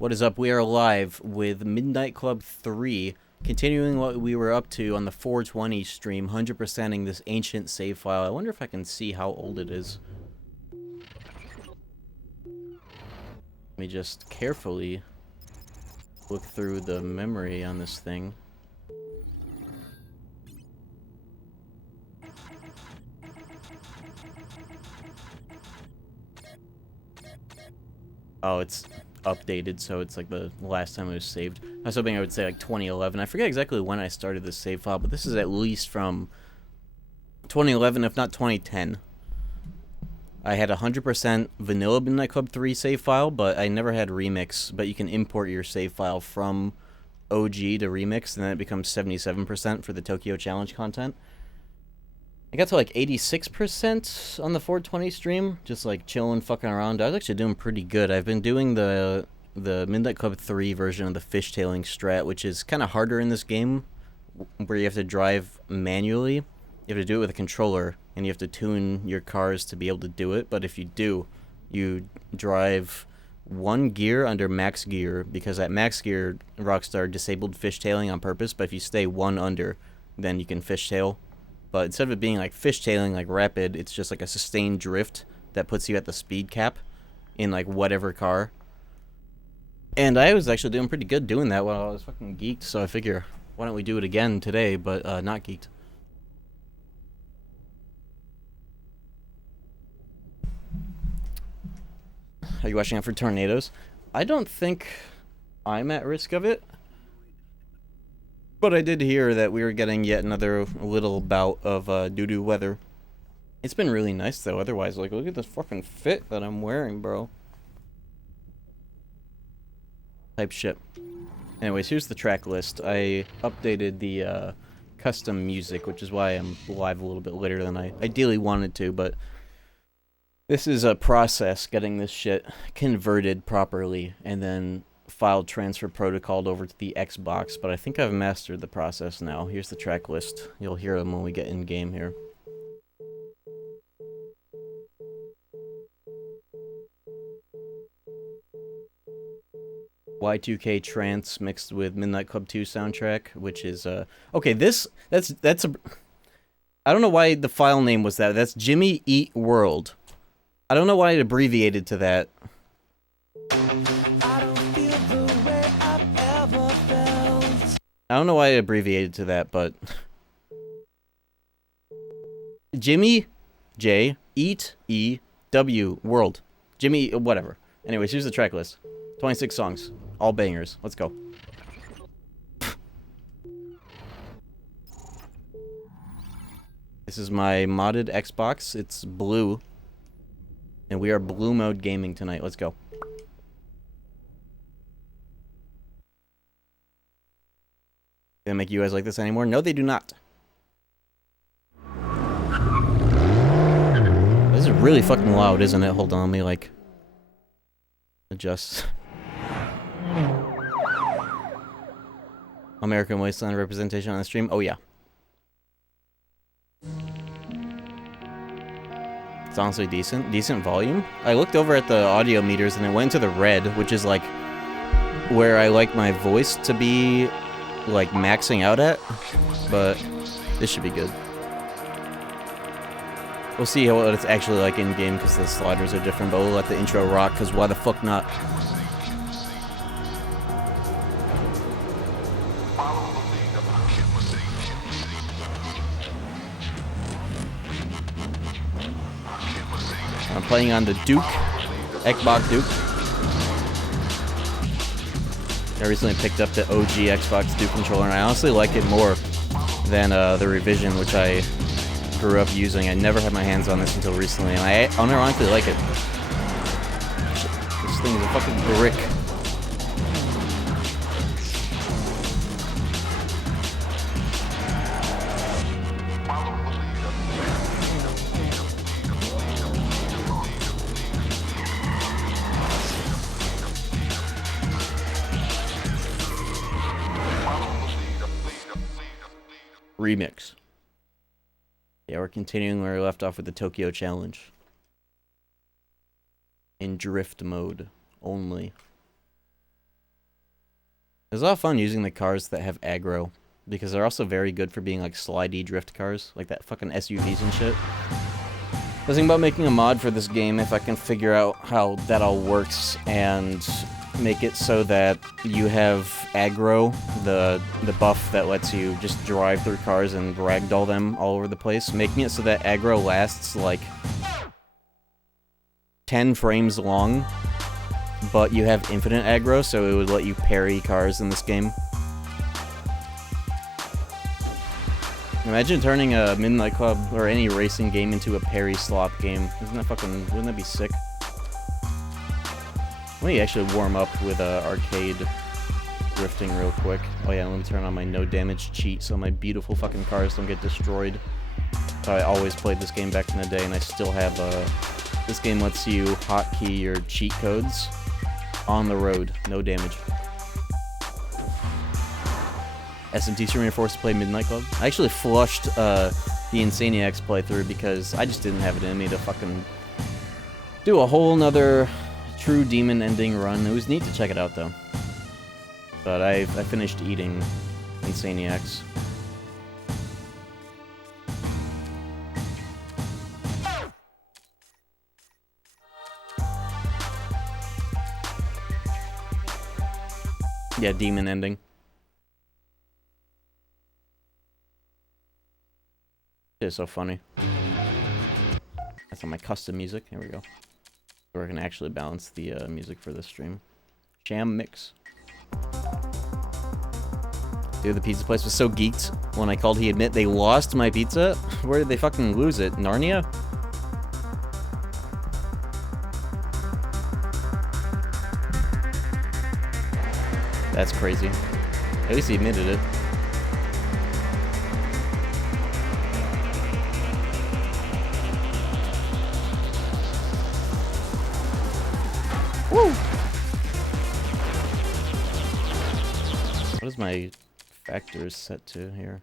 What is up? We are live with Midnight Club 3, continuing what we were up to on the 420 stream, 100%ing this ancient save file. I wonder if I can see how old it is. Let me just carefully look through the memory on this thing. Oh, it's updated, so it's like the last time it was saved. I was hoping I would say like 2011. I forget exactly when I started this save file, but this is at least from 2011, if not 2010. I had 100% vanilla Midnight Club 3 save file, but I never had remix. But you can import your save file from OG to remix, and then it becomes 77% for the Tokyo Challenge content. I got to like 86% on the 420 stream, just like chilling, fucking around. I was actually doing pretty good. I've been doing the Midnight Club 3 version of the fishtailing strat, which is kind of harder in this game, where you have to drive manually. You have to do it with a controller, and you have to tune your cars to be able to do it. But if you do, you drive one gear under max gear, because at max gear, Rockstar disabled fishtailing on purpose, but if you stay one under, then you can fishtail. But instead of it being like fishtailing, like rapid, it's just like a sustained drift that puts you at the speed cap in like whatever car. And I was actually doing pretty good doing that while I was fucking geeked, so I figure, why don't we do it again today, but not geeked. Are you watching out for tornadoes? I don't think I'm at risk of it. But I did hear that we were getting yet another little bout of doo-doo weather. It's been really nice, though, otherwise. Like, look at this fucking fit that I'm wearing, bro. Type shit. Anyways, here's the track list. I updated the custom music, which is why I'm live a little bit later than I ideally wanted to, but this is a process getting this shit converted properly, and then file transfer protocoled over to the Xbox, but I think I've mastered the process now. Here's the track list. You'll hear them when we get in game here. Y2K trance mixed with Midnight Club 2 soundtrack, which is okay, that's a I don't know why the file name was that. That's Jimmy Eat World. I don't know why it abbreviated to that. I don't know why I abbreviated to that, but Jimmy J Eat E W World. Jimmy whatever. Anyways, here's the track list. 26 songs, all bangers. Let's go. This is my modded Xbox. It's blue. And we are blue mode gaming tonight. Let's go. They make you guys like this anymore? No, they do not. This is really fucking loud, isn't it? Hold on, let me, like, adjust. American Wasteland representation on the stream? Oh, yeah. It's honestly decent. Decent volume. I looked over at the audio meters and it went to the red, which is, like, where I like my voice to be, like, maxing out at, but this should be good. We'll see what it's actually like in-game, because the sliders are different, but we'll let the intro rock, because why the fuck not? I'm playing on the Duke, Xbox Duke. I recently picked up the OG Xbox Duke controller, and I honestly like it more than the revision, which I grew up using. I never had my hands on this until recently, and I unironically like it. This thing is a fucking brick. Remix. Yeah, we're continuing where we left off with the Tokyo Challenge. In drift mode only. It's a lot of fun using the cars that have aggro, because they're also very good for being like slidey drift cars, like that fucking SUVs and shit. I was thinking about making a mod for this game if I can figure out how that all works and make it so that you have aggro, the buff that lets you just drive through cars and ragdoll them all over the place, making it so that aggro lasts like 10 frames long, but you have infinite aggro, so it would let you parry cars in this game. Imagine turning a Midnight Club or any racing game into a parry slop game. Wouldn't that be sick? Let me actually warm up with arcade drifting real quick. Oh yeah, let me turn on my no damage cheat so my beautiful fucking cars don't get destroyed. So I always played this game back in the day, and I still have this game lets you hotkey your cheat codes on the road, no damage. SMT Streamer forced to play Midnight Club. I actually flushed the Insaniacs playthrough because I just didn't have it in me to fucking do a whole nother true demon ending run. It was neat to check it out though. But I finished eating Insaniacs. Yeah, demon ending. It's so funny. That's on my custom music. Here we go. We're gonna actually balance the music for this stream. Sham mix. Dude, the pizza place was so geeked. When I called, he admit they lost my pizza. Where did they fucking lose it? Narnia? That's crazy. At least he admitted it. Woo! What is my factors set to here?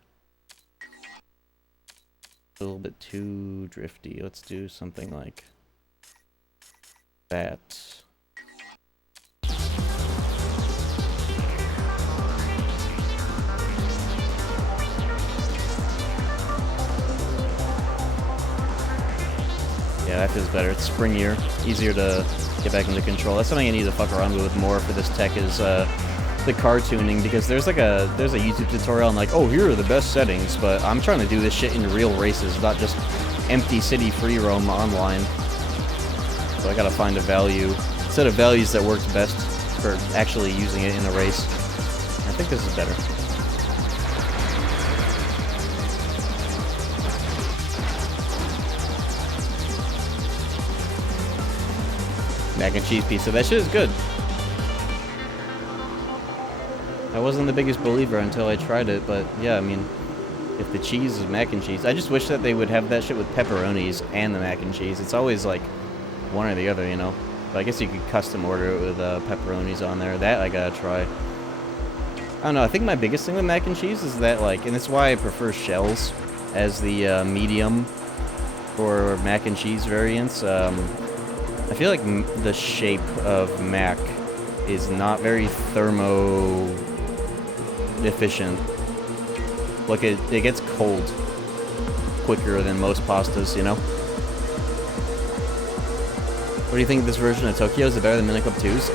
A little bit too drifty. Let's do something like that. Yeah, that feels better. It's springier, easier to get back into control. That's something I need to fuck around with more for this tech is the car tuning, because there's a YouTube tutorial on like, oh, here are the best settings, but I'm trying to do this shit in real races, not just empty city free roam online. So I gotta find a set of values that works best for actually using it in a race. I think this is better. Mac and cheese pizza. That shit is good. I wasn't the biggest believer until I tried it, but yeah, I mean, if the cheese is mac and cheese, I just wish that they would have that shit with pepperonis and the mac and cheese. It's always like one or the other, you know? But I guess you could custom order it with pepperonis on there. That I gotta try. I don't know, I think my biggest thing with mac and cheese is that, like, and it's why I prefer shells as the medium for mac and cheese variants. I feel like the shape of mac is not very thermo efficient. Like it gets cold quicker than most pastas, you know? What do you think of this version of Tokyo? Is it better than Midnight Club 2's?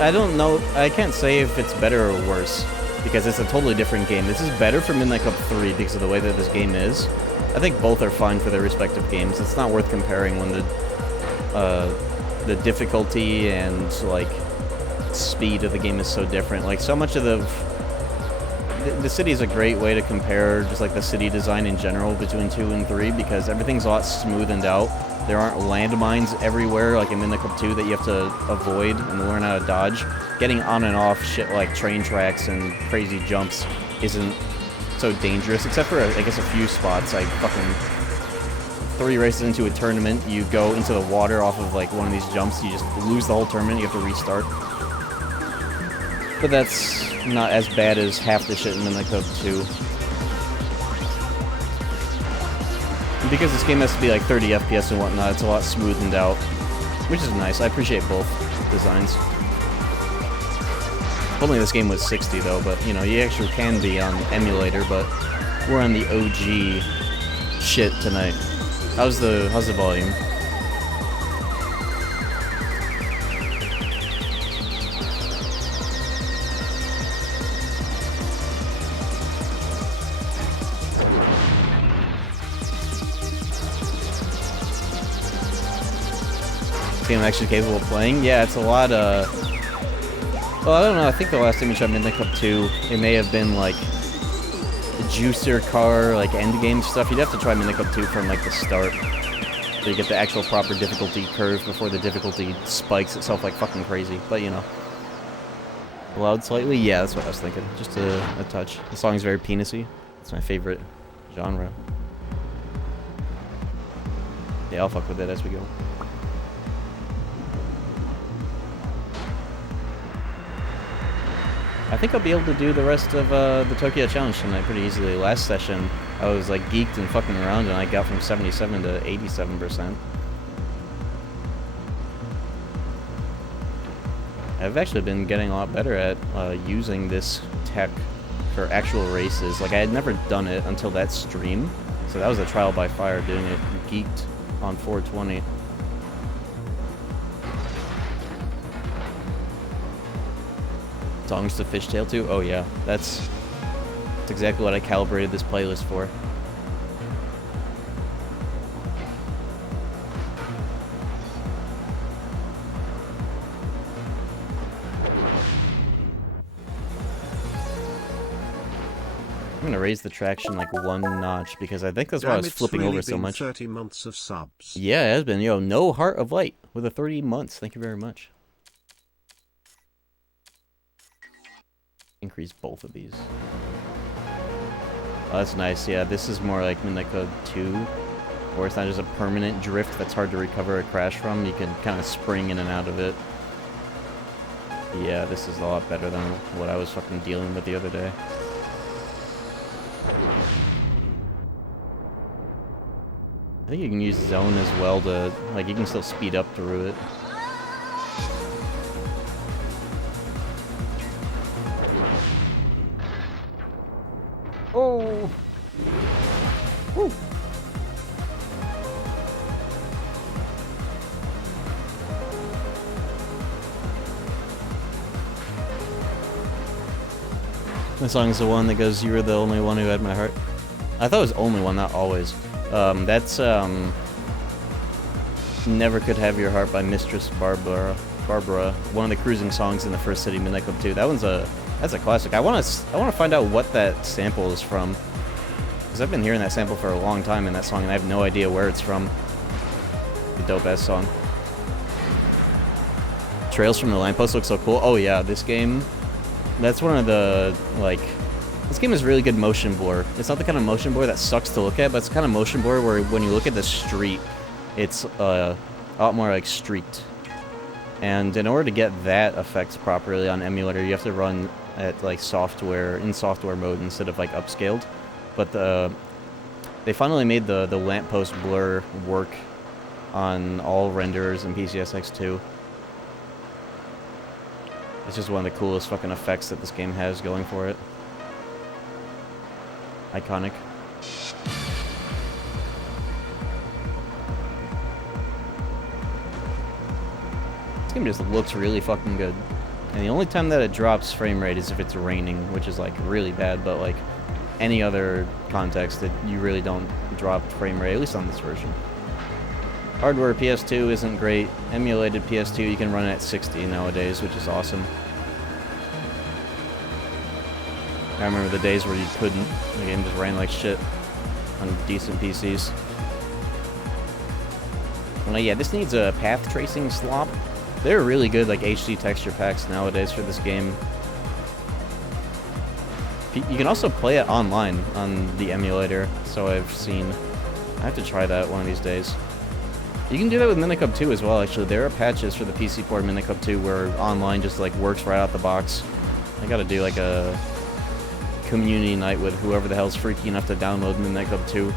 I don't know, I can't say if it's better or worse, because it's a totally different game. This is better for Midnight Club 3 because of the way that this game is. I think both are fine for their respective games. It's not worth comparing when the difficulty and, like, speed of the game is so different. Like, so much of the city is a great way to compare just, like, the city design in general between 2 and 3, because everything's a lot smoothened out. There aren't landmines everywhere, like in Midnight Club 2, that you have to avoid and learn how to dodge. Getting on and off shit like train tracks and crazy jumps isn't so dangerous, except for, I guess, a few spots. Like, fucking 3 races into a tournament, you go into the water off of, like, one of these jumps, you just lose the whole tournament, you have to restart. But that's not as bad as half the shit in Midnight Club 2. And because this game has to be, like, 30 FPS and whatnot, it's a lot smoothened out, which is nice. I appreciate both designs. Only this game was 60 though, but you know, you actually can be on emulator, but we're on the OG shit tonight. How's the volume? I'm actually capable of playing. Yeah, it's a lot, well, I don't know, I think the last time you tried Midnight Club 2, it may have been, like, the juicer car, like, endgame stuff. You'd have to try Midnight Club 2 from, like, the start, so you get the actual proper difficulty curve before the difficulty spikes itself like fucking crazy, but, you know. Loud slightly? Yeah, that's what I was thinking. Just a touch. The song's very penisy. It's my favorite genre. Yeah, I'll fuck with it as we go. I think I'll be able to do the rest of the Tokyo Challenge tonight pretty easily. Last session, I was like geeked and fucking around, and I got from 77 to 87%. I've actually been getting a lot better at using this tech for actual races. Like, I had never done it until that stream, so that was a trial by fire doing it geeked on 420. Songs to Fishtail to? Oh yeah, that's exactly what I calibrated this playlist for. I'm gonna raise the traction like one notch because I think that's why I was flipping over so much. 30 months of subs. Yeah, it has been. Yo, no Heart of Light with a 30 months. Thank you very much. Increase both of these. Oh, that's nice. Yeah, this is more like Midnight Club 2, where it's not just a permanent drift that's hard to recover a crash from. You can kind of spring in and out of it. Yeah, this is a lot better than what I was fucking dealing with the other day. I think you can use zone as well to, like, you can still speed up through it. Oh! Woo! This song is the one that goes, "You were the only one who had my heart." I thought it was only one, not always. That's, Never Could Have Your Heart by Mistress Barbara. One of the cruising songs in the first City Midnight Club 2. That one's that's a classic. I wanna find out what that sample is from, because I've been hearing that sample for a long time in that song, and I have no idea where it's from. The dope-ass song. Trails from the Lamppost looks so cool. Oh yeah, this game, that's one of the, like, this game is really good motion blur. It's not the kind of motion blur that sucks to look at, but it's the kind of motion blur where when you look at the street, it's a lot more like streaked. And in order to get that effect properly on emulator, you have to run at like software mode instead of like upscaled. But they finally made the lamppost blur work on all renderers in PCSX2. It's just one of the coolest fucking effects that this game has going for it. Iconic. This game just looks really fucking good. And the only time that it drops frame rate is if it's raining, which is like really bad, but like any other context that you really don't drop frame rate, at least on this version. Hardware PS2 isn't great. Emulated PS2 you can run it at 60 nowadays, which is awesome. I remember the days where you couldn't. The game just ran like shit on decent PCs. Well, yeah, this needs a path tracing slop. They're really good, like, HD texture packs nowadays for this game. You can also play it online on the emulator, so I've seen. I have to try that one of these days. You can do that with Midnight Club 2 as well, actually. There are patches for the PC port of Midnight Club 2 where online just, like, works right out the box. I gotta do, like, a community night with whoever the hell's freaky enough to download Midnight Club 2.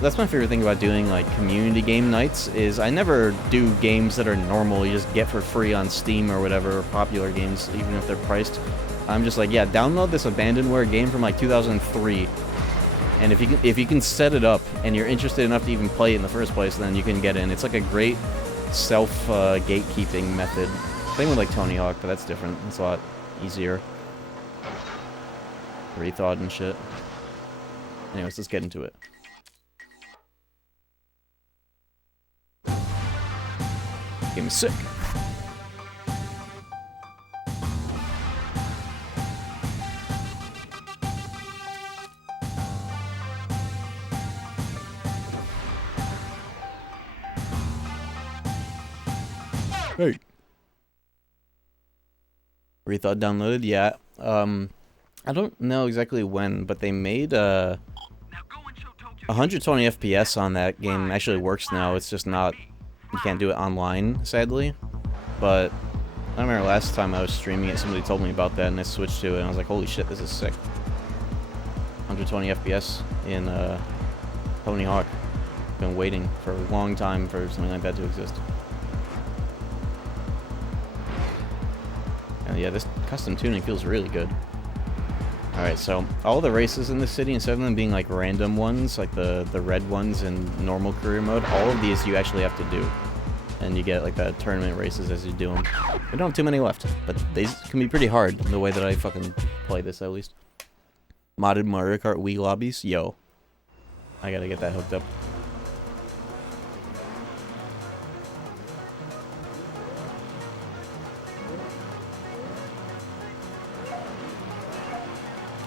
That's my favorite thing about doing like community game nights is I never do games that are normal you just get for free on Steam or whatever, or popular games even if they're priced. I'm just like, yeah, download this Abandonware game from like 2003, and if you can set it up and you're interested enough to even play it in the first place, then you can get in. It's like a great self gatekeeping method. Same with like Tony Hawk, but that's different. It's a lot easier. Rethought and shit. Anyways, let's get into it. Game is sick. Hey. Rethought downloaded, yeah. I don't know exactly when, but they made 120 FPS on that game. Actually works now. It's just not, you can't do it online, sadly. But I remember last time I was streaming it, somebody told me about that, and I switched to it, and I was like, holy shit, this is sick. 120 FPS in Tony Hawk. Been waiting for a long time for something like that to exist. And yeah, this custom tuning feels really good. Alright, so all the races in the city, instead of them being like random ones, like the red ones in normal career mode, all of these you actually have to do. And you get like the tournament races as you do them. We don't have too many left, but these can be pretty hard, the way that I fucking play this at least. Modded Mario Kart Wii lobbies? Yo. I gotta get that hooked up.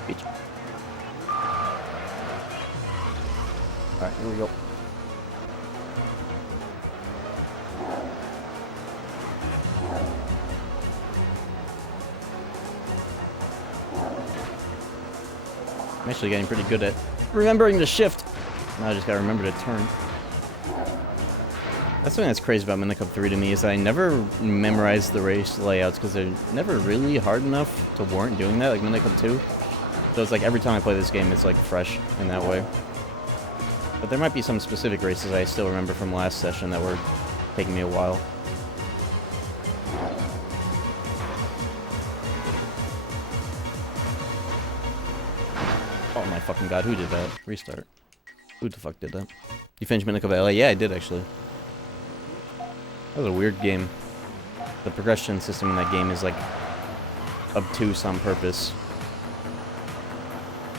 Beach. Alright, here we go. I'm actually getting pretty good at remembering to shift. Now I just gotta remember to turn. That's something that's crazy about Minicup 3 to me, is that I never memorized the race layouts because they're never really hard enough to warrant doing that, like Minicup 2. So it's like every time I play this game, it's like fresh in that way. But there might be some specific races I still remember from last session that were taking me a while. Oh my fucking god, who did that? Restart. Who the fuck did that? You finished Minicup LA? Yeah, I did actually. That was a weird game. The progression system in that game is like obtuse on purpose.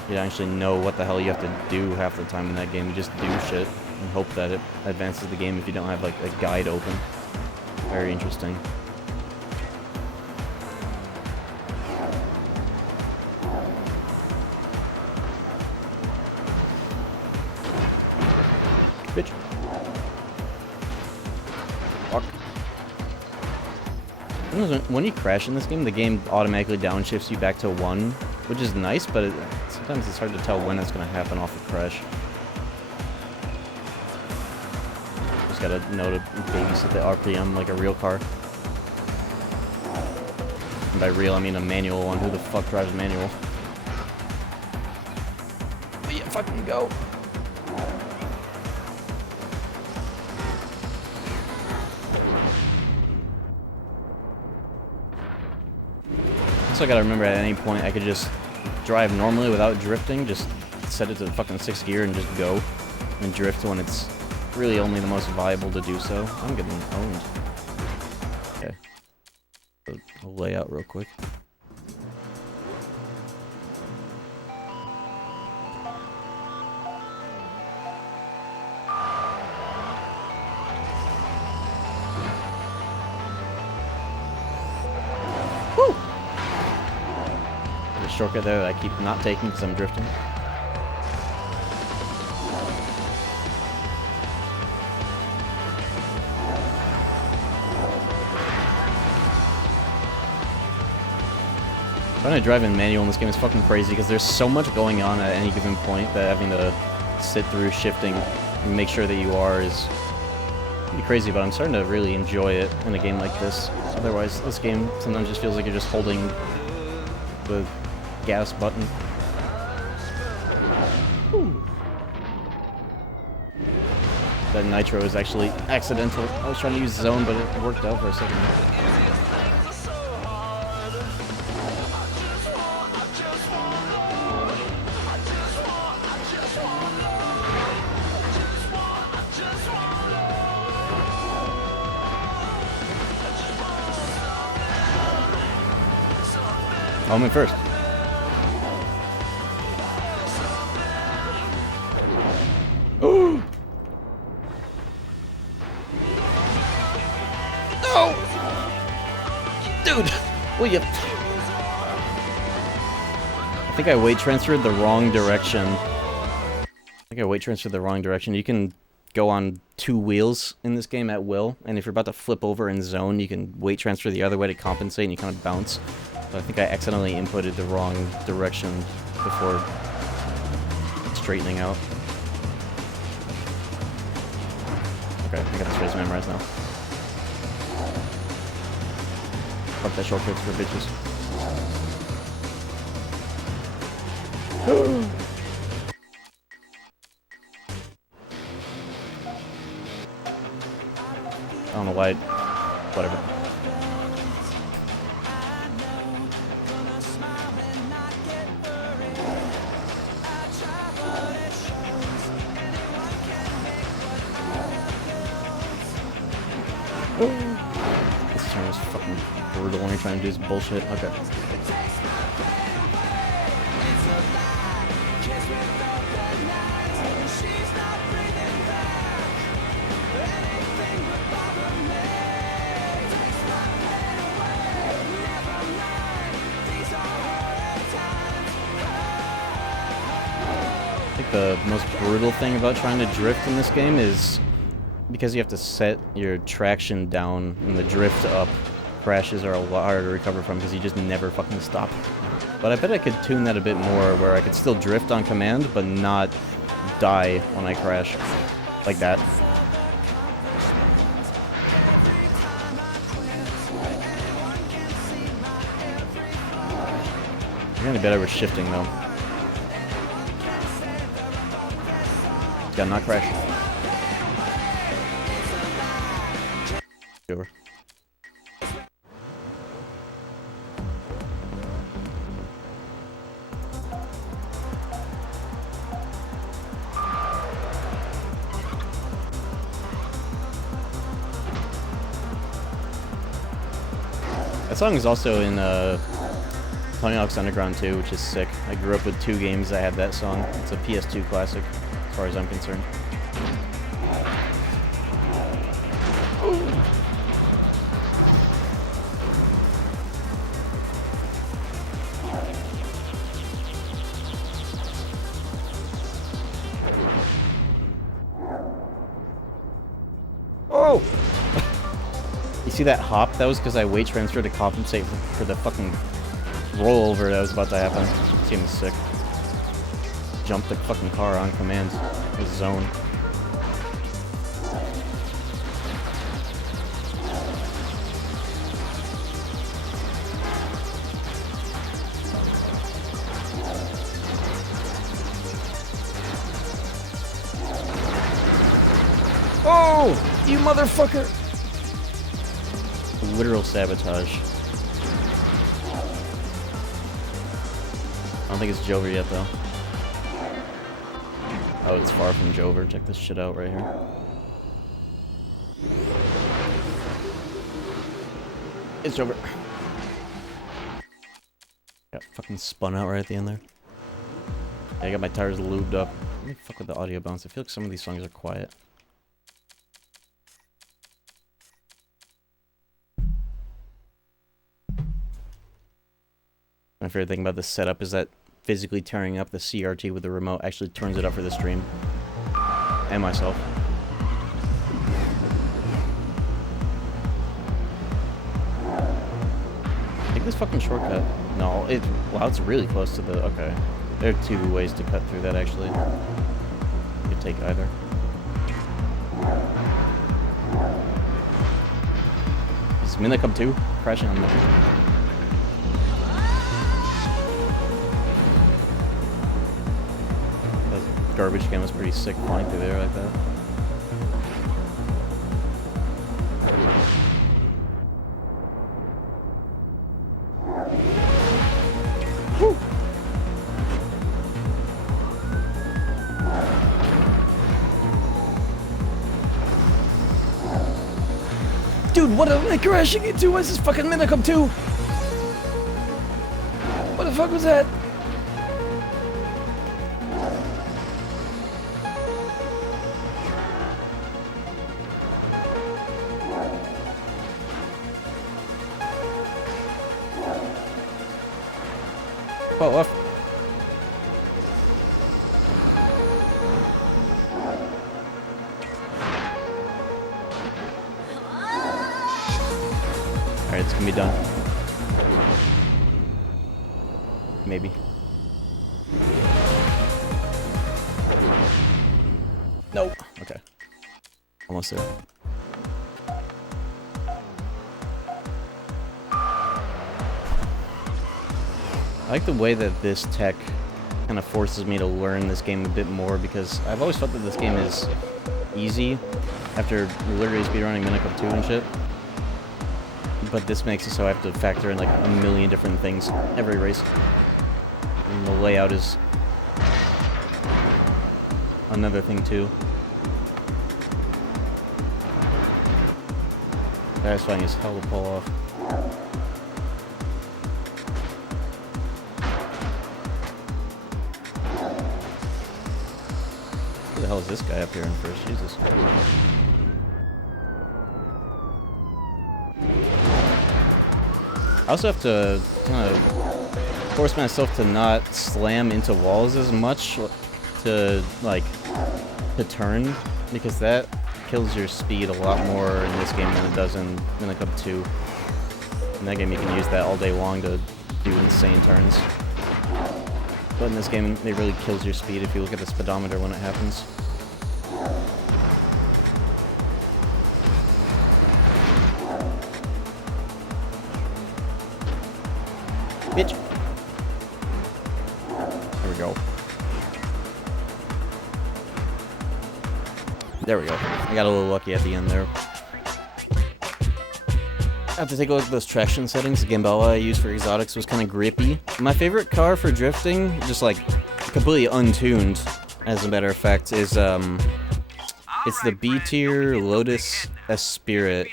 You don't actually know what the hell you have to do half the time in that game. You just do shit and hope that it advances the game if you don't have like a guide open. Very interesting. Bitch. Fuck. When you crash in this game, the game automatically downshifts you back to 1, which is nice, but sometimes it's hard to tell when it's going to happen off a crash. Just gotta know to babysit the RPM like a real car. And by real, I mean a manual one. Who the fuck drives a manual? But yeah, fucking go. Also, I gotta remember at any point I could just drive normally without drifting, just set it to fucking 6th gear and just go and drift when it's really only the most viable to do so. I'm getting owned. Okay. I'll lay out real quick. Shortcut there that I keep not taking because I'm drifting. Trying to drive in manual in this game is fucking crazy because there's so much going on at any given point that having to sit through shifting and make sure that you are is pretty crazy, but I'm starting to really enjoy it in a game like this. Otherwise, this game sometimes just feels like you're just holding the gas button. Whew. That nitro is actually accidental. I was trying to use zone, but it worked out for a second. I'm in first. Oh! No! Dude! Will you? I think I weight transferred the wrong direction. You can go on 2 wheels in this game at will, and if you're about to flip over in zone, you can weight transfer the other way to compensate, and you kind of bounce. So I think I accidentally inputted the wrong direction before straightening out. Okay, I got this race memorized now. Fuck that shortcuts for bitches. I don't know why. Whatever. This turn is fucking brutal when you're trying to do this bullshit. Okay. I think the most brutal thing about trying to drift in this game is because you have to set your traction down and the drift up, crashes are a lot harder to recover from because you just never fucking stop. But I bet I could tune that a bit more where I could still drift on command but not die when I crash. Like that. I'm gonna be better with shifting though. Gotta not crash. Over. That song is also in Tony Hawk's Underground 2, which is sick. I grew up with 2 games that had that song. It's a PS2 classic, as far as I'm concerned. Oh! You see that hop? That was because I weight transferred to compensate for the fucking rollover that was about to happen. This game is sick. Jumped the fucking car on command. With zone. Oh! You motherfucker! Literal sabotage. I don't think it's Jover yet, though. Oh, it's far from Jover. Check this shit out right here. It's Jover. Got fucking spun out right at the end there. Yeah, I got my tires lubed up. Let me fuck with the audio bounce. I feel like some of these songs are quiet. My favorite thing about this setup is that physically turning up the CRT with the remote actually turns it up for the stream. And myself. Take this fucking shortcut. No, wow, it's really close to the, okay. There are 2 ways to cut through that actually. You could take either. Is Minicum 2 crashing on the garbage can was pretty sick flying through there like that. Dude, what am I crashing into? Why is this fucking Minicum 2? What the fuck was that? Oh, left. Alright, it's gonna be done. Maybe. Nope. Okay. Almost there. I like the way that this tech kind of forces me to learn this game a bit more, because I've always felt that this game is easy after literally speedrunning Minicum 2 and shit. But this makes it so I have to factor in like a million different things every race. And the layout is another thing too. Satisfying as hell to pull off. Who the hell is this guy up here in first? Jesus. I also have to kind of force myself to not slam into walls as much to, like, to turn, because that kills your speed a lot more in this game than it does in Minicum 2. In that game you can use that all day long to do insane turns. But in this game it really kills your speed if you look at the speedometer when it happens. Bitch. There we go. There we go. I got a little lucky at the end there. I have to take a look at those traction settings. The Gambella I used for exotics was kind of grippy. My favorite car for drifting, just like completely untuned, as a matter of fact, is it's the B tier Lotus Esprit.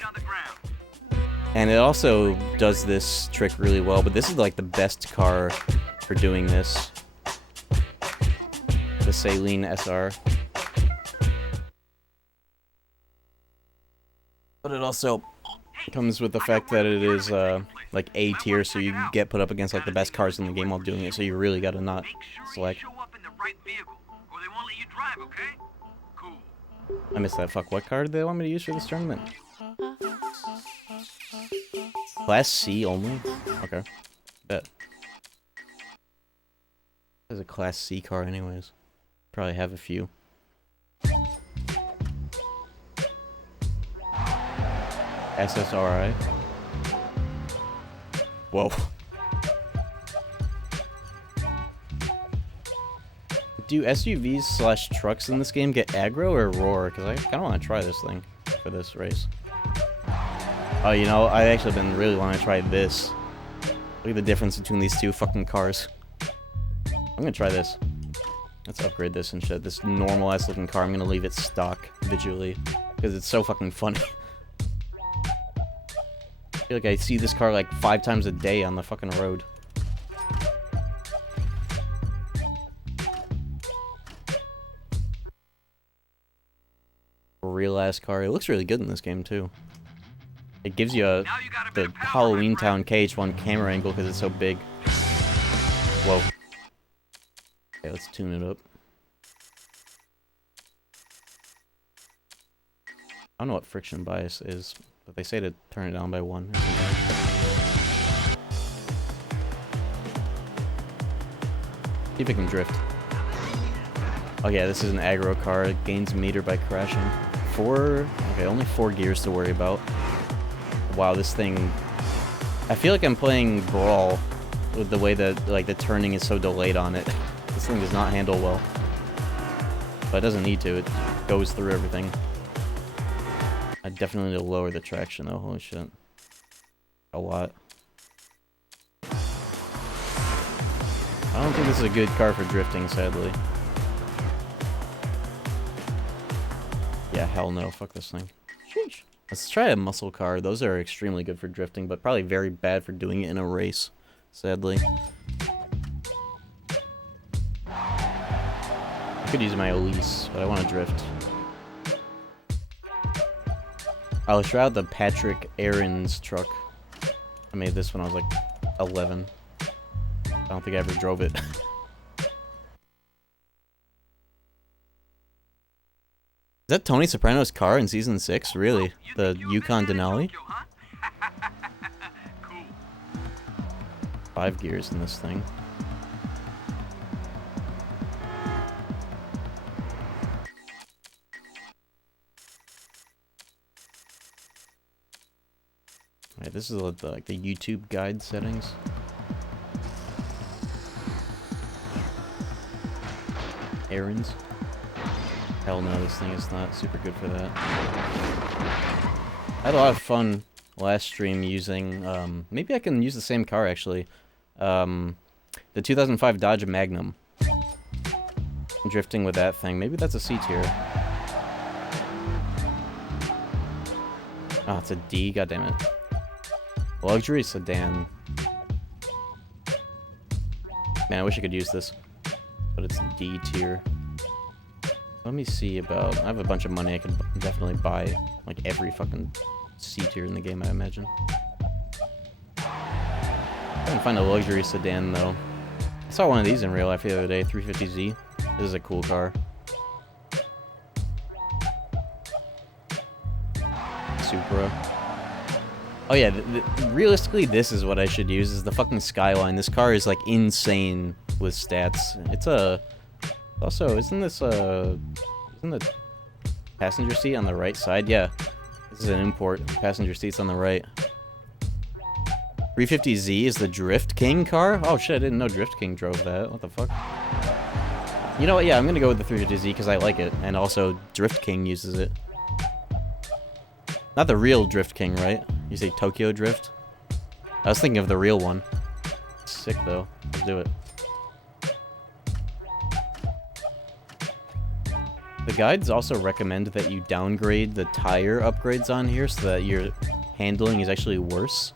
And it also does this trick really well, but this is like the best car for doing this. The Saleen SR. But it also comes with the fact that it is like A tier, so you get put up against like the best cars in the game while doing it, so you really gotta not select. I missed that. Fuck, what car did they want me to use for this tournament? Class C only? Okay. Bet. There's a Class C car anyways. Probably have a few. SSRI. Whoa. Do SUVs slash trucks in this game get aggro or roar? Because I kind of want to try this thing for this race. Oh, you know, I actually been really wanting to try this. Look at the difference between these two fucking cars. I'm gonna try this. Let's upgrade this and shit. This normal-ass looking car, I'm gonna leave it stock visually. Because it's so fucking funny. I feel like I see this car like 5 times a day on the fucking road. Real-ass car. It looks really good in this game, too. It gives you the Halloween Town KH1 camera angle because it's so big. Whoa. Okay, let's tune it up. I don't know what friction bias is, but they say to turn it down by 1 or something. See if it can drift. Oh yeah, this is an aggro car. It gains meter by crashing. 4... Okay, only 4 gears to worry about. Wow, this thing... I feel like I'm playing Brawl with the way that, like, the turning is so delayed on it. This thing does not handle well. But it doesn't need to. It goes through everything. I definitely need to lower the traction, though. Holy shit. A lot. I don't think this is a good car for drifting, sadly. Yeah, hell no. Fuck this thing. Sheesh. Let's try a muscle car. Those are extremely good for drifting, but probably very bad for doing it in a race, sadly. I could use my Elise, but I want to drift. Oh, let's try out the Patrick Aaron's truck. I made this when I was like 11. I don't think I ever drove it. Is that Tony Soprano's car in season 6? Really? The Yukon Denali? 5 gears in this thing. Alright, this is like the YouTube guide settings. Errands. Hell no, this thing is not super good for that. I had a lot of fun last stream using, maybe I can use the same car actually. The 2005 Dodge Magnum. Drifting with that thing. Maybe that's a C tier. Oh, it's a D, goddammit. Luxury sedan. Man, I wish I could use this. But it's D tier. Let me see about... I have a bunch of money. I could definitely buy, like, every fucking C tier in the game, I imagine. I couldn't find a luxury sedan, though. I saw one of these in real life the other day, 350Z. This is a cool car. Supra. Oh yeah, realistically, this is what I should use, is the fucking Skyline. This car is, like, insane with stats. It's a... Also, isn't the passenger seat on the right side? Yeah. This is an import. Passenger seat's on the right. 350Z is the Drift King car? Oh shit, I didn't know Drift King drove that. What the fuck? You know what? Yeah, I'm gonna go with the 350Z because I like it. And also, Drift King uses it. Not the real Drift King, right? You say Tokyo Drift? I was thinking of the real one. Sick, though. Let's do it. The guides also recommend that you downgrade the tire upgrades on here so that your handling is actually worse.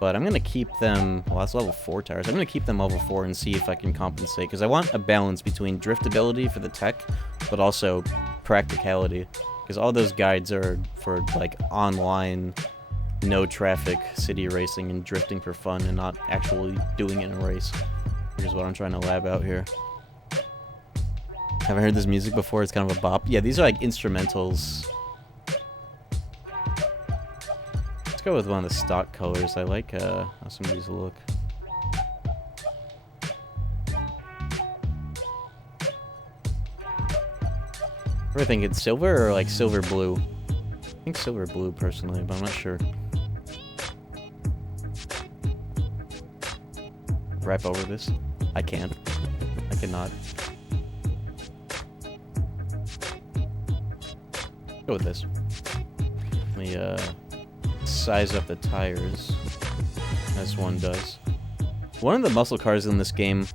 But I'm going to keep them... Well, that's level 4 tires. I'm going to keep them level 4 and see if I can compensate. Because I want a balance between driftability for the tech, but also practicality. Because all those guides are for, like, online, no-traffic city racing and drifting for fun and not actually doing it in a race. Which is what I'm trying to lab out here. Haven't heard this music before, it's kind of a bop. Yeah, these are like instrumentals. Let's go with one of the stock colors. I like how some of these look. What do I think? It's silver or like silver blue? I think silver blue personally, but I'm not sure. Wrap over this? I can't. I cannot. Go with this. Let me size up the tires, as one does. One of the muscle cars in this game,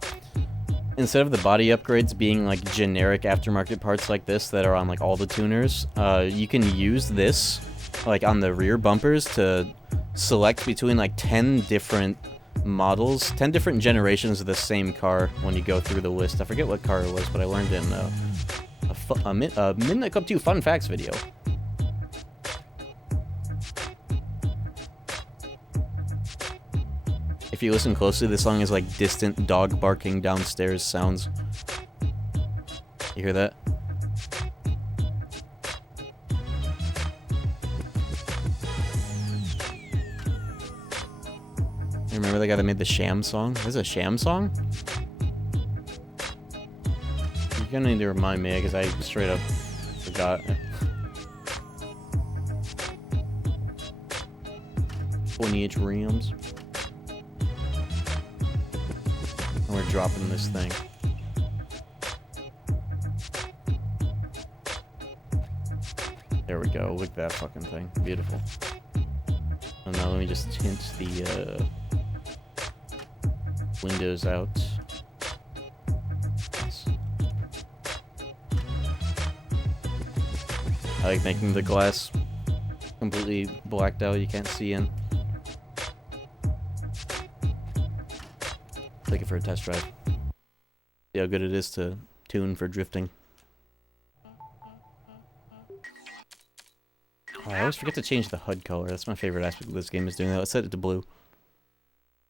instead of the body upgrades being like generic aftermarket parts like this that are on like all the tuners, you can use this like on the rear bumpers to select between like 10 different models, 10 different generations of the same car when you go through the list. I forget what car it was, but I learned in a Midnight Club 2 Fun Facts video. If you listen closely, this song is like distant dog barking downstairs sounds. You hear that? You remember the guy that made the Sham song? This is a Sham song? You're gonna need to remind me, because I straight up forgot. 20-inch rims. And we're dropping this thing. There we go. Look at that fucking thing. Beautiful. And now let me just tint the windows out. I like making the glass completely blacked out, you can't see in. Take it for a test drive. See how good it is to tune for drifting. Oh, I always forget to change the HUD color. That's my favorite aspect of this game, is doing that. Let's set it to blue.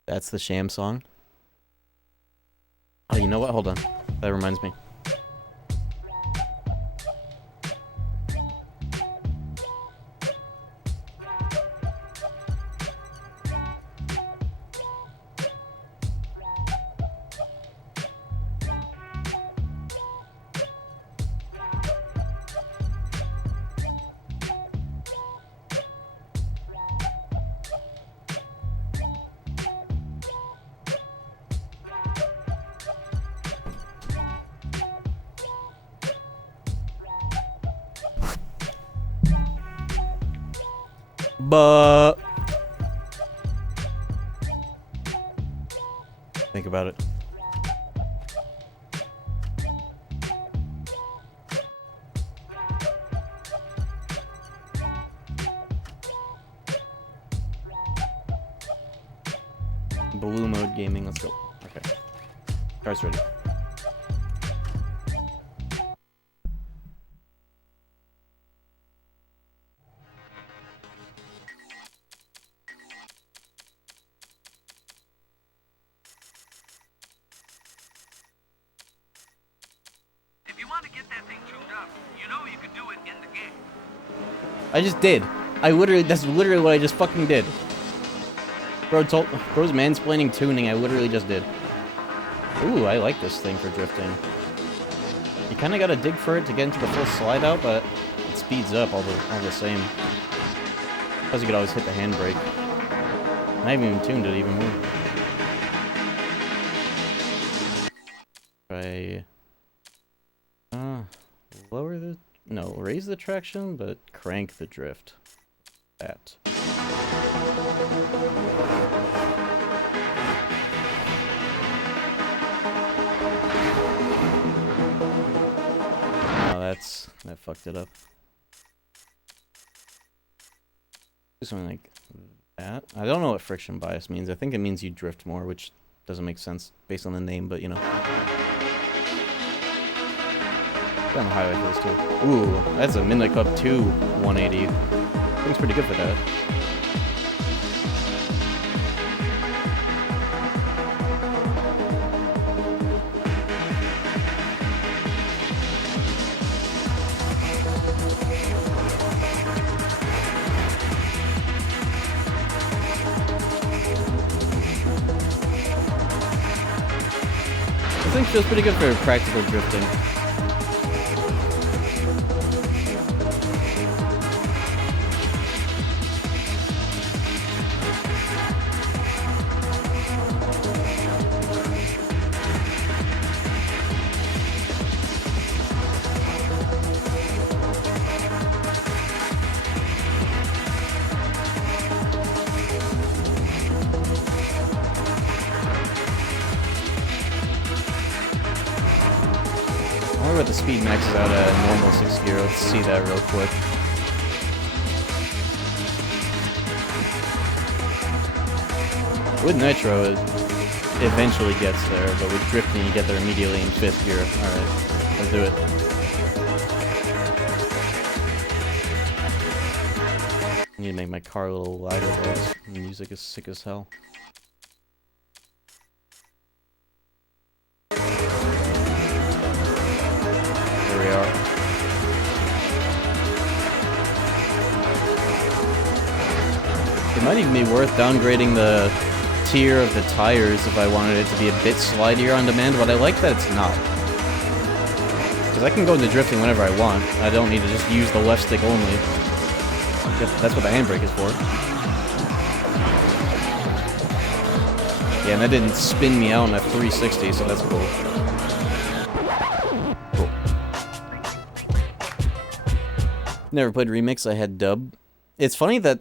That's the Sham song. Oh, you know what? Hold on. That reminds me. But think about it. Blue mode gaming, let's go. Okay. Car's ready. I just did. That's literally what I just fucking did. Bro's mansplaining tuning, I literally just did. Ooh, I like this thing for drifting. You kinda gotta dig for it to get into the full slide out, but it speeds up all the same. Plus you could always hit the handbrake. I haven't even tuned it even more. Try... lower the... No, raise the traction, but crank the drift. That. Oh, that fucked it up. Do something like that. I don't know what friction bias means. I think it means you drift more, which doesn't make sense based on the name, but you know. On the highway for this too. Ooh, that's a Midnight Club 2 180. I think it's pretty good for that. This thing feels pretty good for practical drifting. What the speed maxes out at normal 6th gear? Let's see that real quick. With Nitro, it eventually gets there, but with drifting, you get there immediately in 5th gear. Alright, let's do it. I need to make my car a little lighter, though. The music is sick as hell. It might even be worth downgrading the tier of the tires if I wanted it to be a bit slidier on demand, but I like that it's not. Because I can go into drifting whenever I want. I don't need to just use the left stick only. That's what the handbrake is for. Yeah, and that didn't spin me out on a 360, so that's cool. Never played Remix, I had Dub. It's funny that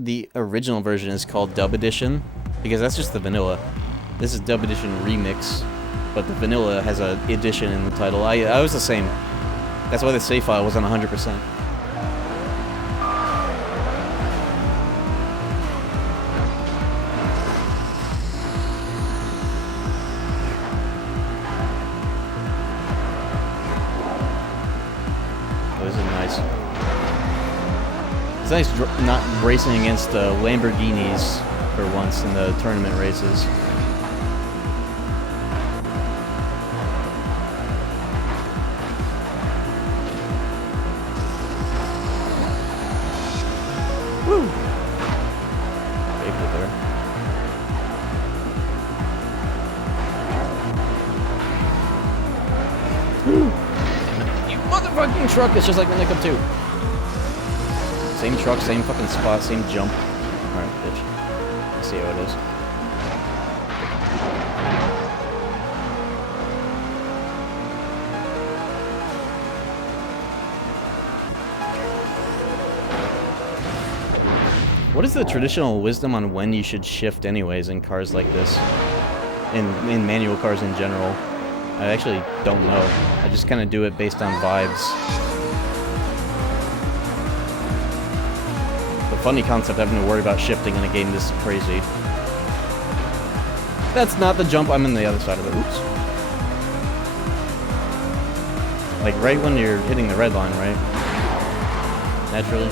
the original version is called Dub Edition, because that's just the vanilla. This is Dub Edition Remix, but the vanilla has a edition in the title. I was the same. That's why the save file wasn't 100%. It's nice not racing against Lamborghinis for once in the tournament races. Woo! Saved it there. You motherfucking truck! It's just like the Nickup 2. Same truck, same fucking spot, same jump. Alright, bitch. Let's see how it is. What is the traditional wisdom on when you should shift anyways in cars like this? In manual cars in general? I actually don't know. I just kind of do it based on vibes. The funny concept having to worry about shifting in a game this crazy. That's not the jump, I'm in the other side of it. Oops. Like right when you're hitting the red line, right? Naturally.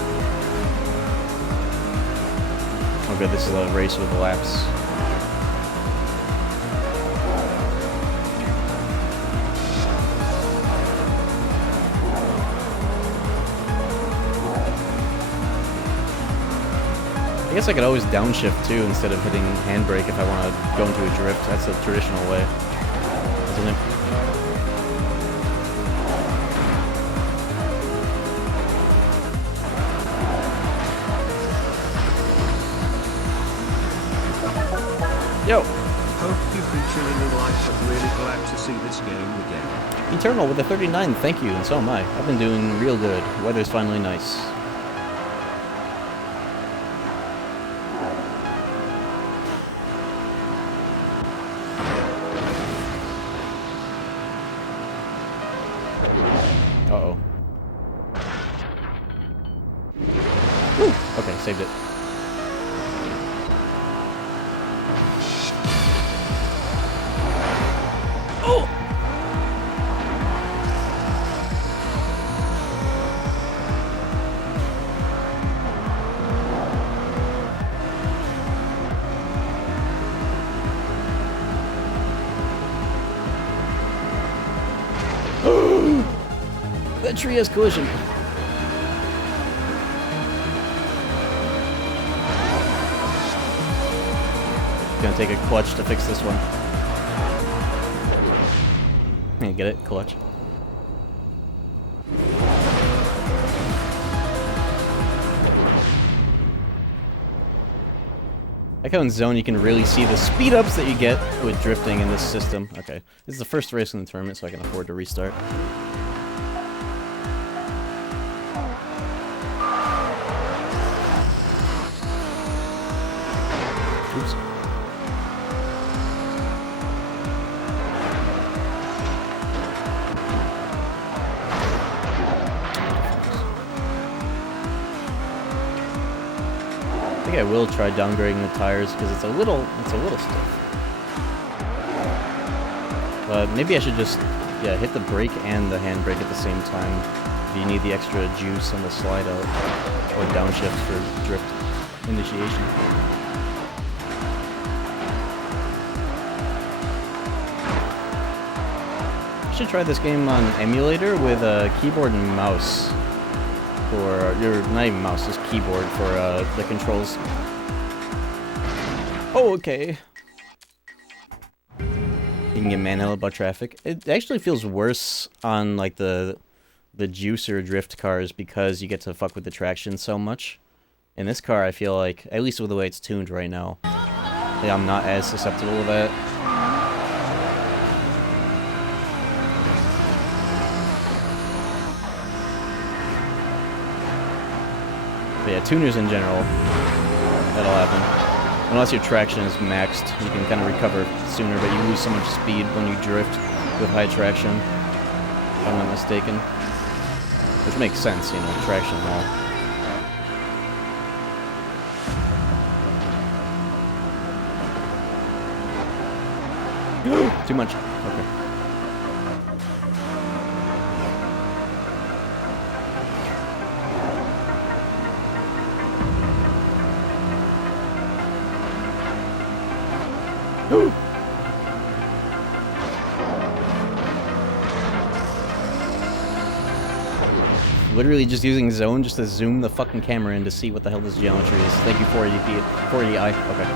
Oh good, this is a race with laps. I guess I could always downshift too instead of hitting handbrake if I want to go into a drift. That's the traditional way, isn't it? Yo! Hope you've been chilling in life, but really glad to see this game again. Eternal with the 39, thank you, and so am I. I've been doing real good. Weather's finally nice. Uh-oh. Woo! Okay, saved it. Oh! That tree has collision. Gonna take a clutch to fix this one. You get it? Clutch. Like how in Zone you can really see the speed ups that you get with drifting in this system. Okay, this is the first race in the tournament, so I can afford to restart. Oops. I think I will try downgrading the tires because it's a little stiff. But maybe I should just, yeah, hit the brake and the handbrake at the same time if you need the extra juice on the slide out or downshift for drift initiation. Should try this game on emulator with a keyboard and mouse, or not even mouse, just keyboard for the controls. Oh, okay. You can get manhandled about traffic. It actually feels worse on like the juicer drift cars because you get to fuck with the traction so much. In this car, I feel like, at least with the way it's tuned right now, yeah, I'm not as susceptible to that. But yeah, tuners in general, that'll happen. Unless your traction is maxed, you can kind of recover sooner, but you lose so much speed when you drift with high traction, if I'm not mistaken. Which makes sense, you know, traction and all. Too much. Okay. Literally just using zone just to zoom the fucking camera in to see what the hell this geometry is. Thank you, 480p, 480i. Okay.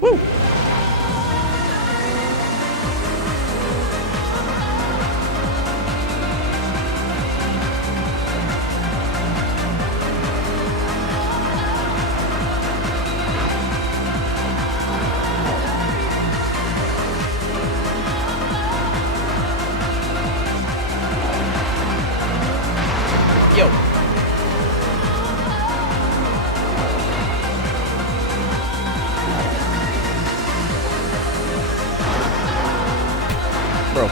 Woo! Yo! Bro.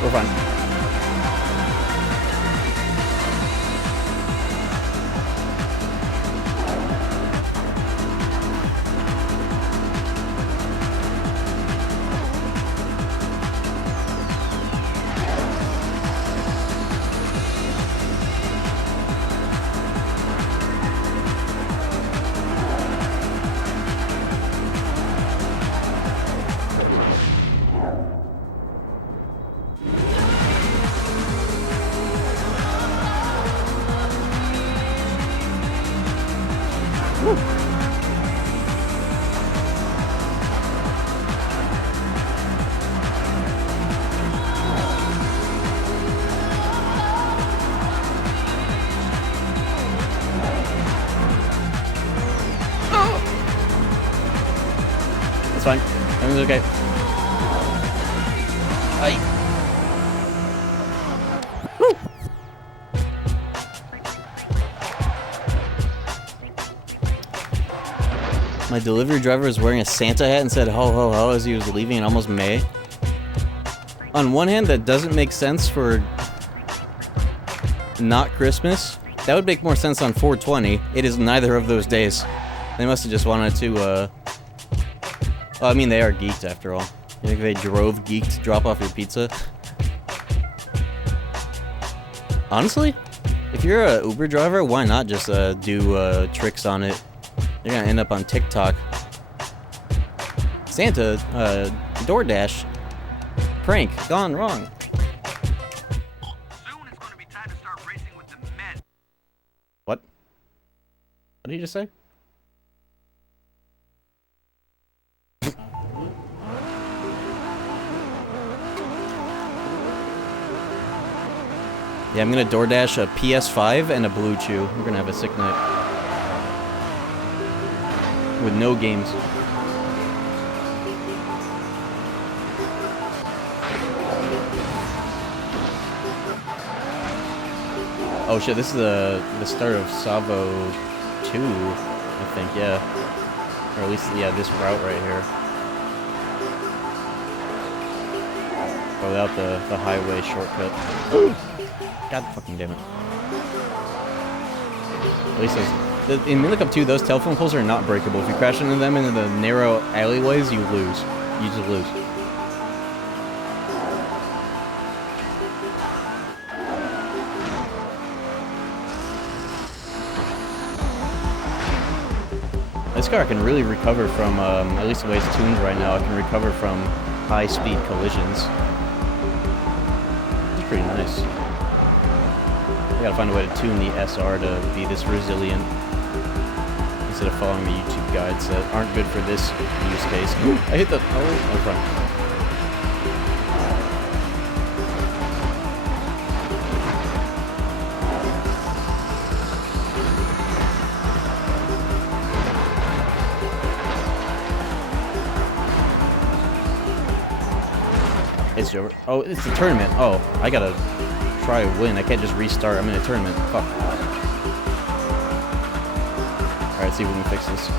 We're fine. It's fine. Everything's okay. Aye. Woo! My delivery driver was wearing a Santa hat and said ho ho ho as he was leaving in almost May. On one hand, that doesn't make sense for not Christmas. That would make more sense on 420. It is neither of those days. They must have just wanted to, well, I mean, they are geeked after all. You think they drove geeked to drop off your pizza? Honestly, if you're a Uber driver, why not just do tricks on it? You're gonna end up on TikTok. Santa, DoorDash, prank, gone wrong. Soon it's gonna be time to start racing with the men. What? What did you just say? Yeah, I'm gonna DoorDash a PS5 and a Blue Chew. We're gonna have a sick night. With no games. Oh shit, this is the start of Savo 2, I think, yeah. Or at least, yeah, this route right here. But without the highway shortcut. God fucking damn it. At least those, in Minicup 2, those telephone poles are not breakable. If you crash into them into the narrow alleyways, you lose. You just lose. This car can really recover from, at least the way it's tuned right now, it can recover from high-speed collisions. It's pretty nice. I gotta find a way to tune the SR to be this resilient instead of following the YouTube guides that aren't good for this use case. I hit the... Oh, I'm fine. It's over. Oh, it's the tournament. Oh, I gotta try a win. I can't just restart. I'm in a tournament. Fuck. Alright, see if we can fix this.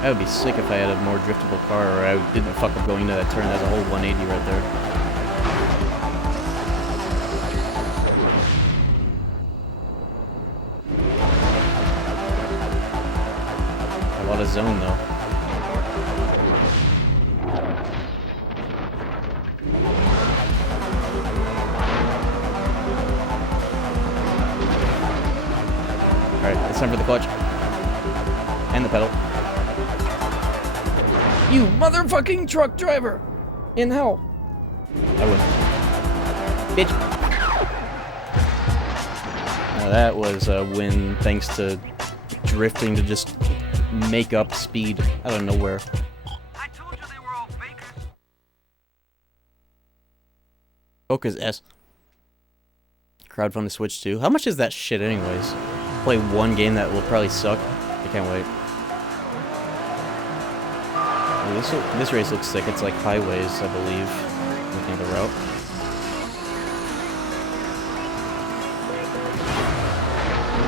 That would be sick if I had a more driftable car, or I didn't fuck up going into that turn. That's a whole 180 right there. A lot of zone, though. Alright, it's time for the clutch. And the pedal. You motherfucking truck driver! In hell. I win. Bitch. Now that was a win thanks to drifting to just make up speed out of nowhere. I told you they were all fakers. Focus S. Crowdfund to Switch 2. How much is that shit anyways? Play one game that will probably suck. I can't wait. This race looks sick. It's like highways, I believe. Looking at the route.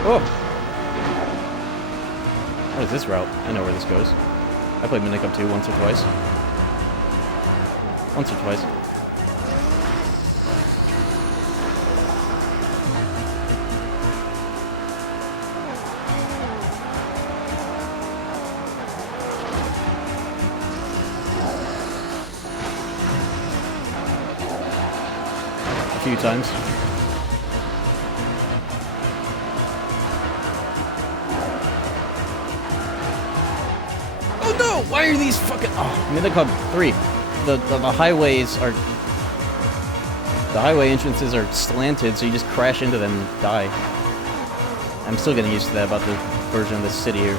Oh! What is this route? I know where this goes. I played Midnight Cup 2 once or twice. Once or twice. A few times. Oh no! Why are these fucking... Oh, Midnight Club 3. The highways are... The highway entrances are slanted, so you just crash into them and die. I'm still getting used to that about the version of this city here.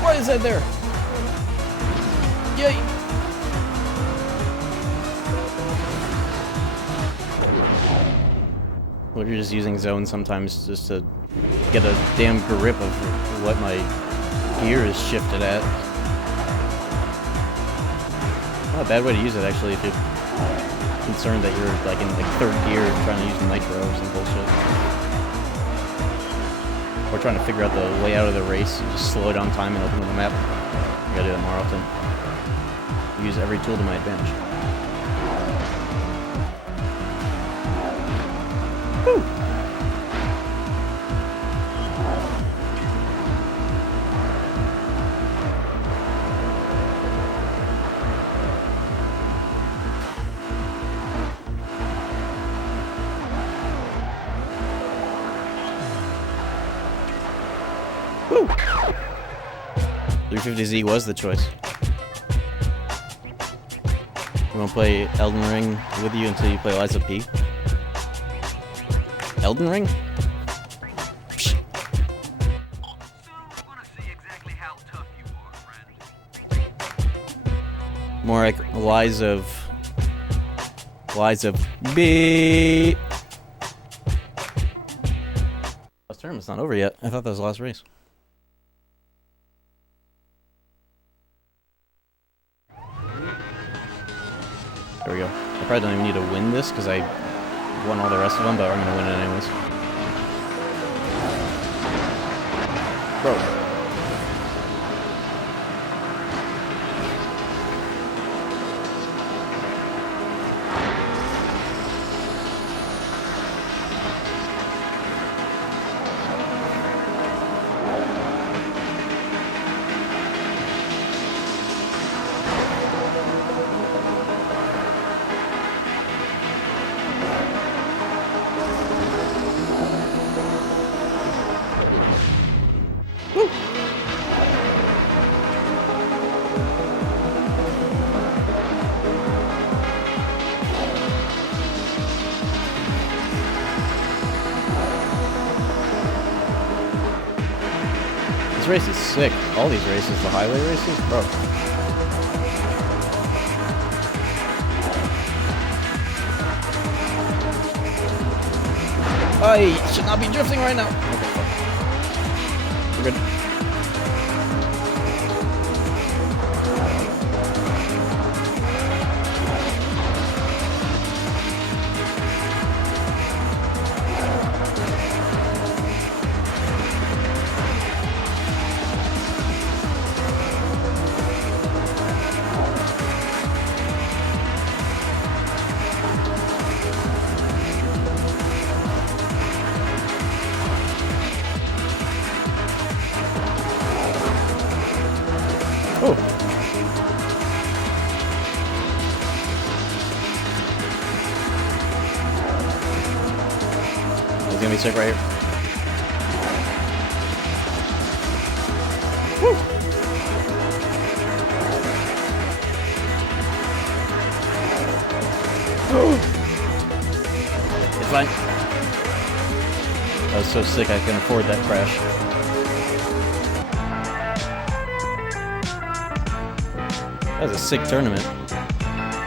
Why is that there? Yay! Well, you're just using zone sometimes just to get a damn grip of what my gear is shifted at. Not a bad way to use it actually if you're concerned that you're like in like third gear trying to use nitro or some bullshit. Or trying to figure out the layout of the race and just slow down time and open the map. I gotta do that more often. Use every tool to my advantage. Woo! Woo! 350Z was the choice. I'm gonna play Elden Ring with you until you play Liza P. Elden Ring? Psh. Soon we're gonna see exactly how tough you are, friend. More like Lies of B. Last tournament's not over yet. I thought that was the last race. There we go. I probably don't even need to win this because I won all the rest of them, but I'm going to win it anyways. Bro. Woo! race is sick. All these races, the highway races, bro. I should not be drifting right now. Okay, fuck. We're good. Oh. He's gonna be sick right here. Woo. It's fine. I was so sick I can afford that crash. That was a sick tournament.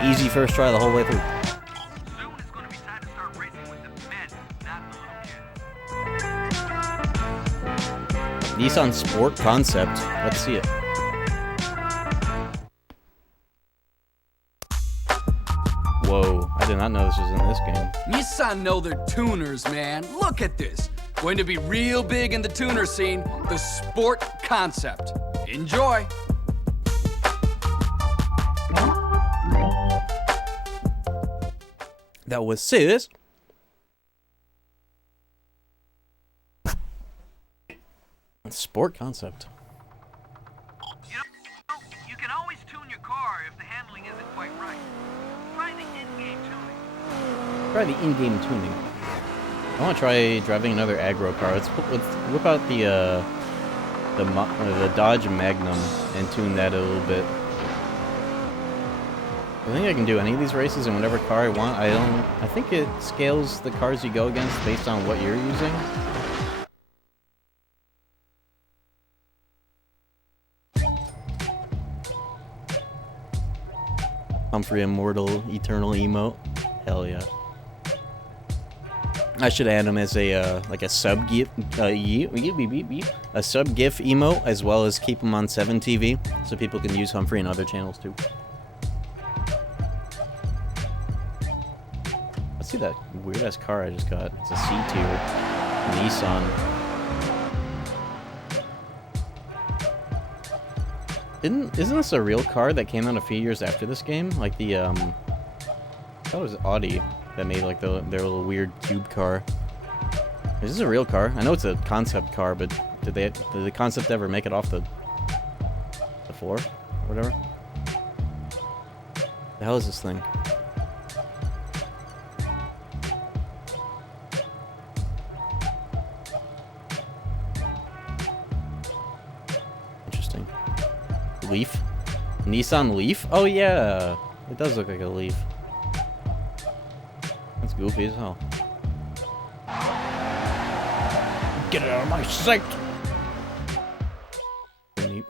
Easy first try the whole way through. Soon it's gonna be time to start racing with the men, not the little kids. Nissan Sport concept. Let's see it. Whoa, I did not know this was in this game. Nissan know their tuners, man. Look at this. Going to be real big in the tuner scene, the Sport concept. Enjoy. That was serious. Sport concept. You know, you can always tune your car if the handling isn't quite right. Try the in-game tuning. Try the in-game tuning. I want to try driving another aggro car. Let's whip out the Dodge Magnum and tune that a little bit. I think I can do any of these races in whatever car I want. I think it scales the cars you go against based on what you're using. Humphrey Immortal Eternal emote. Hell yeah. I should add him as a like a sub gif a sub gif emote, as well as keep him on 7TV so people can use Humphrey in other channels too. Let's see that weird ass car I just got. It's a C-tier Nissan. Isn't this a real car that came out a few years after this game? Like the I thought it was Audi that made like their little weird cube car. Is this a real car? I know it's a concept car, but did the concept ever make it off the floor or whatever? The hell is this thing? Interesting. Leaf? Nissan Leaf? Oh yeah, it does look like a Leaf. That's goofy as hell. Get it out of my sight! Neat.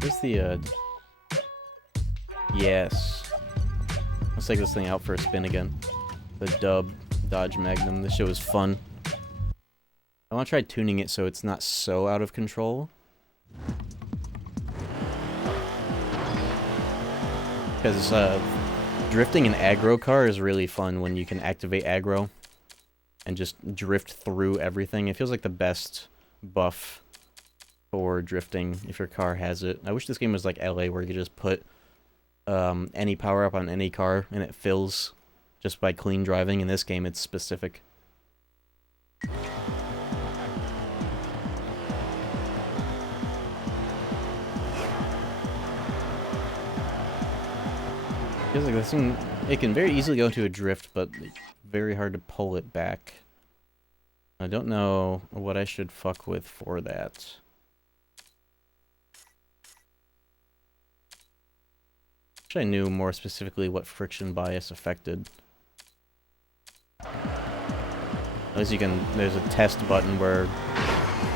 Where's the, Yes. Let's take this thing out for a spin again. The Dodge Magnum. This shit was fun. I want to try tuning it so it's not so out of control. Because, drifting an aggro car is really fun when you can activate aggro and just drift through everything. It feels like the best buff for drifting if your car has it. I wish this game was like LA where you could just put any power up on any car and it fills just by clean driving. In this game, it's specific. Feels like this thing, it can very easily go into a drift, but very hard to pull it back. I don't know what I should fuck with for that. Wish I knew more specifically what friction bias affected. At least you can, there's a test button where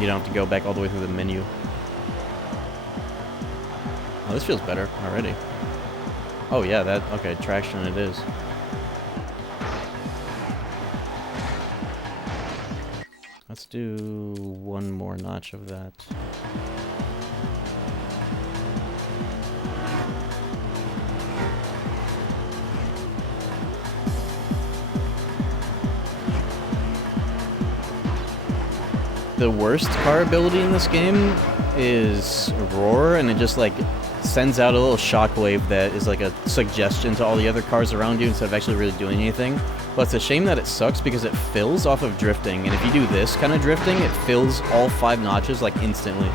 you don't have to go back all the way through the menu. Oh, this feels better already. Oh yeah, that, okay, traction it is. Let's do one more notch of that. The worst car ability in this game is Roar, and it just like sends out a little shockwave that is like a suggestion to all the other cars around you instead of actually really doing anything. But it's a shame that it sucks because it fills off of drifting, and if you do this kind of drifting, it fills all 5 notches like instantly.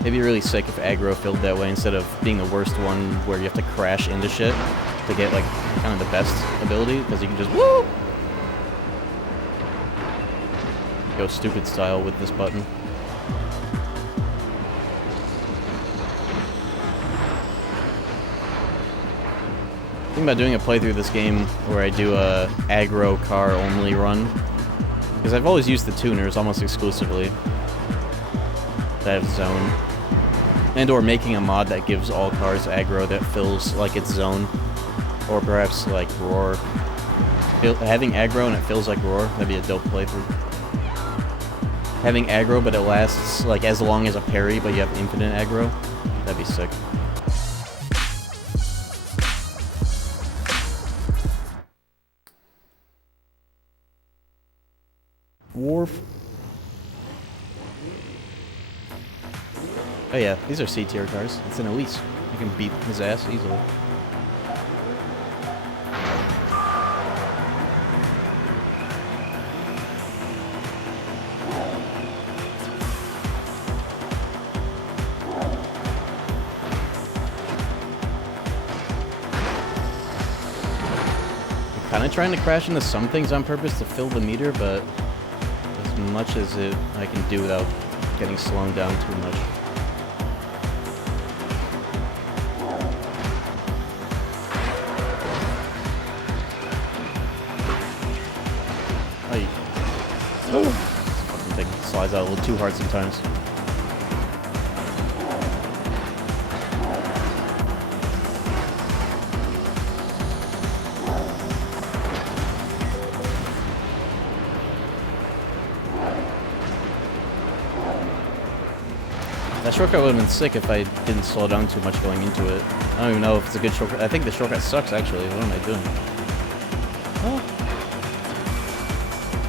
It'd be really sick if aggro filled that way instead of being the worst one where you have to crash into shit to get like kind of the best ability, because you can just woo! Go stupid style with this button. Thinking about doing a playthrough of this game where I do a aggro car only run, because I've always used the tuners almost exclusively that have zone, and or making a mod that gives all cars aggro that fills like its zone, or perhaps like Roar. Having aggro and it feels like Roar, that'd be a dope playthrough. Having aggro but it lasts like as long as a parry but you have infinite aggro, that'd be sick. Wharf. Oh yeah, these are C tier cars. It's an Elise. You can beat his ass easily. Kinda trying to crash into some things on purpose to fill the meter, but as much as I can do without getting slowed down too much. Oh, this fucking thing slides out a little too hard sometimes. That shortcut would have been sick if I didn't slow down too much going into it. I don't even know if it's a good shortcut. I think the shortcut sucks, actually. What am I doing?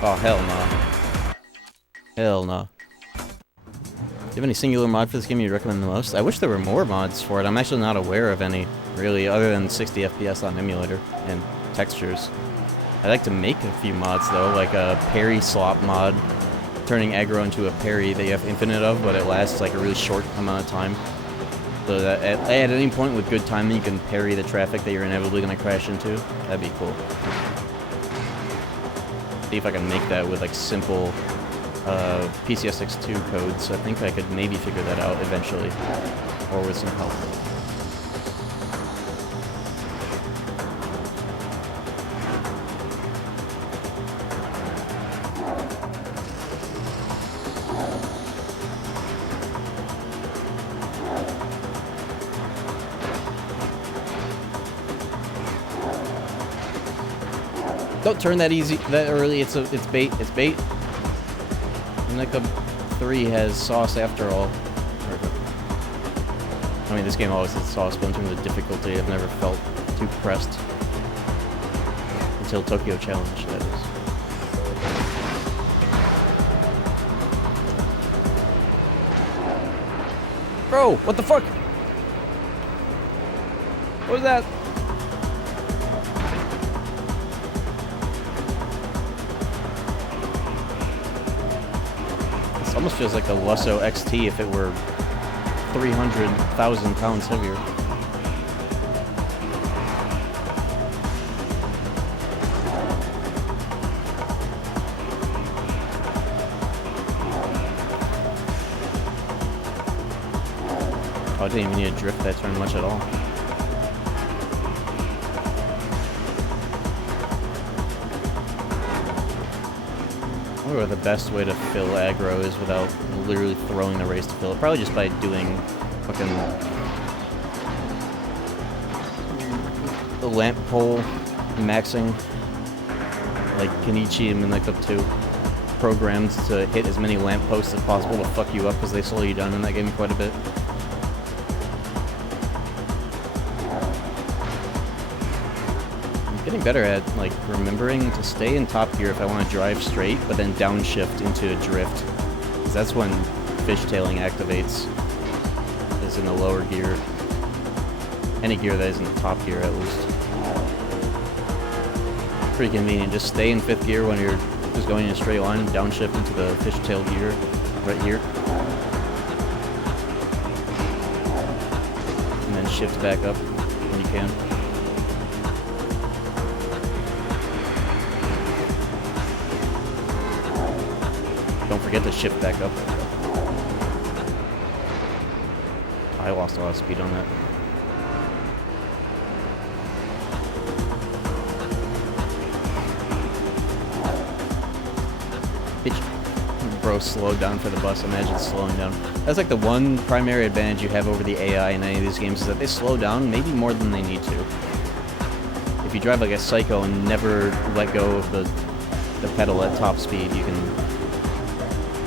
Oh, hell no. Hell no. Do you have any singular mod for this game you'd recommend the most? I wish there were more mods for it. I'm actually not aware of any, really, other than 60 FPS on emulator and textures. I'd like to make a few mods, though, like a parry slop mod, turning aggro into a parry that you have infinite of, but it lasts like a really short amount of time. So that at any point with good timing, you can parry the traffic that you're inevitably going to crash into. That'd be cool. See if I can make that with like simple PCSX2 codes. I think I could maybe figure that out eventually, or with some help. Don't turn that easy, that early. It's bait. It's bait. NICA 3 has sauce after all. I mean, this game always has sauce, but in terms of difficulty, I've never felt too pressed. Until Tokyo Challenge, that is. Bro, what the fuck? What was that? Almost feels like the Lusso XT if it were 300,000 pounds heavier. Oh, I didn't even need to drift that turn much at all. wonder what the best way to fill aggro is without literally throwing the race to fill it. Probably just by doing fucking the lamp pole maxing, like Kenichi and Midnight Club 2, programmed to hit as many lamp posts as possible to fuck you up because they slow you down in that game quite a bit. Getting better at, like, remembering to stay in top gear if I want to drive straight, but then downshift into a drift. Because that's when fishtailing activates, is in the lower gear. Any gear that is in the top gear, at least. Pretty convenient. Just stay in 5th gear when you're just going in a straight line, downshift into the fishtail gear, right here. And then shift back up when you can. Don't forget to shift back up. I lost a lot of speed on that. Bro slowed down for the bus. Imagine slowing down. That's like the one primary advantage you have over the AI in any of these games is that they slow down maybe more than they need to. If you drive like a psycho and never let go of the pedal at top speed, you can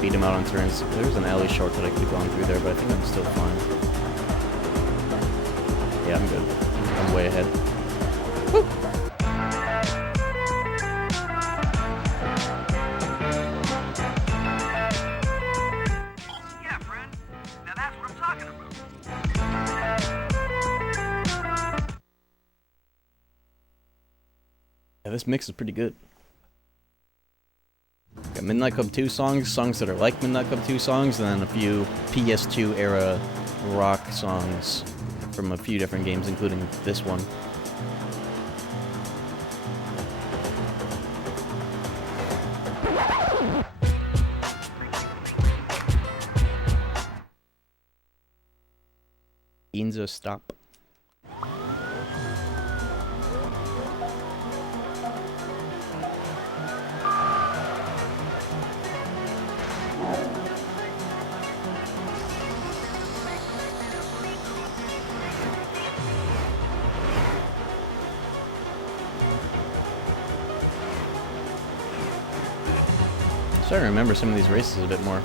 beat him out on turns. There's an alley shortcut I could have gone through there, but I think I'm still fine. Yeah, I'm good. I'm way ahead. Woo! Yeah, friend. Now that's what I'm talking about. Yeah, this mix is pretty good. Got Midnight Club 2 songs, songs that are like Midnight Club 2 songs, and then a few PS2 era rock songs from a few different games, including this one. Ginza Stop. Starting to remember some of these races a bit more.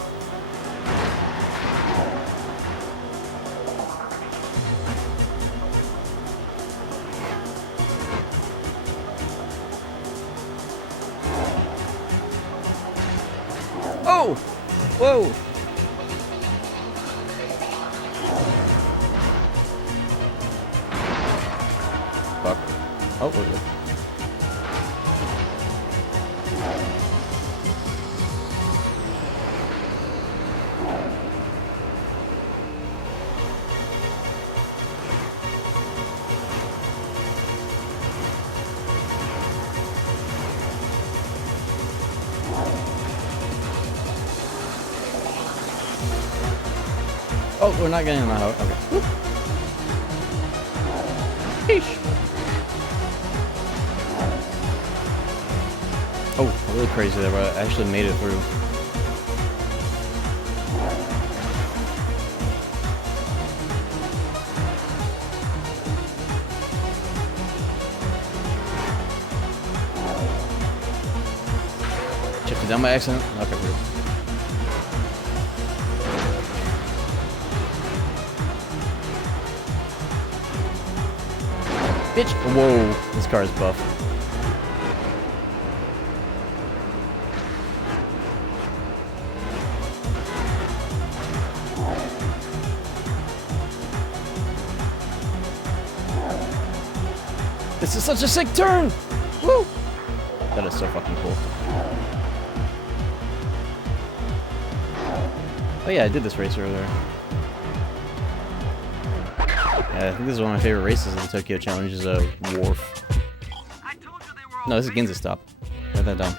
Oh! Whoa! Fuck. Oh, we're good. Oh, we're not getting in the house. Okay. Woo. Sheesh. Oh, really crazy that I actually made it through. Chipped it down by accident. Okay, we're good. Bitch! Whoa, this car is buff. This is such a sick turn! Woo! That is so fucking cool. Oh yeah, I did this race earlier. Yeah, I think this is one of my favorite races of the Tokyo Challenge, is a Wharf. I told you they were all No, this is Ginza Stop. Write that down.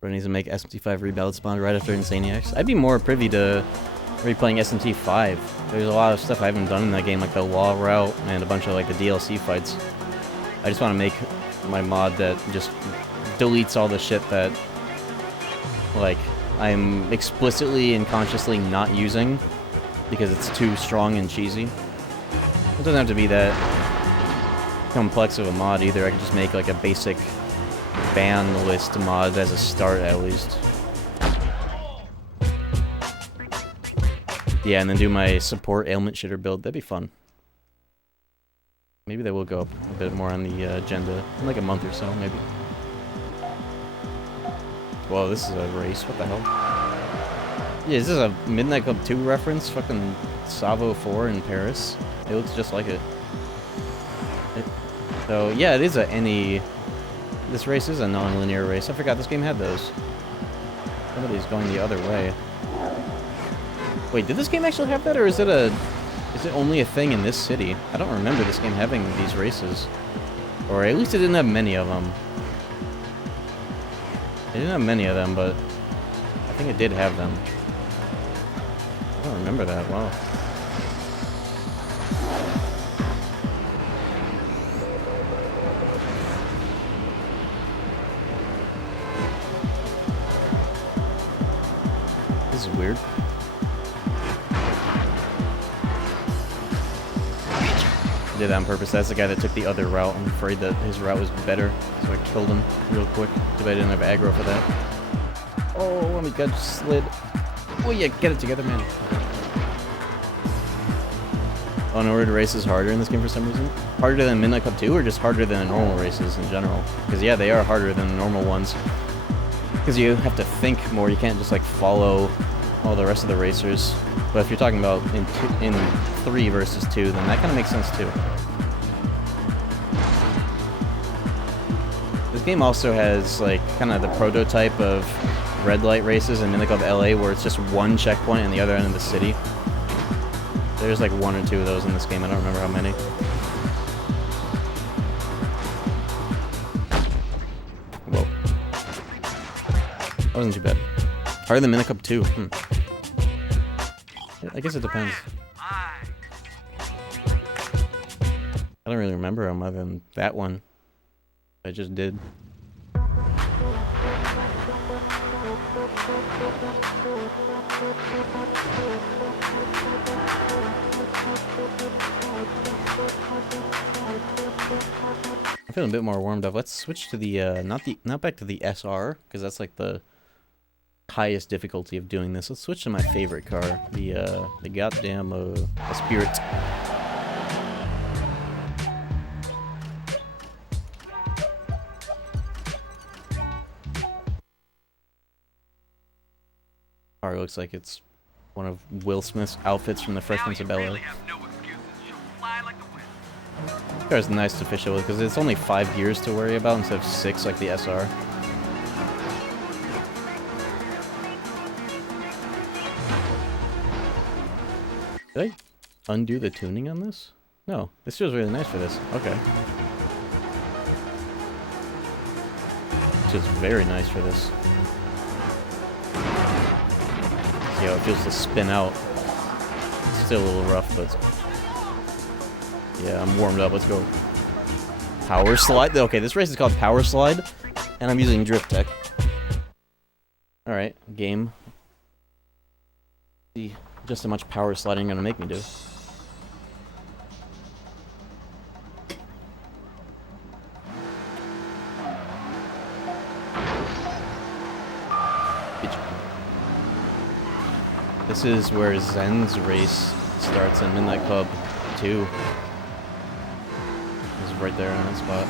Bro needs to make SMT5 reballad spawn right after Insaniacs. I'd be more privy to replaying SMT5. There's a lot of stuff I haven't done in that game, like the Law Route and a bunch of like the DLC fights. I just want to make my mod that just deletes all the shit that, like, I'm explicitly and consciously not using because it's too strong and cheesy. It doesn't have to be that complex of a mod either. I could just make like a basic ban list mod as a start at least. Yeah, and then do my support ailment shitter build. That'd be fun. Maybe that will go up a bit more on the agenda in like a month or so, maybe. Whoa, this is a race. What the hell? Yeah, is this a Midnight Club 2 reference? Fucking Savo 4 in Paris? It looks just like it. So, yeah, it is a any... This race is a non-linear race. I forgot this game had those. Somebody's going the other way. Wait, did this game actually have that, or is it a... Is it only a thing in this city? I don't remember this game having these races. Or at least it didn't have many of them. It didn't have many of them, but I think it did have them. I don't remember that. Wow. This is weird. I did that on purpose. That's the guy that took the other route. I'm afraid that his route was better, so I killed him real quick. Too bad I didn't have aggro for that. Oh, my god, just slid. Oh yeah, get it together, man. Unordered race is harder in this game for some reason. Harder than Midnight Club 2, or just harder than normal races in general? Because yeah, they are harder than the normal ones. Because you have to think more. You can't just like follow all the rest of the racers. But if you're talking about in 3 versus 2, then that kind of makes sense too. This game also has like kind of the prototype of red light races in Midnight Club LA, where it's just one checkpoint in the other end of the city. There's like 1 or 2 of those in this game. I don't remember how many. Whoa. That wasn't too bad. Harder than Midnight Club 2. I guess it depends. I don't really remember them other than that one. I just did. I'm feeling a bit more warmed up. Let's switch to the not back to the SR, because that's like the highest difficulty of doing this. Let's switch to my favorite car, the goddamn Spirit. Car looks like it's one of Will Smith's outfits from the Fresh Prince of Bel-Air. This car's nice to fish with because it's only 5 gears to worry about instead of 6 like the SR. Did I undo the tuning on this? No, this feels really nice for this. Okay. This feels very nice for this. See how it feels to spin out. It's still a little rough, but yeah, I'm warmed up. Let's go. Power Slide. Okay, this race is called Power Slide, and I'm using Drift Tech. Alright, game. See just how much power sliding gonna make me do. This is where Zen's race starts in Midnight Club 2. It's right there on that spot.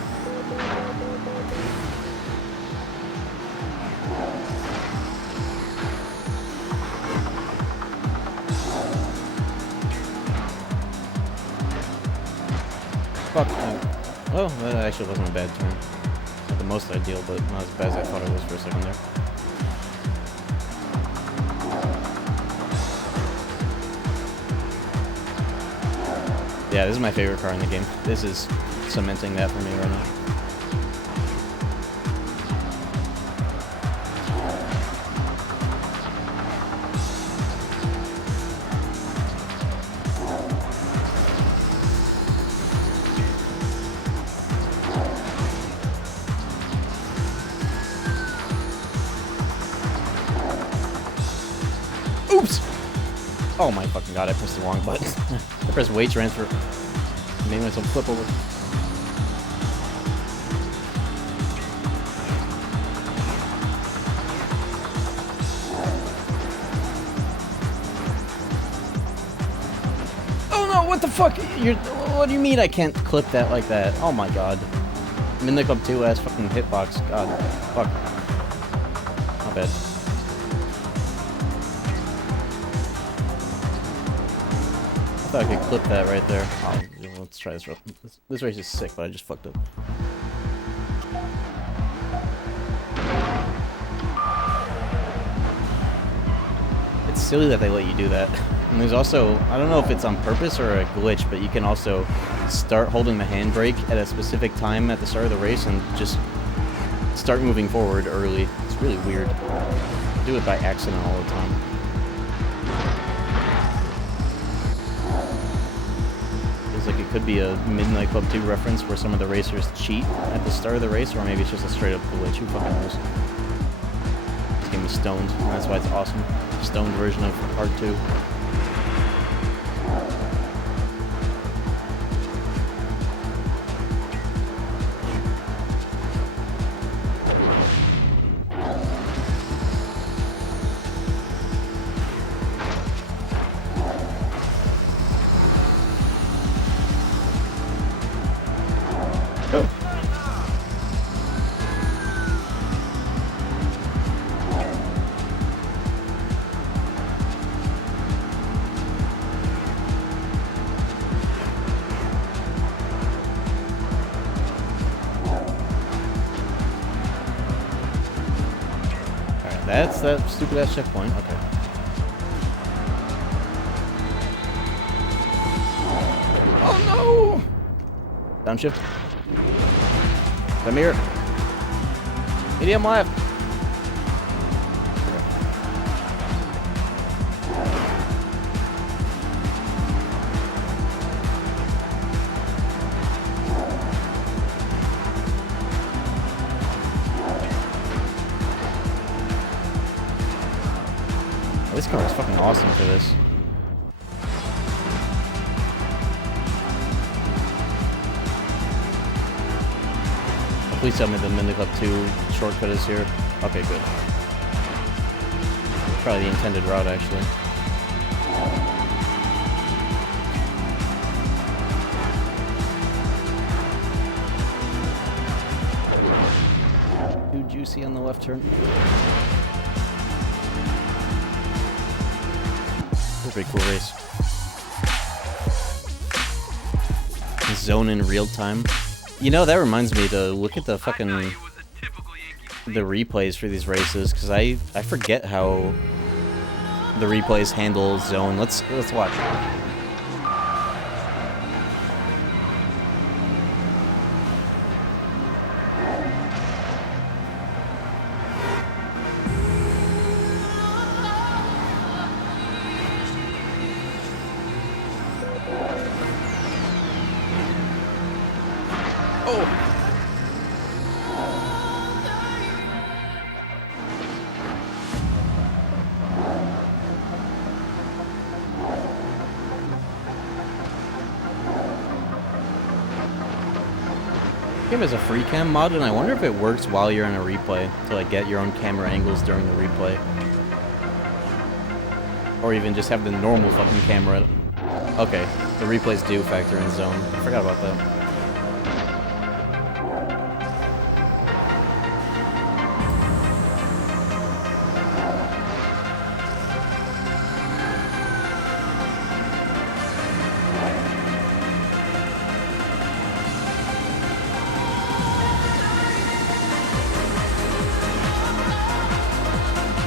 Fuck. Oh, that actually wasn't a bad turn. Not the most ideal, but not as bad as I thought it was for a second there. Yeah, this is my favorite car in the game. This is cementing that for me right now. Oh my fucking god, I pressed the wrong button. I pressed weight transfer. Made myself flip over. Oh no, what the fuck? What do you mean I can't clip that like that? Oh my god. I'm in the Club 2 ass fucking hitbox. God. Fuck. Not bad. I thought I could clip that right there. Oh, let's try this. This race is sick, but I just fucked up. It's silly that they let you do that. And there's also, I don't know if it's on purpose or a glitch, but you can also start holding the handbrake at a specific time at the start of the race and just start moving forward early. It's really weird. I do it by accident all the time. Like it could be a Midnight Club 2 reference where some of the racers cheat at the start of the race, or maybe it's just a straight up glitch. Who fucking knows? This game is stoned, and that's why it's awesome. Stoned version of Part 2. That's that stupid ass checkpoint. Okay. Oh no! Downshift. Come here. Medium left. This car is fucking awesome for this. Please tell me the Midnight Club 2 shortcut is here. Okay, good. Probably the intended route, actually. Too juicy on the left turn. Pretty cool race. Zone in real time. You know, that reminds me to look at the fucking the replays for these races, because I forget how the replays handle zone. Let's watch. Game is a free cam mod, and I wonder if it works while you're in a replay to like get your own camera angles during the replay, or even just have the normal fucking camera. Okay, the replays do factor in zone. I forgot about that.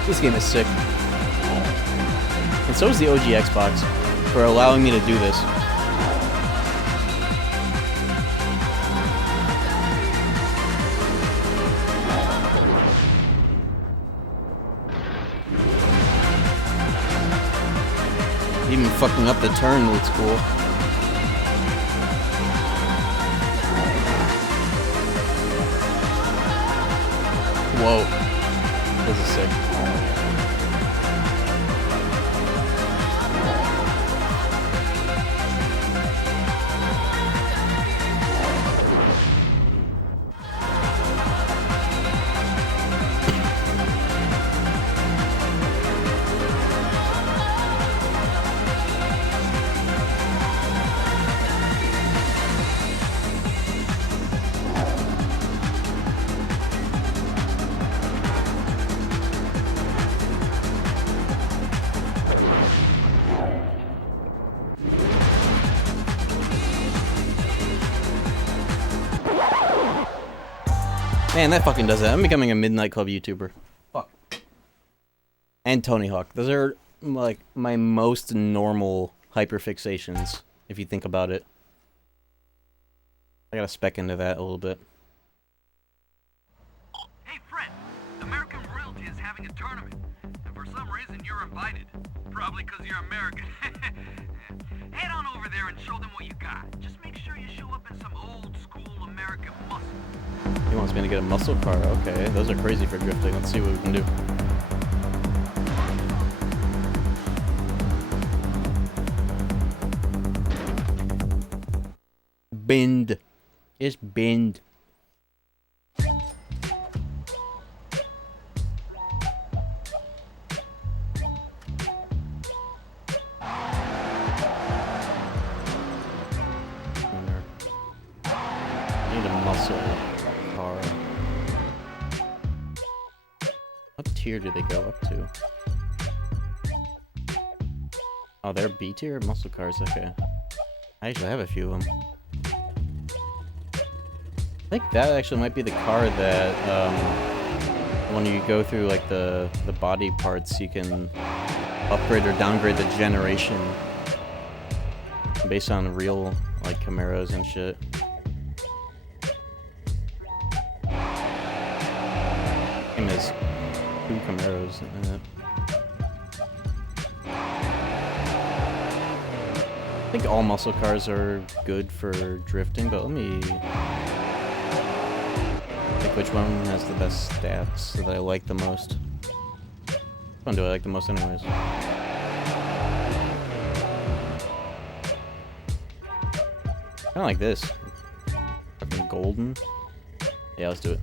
This game is sick. And so is the OG Xbox for allowing me to do this. Even fucking up the turn looks cool. Whoa. This is sick. Man, that fucking does that. I'm becoming a Midnight Club YouTuber. Fuck. And Tony Hawk. Those are, like, my most normal hyperfixations, if you think about it. I gotta spec into that a little bit. Hey, friend, American Royalty is having a tournament, and for some reason you're invited. Probably because you're American. Head on over there and show them what you got. Just make sure you show up in some old school American muscle. He wants me to get a muscle car. Okay, those are crazy for drifting. Let's see what we can do. Bend. Just bend. Need a muscle car. What tier do they go up to? Oh, they're B tier muscle cars. Okay. I actually have a few of them. I think that actually might be the car that, when you go through, like, the body parts, you can upgrade or downgrade the generation based on real, like, Camaros and shit. Game has 2 Camaros in it. I think all muscle cars are good for drifting, but let me... which one has the best stats that I like the most? Which one do I like the most anyways? Kinda like this. Fucking golden. Yeah, let's do it.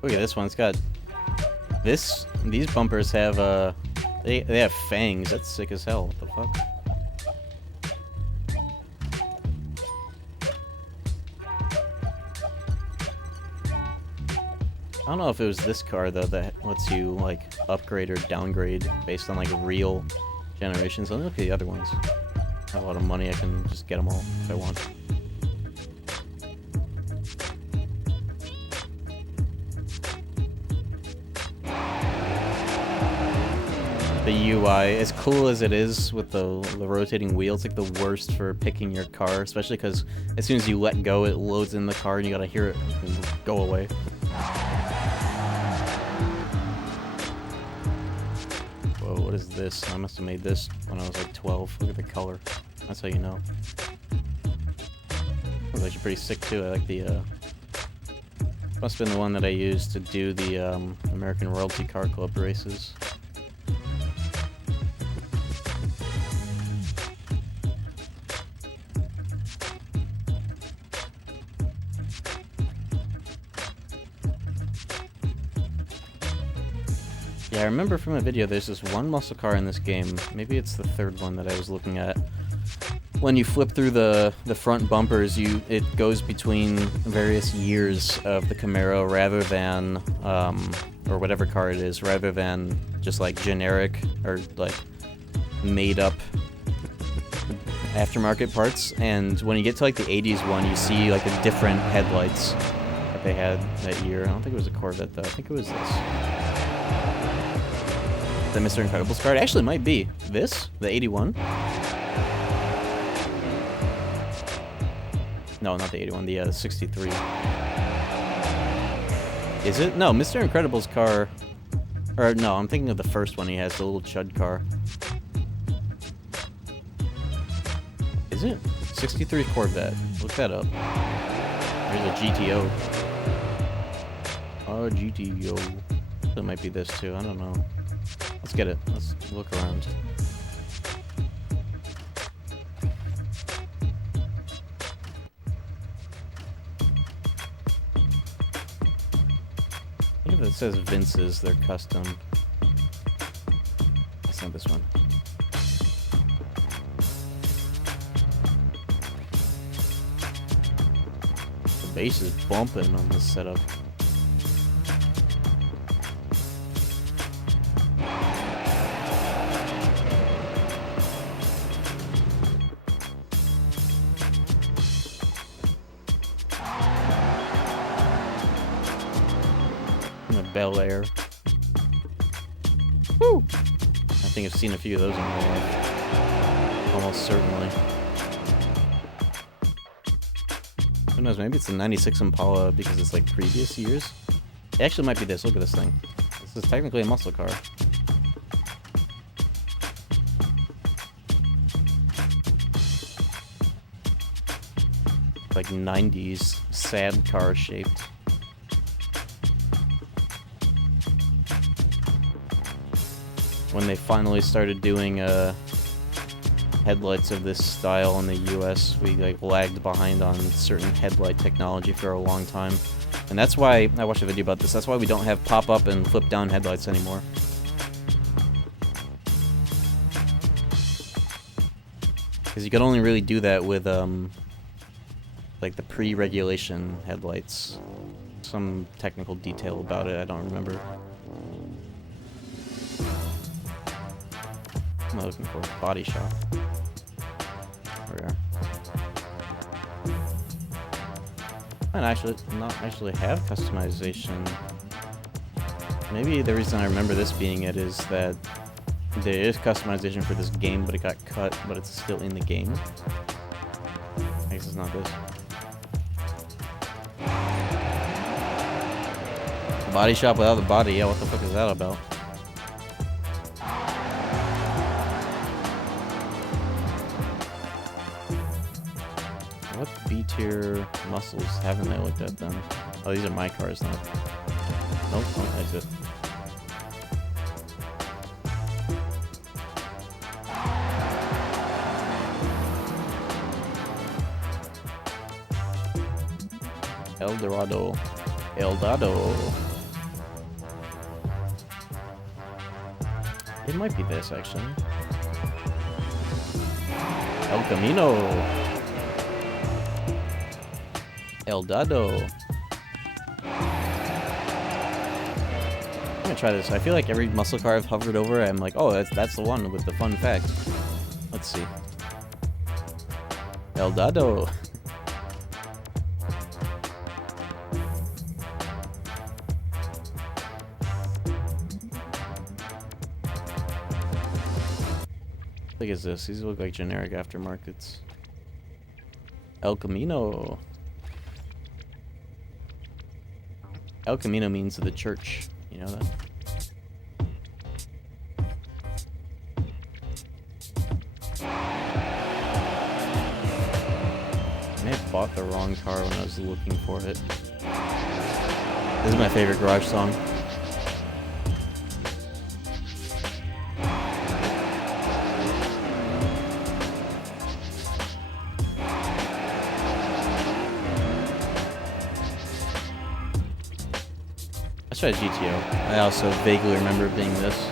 Look at this one. It's got this. These bumpers have they have fangs. That's sick as hell. What the fuck? I don't know if it was this car though that lets you like upgrade or downgrade based on like real generations. Let me look at the other ones. I have a lot of money. I can just get them all if I want. The UI, as cool as it is with the rotating wheel, it's like the worst for picking your car, especially because as soon as you let go, it loads in the car and you gotta hear it go away. Whoa, what is this? I must have made this when I was like 12. Look at the color. That's how you know. It's actually pretty sick too. I like the, must have been the one that I used to do the American Royalty Car Club races. Yeah, I remember from a video there's this one muscle car in this game, maybe it's the third one that I was looking at. When you flip through the front bumpers, it goes between various years of the Camaro rather than, or whatever car it is, rather than just like generic or like made up aftermarket parts. And when you get to like the 80s one, you see like the different headlights that they had that year. I don't think it was a Corvette though, I think it was this. The Mr. Incredibles card. It actually might be this, the 81. No, not the 81, the 63. Is it? No, Mr. Incredibles car. Or no, I'm thinking of the first one he has, the little chud car. Is it? 63 Corvette. Look that up. There's a GTO. Oh, GTO. That might be this too, I don't know. Let's get it. Let's look around. If it says Vince's, they're custom. it's not this one. The bass is bumping on this setup. Bel Air. Woo! I think I've seen a few of those in my life. Almost certainly. Who knows, maybe it's a 96 Impala because it's like previous years. It actually might be this, look at this thing. This is technically a muscle car. Like 90s sad car shaped. When they finally started doing headlights of this style in the US, we like lagged behind on certain headlight technology for a long time. And that's why, I watched a video about this, that's why we don't have pop-up and flip-down headlights anymore. Because you could only really do that with, like the pre-regulation headlights. Some technical detail about it, I don't remember. What am I looking for? Body shop. There we are. And actually, not actually have customization. Maybe the reason I remember this being it is that there is customization for this game, but it got cut, but it's still in the game. I guess it's not this. Body shop without the body, yeah, what the fuck is that about? What B-tier muscles haven't I looked at then? Oh, these are my cars now. Nope, don't exit. El Dorado. It might be this, actually. El Camino. El Dado. I'm gonna try this. I feel like every muscle car I've hovered over, I'm like, oh, that's the one with the fun fact. Let's see. El Dado. What is this? These look like generic aftermarkets. El Camino. El Camino means the church. You know that? I may have bought the wrong car when I was looking for it. This is my favorite garage song. Let's try GTO. I also vaguely remember it being this.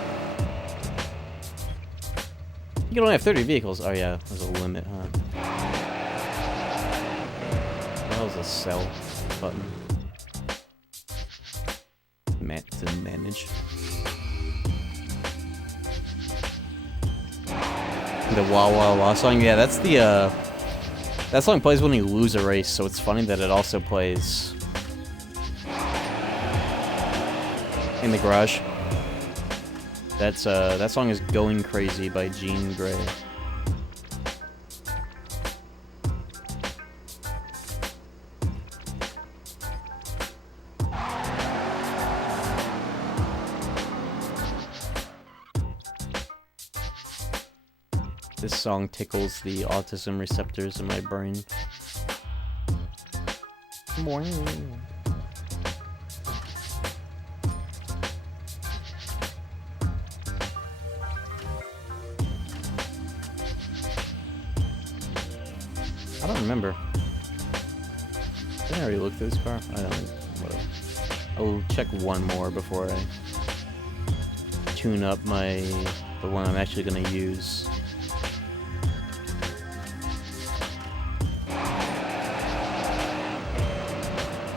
You can only have 30 vehicles. Oh yeah, there's a limit, huh? That was a sell button. To manage. The Wah Wah Wah song, yeah, that's the, that song plays when you lose a race, so it's funny that it also plays in the garage. That's, that song is Going Crazy by Jean Grey. This song tickles the autism receptors in my brain. Boing. I don't remember. Did I already look through this car? I don't know. Whatever. I'll check one more before I tune up the the one I'm actually gonna use.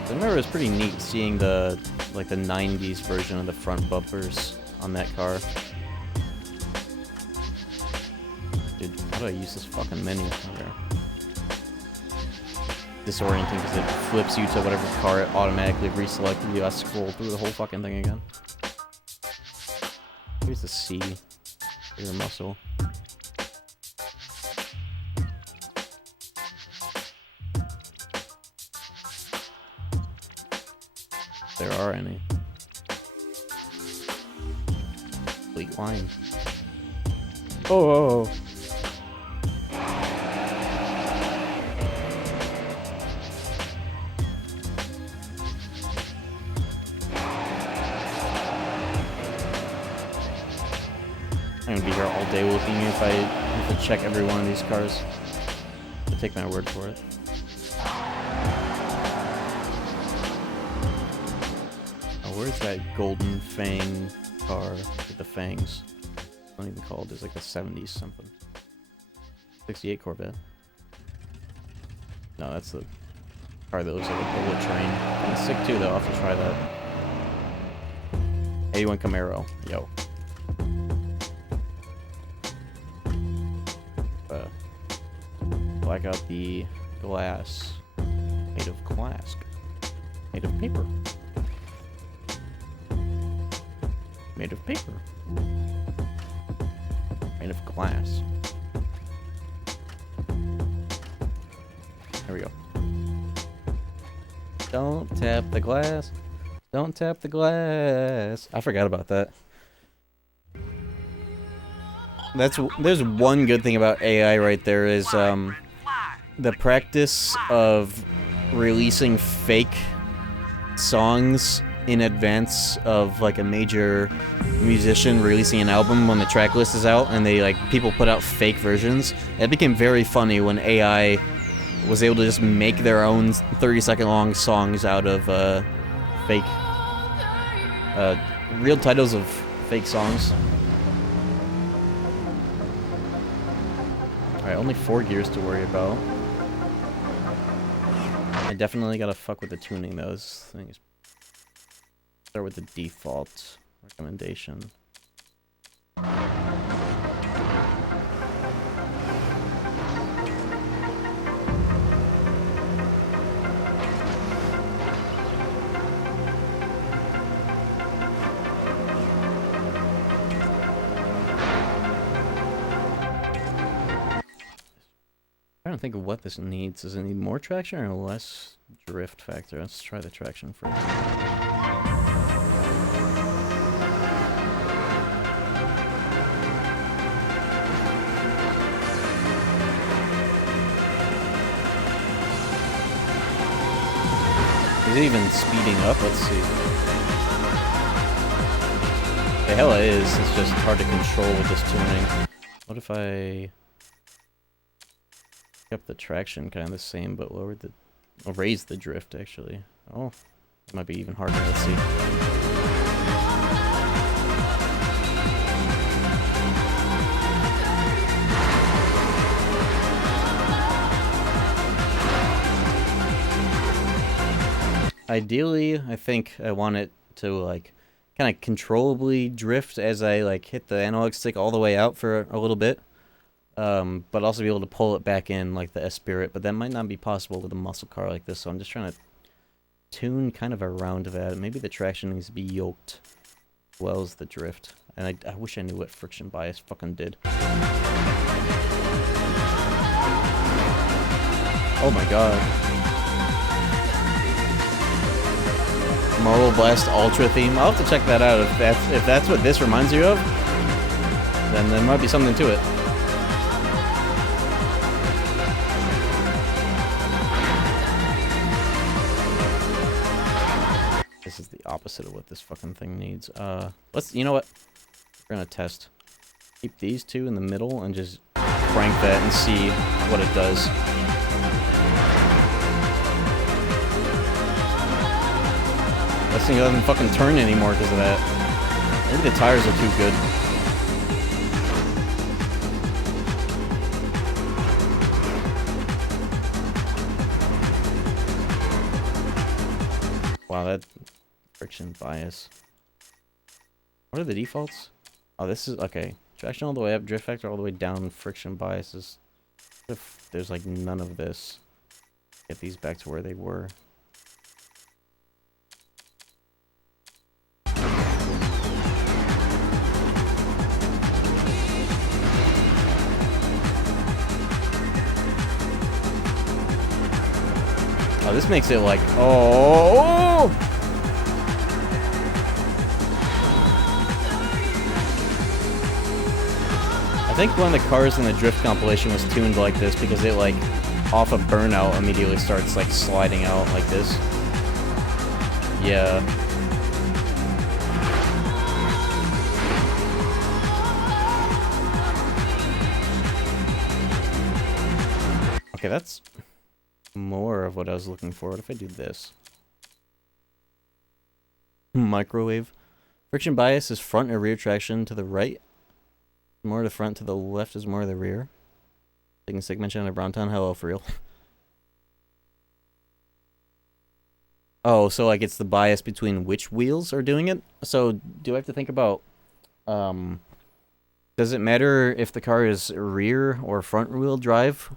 I remember it was pretty neat seeing the like the 90s version of the front bumpers on that car. Dude, how do I use this fucking menu here? Disorienting because it flips you to whatever car it automatically reselected. You gotta scroll through the whole fucking thing again. Here's the C. Here's the muscle. There are any. Complete line. Oh. I'm gonna be here all day looking if I check every one of these cars. I'll take my word for it. Where's that golden fang car with the fangs? I don't even call it. It's like a 70s something. 68 Corvette. No, that's the car that looks like a bullet train. Kind of sick too, though. I'll have to try that. 81 Camaro. Yo. Black out the glass. Made of glass. Made of paper. Made of paper. Made of glass. There we go. Don't tap the glass. Don't tap the glass. I forgot about that. There's one good thing about AI right there is the practice of releasing fake songs in advance of like a major musician releasing an album when the track list is out, and they like people put out fake versions. It became very funny when AI was able to just make their own 30-second long songs out of fake real titles of fake songs. Alright, only 4 gears to worry about. I definitely gotta fuck with the tuning though. This thing is... Start with the default recommendation. I'm trying to think of what this needs. Does it need more traction or less drift factor? Let's try the traction first. Is it even speeding up? Let's see. The hell it is. It's just hard to control with this tuning. What if I kept the traction kind of the same, but lowered the... Or raised the drift, actually. Oh, it might be even harder. Let's see. Ideally, I think I want it to, like, kind of controllably drift as I, like, hit the analog stick all the way out for a little bit. But also be able to pull it back in like the S-Spirit, but that might not be possible with a muscle car like this, so I'm just trying to tune kind of around that. Maybe the traction needs to be yoked as well as the drift. And I wish I knew what friction bias fucking did. Oh my god. Marble Blast Ultra theme. I'll have to check that out. If that's what this reminds you of, then there might be something to it. This is the opposite of what this fucking thing needs. You know what? We're gonna test. Keep these two in the middle and just crank that and see what it does. This thing doesn't fucking turn anymore because of that. Maybe the tires are too good. Wow, that friction bias. What are the defaults? Oh, this is okay. Traction all the way up, drift factor all the way down, friction bias is. If there's like none of this. Get these back to where they were. Oh, this makes it like, oh! I think one of the cars in the drift compilation was tuned like this because it like, off of burnout, immediately starts like sliding out like this. Yeah. Okay, that's more of what I was looking for. What if I do this? Microwave. Friction bias is front or rear traction to the right. More to the front, to the left is more to the rear. Taking segmentation of Browntown. Hello, for real. Oh, so like it's the bias between which wheels are doing it? So do I have to think about, does it matter if the car is rear or front wheel drive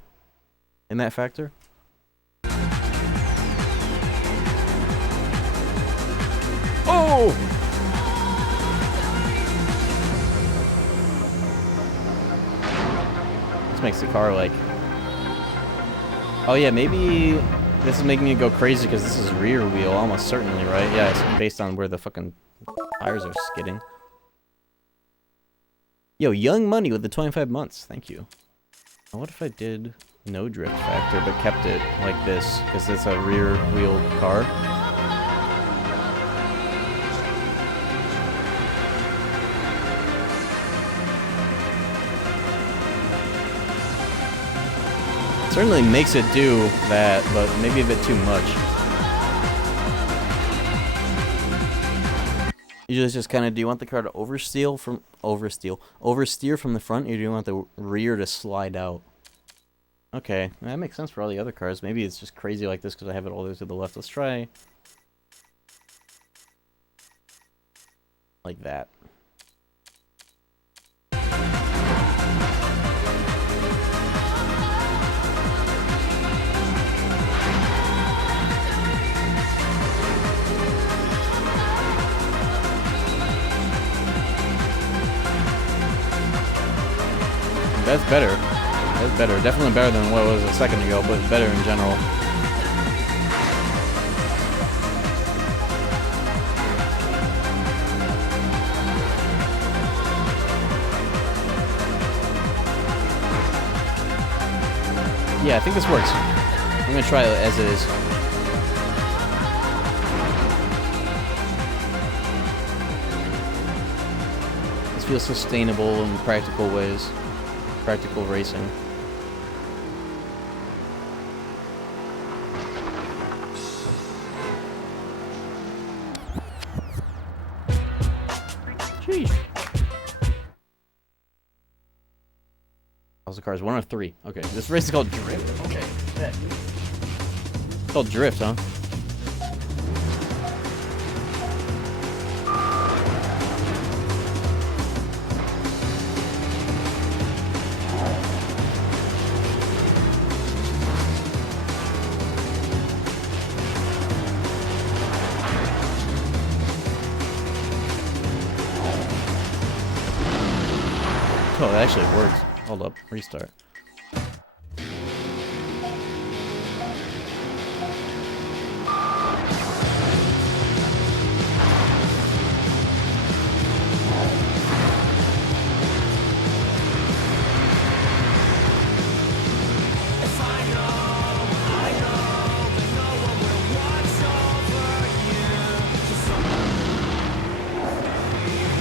in that factor? Oh! This makes the car like... Oh yeah, maybe this is making it go crazy because this is rear wheel, almost certainly, right? Yeah, it's based on where the fucking tires are skidding. Yo, Young Money with the 25 months, thank you. Now, what if I did no drift factor but kept it like this because it's a rear wheel car? Certainly makes it do that, but maybe a bit too much. Usually it's just kind of, do you want the car to oversteer from the front, or do you want the rear to slide out? Okay, that makes sense for all the other cars. Maybe it's just crazy like this because I have it all the way to the left. Let's try like that. That's better. That's better. Definitely better than what it was a second ago, but better in general. Yeah, I think this works. I'm gonna try it as it is. This feels sustainable in practical ways. Practical racing. Sheesh. How's the cars? 1 or 3? Okay, this race is called Drift. Okay. It's called Drift, huh? Oh, that actually works. Hold up, restart.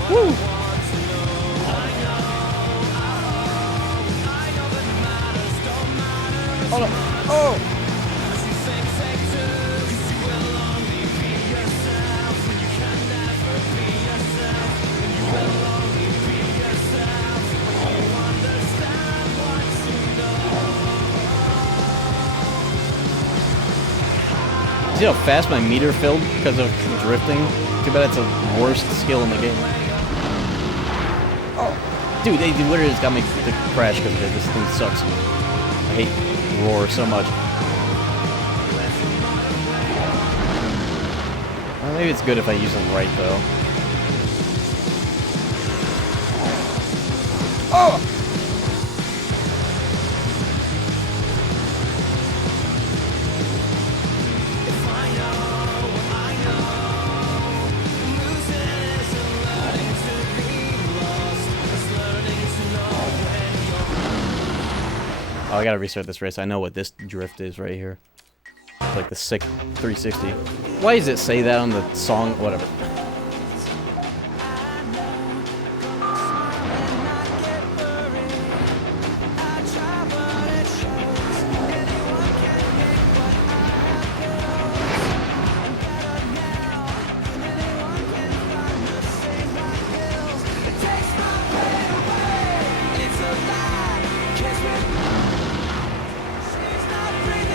Woo! Hold up. Oh! see how fast my meter filled because of drifting? Too bad it's the worst skill in the game. Oh, dude, they literally just got me to crash because of it. This thing sucks. I hate Roar so much. Well, maybe it's good if I use them right, though. Oh! Oh, I gotta restart this race. I know what this drift is right here. It's like the sick 360. Why does it say that on the song? Whatever.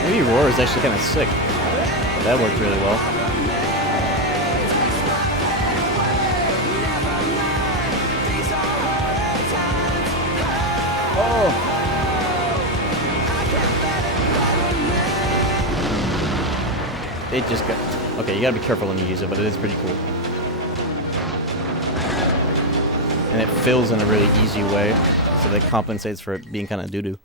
Maybe Roar is actually kind of sick. That worked really well. Oh! It just got... Okay, you gotta be careful when you use it, but it is pretty cool. And it fills in a really easy way, so that compensates for it being kind of doo-doo.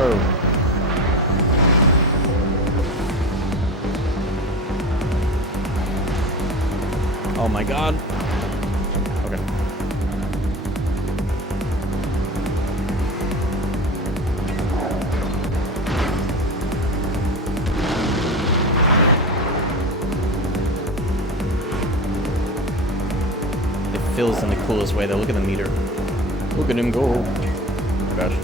Oh. Oh my god. Okay. It fills in the coolest way though. Look at the meter. Look at him go. Gosh.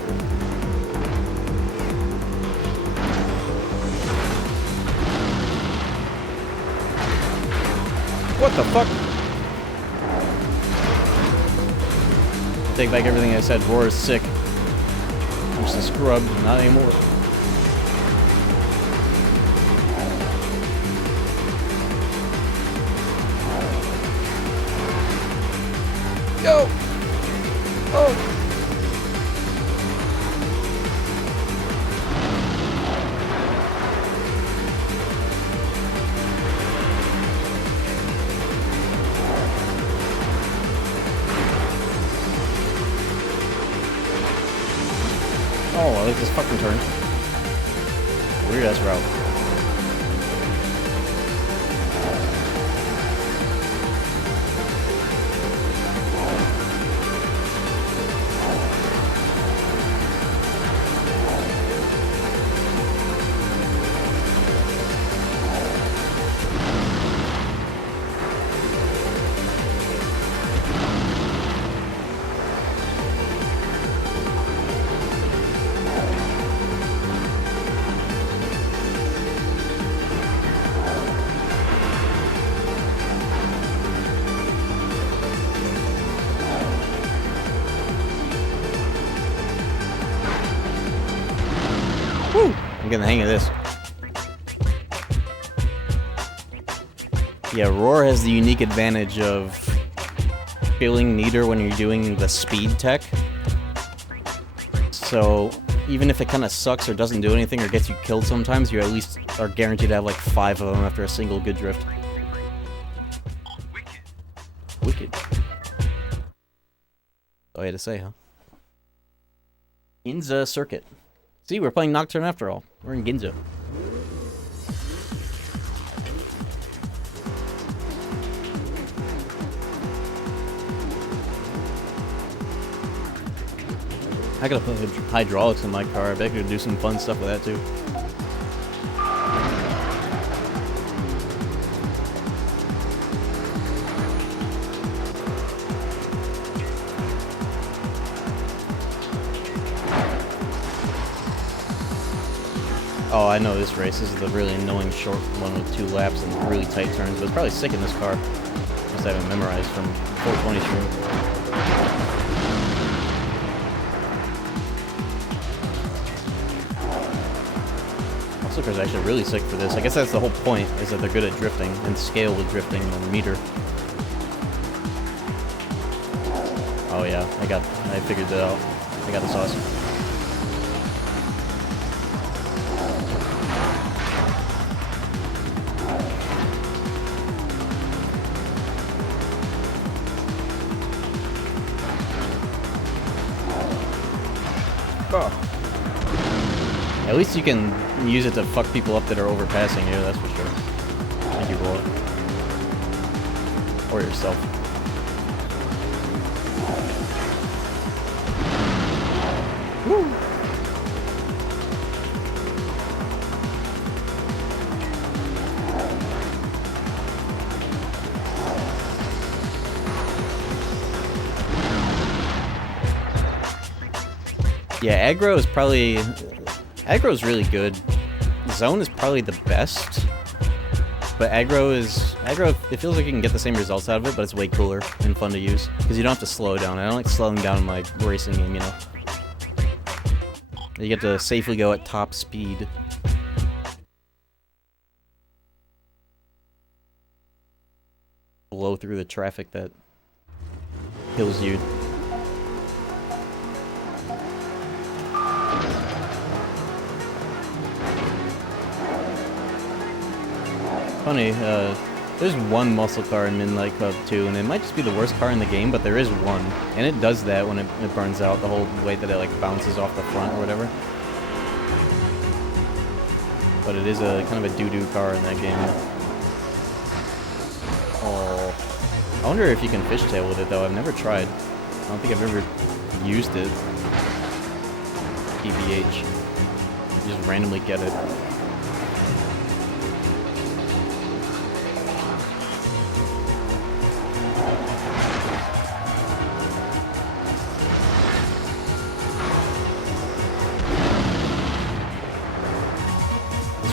What the fuck? I take back everything I said. Roar is sick. I'm just a scrub. Not anymore. Go! Oh! Oh, I like this fucking turn. Weird ass route. Woo! I'm getting the hang of this. Yeah, Roar has the unique advantage of feeling neater when you're doing the speed tech. So, even if it kind of sucks or doesn't do anything or gets you killed sometimes, you at least are guaranteed to have like 5 of them after a single good drift. Wicked. All I had to say, huh? Ginza Circuit. See, we're playing Nocturne after all. We're in Ginza. I gotta put hydraulics in my car. I bet I could do some fun stuff with that too. Oh, I know this race. This is the really annoying short one with 2 laps and really tight turns, but it's probably sick in this car. Just I haven't memorized from 420 stream. Slipper's actually really sick for this. I guess that's the whole point, is that they're good at drifting and scale with drifting and meter. Oh yeah, I figured that out. I got the sauce. Oh. At least you can use it to fuck people up that are overpassing you, that's for sure. Thank you, Bullet. Or yourself. Woo! Yeah, aggro is probably... Aggro is really good. Zone is probably the best. But aggro, it feels like you can get the same results out of it, but it's way cooler and fun to use. Because you don't have to slow down. I don't like slowing down in my racing game, you know. You get to safely go at top speed. Blow through the traffic that kills you. Funny, there's one muscle car in Midnight Club 2, and it might just be the worst car in the game, but there is one. And it does that when it burns out, the whole way that it like bounces off the front or whatever. But it is a kind of a doo-doo car in that game. Oh. I wonder if you can fishtail with it though, I've never tried. I don't think I've ever used it. TBH. You just randomly get it.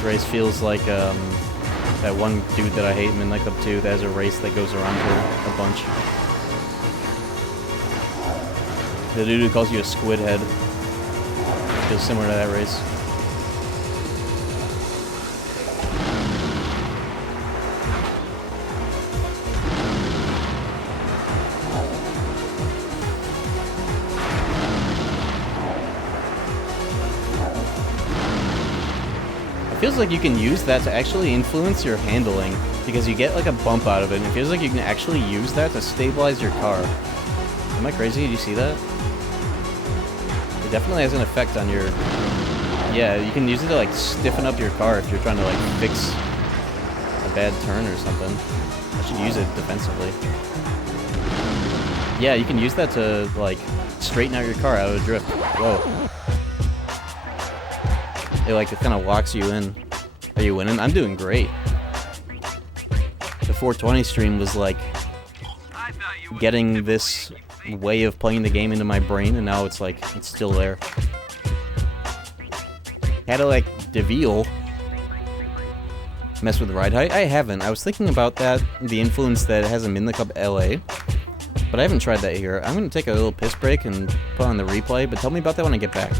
Race feels like that one dude that I hate in Midnight Club 2 that has a race that goes around for a bunch. The dude who calls you a squid head feels similar to that race. Feels like you can use that to actually influence your handling, because you get like a bump out of it, and it feels like you can actually use that to stabilize your car. Am I crazy? Did you see that? It definitely has an effect on your... Yeah, you can use it to like stiffen up your car if you're trying to like fix a bad turn or something. I should use it defensively. Yeah, you can use that to like straighten out your car out of drift. Whoa. It kind of locks you in. Are you winning? I'm doing great. The 420 stream was like getting this way of playing the game into my brain, and now it's like, it's still there. Had to like DeVille mess with the ride height? I haven't. I was thinking about that, the influence that it has in Midnight Club LA, but I haven't tried that here. I'm gonna take a little piss break and put on the replay, but tell me about that when I get back.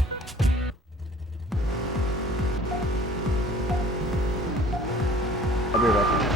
I'll be right back.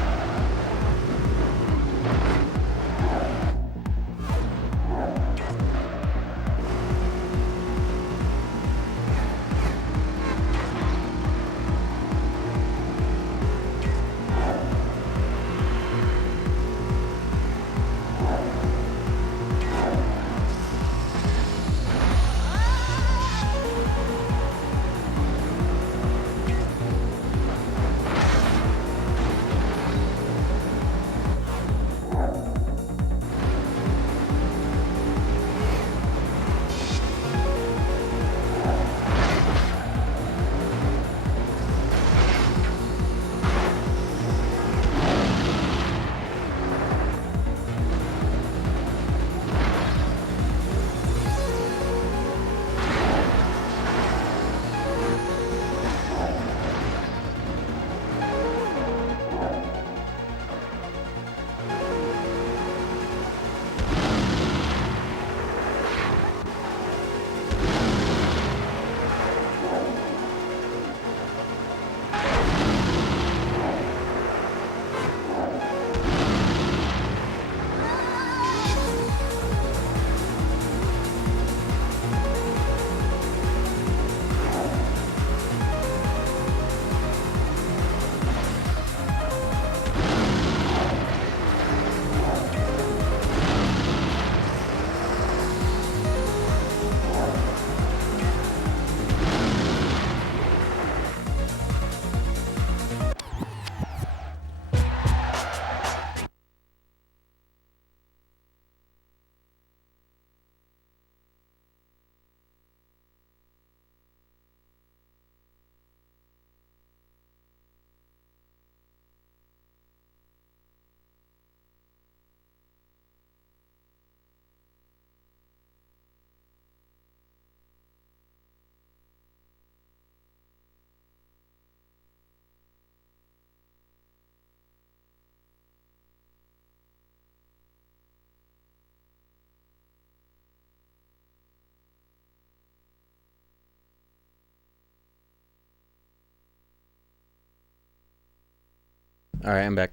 Alright, I'm back.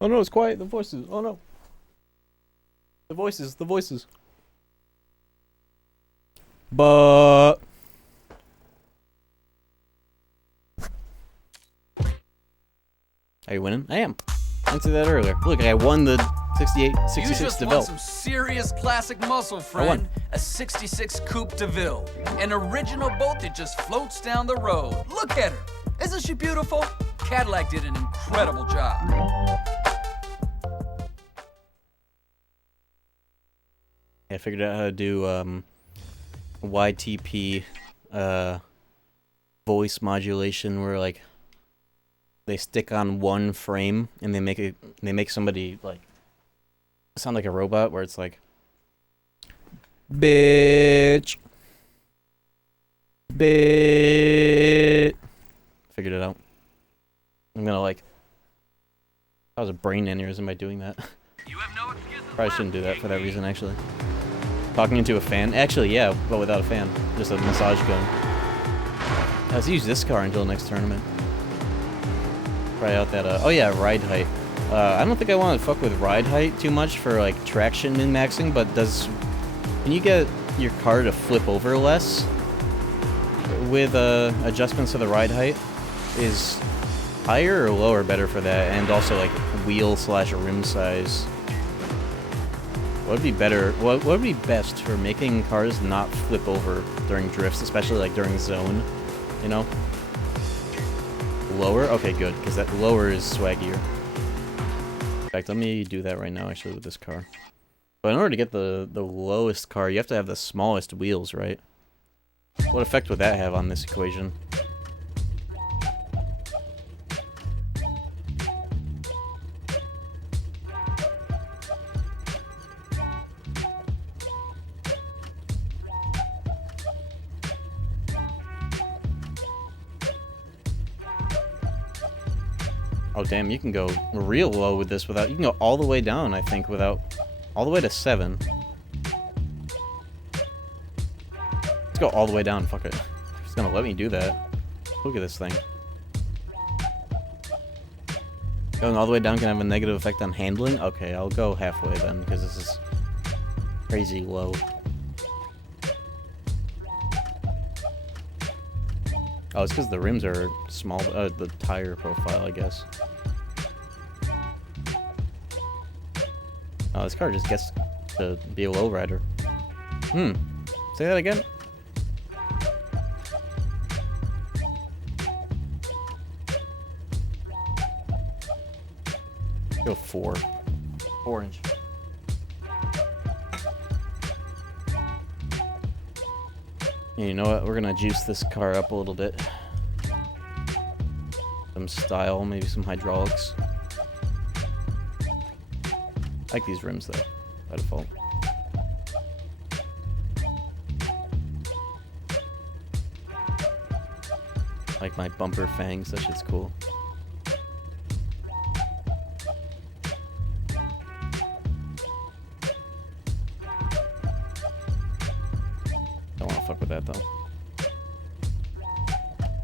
Oh no, it's quiet. The voices. Oh no. The voices. The voices. But... Are you winning? I am. I answered that earlier. Look, I won the 66 You just won DeVille. some serious classic muscle, friend. A 66 Coupe DeVille. An original boat that just floats down the road. Look at her. Isn't she beautiful? Cadillac did an incredible job. I figured out how to do YTP voice modulation where like they stick on one frame and they make somebody like sound like a robot where it's like bitch. Figured it out. I'm gonna like that was a brain aneurysm by doing that. You have no excuses Probably shouldn't do that for that reason actually. Talking into a fan? Actually, yeah, but without a fan. Just a massage gun. Let's use this car until next tournament. Try out that, oh yeah, ride height. I don't think I want to fuck with ride height too much for, like, traction min-maxing, but can you get your car to flip over less with, adjustments to the ride height? Is higher or lower better for that? And also, like, wheel/rim size. What would be better? What would be best for making cars not flip over during drifts, especially like during zone? You know, lower. Okay, good, because that lower is swaggier. In fact, let me do that right now, actually, with this car. But in order to get the lowest car, you have to have the smallest wheels, right? What effect would that have on this equation? Oh damn, you can go real low with this without... You can go all the way down, I think, without... All the way to 7. Let's go all the way down, fuck it. It's gonna let me do that. Look at this thing. Going all the way down can have a negative effect on handling? Okay, I'll go halfway then, because this is crazy low. Oh, it's because the rims are small, the tire profile, I guess. Oh, this car just gets to be a lowrider. Say that again? Go 4. 4-inch. Yeah, you know what? We're gonna juice this car up a little bit. Some style, maybe some hydraulics. I like these rims though, by default. I like my bumper fangs, that shit's cool. Don't wanna fuck with that though.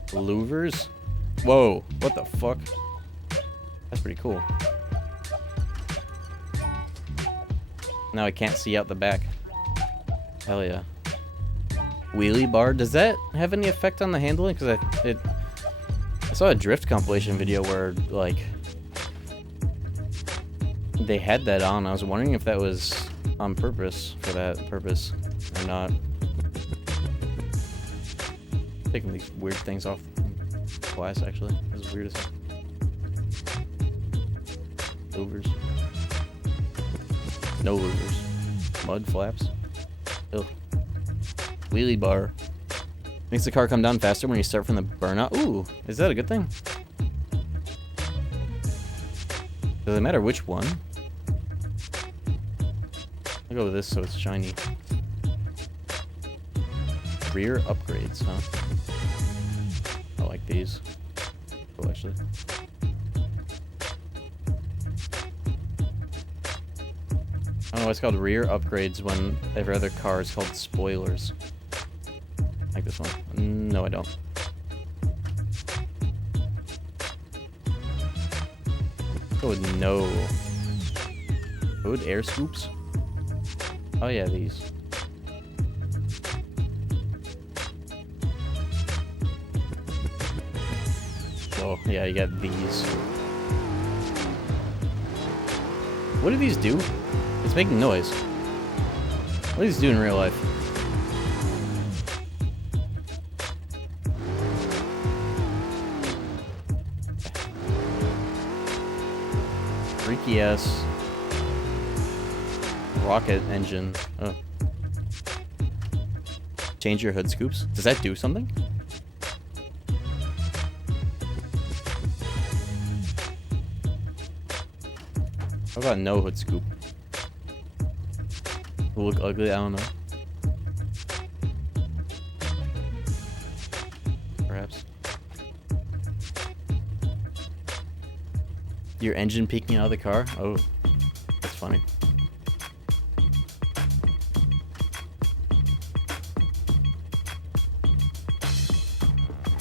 Louvers? Whoa, what the fuck? That's pretty cool. Now I can't see out the back. Hell yeah. Wheelie bar, does that have any effect on the handling? Because I saw a drift compilation video where, like, they had that on. I was wondering if that was on purpose, for that purpose, or not. Taking these weird things off glass, actually. This is weird as hell. Louvers. No louvers. Mud flaps. Ugh. Wheelie bar. Makes the car come down faster when you start from the burnout. Ooh, is that a good thing? Does it matter which one? I'll go with this so it's shiny. Rear upgrades, huh? I like these. Cool, actually. I don't know why it's called rear upgrades when every other car is called spoilers. Like this one. No, I don't. Go with no. Good air scoops. Oh yeah, these. Oh yeah, you got these. What do these do? It's making noise. What do these do in real life? Freaky ass rocket engine. Oh. Change your hood scoops. Does that do something? How about no hood scoop? Will look ugly, I don't know. Perhaps. Your engine peeking out of the car? Oh, that's funny.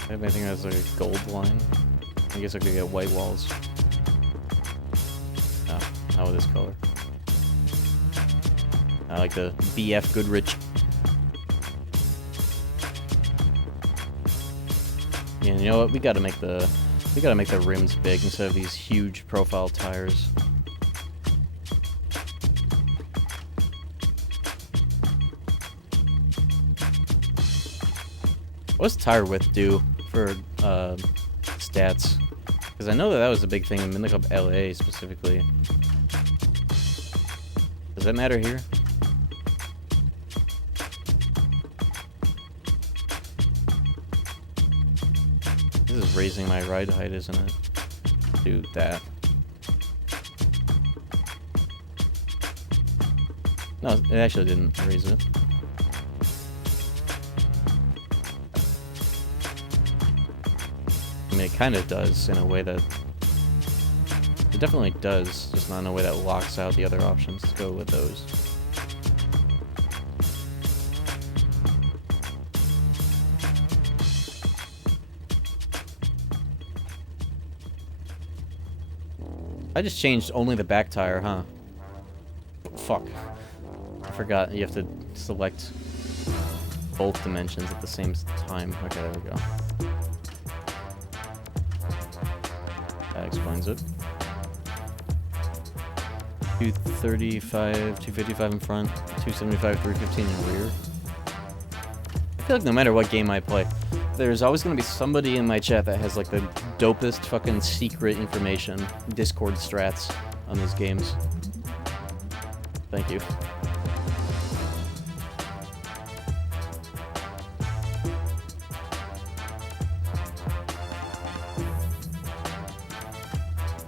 I have anything that's like a gold line? I guess I could get white walls. No, not with this color. I like the BF Goodrich. Yeah, you know what? We gotta make the rims big instead of these huge profile tires. What's tire width do for stats? Because I know that was a big thing in Mini Cup LA specifically. Does that matter here? This is raising my ride height, isn't it? Do that. No, it actually didn't raise it. I mean, it kind of does in a way that... It definitely does, just not in a way that locks out the other options. Let's go with those. I just changed only the back tire, huh? Fuck. I forgot you have to select both dimensions at the same time. Okay, there we go. That explains it. 235, 255 in front, 275, 315 in rear. I feel like no matter what game I play, there's always going to be somebody in my chat that has like the dopest fucking secret information, Discord strats on these games. Thank you.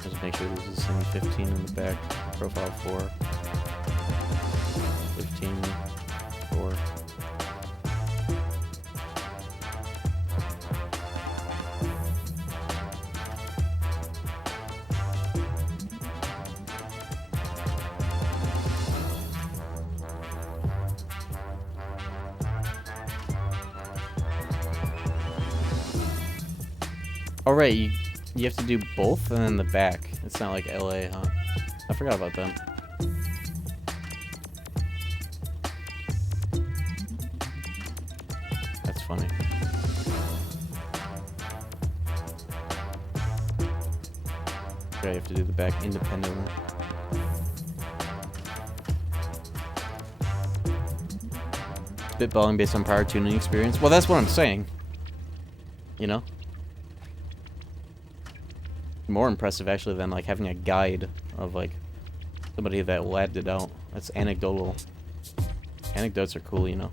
Just make sure this is the same 15 in the back, profile 4, 15, 4. Oh right, you have to do both and then the back. It's not like LA, huh? I forgot about that. That's funny. Yeah, you have to do the back independently. Spitballing based on prior tuning experience. Well, that's what I'm saying. You know? More impressive actually than like having a guide of like somebody that labbed it out. That's anecdotal. Anecdotes are cool, you know.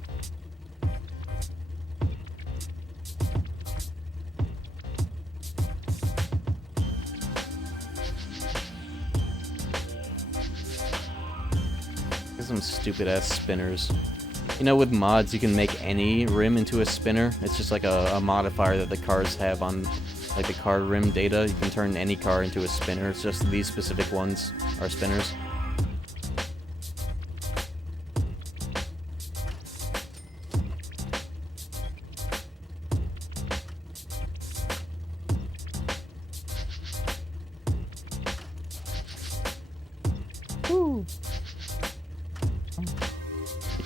There's some stupid ass spinners. You know, with mods you can make any rim into a spinner. It's just like a modifier that the cars have on like the car rim data. You can turn any car into a spinner. It's just these specific ones are spinners.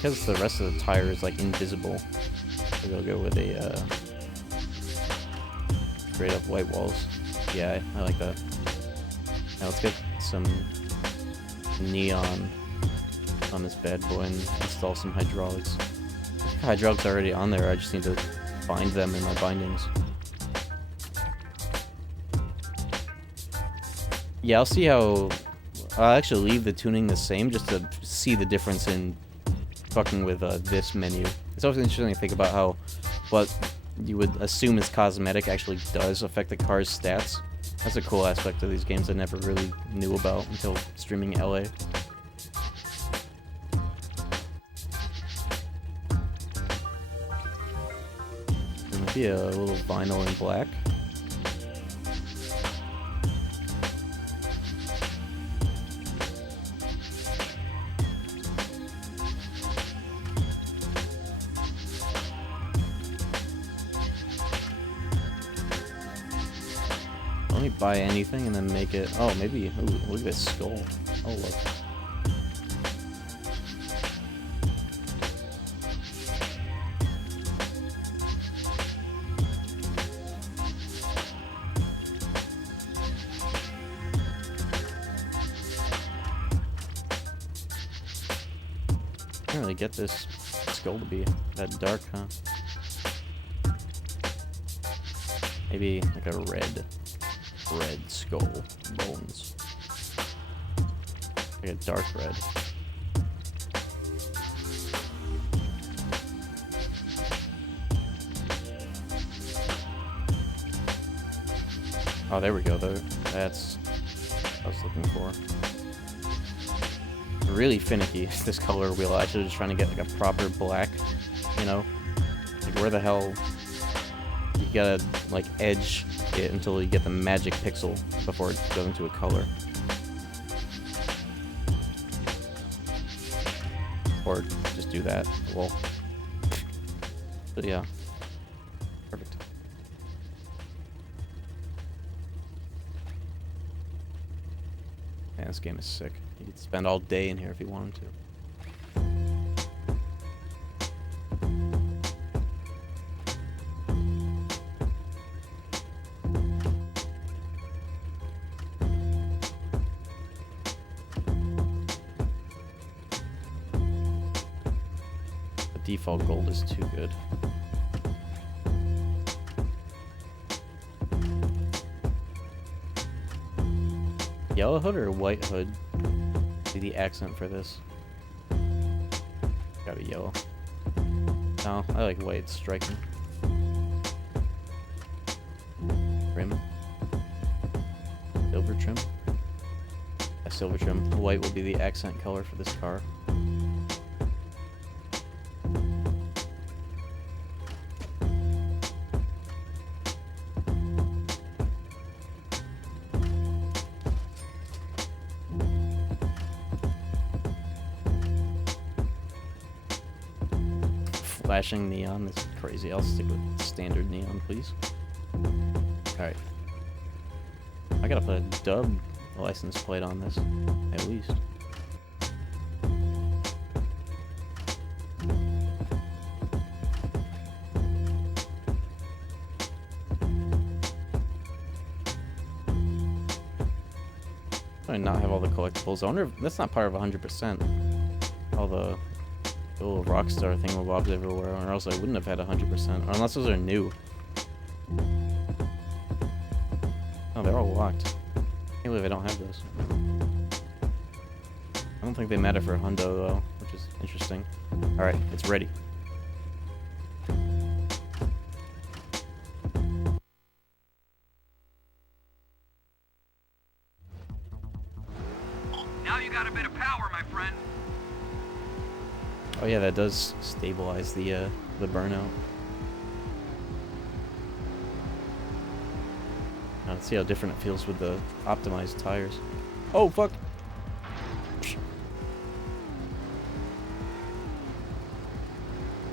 because the rest of the tire is like invisible, we'll go with a straight up white walls. Yeah, I like that. Now let's get some neon on this bad boy and install some hydraulics. Hydraulics are already on there, I just need to bind them in my bindings. Yeah, I'll see how... I'll actually leave the tuning the same just to see the difference in fucking with this menu. It's always interesting to think about how what you would assume is cosmetic actually does affect the car's stats. That's a cool aspect of these games I never really knew about until streaming LA. Maybe a little vinyl in black. Let me buy anything and then make it. Oh, maybe. Ooh, look at this skull. Oh, look. I don't really get this skull to be that dark, huh? Maybe like a red skull bones. Like a dark red. Oh, there we go, though. That's what I was looking for. Really finicky, this color wheel. I should just trying to get like a proper black, you know? Like, where the hell... You gotta, like, edge it until you get the magic pixel before it goes into a color. Or just do that. Well. But yeah. Perfect. Man, this game is sick. You could spend all day in here if you wanted to. Default gold is too good. Yellow hood or white hood? Be the accent for this. Gotta be yellow. No, I like white. It's striking. Trim. Silver trim. Yeah, silver trim. White will be the accent color for this car. Flashing neon is crazy. I'll stick with standard neon, please. Alright. I gotta put a dub license plate on this, at least. I not have all the collectibles. I wonder if that's not part of 100%. All the little Rockstar thingamabobs everywhere, or else I wouldn't have had 100%. Or unless those are new. Oh, they're all locked. Can't believe I don't have those. I don't think they matter for Hundo though, which is interesting. Alright, it's ready. Now you got a bit of power, my friend. Oh yeah, that does stabilize the burnout. Now let's see how different it feels with the optimized tires. Oh fuck!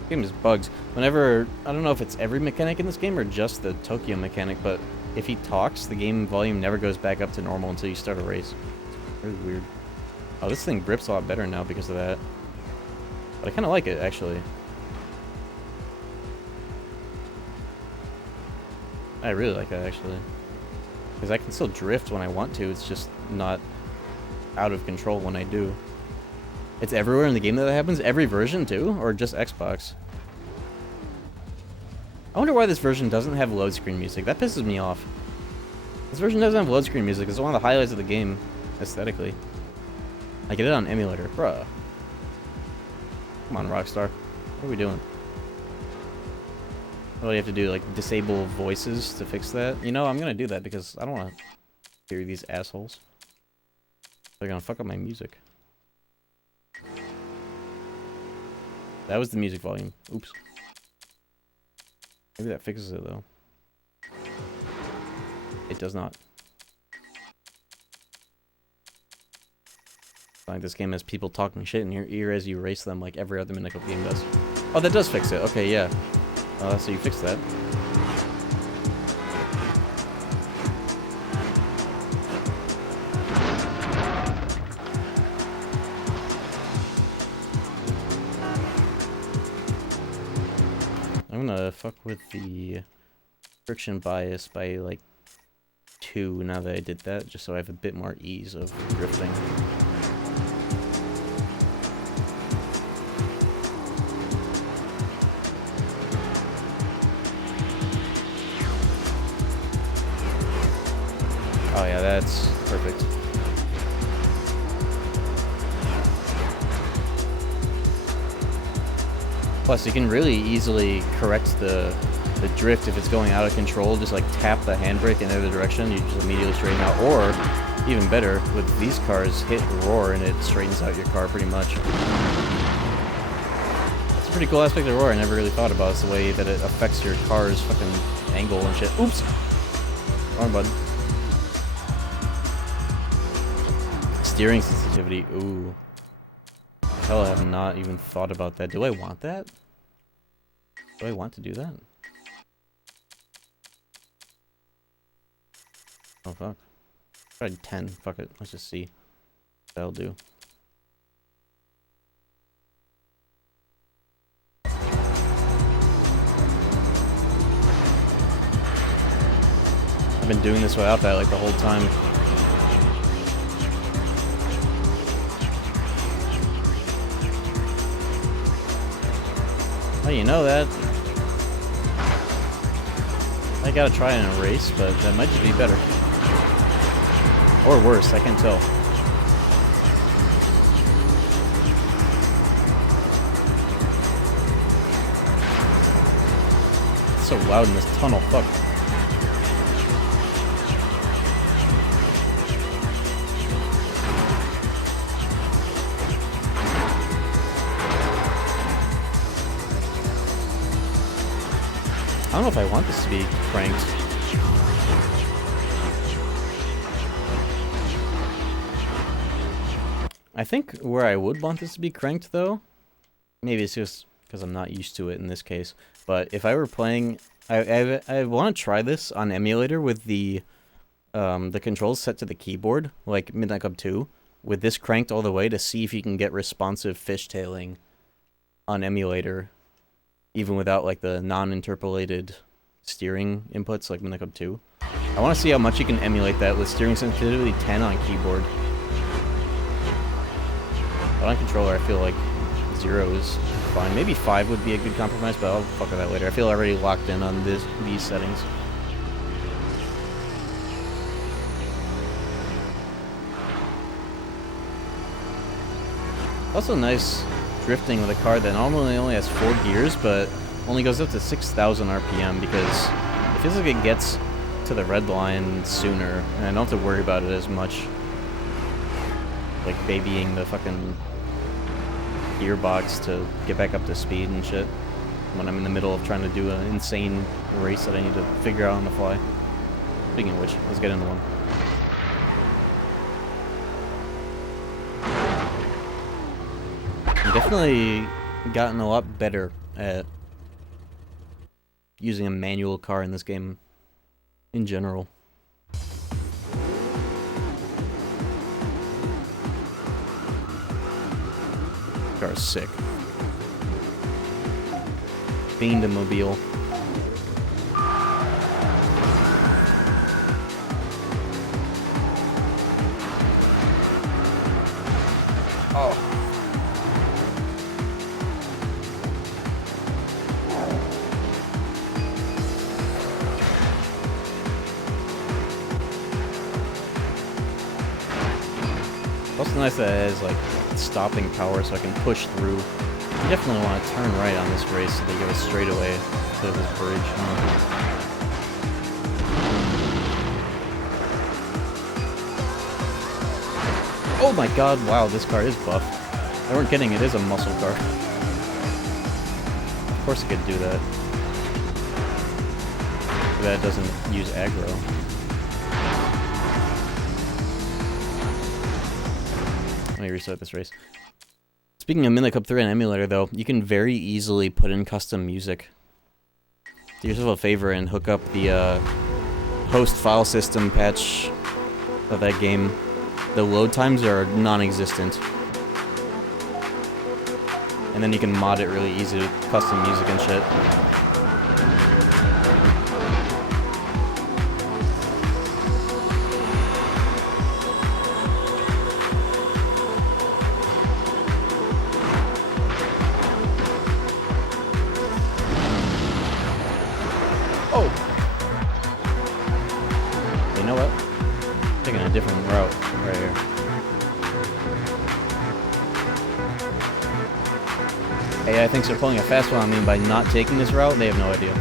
Game is bugs. Whenever, I don't know if it's every mechanic in this game or just the Tokyo mechanic, but if he talks, the game volume never goes back up to normal until you start a race. It's really weird. Oh, this thing grips a lot better now because of that. But I kind of like it, actually. I really like it, actually. Because I can still drift when I want to, it's just not out of control when I do. It's everywhere in the game that happens? Every version, too? Or just Xbox? I wonder why this version doesn't have load screen music. That pisses me off. This version doesn't have load screen music. It's one of the highlights of the game, aesthetically. I get it on emulator. Bruh. Come on, Rockstar. What are we doing? What do you have to do? Like, disable voices to fix that? You know, I'm gonna do that because I don't want to hear these assholes. They're gonna fuck up my music. That was the music volume. Oops. Maybe that fixes it, though. It does not. Like, this game has people talking shit in your ear as you race them like every other Minicup game does. Oh, that does fix it. Okay, yeah. So you fixed that. I'm gonna fuck with the friction bias by like 2 now that I did that, just so I have a bit more ease of drifting. Oh yeah, that's perfect. Plus, you can really easily correct the drift if it's going out of control. Just like tap the handbrake in the other direction, you just immediately straighten out. Or, even better, with these cars, hit roar and it straightens out your car pretty much. That's a pretty cool aspect of roar I never really thought about. It's the way that it affects your car's fucking angle and shit. Oops! Wrong button. Steering sensitivity. Ooh. Hell, I have not even thought about that. Do I want that? Do I want to do that? Oh, fuck. Tried 10. Fuck it. Let's just see. That'll do. I've been doing this without that like the whole time. Oh, you know that. I gotta try in a race, but that might just be better. Or worse, I can't tell. It's so loud in this tunnel, fuck. I don't know if I want this to be cranked. I think where I would want this to be cranked, though, maybe it's just because I'm not used to it in this case, but if I were playing, I want to try this on emulator with the controls set to the keyboard, like Midnight Club 2, with this cranked all the way to see if you can get responsive fishtailing on emulator, even without like the non-interpolated steering inputs like Midnight Club 2. I want to see how much you can emulate that with steering sensitivity 10 on keyboard. But on controller, I feel like 0 is fine. Maybe 5 would be a good compromise, but I'll fuck with that later. I feel already locked in on these settings. Also nice drifting with a car that normally only has 4 gears, but only goes up to 6,000 RPM because it feels like it gets to the red line sooner, and I don't have to worry about it as much. Like babying the fucking gearbox to get back up to speed and shit when I'm in the middle of trying to do an insane race that I need to figure out on the fly. Speaking of which, let's get into one. I've definitely gotten a lot better at using a manual car in this game in general. Car is sick. Fiend-mobile. Oh. Also nice that it has like stopping power so I can push through. You definitely want to turn right on this race so they give us straight away to this bridge. Oh my god, wow, this car is buff. I weren't kidding, it is a muscle car. Of course it could do that. But that doesn't use aggro. Let me restart this race. Speaking of Midnight Club 3 on emulator, though, you can very easily put in custom music. Do yourself a favor and hook up the host file system patch of that game. The load times are non-existent. And then you can mod it really easy with custom music and shit. You know what? I'm taking a different route right here. AI thinks they're pulling a fast one on me by not taking this route. They have no idea.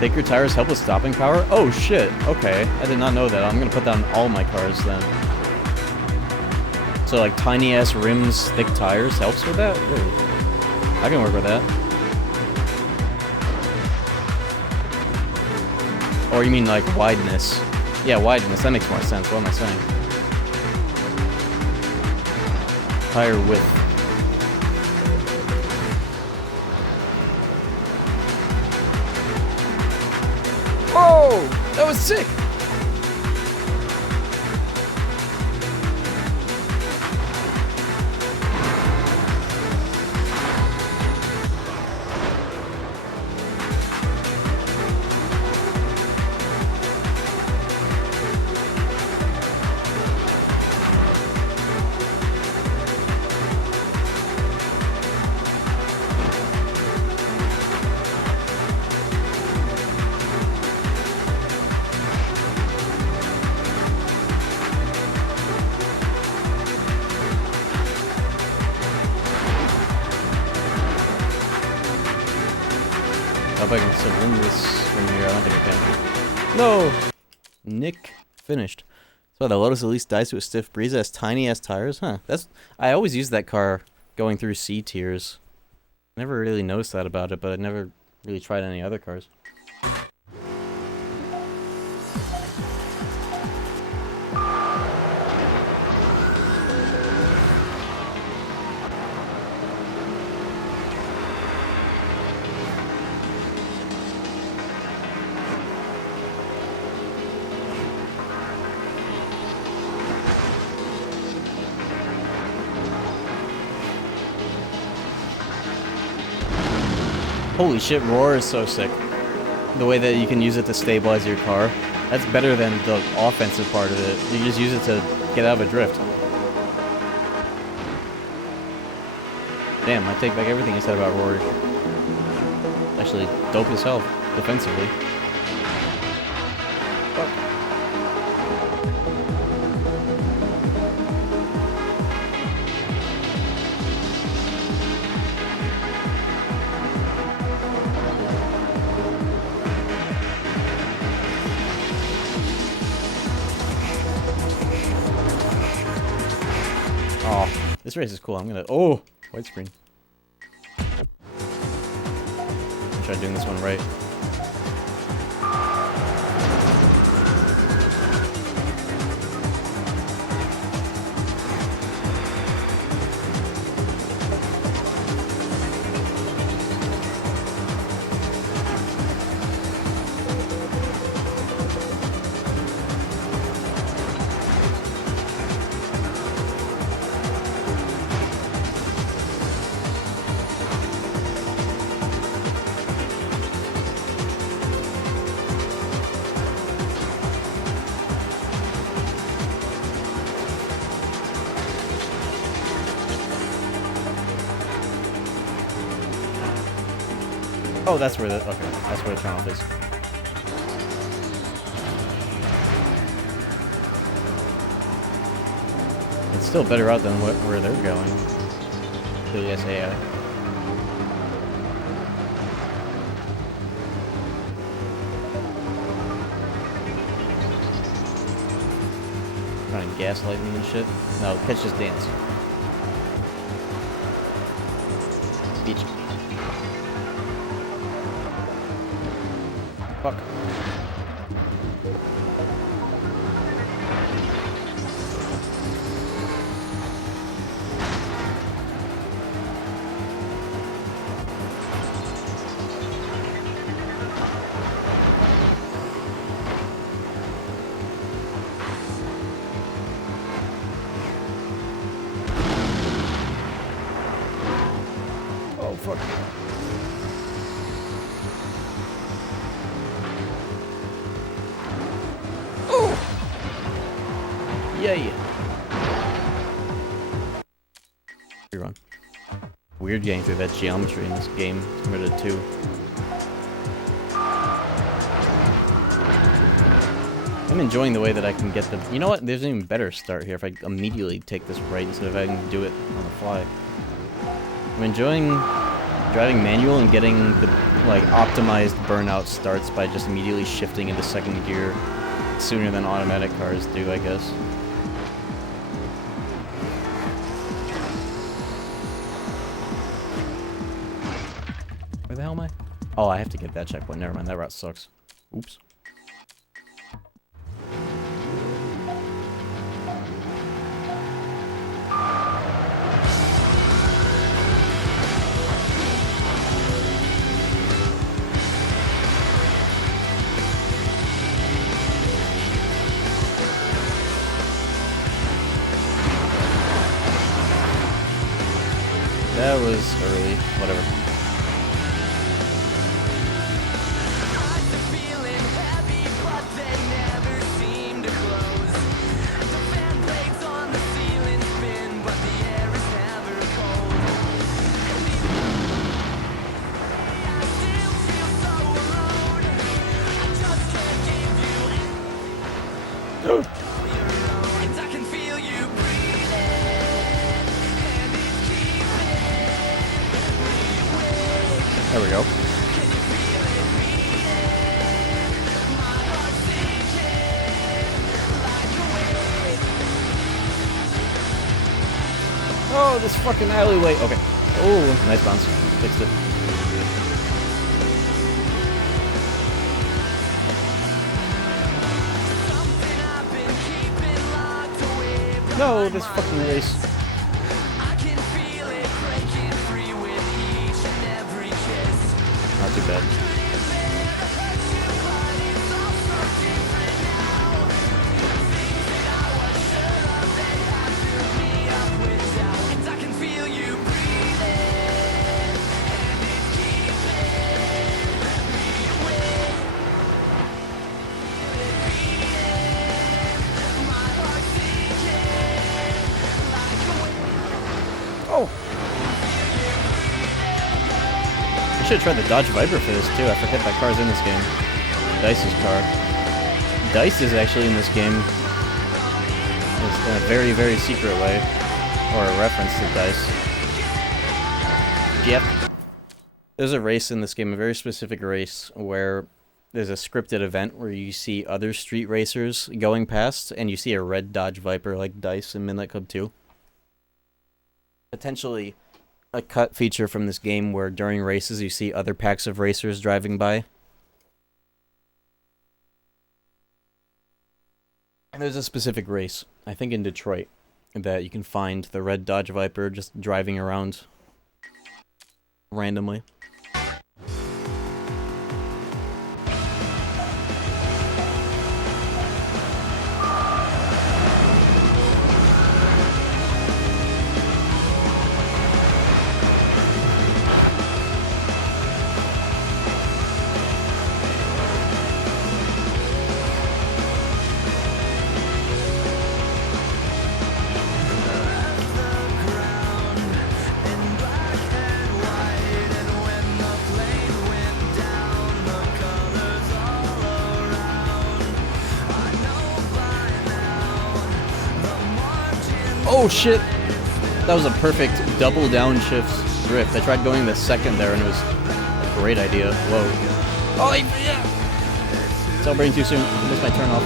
Thicker tires help with stopping power? Oh shit, okay. I did not know that. I'm gonna put that on all my cars then. So like tiny ass rims, thick tires helps with that? Ooh. I can work with that. Or you mean like wideness? Yeah, wideness, that makes more sense. What am I saying? Tire width. Oh, that was sick! I hope I can still win this from here. I don't think I can. No! Nick finished. So the Lotus Elise dies to a stiff breeze. It has tiny ass tires? Huh. I always use that car going through C tiers. Never really noticed that about it, but I never really tried any other cars. Holy shit, Roar is so sick. The way that you can use it to stabilize your car. That's better than the offensive part of it. You just use it to get out of a drift. Damn, I take back everything I said about Roar. Actually, dope as hell, defensively. Fuck. Oh, this race is cool. I'm gonna... Oh! Widescreen. Try doing this one right. Oh, that's where the okay. That's where the turnoff is. It's still better out than where they're going. Yes, AI. Trying to gaslight me and shit. No, catch this dance. Beach. Fuck. Oh, fuck. Oh! Yay! Rerun. Weird getting through that geometry in this game compared to 2. I'm enjoying the way that I can get the... You know what? There's an even better start here if I immediately take this right instead of having to do it on the fly. I'm enjoying driving manual and getting the like optimized burnout starts by just immediately shifting into second gear sooner than automatic cars do, I guess. Where the hell am I? Oh, I have to get that checkpoint. Never mind, that route sucks. Oops. That was early, whatever. There we go. Oh, this fucking alleyway. Okay. Oh, nice bounce. Fixed it. No, this fucking race. Not too bad. Oh! I should have tried the Dodge Viper for this too. I forget that car's in this game. Dice's car. Dice is actually in this game in a very, very secret way. Or a reference to Dice. Yep. There's a race in this game, a very specific race, where there's a scripted event where you see other street racers going past, and you see a red Dodge Viper like Dice in Midnight Club 2. Potentially a cut feature from this game where during races you see other packs of racers driving by. And there's a specific race, I think in Detroit, that you can find the red Dodge Viper just driving around randomly. Oh shit! That was a perfect double downshift drift. I tried going the second there and it was a great idea. Whoa. Oh yeah! Celebrating too soon. I missed my turn off.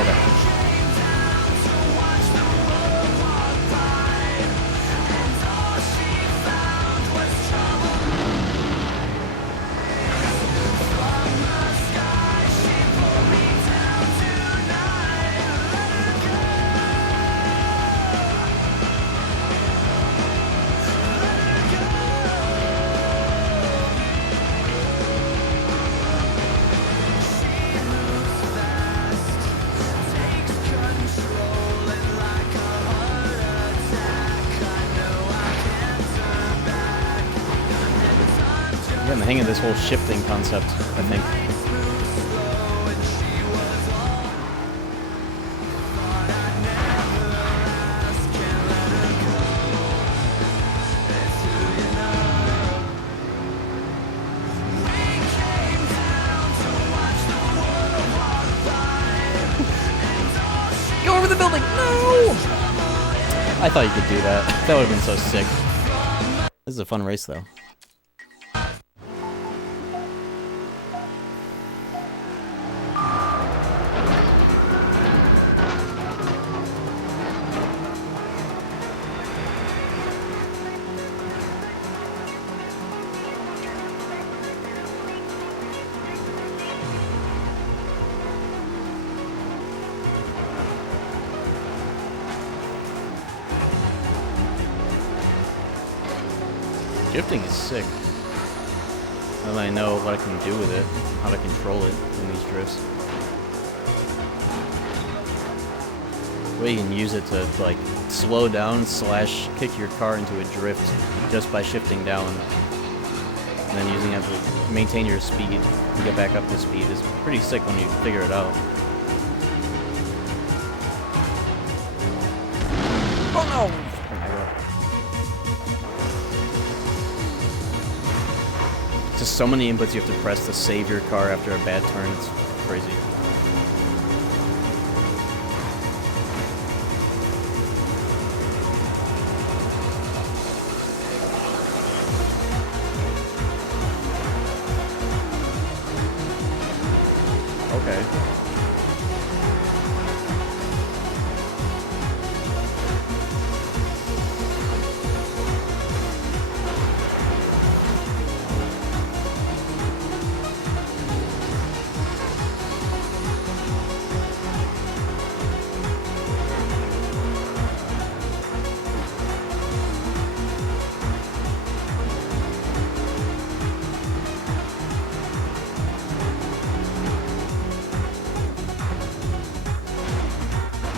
Okay. I'm getting the hang of this whole shifting concept, I think. Go over the building! No! I thought you could do that. That would have been so sick. This is a fun race, though. Drifting is sick. Now that I know what I can do with it, how to control it in these drifts. The way you can use it to, like, slow down / kick your car into a drift just by shifting down. And then using it to maintain your speed and get back up to speed is pretty sick when you figure it out. Oh no! Just so many inputs you have to press to save your car after a bad turn. It's crazy. Okay.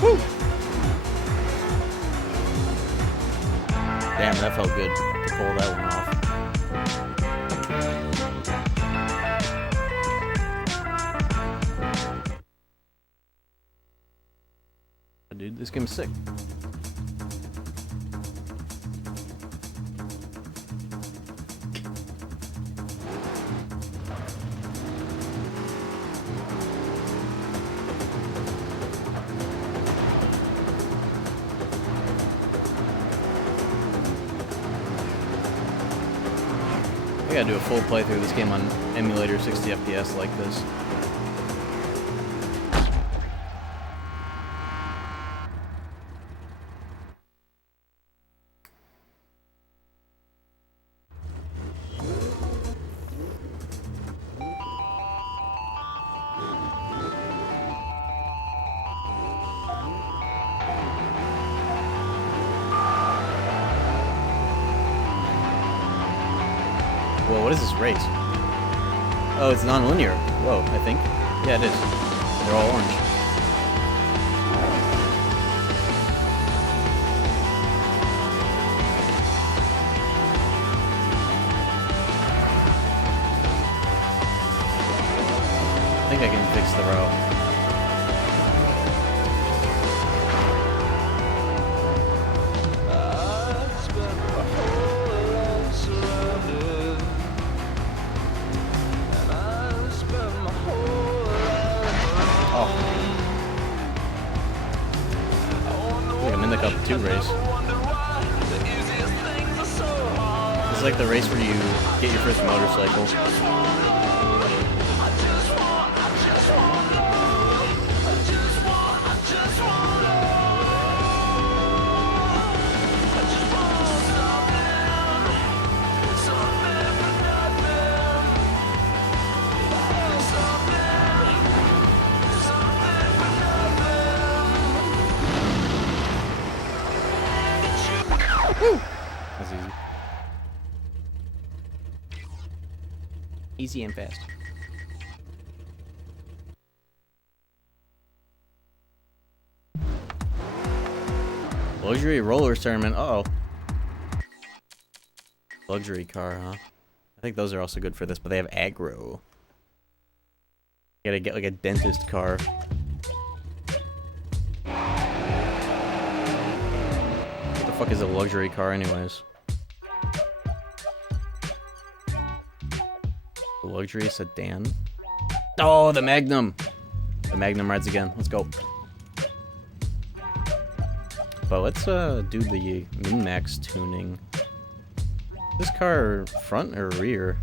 Woo! Damn, that felt good to pull that one off. Dude, this game's sick. I gotta do a full playthrough of this game on emulator 60 FPS like this. Whoa, what is this race? Oh, it's non-linear. Whoa, I think. Yeah, it is. They're all orange. I think I can fix the route. race. It's like the race where you get your first motorcycle. That's easy. Easy and fast. Luxury roller tournament. Uh-oh. Luxury car, huh? I think those are also good for this, but they have aggro. You gotta get like a dentist car. What the fuck is a luxury car anyways? The luxury sedan? Oh, the Magnum! The Magnum rides again. Let's go. But let's do the min-max tuning. This car front or rear?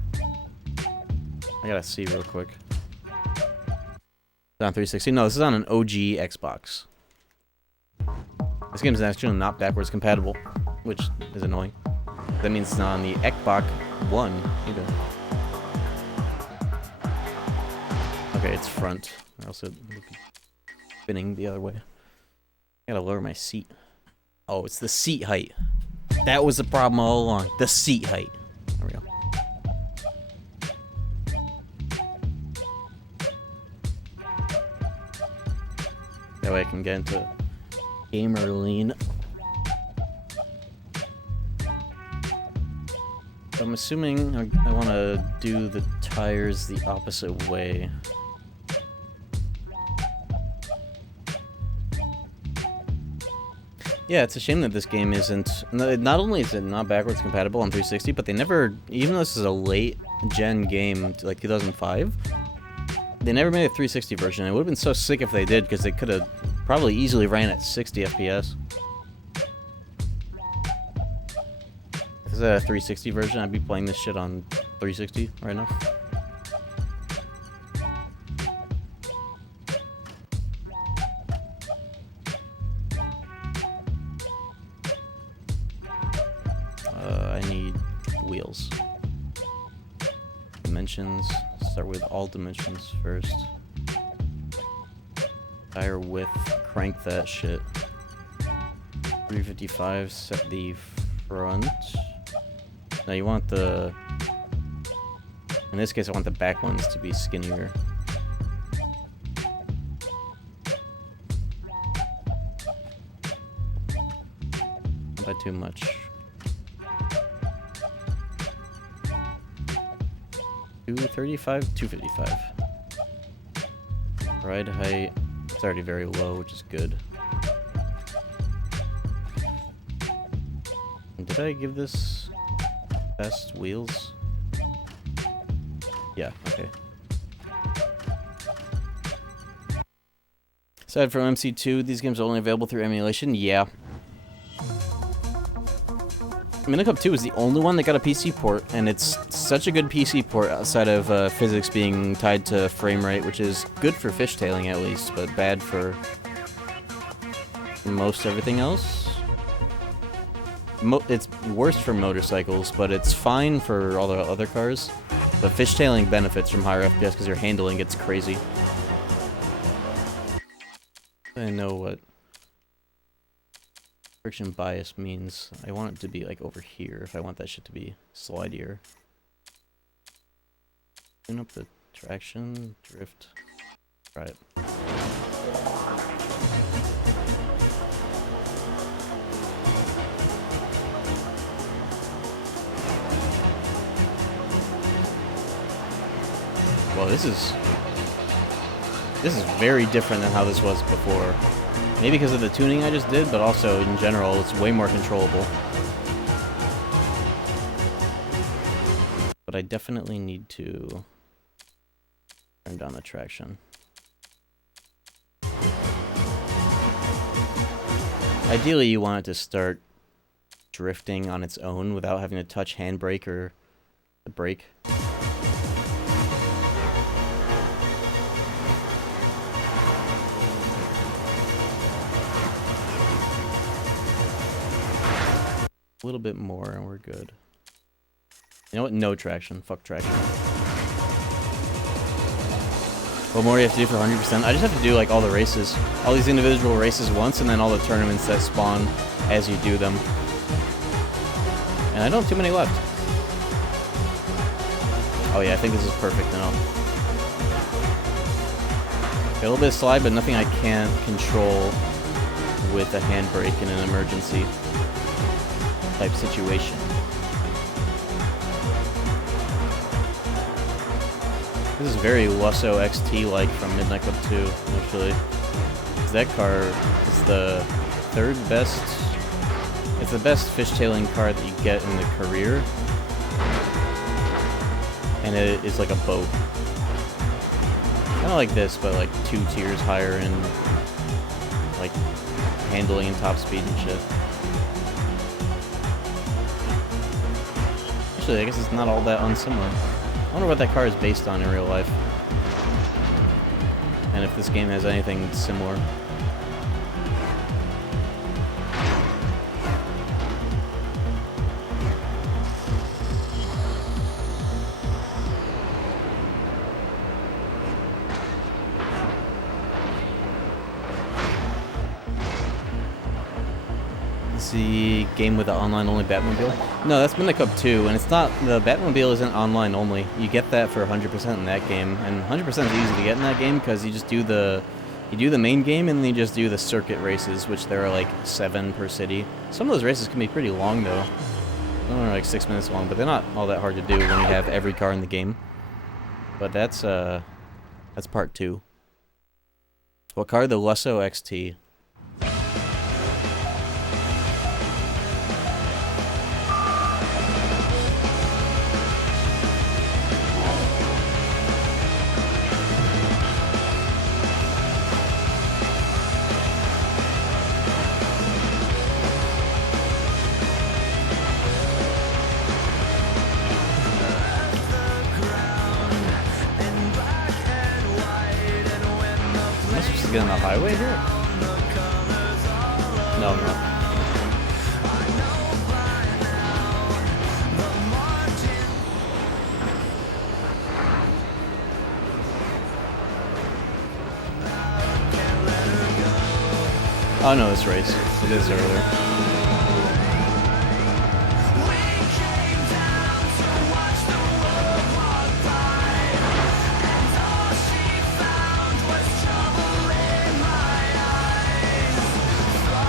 I gotta see real quick. It's on 360. No, this is on an OG Xbox. This game's actually not backwards compatible, which is annoying. That means it's not on the Xbox One either. Okay, it's front. Or else it would be spinning the other way. I gotta lower my seat. Oh, it's the seat height. That was the problem all along. The seat height. There we go. That way I can get into gamer lean. So I'm assuming I want to do the tires the opposite way. Yeah, it's a shame that this game isn't... Not only is it not backwards compatible on 360, but they never... Even though this is a late-gen game, like 2005, they never made a 360 version. It would have been so sick if they did, because they could have probably easily ran at 60 FPS. If this is a 360 version, I'd be playing this shit on 360 right now. I need wheels. Dimensions. Start with all dimensions first. Tire width. Crank that shit. 355. Set the front. Now you want the... In this case, I want the back ones to be skinnier. Not by too much. 235, 255. Ride height, it's already very low, which is good. And did I give this best wheels? Yeah, okay. Aside from MC2, these games are only available through emulation? Yeah. Minicup 2 is the only one that got a PC port, and it's such a good PC port outside of physics being tied to frame rate, which is good for fishtailing at least, but bad for most everything else. It's worse for motorcycles, but it's fine for all the other cars. But fishtailing benefits from higher FPS because your handling gets crazy. I know what friction bias means. I want it to be like over here if I want that shit to be slidier. Tune up the traction, drift. Try it. Well, this is very different than how this was before. Maybe because of the tuning I just did, but also in general, it's way more controllable. But I definitely need to turn down the traction. Ideally, you want it to start drifting on its own without having to touch handbrake or the brake. A little bit more and we're good. You know what? No traction. Fuck traction. What more do you have to do for 100%? I just have to do like all the races. All these individual races once and then all the tournaments that spawn as you do them. And I don't have too many left. Oh yeah, I think this is perfect now. Okay, a little bit of slide, but nothing I can't control with a handbrake in an emergency type situation. This is very Lusso XT-like from Midnight Club 2, actually. That car is the third best... It's the best fishtailing car that you get in the career. And it is like a boat. Kind of like this, but like 2 tiers higher in like handling and top speed and shit. Actually, I guess it's not all that unsimilar. I wonder what that car is based on in real life. And if this game has anything similar. The game with the online-only Batmobile? No, that's Midnight Club 2, and it's not... The Batmobile isn't online-only. You get that for 100% in that game, and 100% is easy to get in that game because you just do the... You do the main game, and then you just do the circuit races, which there are like 7 per city. Some of those races can be pretty long, though. Some are like 6 minutes long, but they're not all that hard to do when you have every car in the game. But that's part 2. What car? The Lusso XT. Get on the highway here? No, I'm not. Oh no, this race. It is earlier.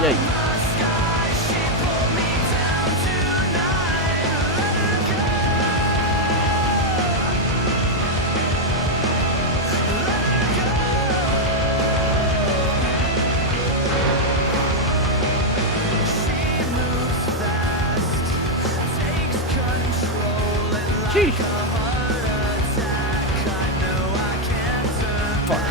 Yeah. Sheesh. Fuck.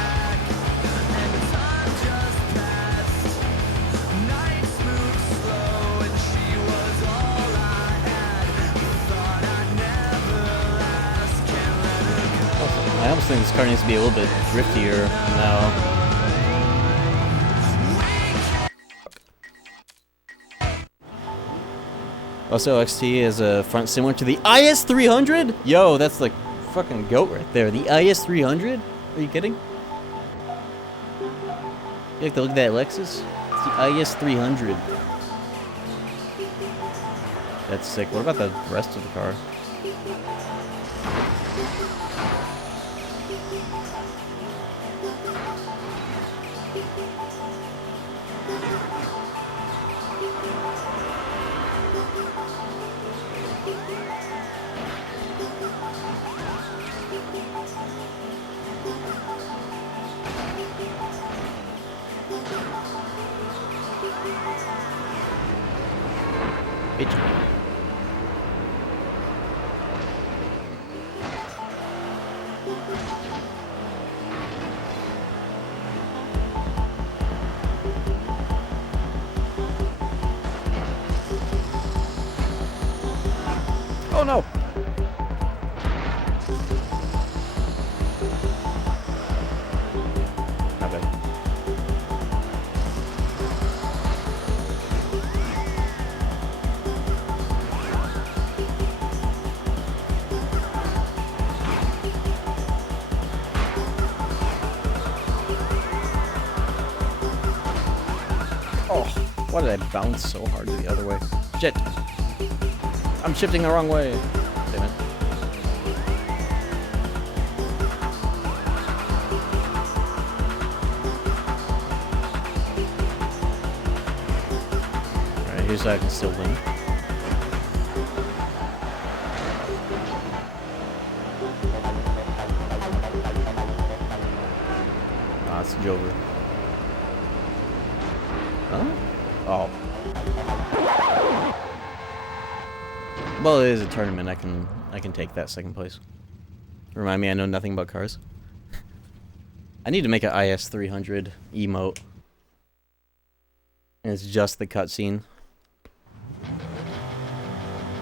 I almost think this car needs to be a little bit driftier now. Also, XT is a front similar to the IS300? Yo, that's like fucking goat right there. The IS300? Are you kidding? You like to look at that Lexus? It's the IS300. That's sick. What about the rest of the car? Oh no! Not bad. Oh, why did I bounce so hard the other way? Shit! I'm shifting the wrong way. Damn it. Alright, here's how I can still win. Ah, it's Jover. Huh? Oh. Well, it is a tournament. I can take that second place. Remind me, I know nothing about cars. I need to make an IS 300 emote. And it's just the cutscene.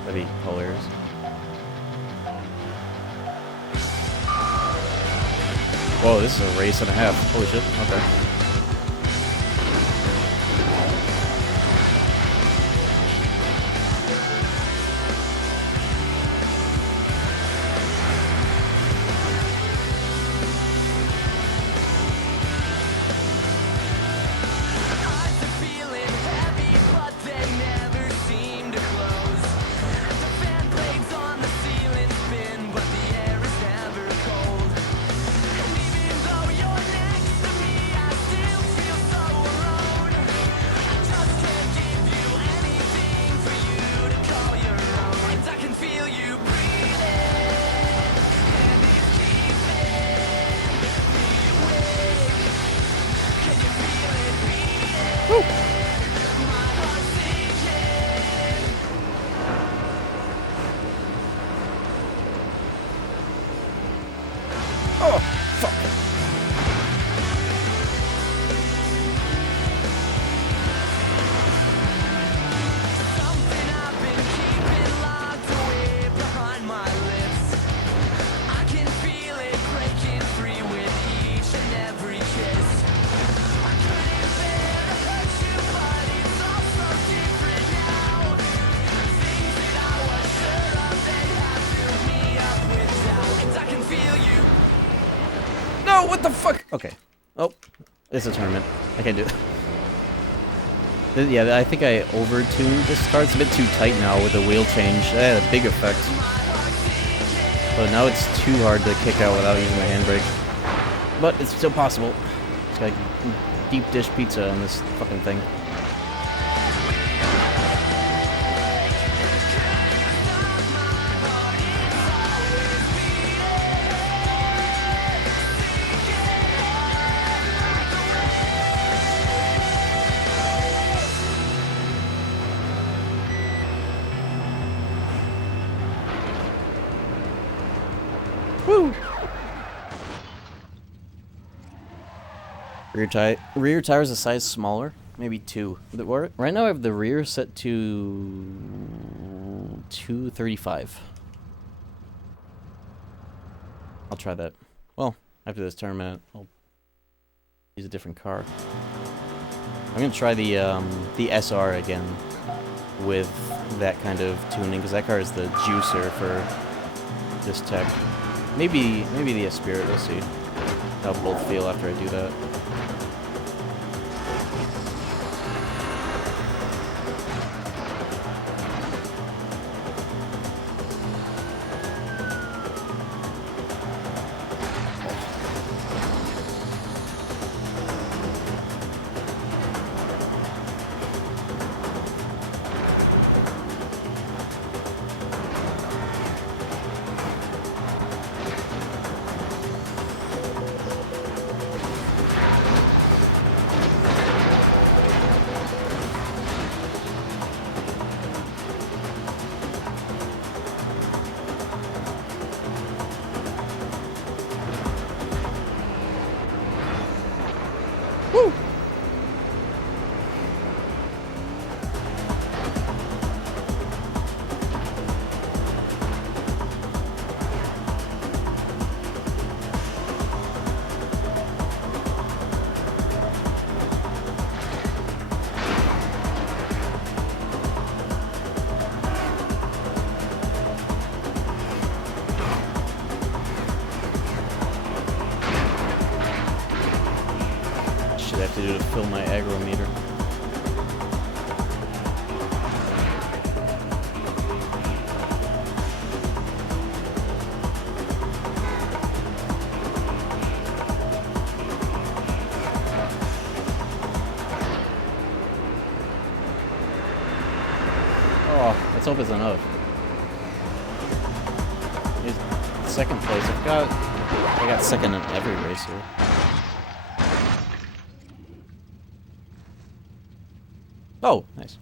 That'd be hilarious. Whoa, this is a race and a half. Holy shit. Okay. Oh, fuck. No, what the fuck? Okay. Oh, it's a tournament. I can't do it. Yeah, I think I over-tuned this car. It's a bit too tight now with the wheel change. That had a big effect. But now it's too hard to kick out without using my handbrake. But it's still possible. It's like deep dish pizza on this fucking thing. Woo! Rear tires a size smaller, maybe 2. Right now I have the rear set to 235. I'll try that. Well, after this tournament, I'll use a different car. I'm gonna try the SR again with that kind of tuning, because that car is the juicer for this tech. Maybe the Esprit, we'll see how both feel after I do that. to do to fill my aggro meter. Oh, let's hope it's enough. Here's second place. I got second in every race here. Oh, nice.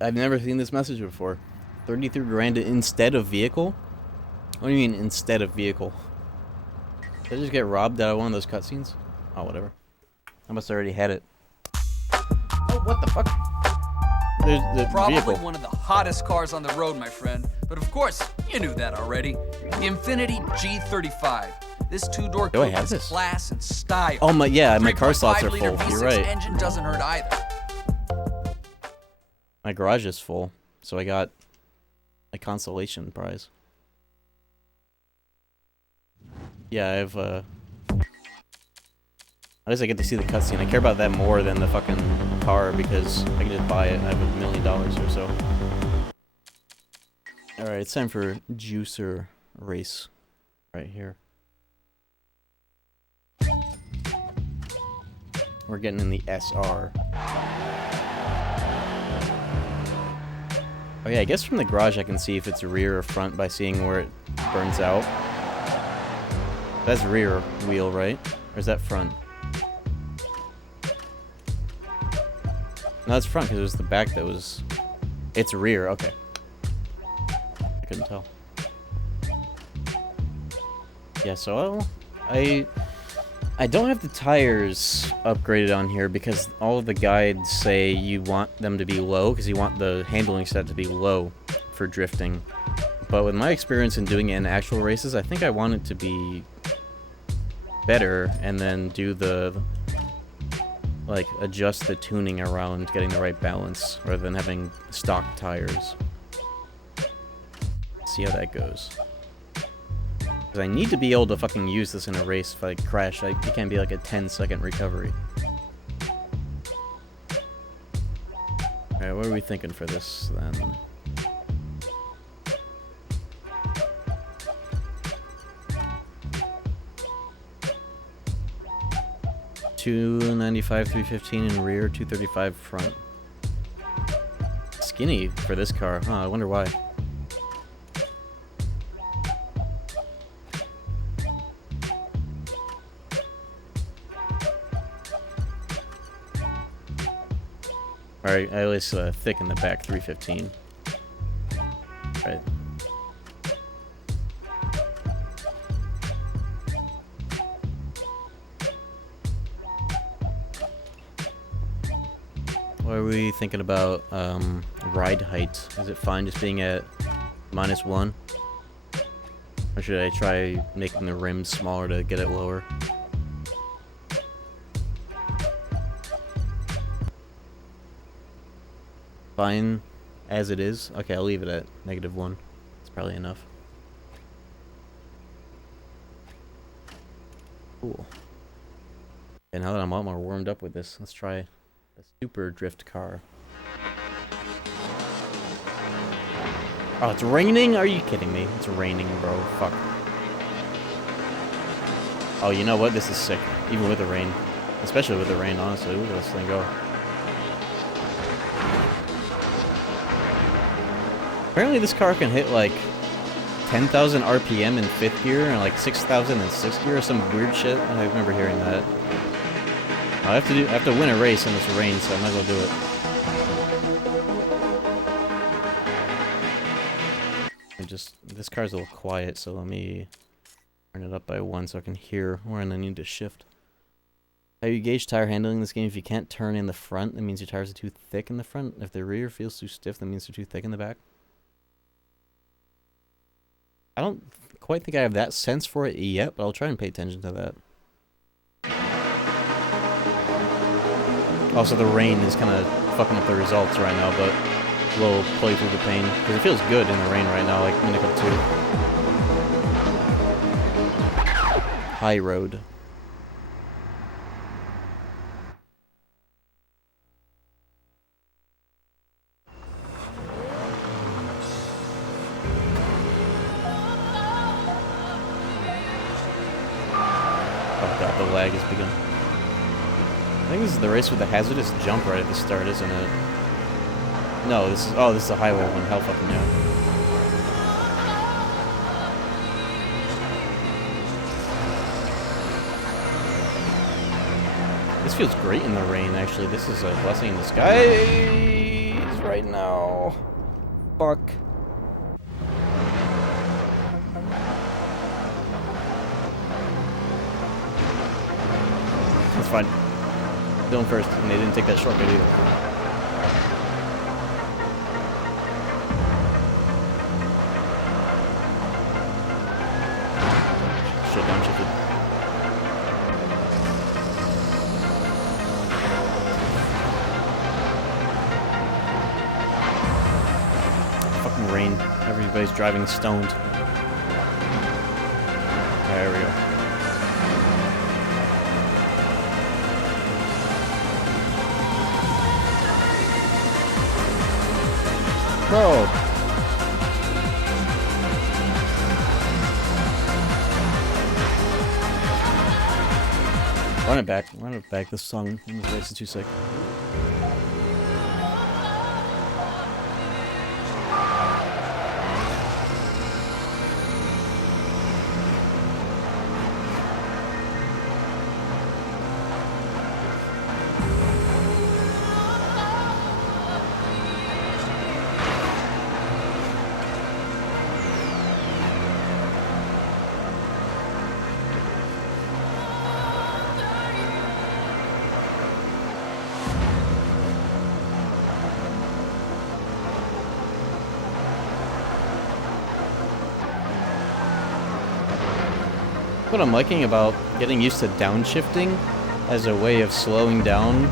I've never seen this message before. 33 grand instead of vehicle? What do you mean instead of vehicle? Did I just get robbed out of one of those cutscenes? Oh, whatever. I must have already had it. Oh, what the fuck? There's the Probably vehicle. one of the hottest cars on the road, my friend. But of course, you knew that already. The Infiniti G35. This two-door Do I coupe have has this? class and style. Oh my, yeah, my car 3.5 slots are liter full. You're V6 right. engine doesn't hurt either. My garage is full, so I got a consolation prize. Yeah, I have, at least I get to see the cutscene. I care about that more than the fucking car because I can just buy it. I have $1 million or so. Alright, it's time for Juicer Race. Right here. We're getting in the SR. Oh yeah, I guess from the garage I can see if it's rear or front by seeing where it burns out. That's rear wheel, right? Or is that front? No, it's front because it was the back that was... It's rear, okay. I couldn't tell. Yeah, so I don't have the tires upgraded on here because all of the guides say you want them to be low because you want the handling set to be low for drifting. But with my experience in doing it in actual races, I think I want it to be better and then do the, like, adjust the tuning around getting the right balance rather than having stock tires. See how that goes. Because I need to be able to fucking use this in a race if I crash. It can't be like a 10-second recovery. Alright, what are we thinking for this then? $295, $315 in rear, $235 front. Skinny for this car, huh? I wonder why. Alright, at least thick in the back, 315. Right. What are we thinking about ride height? Is it fine just being at -1? Or should I try making the rims smaller to get it lower? Fine as it is? Okay, I'll leave it at -1. It's probably enough. Cool. And now that I'm a lot more warmed up with this, let's try the super drift car. Oh, it's raining? Are you kidding me? It's raining, bro. Fuck. Oh, you know what? This is sick. Even with the rain. Especially with the rain, honestly. Look at this thing go. Apparently this car can hit like 10,000 RPM in 5th gear and like 6,000 in 6th gear or some weird shit. I remember hearing that. I have to win a race in this rain, so I might as well do it. This car's a little quiet, so let me turn it up by 1 so I can hear when I need to shift. How you gauge tire handling in this game? If you can't turn in the front, that means your tires are too thick in the front. If the rear feels too stiff, that means they're too thick in the back. I don't quite think I have that sense for it yet, but I'll try and pay attention to that. Also, the rain is kind of fucking up the results right now, but we'll play through the pain. Because it feels good in the rain right now, like Minicup 2. high road. Oh god, the lag has begun. I think this is the race with the hazardous jump right at the start, isn't it? No, this is the highway one. Hell fucking no. This feels great in the rain, actually. This is a blessing in disguise right now. Fuck. That's fine. Going first, and they didn't take that shortcut either. Shit, downshifted. Fucking rain. Everybody's driving stoned. There we go. Bro. Run it back. Run it back. This song in this race is too sick. What I'm liking about getting used to downshifting as a way of slowing down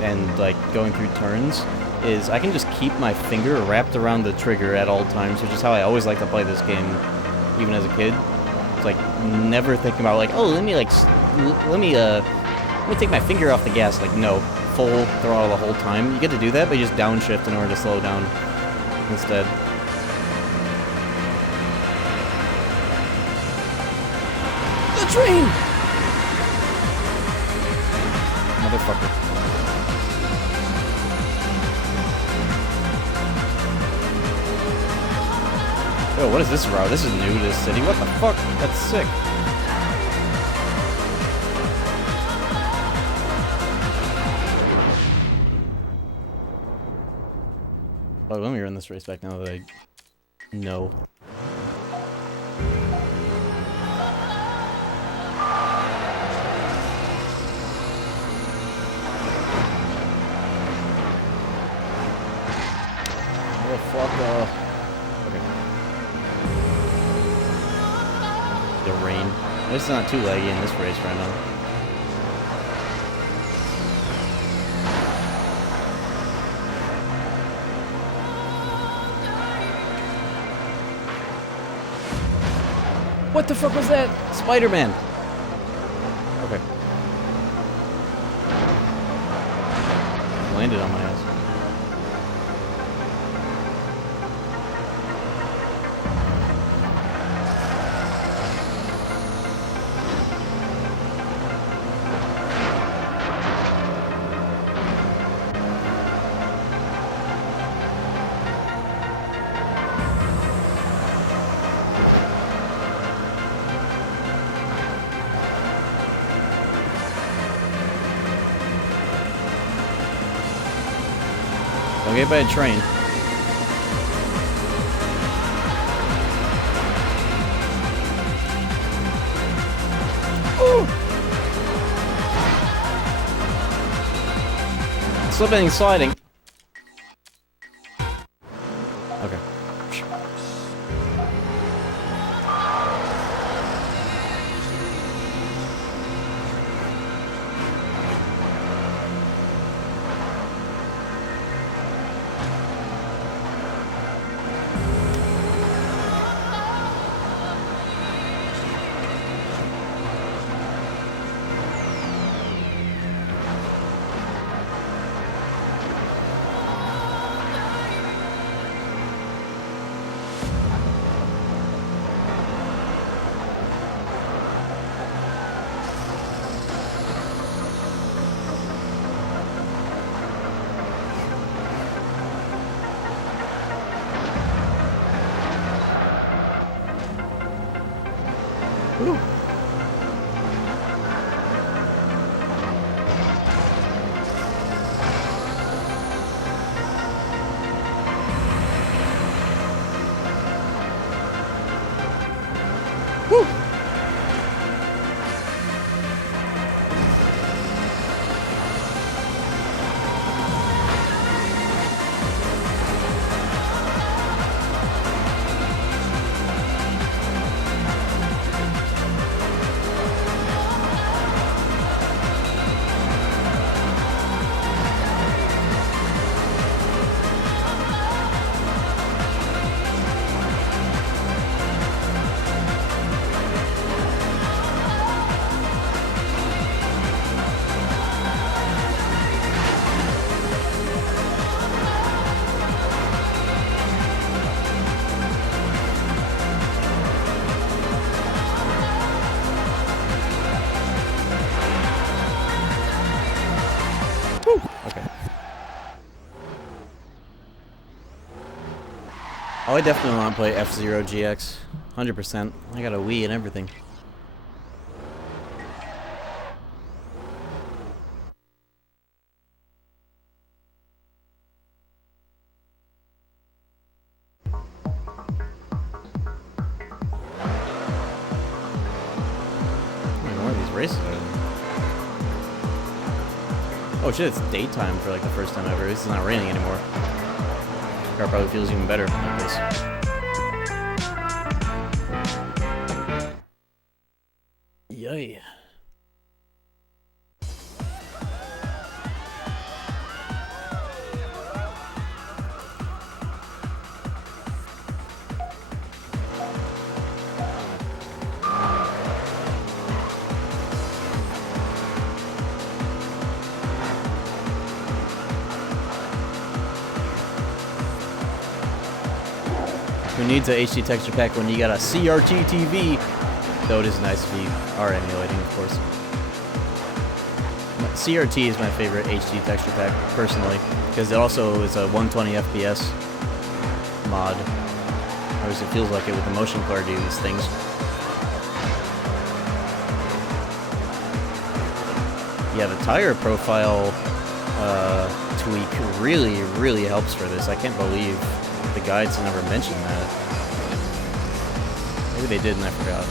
and like going through turns is I can just keep my finger wrapped around the trigger at all times, which is how I always like to play this game, even as a kid. It's like never thinking about like, oh, let me take my finger off the gas. Like, no, full throttle the whole time. You get to do that, but you just downshift in order to slow down instead. Train! Motherfucker. Oh, what is this route? This is new to this city. What the fuck? That's sick. Oh, let me run this race back now that I know. Fuck off. Okay. The rain. It's not too laggy in this race right now. What the fuck was that? Spider-Man! Okay. Landed on my ass. Don't get by a train. Ooh. Slipping and sliding. Okay. Oh, I definitely want to play F-Zero GX. 100%. I got a Wii and everything. Oh shit, it's daytime for like the first time ever. It's not raining anymore. Car probably feels even better like this. Yay. Who needs a HD texture pack when you got a CRT TV? Though it is nice if you are emulating, of course. CRT is my favorite HD texture pack, personally, because it also is a 120 FPS mod. Or at least it feels like it with the motion clarity of these things. Yeah, the tire profile tweak really helps for this. I can't believe the guides never mentioned that. Maybe they did and I forgot.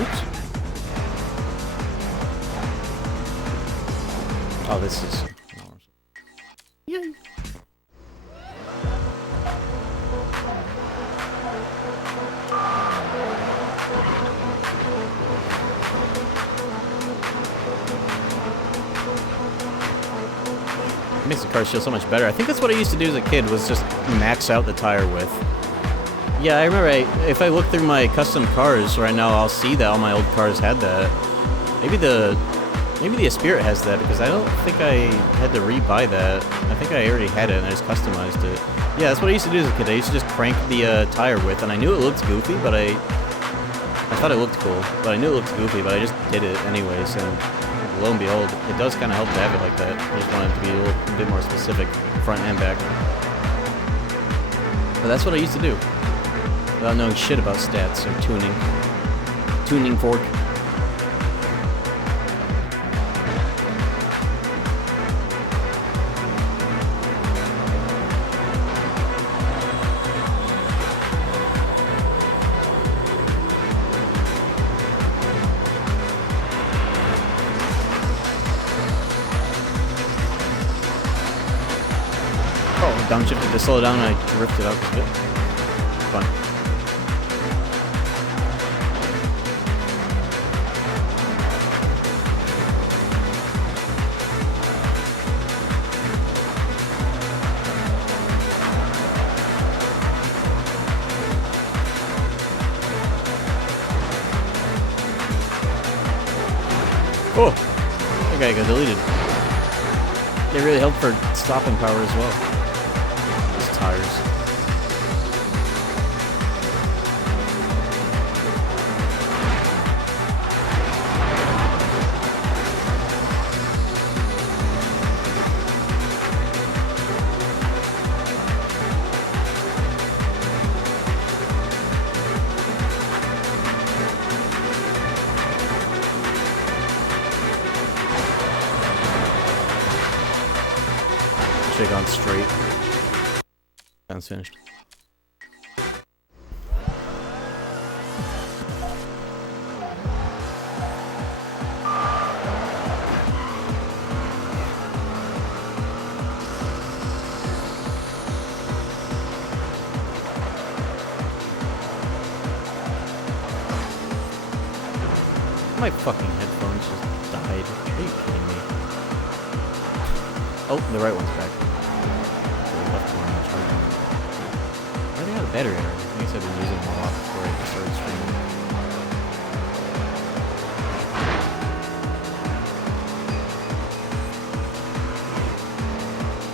Oops. Oh, this is... Yay! Makes the car feel so much better. I think that's what I used to do as a kid, was just max out the tire width. Yeah, I remember if I look through my custom cars right now, I'll see that all my old cars had that. Maybe the Spirit has that, because I don't think I had to re-buy that. I think I already had it and I just customized it. Yeah, that's what I used to do as a kid. I used to just crank the tire width, and I knew it looked goofy, but I thought it looked cool. But I knew it looked goofy, but I just did it anyways, and lo and behold, it does kind of help to have it like that. I just wanted it to be a little bit more specific, front and back. But that's what I used to do, without knowing shit about stats or tuning. Tuning fork. Downshifted to slow down and I drifted out a bit. Fun. Oh! That guy got deleted. They really help for stopping power as well. Tires. Should have gone straight. Sounds finished. My fucking headphones just died. Are you kidding me? Oh, the right one's back. The left one is charging. Why are they out of battery already? I guess I've been using them a lot before I started streaming.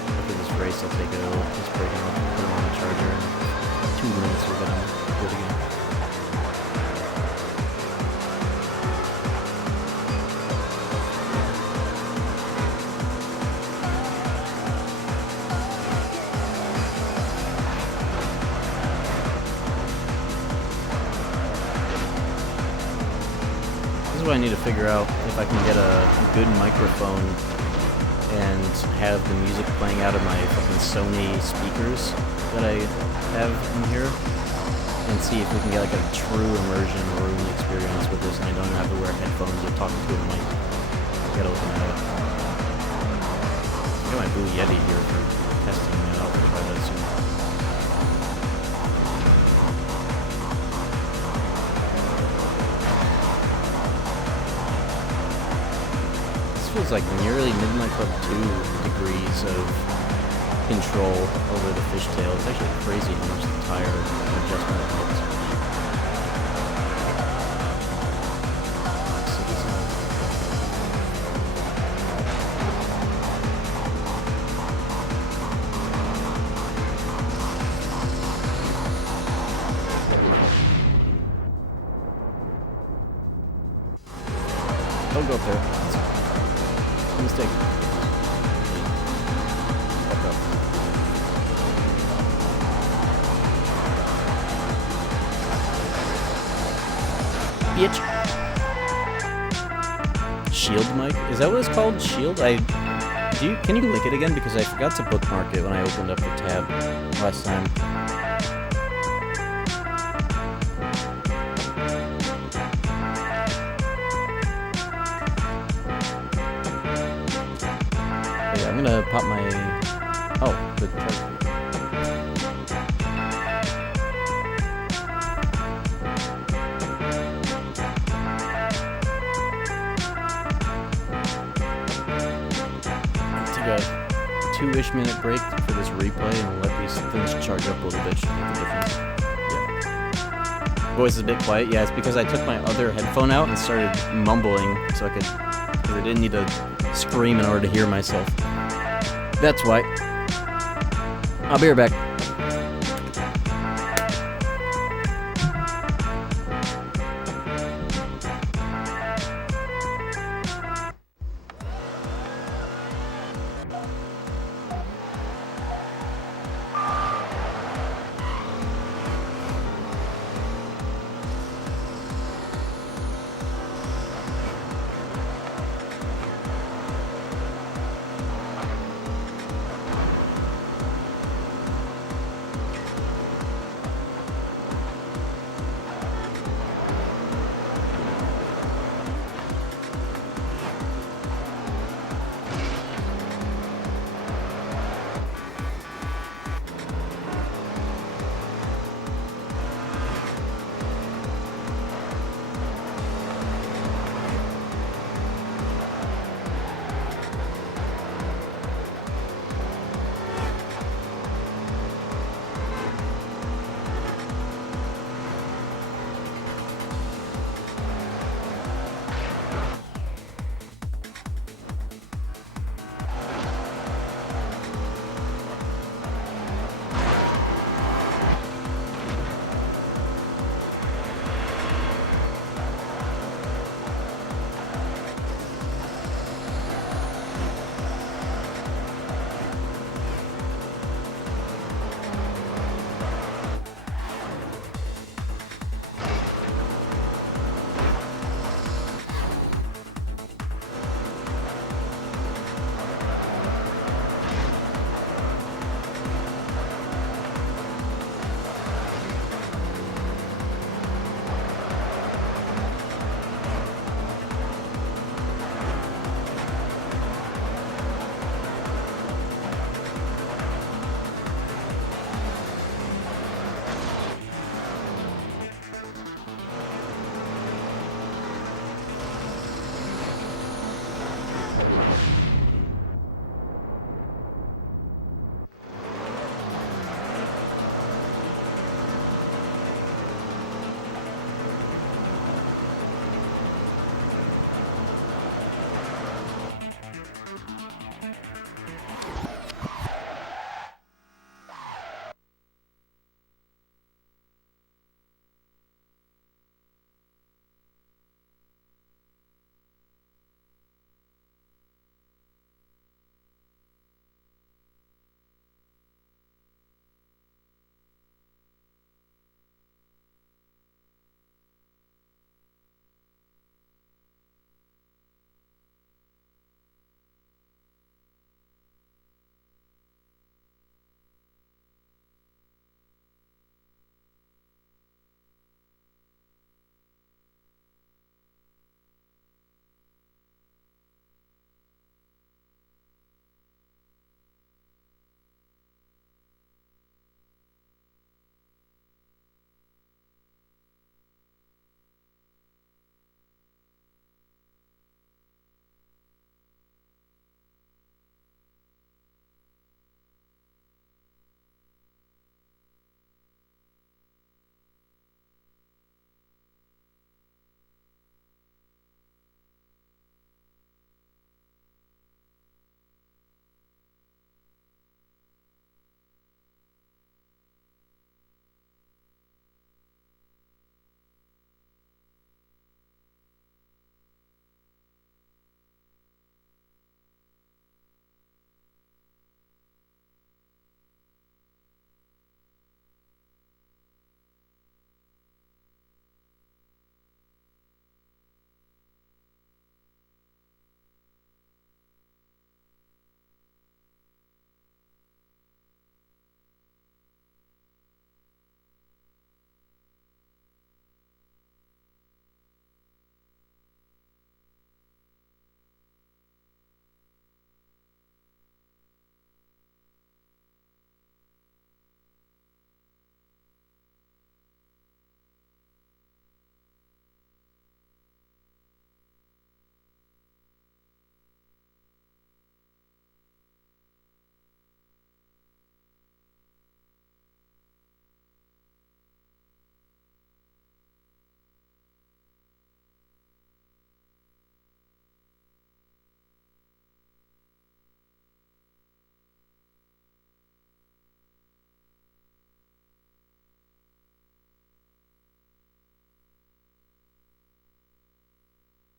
After this race, I'll take a just break them up, put them on the charger, and 2 minutes we're gonna good again. what I need to figure out, if I can get a good microphone and have the music playing out of my fucking Sony speakers that I have in here, and see if we can get like a true immersion room experience with this, and I don't have to wear headphones or talking to a mic. Gotta look at it. I got my Blue Yeti here for testing it out. I'll try that soon. This feels like nearly Midnight Club 2 degrees of control over the fishtail. It's actually crazy how much the tire adjustment helps. Don't go up there. It's a mistake. Fuck up. Bitch. Shield mic? Is that what it's called? Shield? Can you link it again? Because I forgot to bookmark it when I opened up the tab last time. I'm gonna pop my... Oh, the charger. Take a 2-ish minute break for this replay and let these things charge up a little bit. Should make the difference. Yeah. Voice is a bit quiet. Yeah, it's because I took my other headphone out and started mumbling so I could... Because I didn't need to scream in order to hear myself. That's why. I'll be right back.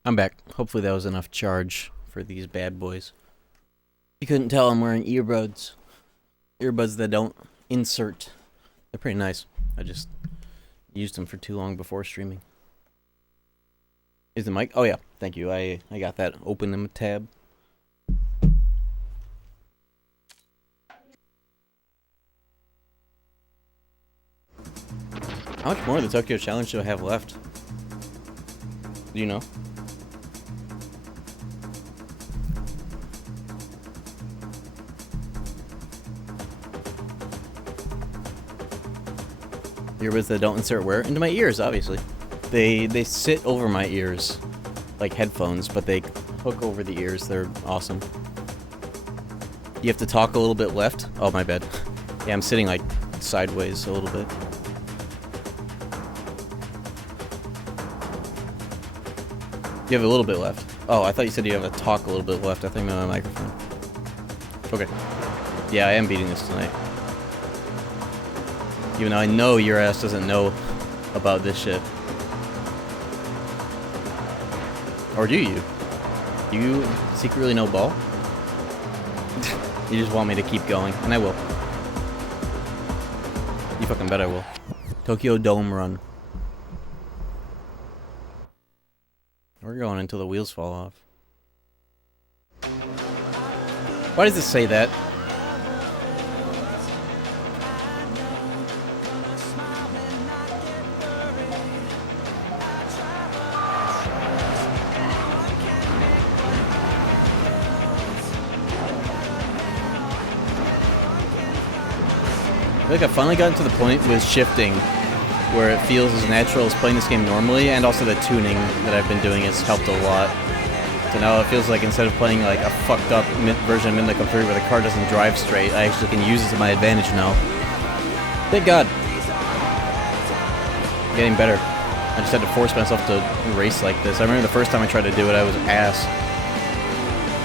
I'm back. Hopefully that was enough charge for these bad boys. You couldn't tell I'm wearing earbuds. Earbuds that don't insert. They're pretty nice. I just used them for too long before streaming. Is the mic? Oh yeah, thank you. I got that open in a tab. How much more of the Tokyo Challenge do I have left? Do you know? Earbuds that don't insert where? Into my ears, obviously. They sit over my ears, like headphones, but they hook over the ears. They're awesome. You have to talk a little bit left. Oh, my bad. Yeah, I'm sitting like sideways a little bit. You have a little bit left. Oh, I thought you said you have to talk a little bit left. I think I'm on my microphone. Okay. Yeah, I am beating this tonight. Even though I know your ass doesn't know about this shit. Or do you? Do you secretly know ball? You just want me to keep going, and I will. You fucking bet I will. Tokyo Dome run. We're going until the wheels fall off. Why does this say that? I feel like I've finally gotten to the point with shifting where it feels as natural as playing this game normally, and also the tuning that I've been doing has helped a lot. So now it feels like instead of playing like a fucked up version of Midnight Come 3 where the car doesn't drive straight, I actually can use it to my advantage now. Thank God. Getting better. I just had to force myself to race like this. I remember the first time I tried to do it, I was ass.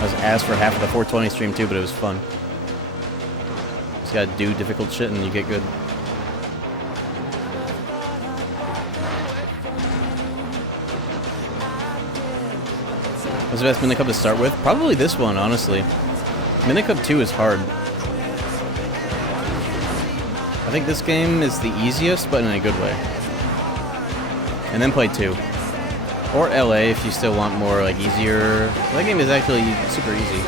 I was ass for half of the 420 stream too, but it was fun. Just gotta do difficult shit and you get good. What's the best Midnight Cup to start with? Probably this one, honestly. Midnight Cup 2 is hard. I think this game is the easiest, but in a good way. And then play 2. Or LA if you still want more, like, easier. That game is actually super easy.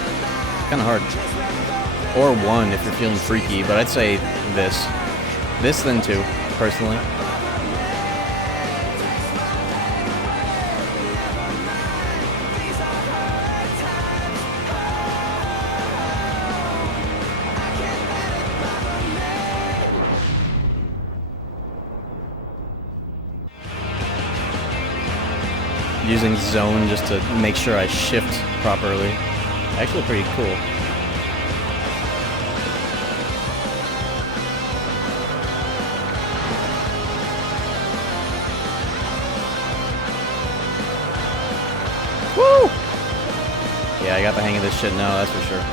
Kinda hard. Or 1 if you're feeling freaky, but I'd say this. This, then 2, personally. Using zone just to make sure I shift properly. Actually pretty cool. Woo! Yeah, I got the hang of this shit now, that's for sure.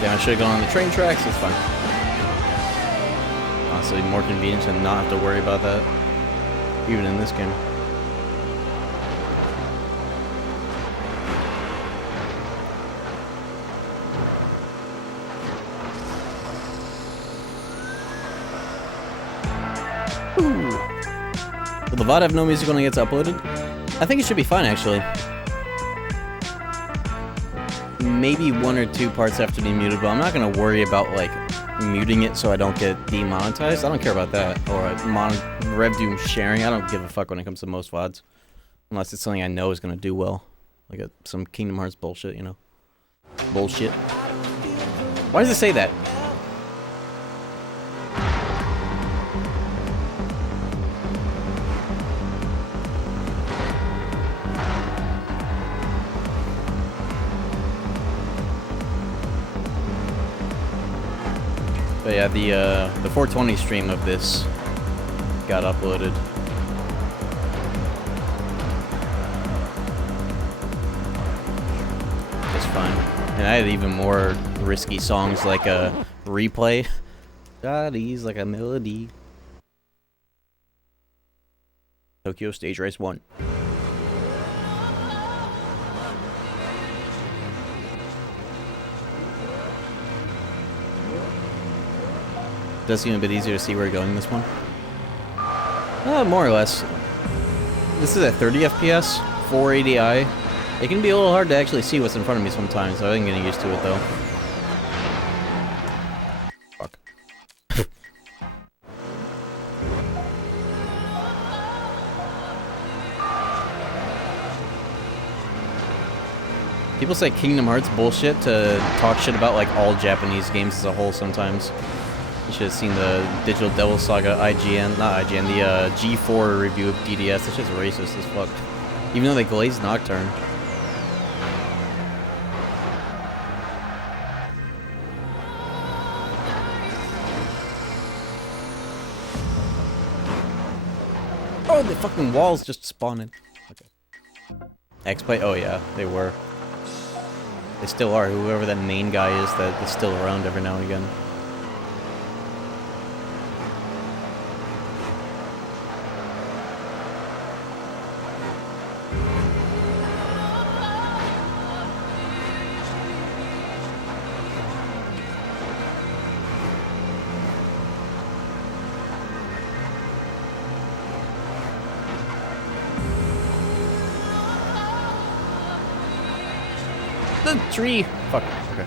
Damn, I should have gone on the train tracks, it's fine. Honestly, more convenient to not have to worry about that. Even in this game. Will the VOD have no music when it gets uploaded? I think it should be fine, actually. Maybe 1 or 2 parts have to be muted, but I'm not going to worry about, like, muting it so I don't get demonetized. I don't care about that. Or RevDoom sharing. I don't give a fuck when it comes to most VODs. Unless it's something I know is going to do well. Like some Kingdom Hearts bullshit, you know? Bullshit. Why does it say that? But yeah, the 420 stream of this got uploaded. Just fine. And I had even more risky songs like a replay. Bodies like a melody. Tokyo Stage Race 1. Does seem a bit easier to see where we're going this one. More or less. This is at 30 FPS, 480i. It can be a little hard to actually see what's in front of me sometimes, so I'm getting used to it though. Fuck. People say Kingdom Hearts bullshit to talk shit about like all Japanese games as a whole sometimes. You should have seen the Digital Devil Saga not IGN, the G4 review of DDS. That shit's racist as fuck. Even though they glazed Nocturne. Oh, the fucking walls just spawning. Okay. X-Play? Oh yeah, they were. They still are, whoever that main guy is that is still around every now and again. The tree! Fuck. Okay.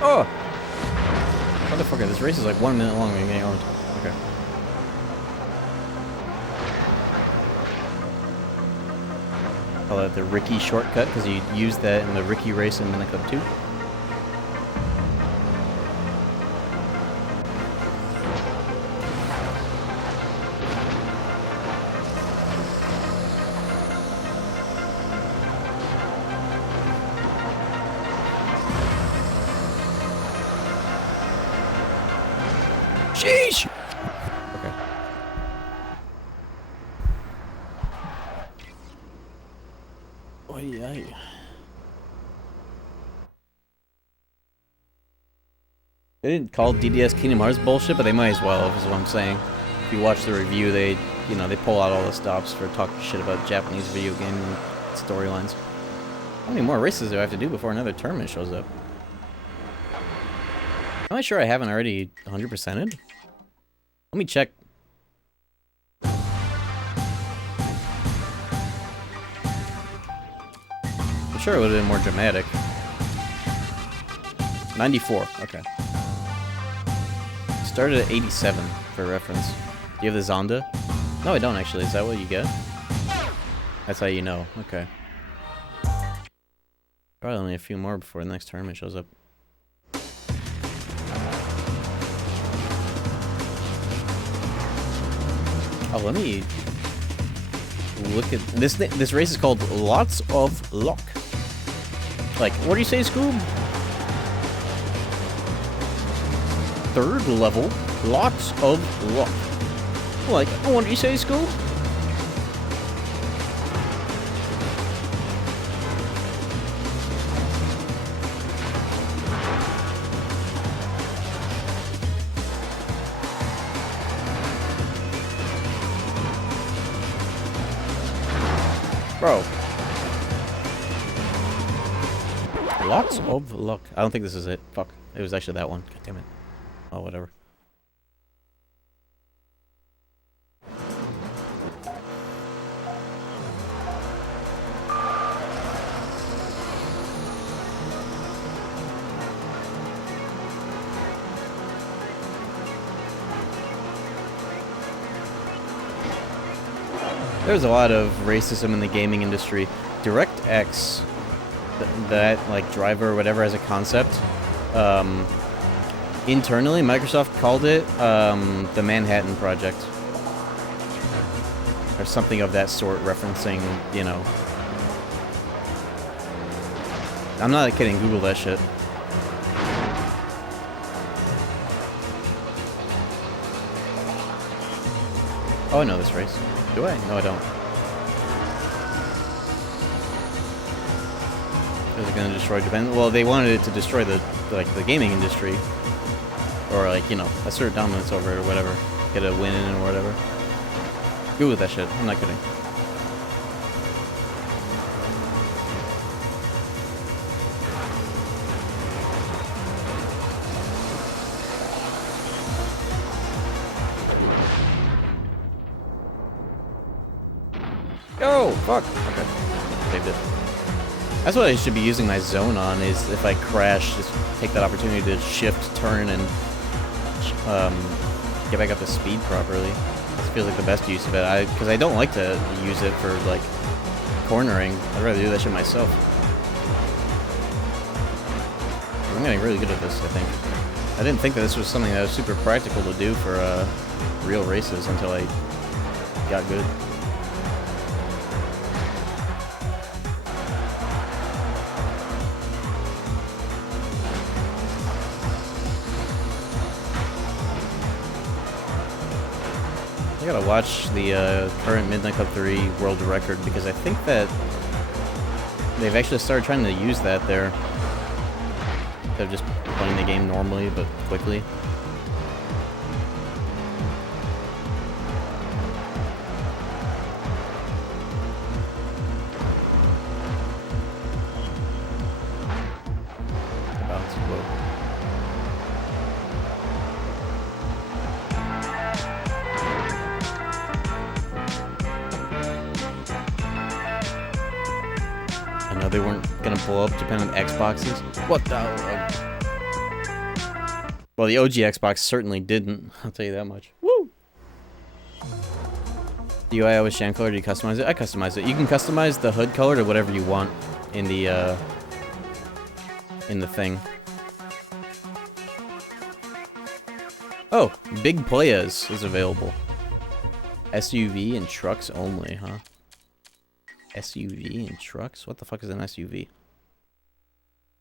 Oh! Motherfucker, this race is like 1 minute long and getting on. Okay. Call that the Ricky shortcut, because you used that in the Ricky race in Minute Club 2. Sheesh! Okay. Oh yeah. They didn't call DDS Kingdom Hearts bullshit, but they might as well, is what I'm saying. If you watch the review, they, you know, they pull out all the stops for talking shit about Japanese video game storylines. How many more races do I have to do before another tournament shows up? Am I sure I haven't already 100%ed? Let me check. I'm sure it would have been more dramatic. 94, okay. Started at 87, for reference. Do you have the Zonda? No, I don't actually. Is that what you get? That's how you know. Okay. Probably only a few more before the next tournament shows up. Oh, let me look at this. This race is called Lots of Luck. Like, what do you say, Scoob? Third level, Lots of Luck. Like, what do you say, Scoob? Bro. Lots of luck. I don't think this is it. Fuck. It was actually that one. God damn it. Oh, whatever. There's a lot of racism in the gaming industry. DirectX, that like driver or whatever as a concept, internally Microsoft called it the Manhattan Project. Or something of that sort, referencing, you know. I'm not kidding, Google that shit. Oh, I know this race. Do I? No, I don't. Is it gonna destroy Japan? Well, they wanted it to destroy the gaming industry. Or like, you know, assert dominance over it or whatever. Get a win or whatever. Google that shit. I'm not kidding. Oh, fuck. Okay. Saved it. That's what I should be using my zone on, is if I crash, just take that opportunity to shift, turn, and get back up to speed properly. This feels like the best use of it, because I don't like to use it for, like, cornering. I'd rather do that shit myself. I'm getting really good at this, I think. I didn't think that this was something that was super practical to do for real races until I got good. I gotta watch the current Midnight Club 3 world record, because I think that they've actually started trying to use that there. They're just playing the game normally, but quickly. They weren't gonna blow up Japan on Xboxes. What the? Well, the OG Xbox certainly didn't. I'll tell you that much. Woo! The UI always sham color. Do you customize it? I customize it. You can customize the hood color to whatever you want in the thing. Oh, Big Playas is available. SUV and trucks only, huh? SUV and trucks? What the fuck is an SUV?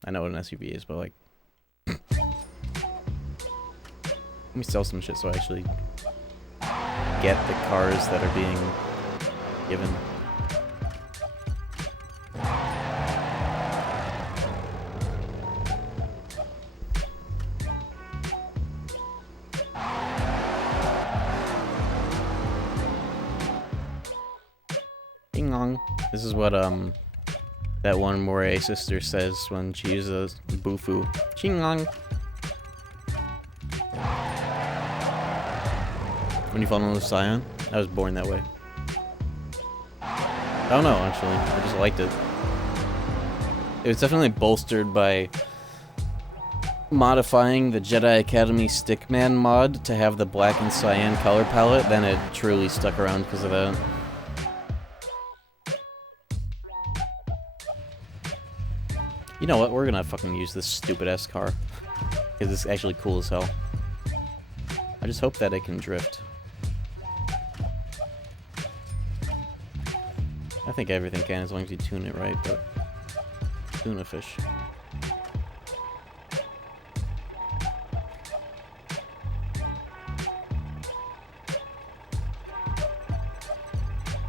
I know what an SUV is, but like... Let me sell some shit so I actually get the cars that are being given. Ding dong. This is what that one Moray sister says when she uses Bufu. Ching-long. When you fall in love with Scion? I was born that way. I don't know, actually. I just liked it. It was definitely bolstered by modifying the Jedi Academy Stickman mod to have the black and cyan color palette. Then it truly stuck around because of that. You know what? We're gonna fucking use this stupid-ass car. Because it's actually cool as hell. I just hope that it can drift. I think everything can as long as you tune it right, but... Tuna fish.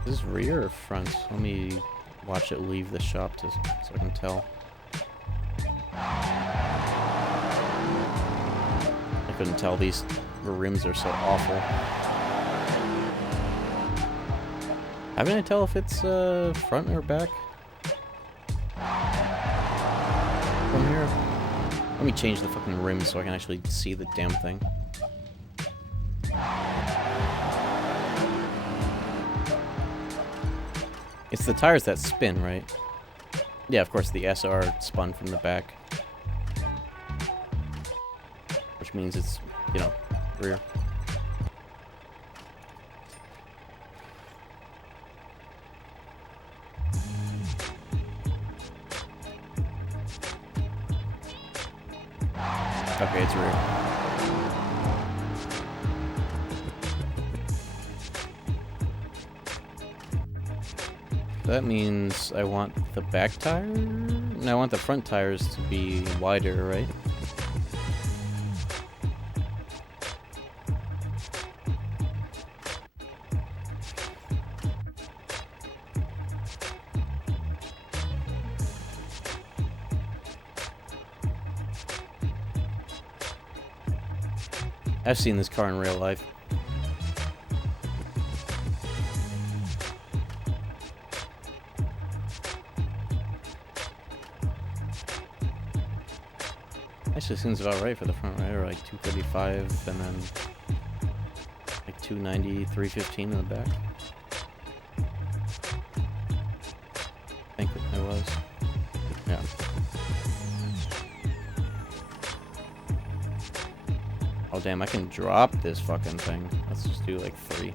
Is this rear or front? Let me watch it leave the shop so I can tell. I couldn't tell, these rims are so awful. How can I tell if it's front or back? From here? Let me change the fucking rims so I can actually see the damn thing. It's the tires that spin, right? Yeah, of course, the SR spun from the back. Which means it's, you know, rear. Okay, it's rear. That means I want the back tire? No, I want the front tires to be wider, right? I've seen this car in real life. Actually seems about right for the front, right? Or like 235 and then like 290, 315 in the back. I think it was. Yeah. Oh damn, I can drop this fucking thing. Let's just do like 3.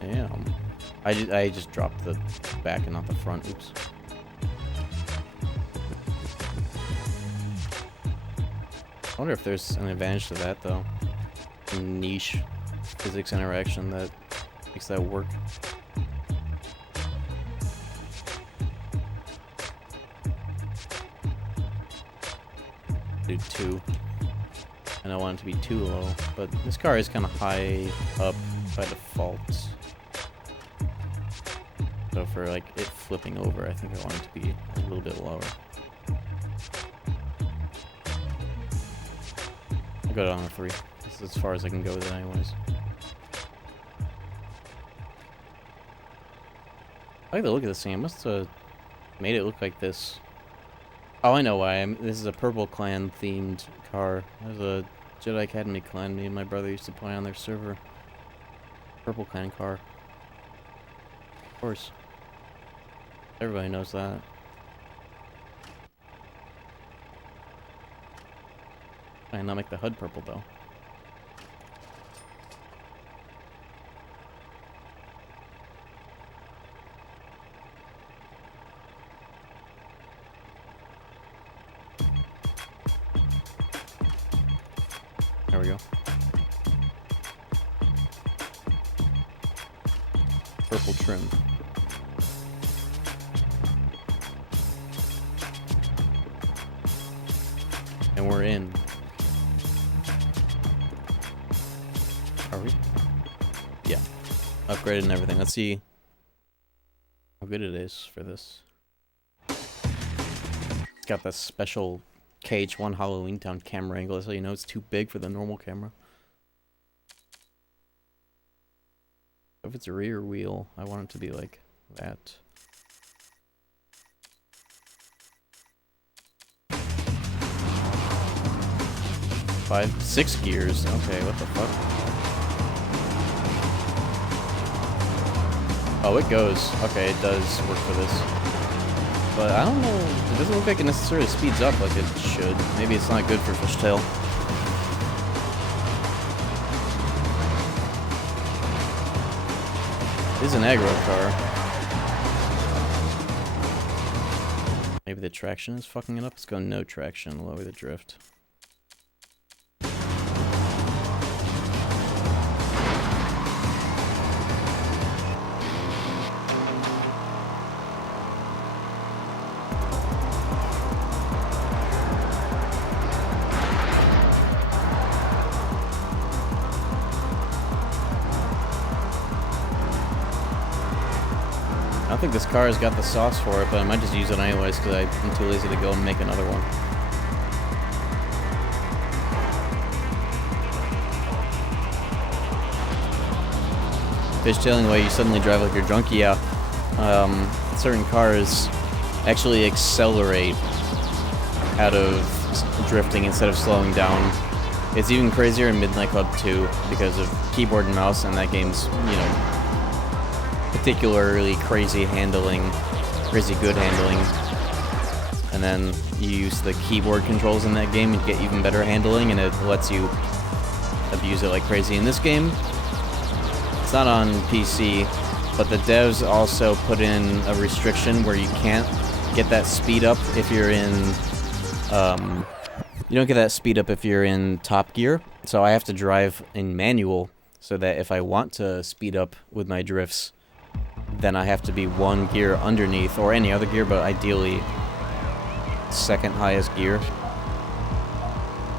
Damn. I just dropped the back and not the front. Oops. I wonder if there's an advantage to that though. A niche physics interaction that makes that work. Do 2. I don't want it to be too low, but this car is kind of high up by default. So for like it flipping over, I think I want it to be a little bit lower. I'll go down to 3. This is as far as I can go with it anyways. I like the look of this thing. I must have made it look like this. Oh, I know why. This is a Purple Clan themed car. There's a Jedi Academy clan me and my brother used to play on their server. Purple Clan car. Of course. Everybody knows that. Why not make the HUD purple though? There we go. Purple trim. And we're in. Are we? Yeah. Upgraded and everything. Let's see how good it is for this. It's got the special KH1 Halloween Town camera angle, so you know it's too big for the normal camera. If it's a rear wheel, I want it to be like that. 5, 6 gears. Okay, what the fuck? Oh, it goes. Okay, it does work for this. But I don't know. It doesn't look like it necessarily speeds up like it should. Maybe it's not good for Fishtail. It is an aggro car. Maybe the traction is fucking it up. Let's go no traction, lower the drift. I don't think this car has got the sauce for it, but I might just use it anyways because I'm too lazy to go and make another one. Fishtailing the way you suddenly drive like you're drunk, yeah. Certain cars actually accelerate out of drifting instead of slowing down. It's even crazier in Midnight Club 2 because of keyboard and mouse, and that game's, you know, particularly crazy handling, crazy good handling. And then you use the keyboard controls in that game and get even better handling, and it lets you abuse it like crazy. In this game, it's not on PC, but the devs also put in a restriction where you can't get that speed up if you're in, you don't get that speed up if you're in top gear. So I have to drive in manual so that if I want to speed up with my drifts, then I have to be one gear underneath, or any other gear, but ideally second highest gear.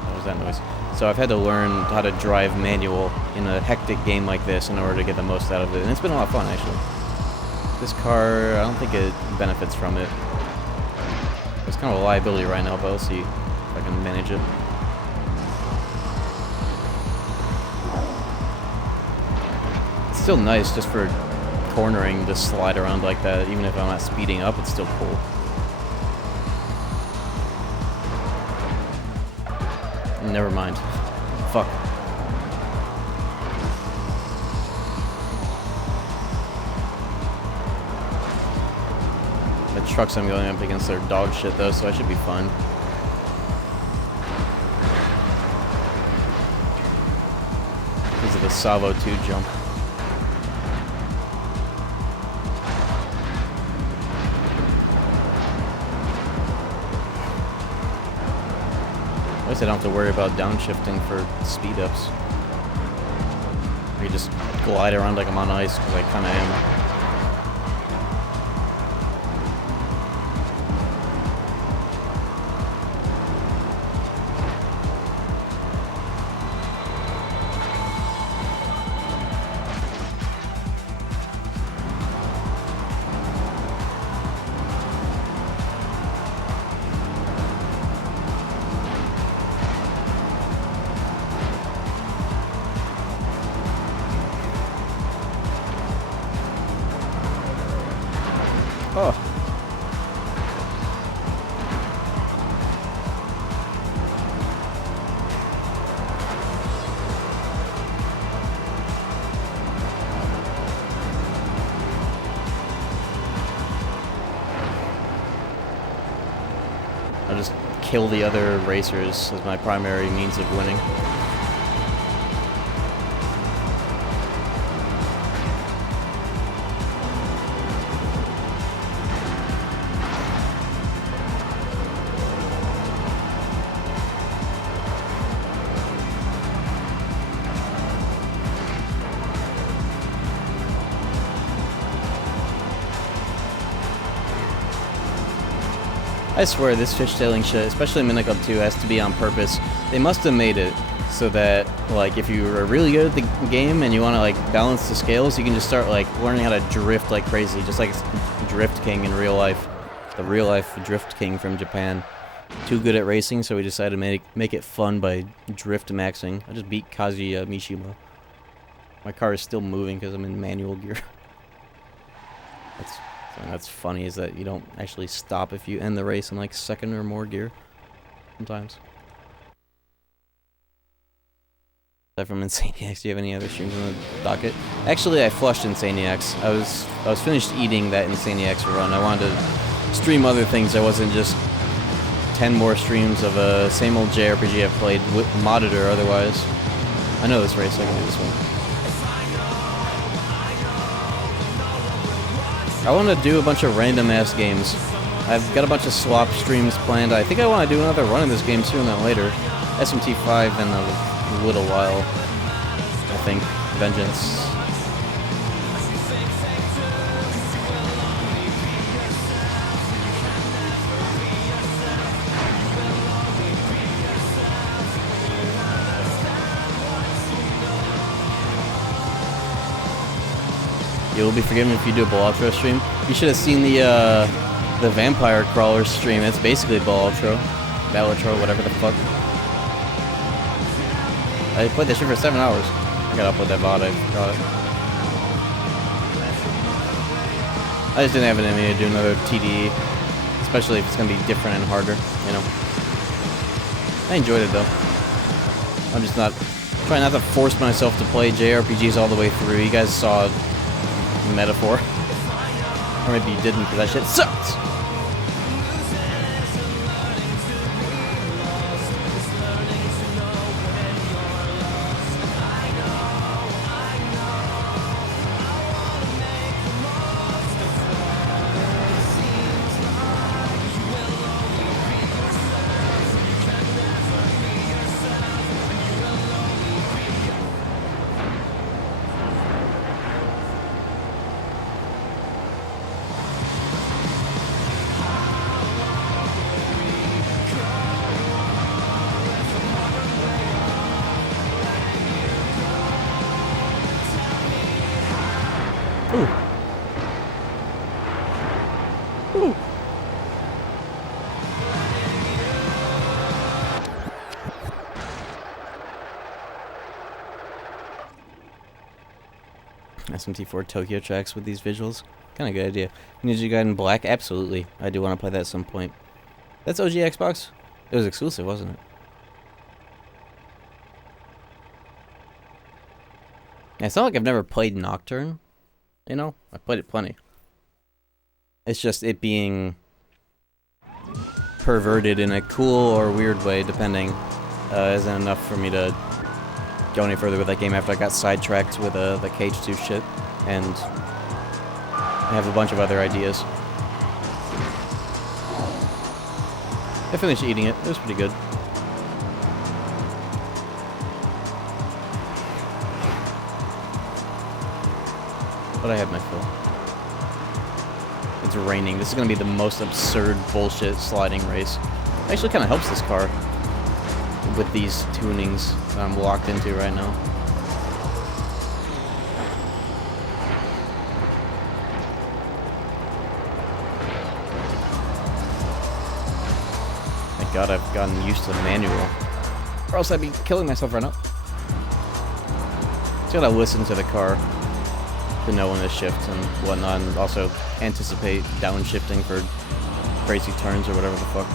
What was that noise? So I've had to learn how to drive manual in a hectic game like this in order to get the most out of it, and it's been a lot of fun, actually. This car, I don't think it benefits from it. It's kind of a liability right now, but I'll see if I can manage it. It's still nice just for cornering to slide around like that. Even if I'm not speeding up, it's still cool. Never mind. Fuck. The trucks I'm going up against are dog shit though, so I should be fine. Because of the Salvo 2 jump. At least I don't have to worry about downshifting for speed ups. I can just glide around like I'm on ice, because I kind of am. Oh. I'll just kill the other racers as my primary means of winning. I swear this fishtailing shit, especially Minicup 2, has to be on purpose. They must have made it so that, like, if you are really good at the game and you want to, like, balance the scales, you can just start, like, learning how to drift like crazy, just like Drift King in real life. The real-life Drift King from Japan. Too good at racing, so we decided to make it fun by drift maxing. I just beat Kazuya Mishima. My car is still moving because I'm in manual gear. That's funny, is that you don't actually stop if you end the race in like second or more gear sometimes. Aside from Insaniacs, do you have any other streams on the docket? Actually, I flushed Insaniacs. I was finished eating that Insaniacs run. I wanted to stream other things. I wasn't just 10 more streams of a same old JRPG I've played with modded or otherwise. I know this race, I can do this one. I want to do a bunch of random-ass games. I've got a bunch of swap streams planned. I think I want to do another run of this game sooner than later. SMT5 in a little while, I think. Vengeance. You'll be forgiven if you do a Ball Ultra stream. You should have seen the Vampire Crawler stream. It's basically Ball Ultra. Battle Ultra, whatever the fuck. I played that shit for 7 hours. I got up with that VOD, I forgot it. I just didn't have it in me to do another TDE. Especially if it's gonna be different and harder, you know. I enjoyed it though. I'm just not trying not to force myself to play JRPGs all the way through. You guys saw Metaphor. Or maybe you didn't, because that shit sucks! SMT4 Tokyo tracks with these visuals. Kind of good idea. Ninja Gaiden Black? Absolutely. I do want to play that at some point. That's OG Xbox? It was exclusive, wasn't it? Yeah, it's not like I've never played Nocturne. You know? I played it plenty. It's just it being perverted in a cool or weird way, depending, isn't enough for me to go any further with that game after I got sidetracked with the KH2 shit, and I have a bunch of other ideas. I finished eating it. It was pretty good. But I had my fill. It's raining. This is going to be the most absurd bullshit sliding race. It actually kind of helps this car with these tunings that I'm locked into right now. Thank God I've gotten used to the manual, or else I'd be killing myself right now. Just gotta listen to the car to know when to shift and whatnot, and also anticipate downshifting for crazy turns or whatever the fuck.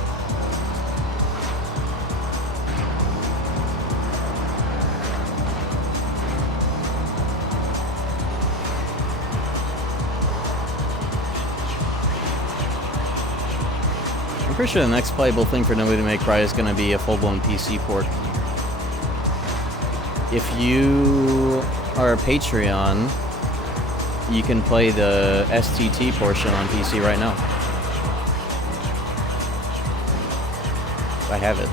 I'm pretty sure the next playable thing for No Way to Make Cry is going to be a full-blown PC port. If you are a Patreon, you can play the STT portion on PC right now. I have it.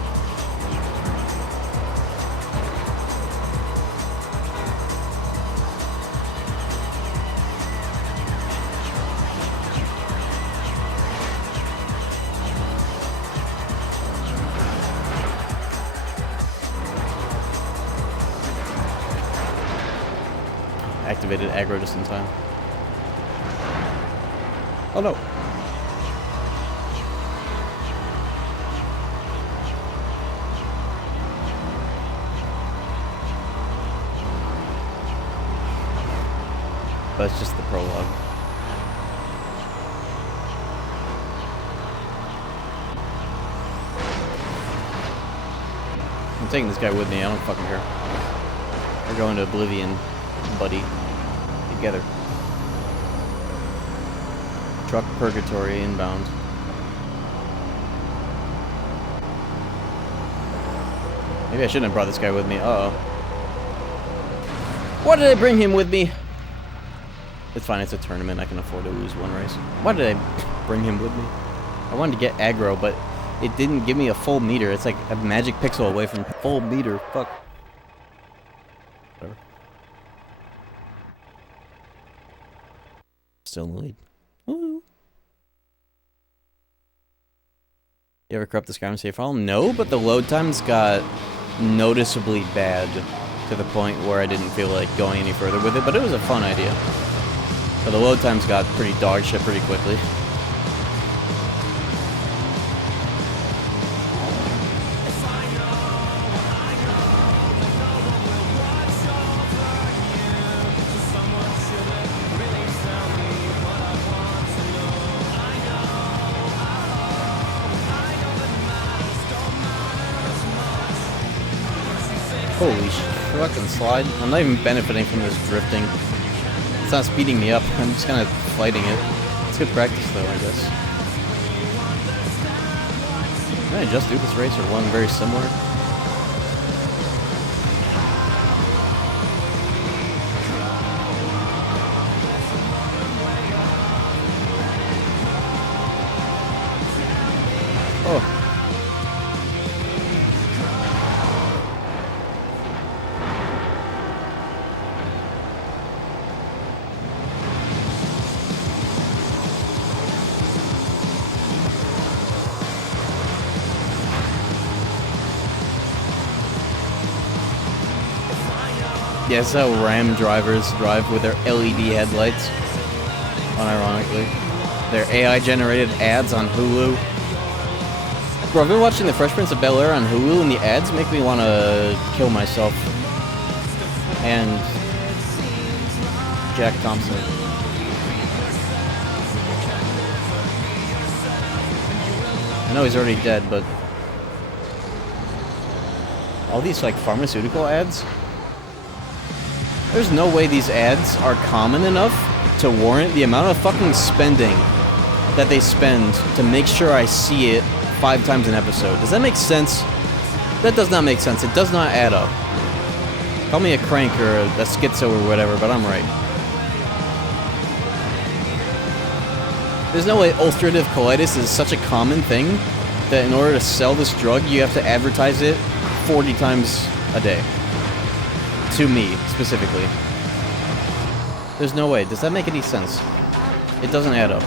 Activated aggro just in time. Oh no. That's just the prologue. I'm taking this guy with me, I don't fucking care. We're going to Oblivion, buddy. Together. Truck Purgatory inbound. Maybe I shouldn't have brought this guy with me. Uh-oh. Why did I bring him with me? It's fine, it's a tournament. I can afford to lose one race. Why did I bring him with me? I wanted to get aggro, but it didn't give me a full meter. It's like a magic pixel away from full meter. Fuck. Whatever. Still in the lead. Woo. You ever corrupt the Skyrim save file? No, but the load times got noticeably bad to the point where I didn't feel like going any further with it, but it was a fun idea. So the load times got pretty dog shit pretty quickly. Holy fucking slide. I'm not even benefiting from this drifting. It's not speeding me up, I'm just kind of fighting it. It's good practice though, I guess. Did I just do this race or one very similar? Oh. Yeah, that's how RAM drivers drive with their LED headlights. Unironically. Their AI-generated ads on Hulu. Bro, I've been watching The Fresh Prince of Bel-Air on Hulu, and the ads make me want to kill myself. And Jack Thompson. I know he's already dead, but all these like pharmaceutical ads. There's no way these ads are common enough to warrant the amount of fucking spending that they spend to make sure I see it 5 times an episode. Does that make sense? That does not make sense. It does not add up. Call me a crank or a schizo or whatever, but I'm right. There's no way ulcerative colitis is such a common thing that in order to sell this drug, you have to advertise it 40 times a day. To me, specifically. There's no way. Does that make any sense? It doesn't add up.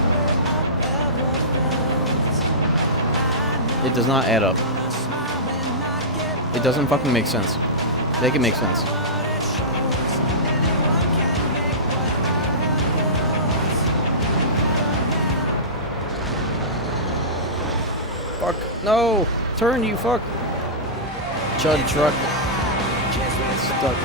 It does not add up. It doesn't fucking make sense. Make it make sense. Fuck. No! Turn, you fuck! Chud truck. Stuck.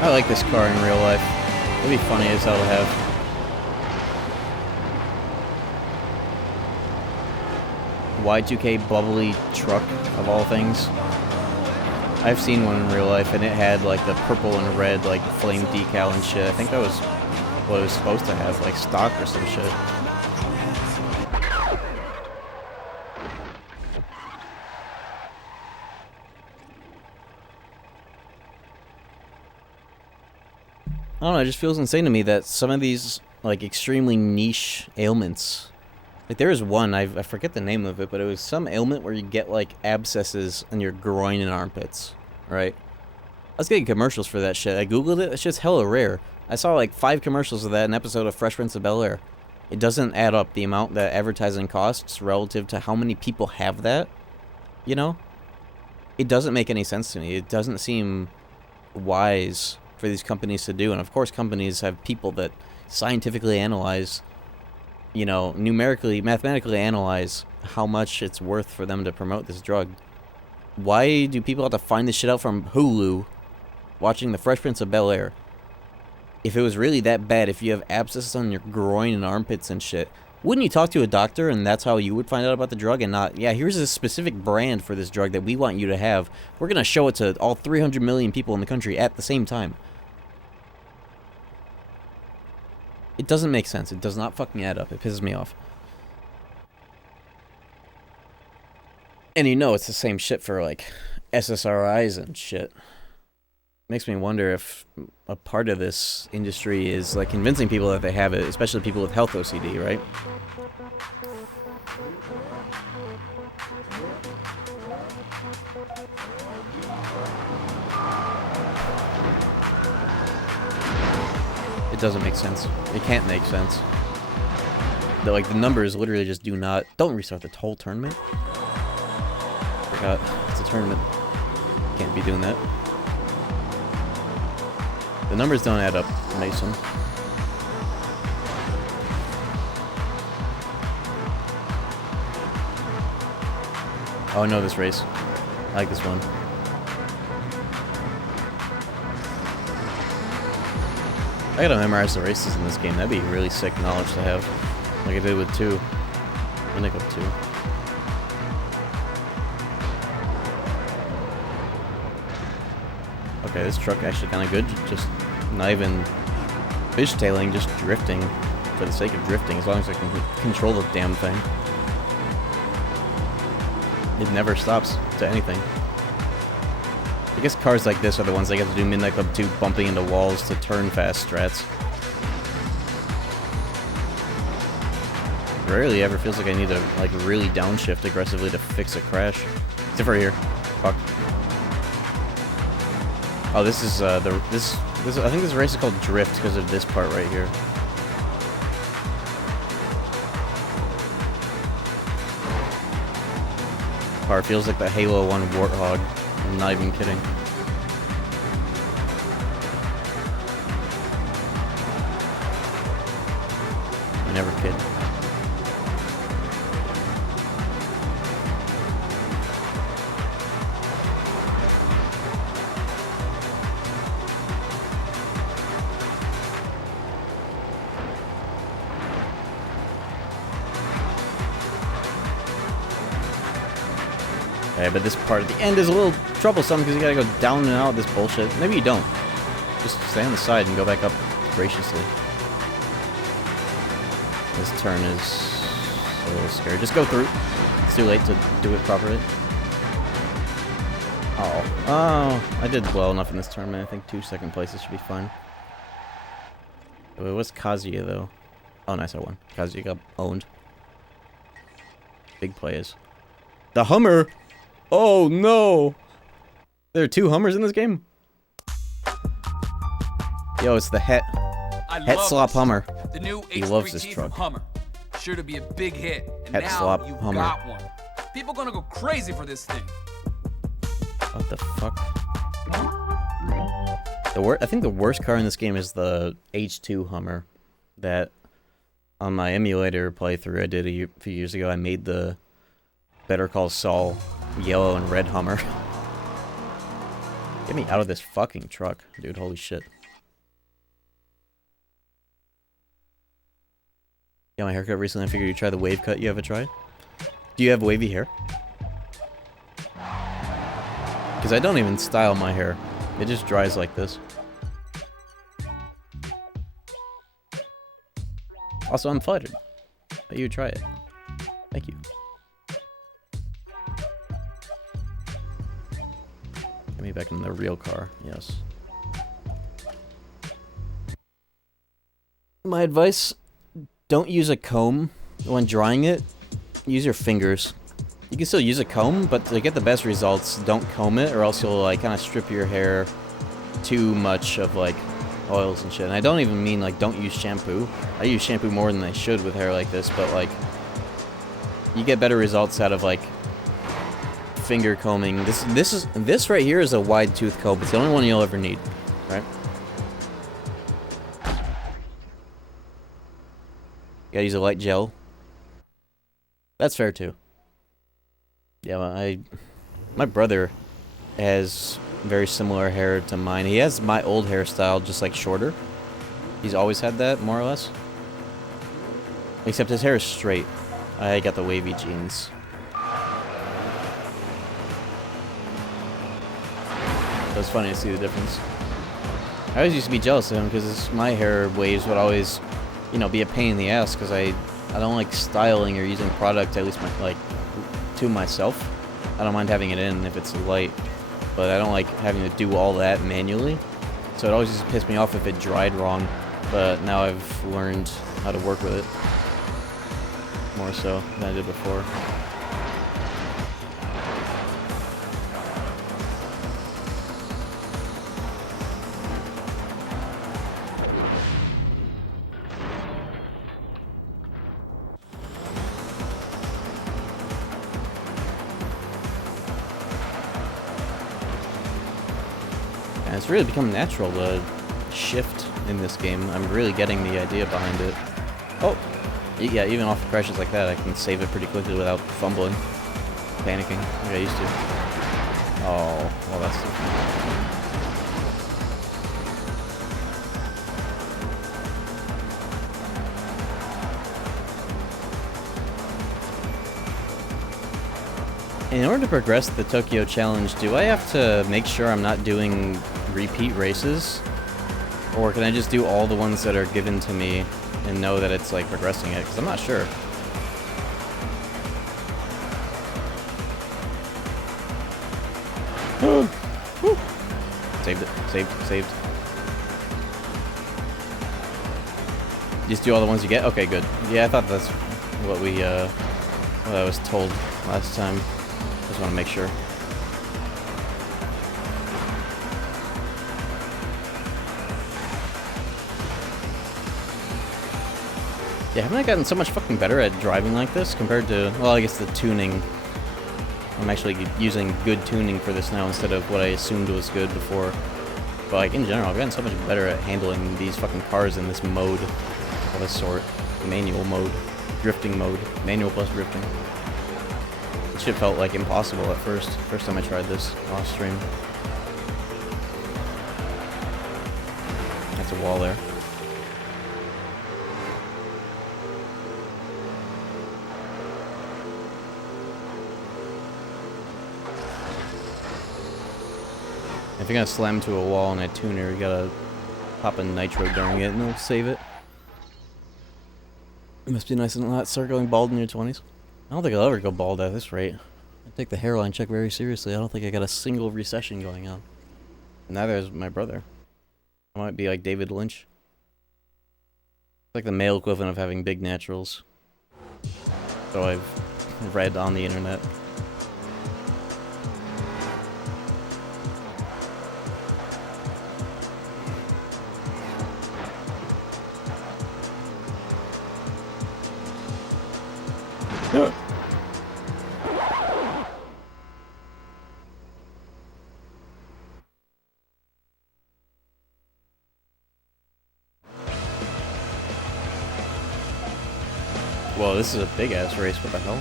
I like this car in real life. It'd be funny as hell to have. Y2K bubbly truck, of all things. I've seen one in real life, and it had, like, the purple and red, like, flame decal and shit. I think that was what it was supposed to have, like, stock or some shit. I don't know, it just feels insane to me that some of these, like, extremely niche ailments... Like, there is one, I forget the name of it, but it was some ailment where you get, like, abscesses in your groin and armpits, right? I was getting commercials for that shit. I googled it, it's just hella rare. I saw, like, 5 commercials of that in an episode of Fresh Prince of Bel-Air. It doesn't add up, the amount that advertising costs relative to how many people have that, you know? It doesn't make any sense to me. It doesn't seem wise for these companies to do, and of course companies have people that scientifically analyze, you know, numerically, mathematically analyze how much it's worth for them to promote this drug. Why do people have to find this shit out from Hulu watching the Fresh Prince of Bel-Air? If it was really that bad, if you have abscesses on your groin and armpits and shit, wouldn't you talk to a doctor and that's how you would find out about the drug and not, yeah, here's a specific brand for this drug that we want you to have. We're gonna show it to all 300 million people in the country at the same time. It doesn't make sense. It does not fucking add up. It pisses me off. And you know it's the same shit for, like, SSRIs and shit. Makes me wonder if a part of this industry is, like, convincing people that they have it, especially people with health OCD, right? It doesn't make sense. It can't make sense. Like, the numbers literally just do not... Don't restart the whole tournament. Forgot. It's a tournament. Can't be doing that. The numbers don't add up, Mason. Oh, I know this race. I like this one. I gotta memorize the races in this game. That'd be really sick knowledge to have. Like I did with 2. And I got 2. Okay, this truck actually kind of good. Just not even fishtailing, just drifting for the sake of drifting. As long as I can control the damn thing. It never stops to anything. I guess cars like this are the ones that get to do Midnight Club 2 bumping into walls to turn fast strats. Rarely ever feels like I need to, like, really downshift aggressively to fix a crash. Except for here. Fuck. Oh, this is, this, I think this race is called Drift because of this part right here. Car feels like the Halo 1 Warthog. I'm not even kidding. You never kid. Okay, but this part at the end is a little troublesome because you gotta go down and out of this bullshit. Maybe you don't. Just stay on the side and go back up graciously. This turn is a little scary. Just go through. It's too late to do it properly. Oh, I did well enough in this tournament. I think 2 second places should be fine. Wait, what's Kazuya though? Oh, nice, I won. Kazuya got owned. Big plays. The Hummer! Oh no! There are 2 Hummers in this game? Yo, it's the Het Slop Hummer. The new He loves this H3T truck. from Hummer. Sure to be a big hit. And Het now Slop you've Hummer. got one. People gonna go crazy for this thing. What the fuck? I think the worst car in this game is the H2 Hummer. That on my emulator playthrough I did a few years ago, I made the Better Call Saul yellow and red Hummer. Get me out of this fucking truck, dude. Holy shit. Got my haircut recently. I figured you'd try the wave cut. You ever tried? Do you have wavy hair? Because I don't even style my hair. It just dries like this. Also, I'm flattered that you would try it. Thank you. Get me back in the real car. Yes. My advice, don't use a comb when drying it. Use your fingers. You can still use a comb, but to get the best results, don't comb it, or else you'll like kind of strip your hair too much of like oils and shit. And I don't even mean like don't use shampoo. I use shampoo more than I should with hair like this, but like you get better results out of like finger combing. This right here is a wide tooth comb. It's the only one you'll ever need, right? You gotta use a light gel. That's fair too. Yeah, my brother has very similar hair to mine. He has my old hairstyle, just like shorter. He's always had that, more or less. Except his hair is straight. I got the wavy jeans. So it's funny to see the difference. I always used to be jealous of him because my hair waves would always, you know, be a pain in the ass because I don't like styling or using product, at least to myself. I don't mind having it in if it's light, but I don't like having to do all that manually. So it always used to piss me off if it dried wrong, but now I've learned how to work with it more so than I did before. And it's really become natural to shift in this game. I'm really getting the idea behind it. Oh! Yeah, even off crashes like that, I can save it pretty quickly without fumbling, panicking like I used to. Oh, well that's... In order to progress the Tokyo Challenge, do I have to make sure I'm not doing repeat races? Or can I just do all the ones that are given to me and know that it's like progressing it? Because I'm not sure. Saved. Just do all the ones you get? Okay, good. Yeah, I thought that's what what I was told last time. Just want to make sure. Yeah, haven't I gotten so much fucking better at driving like this compared to, well, I guess the tuning. I'm actually using good tuning for this now instead of what I assumed was good before. But like in general, I've gotten so much better at handling these fucking cars in this mode of a sort. manual mode, drifting mode, manual plus drifting. This shit felt like impossible at first time I tried this off stream. That's a wall there. If you're gonna slam into a wall in a tuner, you gotta pop a nitro during it and it'll save it. It must be nice and not start going bald in your 20s. I don't think I'll ever go bald at this rate. I take the hairline check very seriously. I don't think I got a single recession going on. Neither is my brother. I might be like David Lynch. It's like the male equivalent of having big naturals. So I've read on the internet. Whoa, this is a big ass race, what the hell?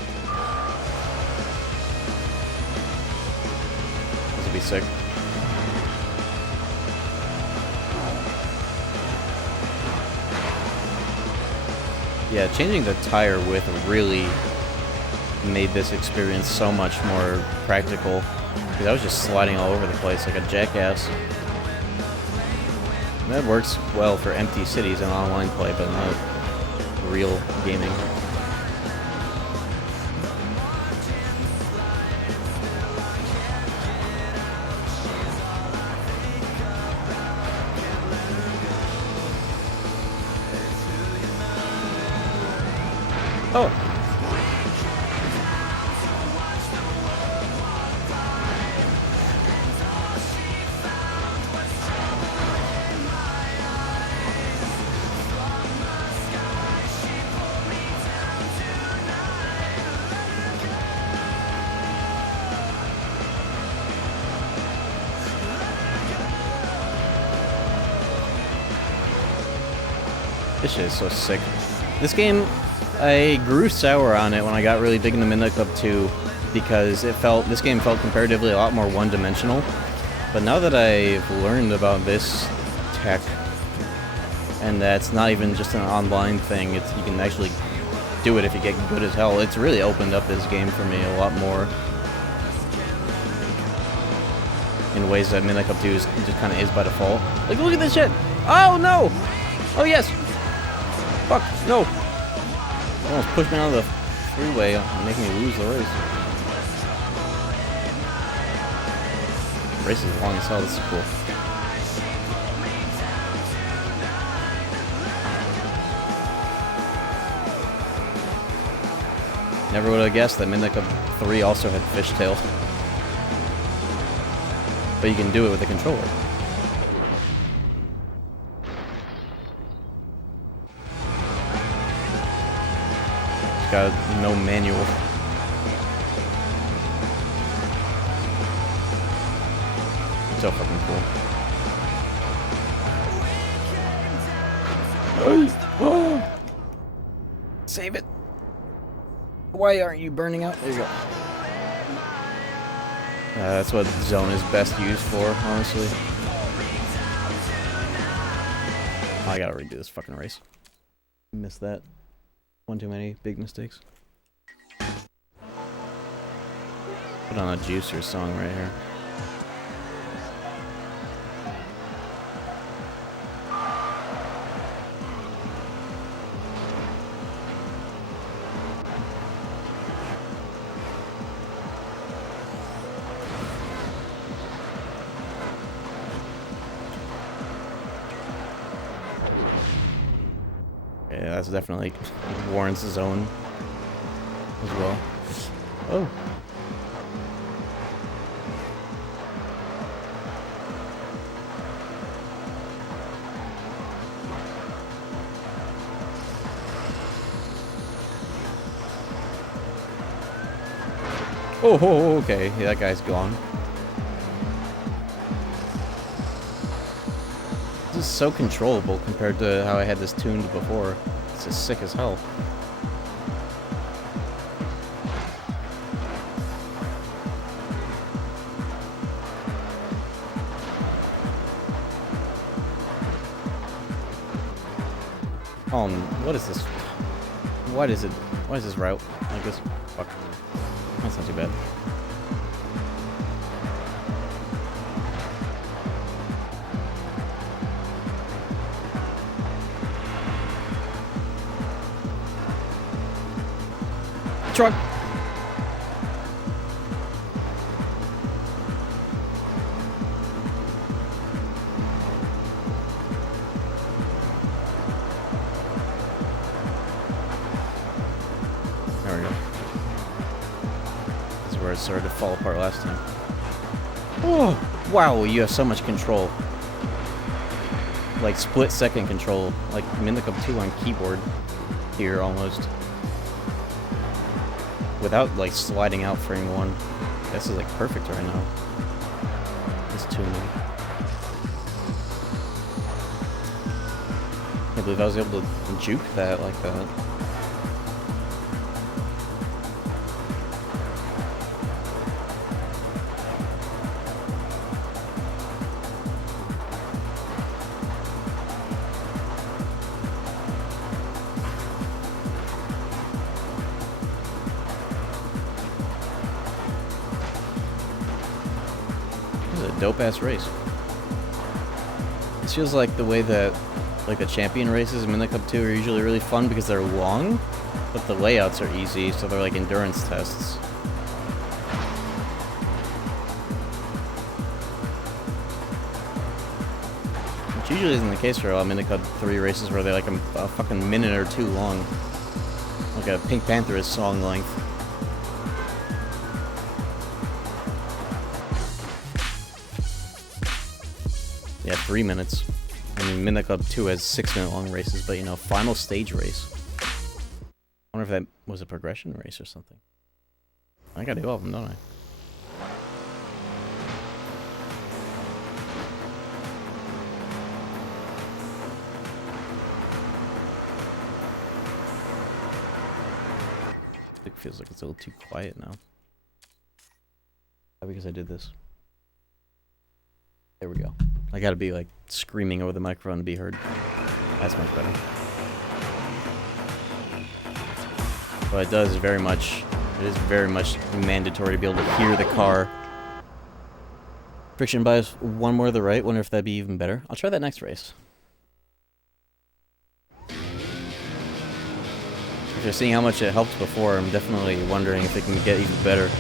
This would be sick. Yeah, changing the tire width really made this experience so much more practical. Because I was just sliding all over the place like a jackass. And that works well for empty cities and online play, but not real gaming. Oh! This shit is so sick. This game, I grew sour on it when I got really big into Midnight Club 2 because this game felt comparatively a lot more one-dimensional. But now that I've learned about this tech, and that it's not even just an online thing, you can actually do it if you get good as hell, it's really opened up this game for me a lot more. In ways that Midnight Club 2 just kind of is by default. Like, look at this shit! Oh no! Oh yes! Fuck, no! Almost pushed me out of the freeway and making me lose the race. The race is long as hell, this is cool. Never would have guessed that Midnight Club 3 also had fishtail. But you can do it with a controller. Got no manual. So fucking cool. Save it. Why aren't you burning out? There you go. That's what Zone is best used for, honestly. Oh, I gotta redo this fucking race. Missed that. One too many big mistakes. Put on a Juicer song right here. Yeah, that's definitely warrants his own as well. Oh. Oh, okay. Yeah, that guy's gone. This is so controllable compared to how I had this tuned before. This is sick as hell. What is this? Why is this route like this? Fuck. That's not too bad. Truck. There we go. This is where it started to fall apart last time. Oh, wow, you have so much control. Like split-second control. Like Minicup 2 on keyboard here, almost. Without, like, sliding out frame 1. This is, like, perfect right now. This tuning. I can't believe I was able to juke that like that. Dope-ass race. This feels like the way that, like, the champion races in Minicup 2 are usually really fun because they're long, but the layouts are easy, so they're like endurance tests. Which usually isn't the case for a lot of Minicup 3 races where they're like a fucking minute or two long. Like a Pink Panther is song length. Yeah, 3 minutes. I mean, Minicup 2 has 6-minute long races, but, you know, final stage race. I wonder if that was a progression race or something. I gotta do all of them, don't I? It feels like it's a little too quiet now. Because I did this. There we go. I gotta be, like, screaming over the microphone to be heard. That's much better. But it is very much mandatory to be able to hear the car. Friction bias one more to the right. Wonder if that'd be even better. I'll try that next race. After seeing how much it helped before, I'm definitely wondering if it can get even better.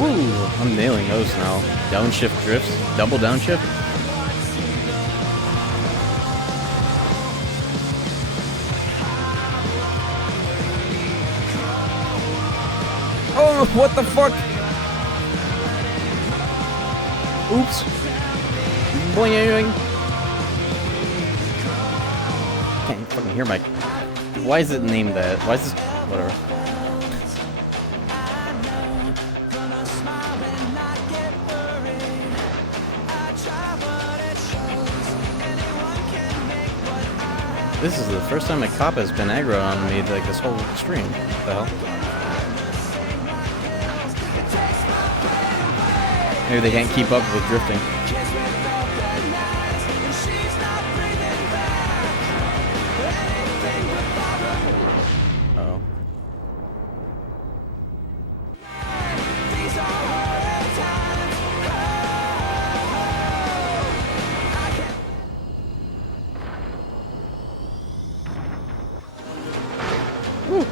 Ooh, I'm nailing those now. Downshift drifts, double downshift. Oh, what the fuck? Oops. Boing. Can't fucking hear my... Why is it named that? Why is this... Whatever. This is the first time a cop has been aggro on me like this whole stream. What the hell? Maybe they can't keep up with drifting. Uh-oh. Woo.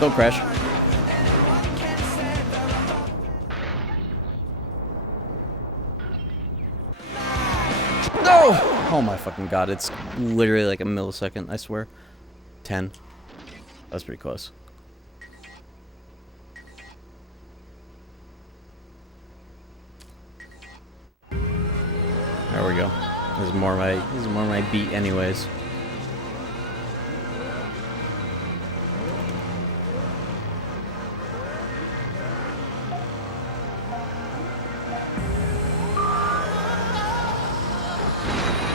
Don't crash. No! Oh my fucking god, it's literally like a millisecond, I swear. 10. That's pretty close. There we go. This is more my beat anyways.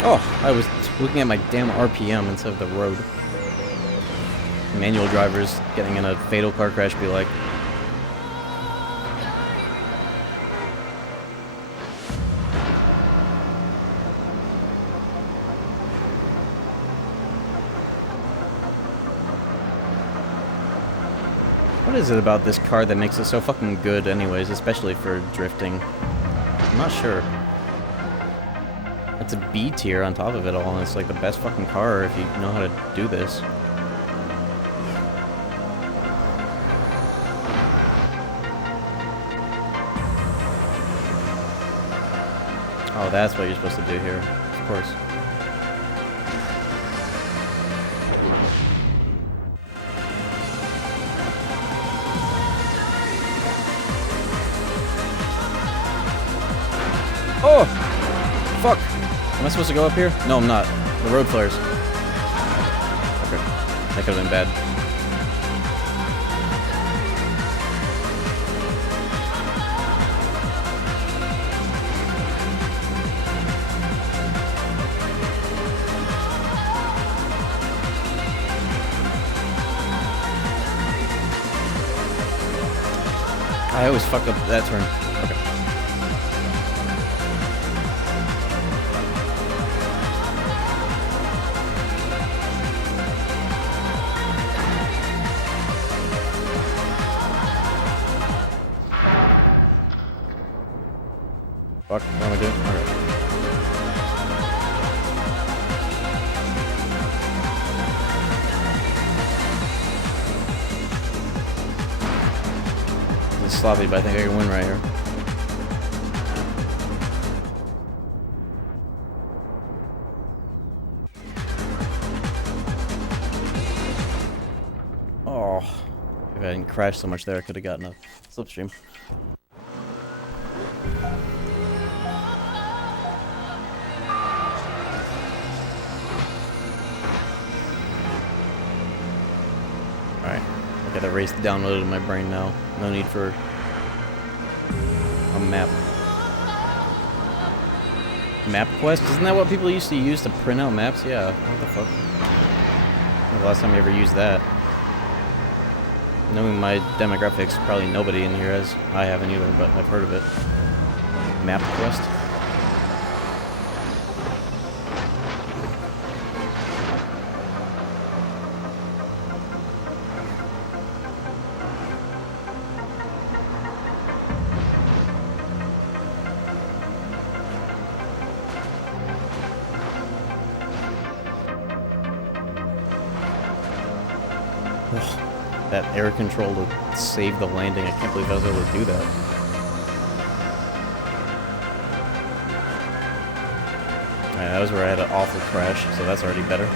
Oh, I was looking at my damn RPM instead of the road. Manual drivers getting in a fatal car crash be like, what is it about this car that makes it so fucking good anyways, especially for drifting? I'm not sure. It's a B tier on top of it all, and it's like the best fucking car if you know how to do this. Oh, that's what you're supposed to do here. Of course. Oh! Fuck! Am I supposed to go up here? No, I'm not. The road flares. Okay. That could have been bad. I always fuck up that turn. Okay. Fuck, what am I doing? Okay. This is sloppy, but I think I can win right here. Oh, if I didn't crash so much there, I could have gotten a slipstream. Alright, I got the race downloaded in my brain now. No need for a map. MapQuest? Isn't that what people used to use to print out maps? Yeah, what the fuck? When was the last time you ever used that? Knowing my demographics, probably nobody in here has. I haven't either, but I've heard of it. MapQuest? Ugh, that air control to save the landing, I can't believe I was able to do that. Alright, that was where I had an awful crash, so that's already better.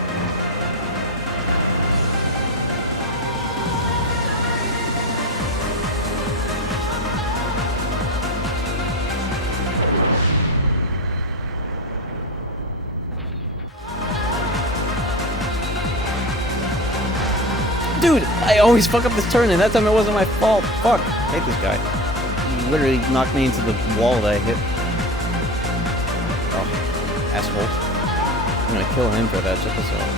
Dude, I always fuck up this turn, and that time it wasn't my fault. Fuck. I hate this guy. He literally knocked me into the wall that I hit. Oh, asshole. I'm gonna kill him for that, check this out.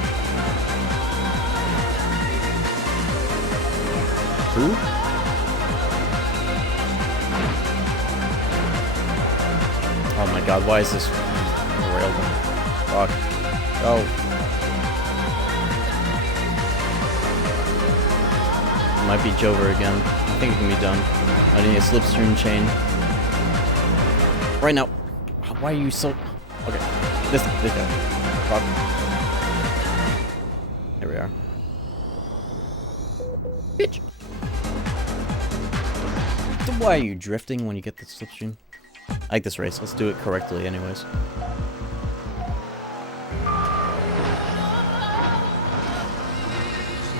Who? Oh my god, why is this railed? Fuck. Oh. Might be Jover again. I think it can be done. I need a slipstream chain. Right now. Why are you so... Okay. This guy. Fuck. Here we are. Bitch. Why are you drifting when you get the slipstream? I like this race. Let's do it correctly anyways.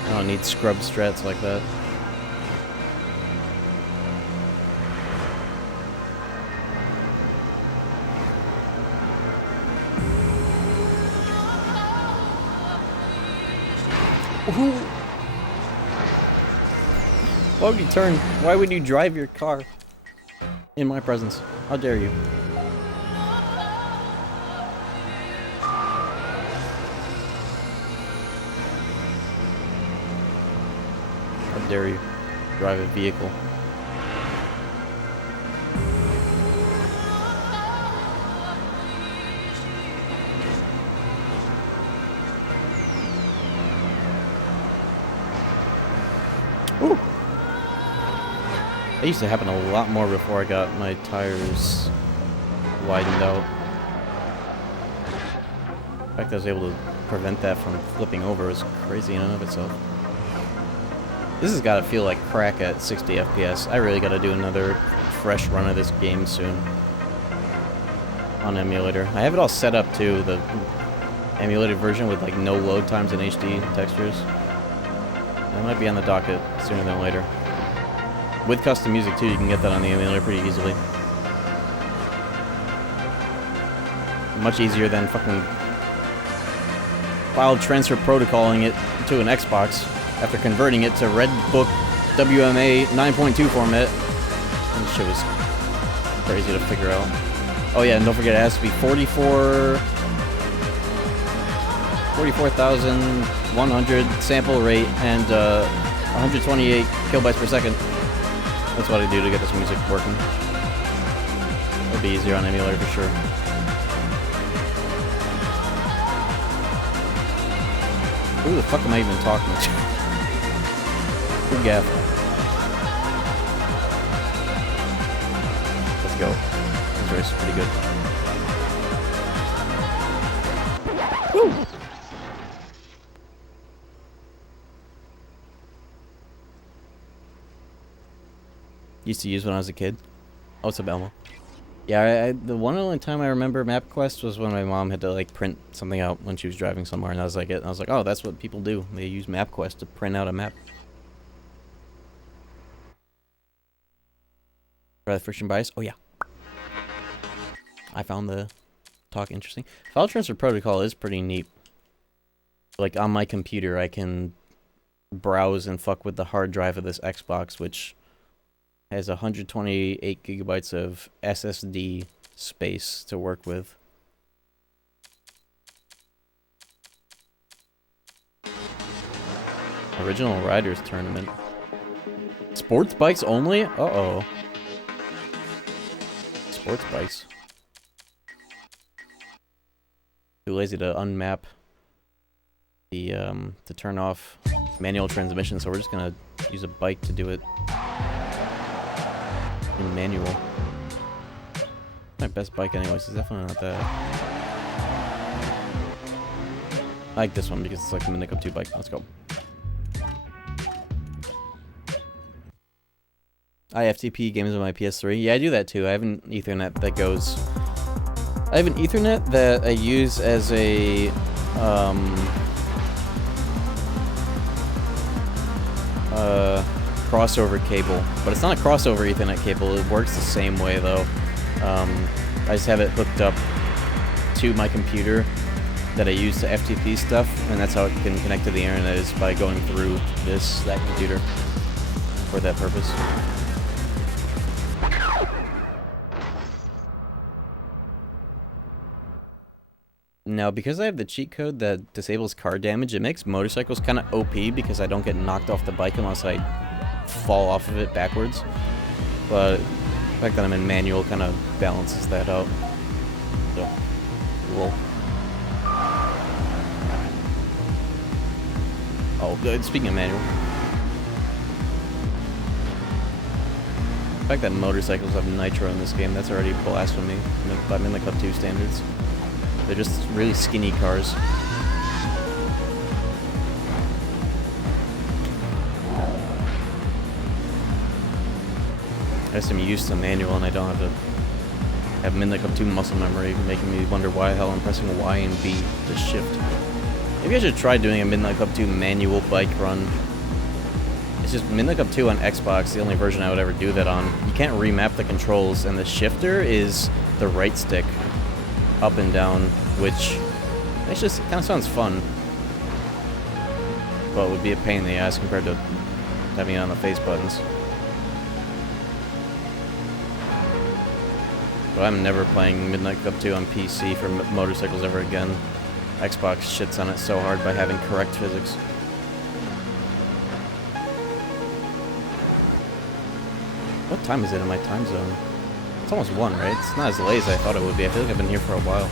I don't need scrub strats like that. Ooh. Why would you turn? Why would you drive your car in my presence? How dare you? How dare you drive a vehicle? Ooh. That used to happen a lot more before I got my tires widened out. The fact that I was able to prevent that from flipping over is crazy in and of itself. This has got to feel like crack at 60 FPS. I really got to do another fresh run of this game soon. On emulator. I have it all set up too, the emulated version with like no load times and HD textures. That might be on the docket sooner than later. With custom music too, you can get that on the emulator pretty easily. Much easier than fucking file transfer protocoling it to an Xbox after converting it to Redbook WMA 9.2 format. And this shit was crazy to figure out. Oh yeah, and don't forget it has to be 44,100 sample rate and 128 kilobytes per second. That's what I do to get this music working. It'll be easier on emulator for sure. Who the fuck am I even talking to? Good gaff. Let's go. This race is pretty good. Woo! Used to use when I was a kid. Oh, what's up, Elmo? Yeah, the one and only time I remember MapQuest was when my mom had to like print something out when she was driving somewhere, and I was like, oh, that's what people do. They use MapQuest to print out a map. Try the friction bias? Oh yeah. I found the talk interesting. File transfer protocol is pretty neat. Like on my computer, I can browse and fuck with the hard drive of this Xbox, which has 128 gigabytes of SSD space to work with. Original Riders Tournament. Sports bikes only? Uh-oh. Sports bikes. Too lazy to unmap the, to turn off manual transmission, so we're just gonna use a bike to do it. In manual. My best bike anyways, it's definitely not that. I like this one because it's like the Minico 2 bike. Let's go. I FTP games on my PS3. Yeah, I do that too. I have an Ethernet that goes... I have an Ethernet that I use as a... crossover cable, but it's not a crossover Ethernet cable. It works the same way though. I just have it hooked up to my computer that I use to FTP stuff, and that's how it can connect to the internet, is by going through that computer for that purpose. Now, because I have the cheat code that disables car damage, it makes motorcycles kind of OP because I don't get knocked off the bike unless I fall off of it backwards. But the fact that I'm in manual kind of balances that out. So, cool. Oh, good. Speaking of manual. The fact that motorcycles have nitro in this game, that's already blasphemy. I'm in the Cup 2 standards. They're just really skinny cars. I guess I'm used to manual and I don't have to have Midnight Club 2 muscle memory, making me wonder why the hell I'm pressing Y and B to shift. Maybe I should try doing a Midnight Club 2 manual bike run. It's just Midnight Club 2 on Xbox, the only version I would ever do that on. You can't remap the controls, and the shifter is the right stick, up and down, which it just kind of sounds fun, but would be a pain in the ass compared to having it on the face buttons. But I'm never playing Midnight Club 2 on PC for motorcycles ever again. Xbox shits on it so hard by having correct physics. What time is it in my time zone? It's almost 1, right? It's not as late as I thought it would be. I feel like I've been here for a while.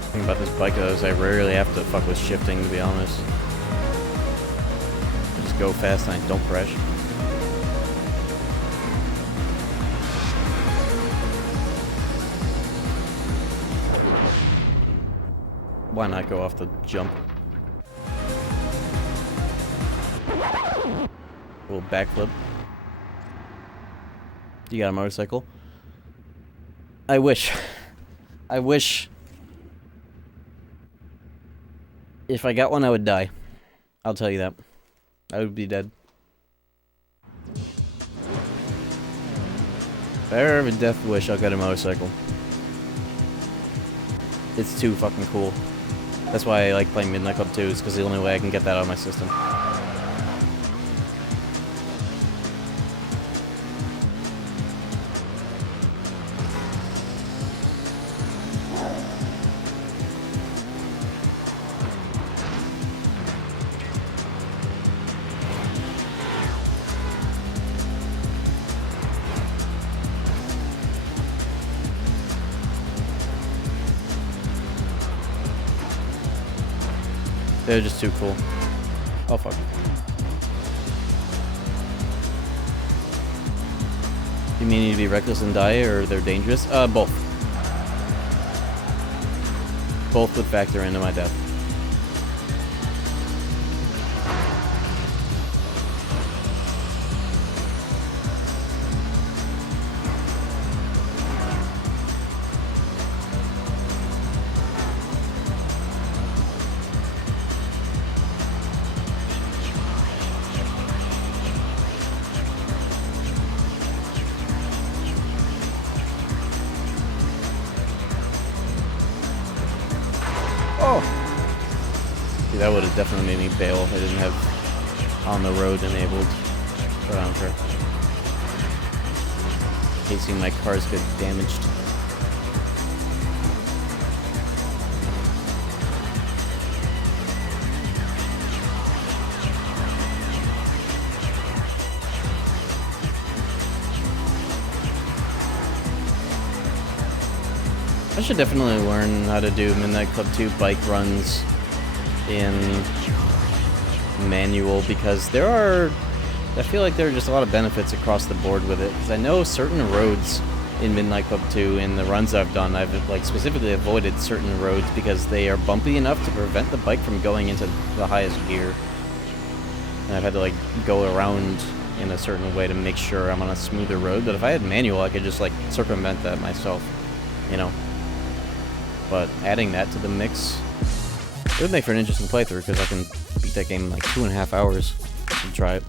The thing about this bike though is I rarely have to fuck with shifting, to be honest. I just go fast and I don't crash. Why not go off the jump? Little backflip. You got a motorcycle? I wish. I wish. If I got one, I would die. I'll tell you that. I would be dead. If I ever have a death wish, I'll get a motorcycle. It's too fucking cool. That's why I like playing Midnight Club 2, is because the only way I can get that out of my system. They're just too cool. Oh fuck. You mean you need to be reckless and die, or they're dangerous? Both. Both would factor into my death. Oh! See, that would have definitely made me bail if I didn't have on the road enabled. But I don't care. Hate seeing my cars get damaged. I should definitely learn how to do Midnight Club 2 bike runs in manual, because there are, I feel like there are just a lot of benefits across the board with it, because I know certain roads in Midnight Club 2, in the runs I've done, I've like specifically avoided certain roads because they are bumpy enough to prevent the bike from going into the highest gear. And I've had to like go around in a certain way to make sure I'm on a smoother road, but if I had manual I could just like circumvent that myself, you know. But adding that to the mix, it would make for an interesting playthrough, because I can beat that game in like 2.5 hours. I should try it.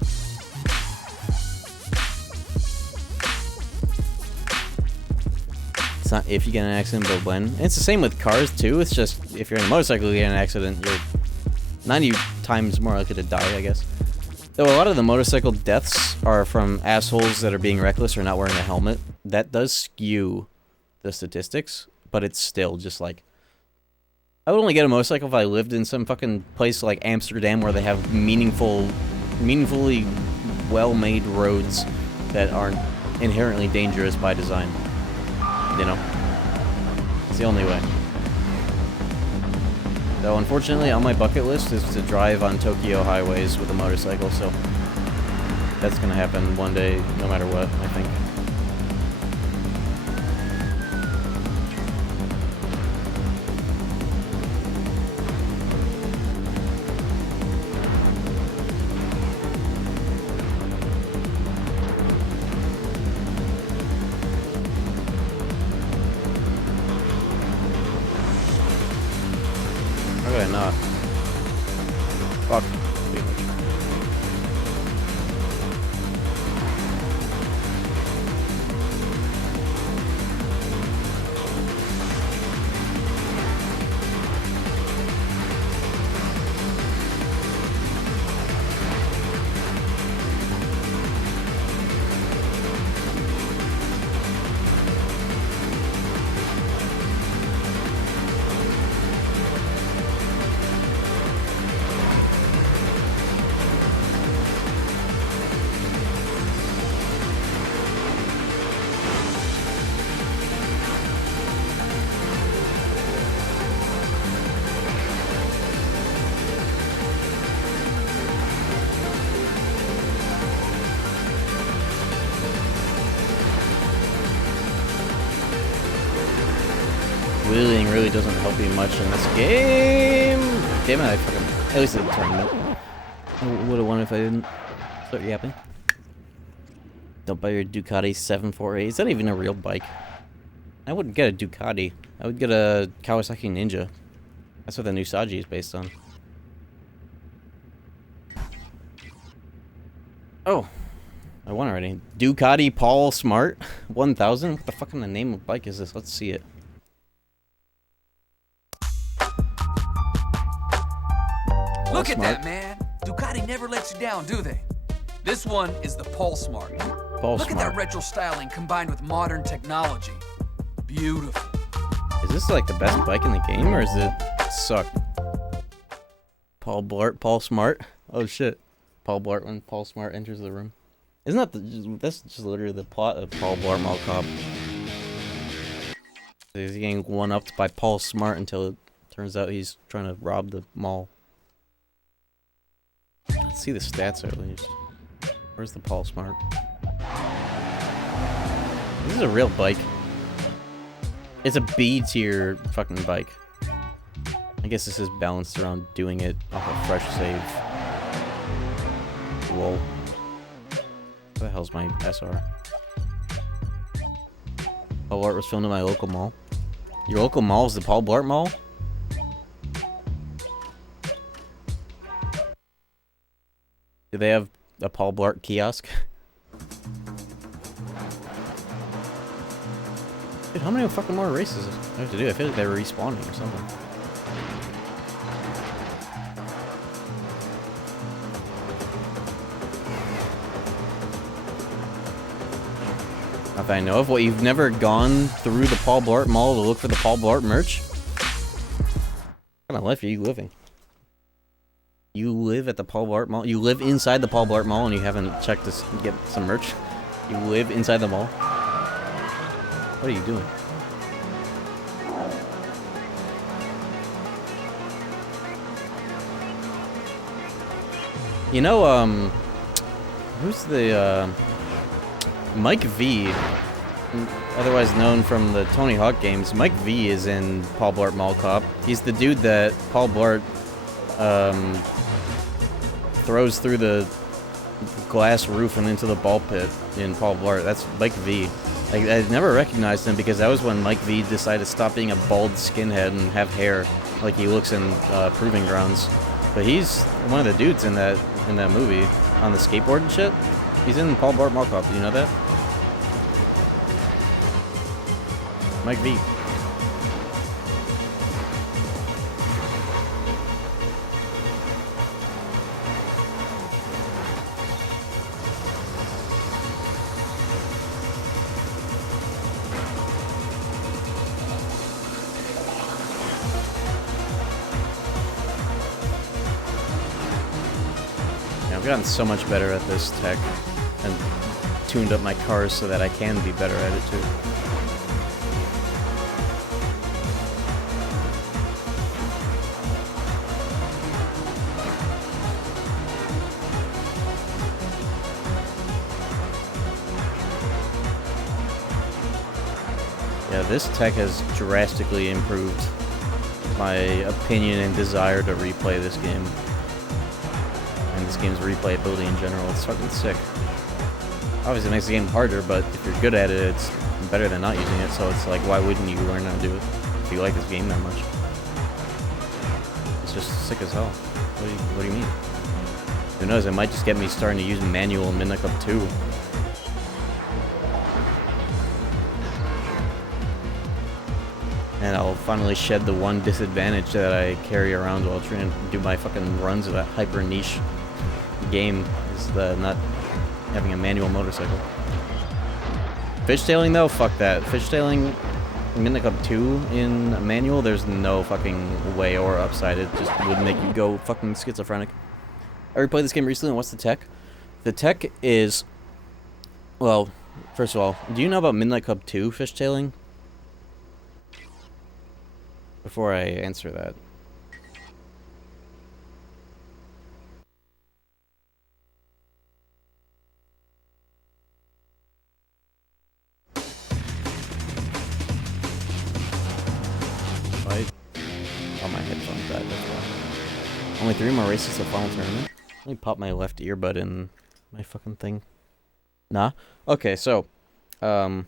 It's not if you get in an accident, but when. And it's the same with cars too. It's just if you're in a motorcycle, you get in an accident, you're 90 times more likely to die, I guess. Though a lot of the motorcycle deaths are from assholes that are being reckless or not wearing a helmet. That does skew the statistics. But it's still just like, I would only get a motorcycle if I lived in some fucking place like Amsterdam where they have meaningfully well-made roads that aren't inherently dangerous by design. You know? It's the only way. Though unfortunately on my bucket list is to drive on Tokyo highways with a motorcycle, so that's gonna happen one day no matter what, I think. Fuck. Pretty much. Wheeling really doesn't help you much in this game. Damn it, I fucking... At least in the tournament. I would have won if I didn't start yapping. Don't buy your Ducati 748. Is that even a real bike? I wouldn't get a Ducati. I would get a Kawasaki Ninja. That's what the new Saji is based on. Oh. I won already. Ducati Paul Smart 1000? What the fuck in the name of bike is this? Let's see it. Look at that, man. Ducati never lets you down, do they? This one is the Paul Smart. Look at that retro styling combined with modern technology. Beautiful. Is this like the best bike in the game, or is it suck? Paul Blart, Paul Smart. Oh shit. Paul Blart when Paul Smart enters the room. Isn't that that's just literally the plot of Paul Blart Mall Cop. He's getting one-upped by Paul Smart until it turns out he's trying to rob the mall. Let's see the stats at least. Where's the Paul Smart? This is a real bike. It's a B tier fucking bike. I guess this is balanced around doing it off a fresh save. Lol. What the hell's my SR? Paul Blart was filmed in my local mall. Your local mall is the Paul Blart Mall? Do they have a Paul Blart kiosk? Dude, how many fucking more races do I have to do? I feel like they're respawning or something. Not that I know of. What, you've never gone through the Paul Blart Mall to look for the Paul Blart merch? What kind of life are you living? You live at the Paul Blart Mall? You live inside the Paul Blart Mall and you haven't checked to get some merch? You live inside the mall? What are you doing? You know, who's the, Mike V, otherwise known from the Tony Hawk games. Mike V is in Paul Blart Mall Cop. He's the dude that Paul Blart, throws through the glass roof and into the ball pit in Paul Blart. That's Mike V. I never recognized him because that was when Mike V decided to stop being a bald skinhead and have hair like he looks in Proving Grounds. But he's one of the dudes in that movie on the skateboard and shit. He's in Paul Blart Mall Cop. Do you know that? Mike V. I've gotten so much better at this tech and tuned up my cars so that I can be better at it too. Yeah, this tech has drastically improved my opinion and desire to replay this game. And this game's replayability in general. It's fucking sick. Obviously it makes the game harder, but if you're good at it, it's better than not using it, so it's like, why wouldn't you learn how to do it if you like this game that much? It's just sick as hell. What do you mean? knows, it might just get me starting to use manual in Midnight Club 2. And I'll finally shed the one disadvantage that I carry around while trying to do my fucking runs of that hyper niche game, is the not having a manual motorcycle. Fishtailing though, fuck that. Fishtailing Midnight Club 2 in manual, there's no fucking way or upside. It just would make you go fucking schizophrenic. I replayed this game recently, and what's the tech? The tech is, well, first of all, do you know about Midnight Club 2 fishtailing? Before I answer that. Oh, my headphones died, that's why. Only 3 more races to final tournament? Let me pop my left earbud in my fucking thing. Nah? Okay, so, in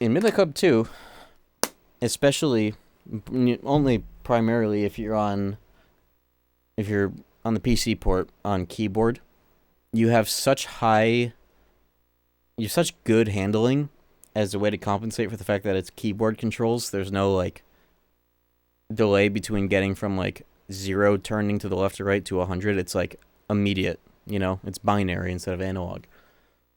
Midnight Club 2, especially, only primarily if you're on the PC port on keyboard, you have such good handling as a way to compensate for the fact that it's keyboard controls. There's no, like, delay between getting from, like, 0 turning to the left or right to 100. It's, like, immediate, you know? It's binary instead of analog.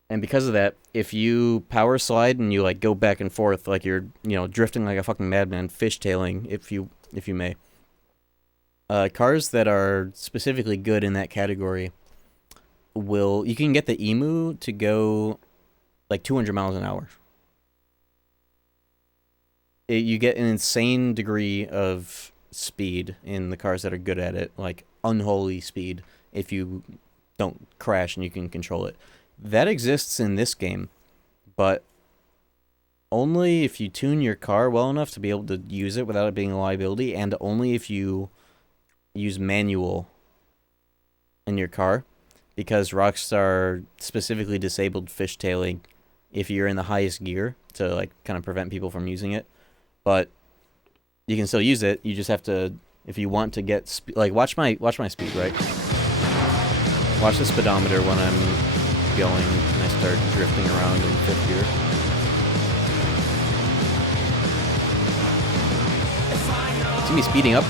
And because of that, if you power slide and you, like, go back and forth like you're, you know, drifting like a fucking madman, fishtailing, if you may, cars that are specifically good in that category you can get the EMU to go, like, 200 miles an hour. You get an insane degree of speed in the cars that are good at it, like unholy speed, if you don't crash and you can control it. That exists in this game, but only if you tune your car well enough to be able to use it without it being a liability, and only if you use manual in your car, because Rockstar specifically disabled fishtailing if you're in the highest gear to, like, kind of prevent people from using it. But you can still use it. You just have to, if you want to get like, watch my speed, right? Watch the speedometer when I'm going and I start drifting around in 5th gear. See me speeding up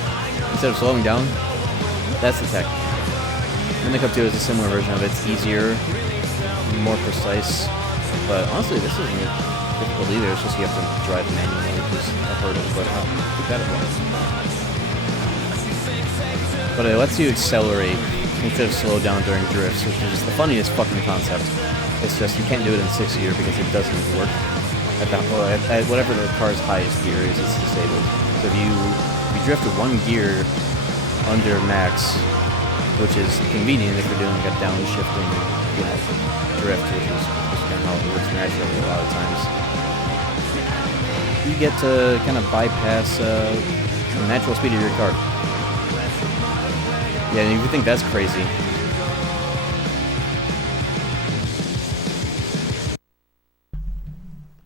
instead of slowing down? That's the tech. Midnight Club 2 is a similar version of it. It's easier, more precise, but honestly, this isn't difficult either. It's just you have to drive manually, which is a hurdle, but too bad it was. But it lets you accelerate instead of slow down during drifts, which is just the funniest fucking concept. It's just you can't do it in 6th gear because it doesn't work. At whatever the car's highest gear is, it's disabled. So if you drift to 1 gear under max, which is convenient if you're doing like a downshifting, you know, drift, which is just kind of how it works naturally a lot of times. You get to kind of bypass the natural speed of your car. Yeah, and if you think that's crazy, I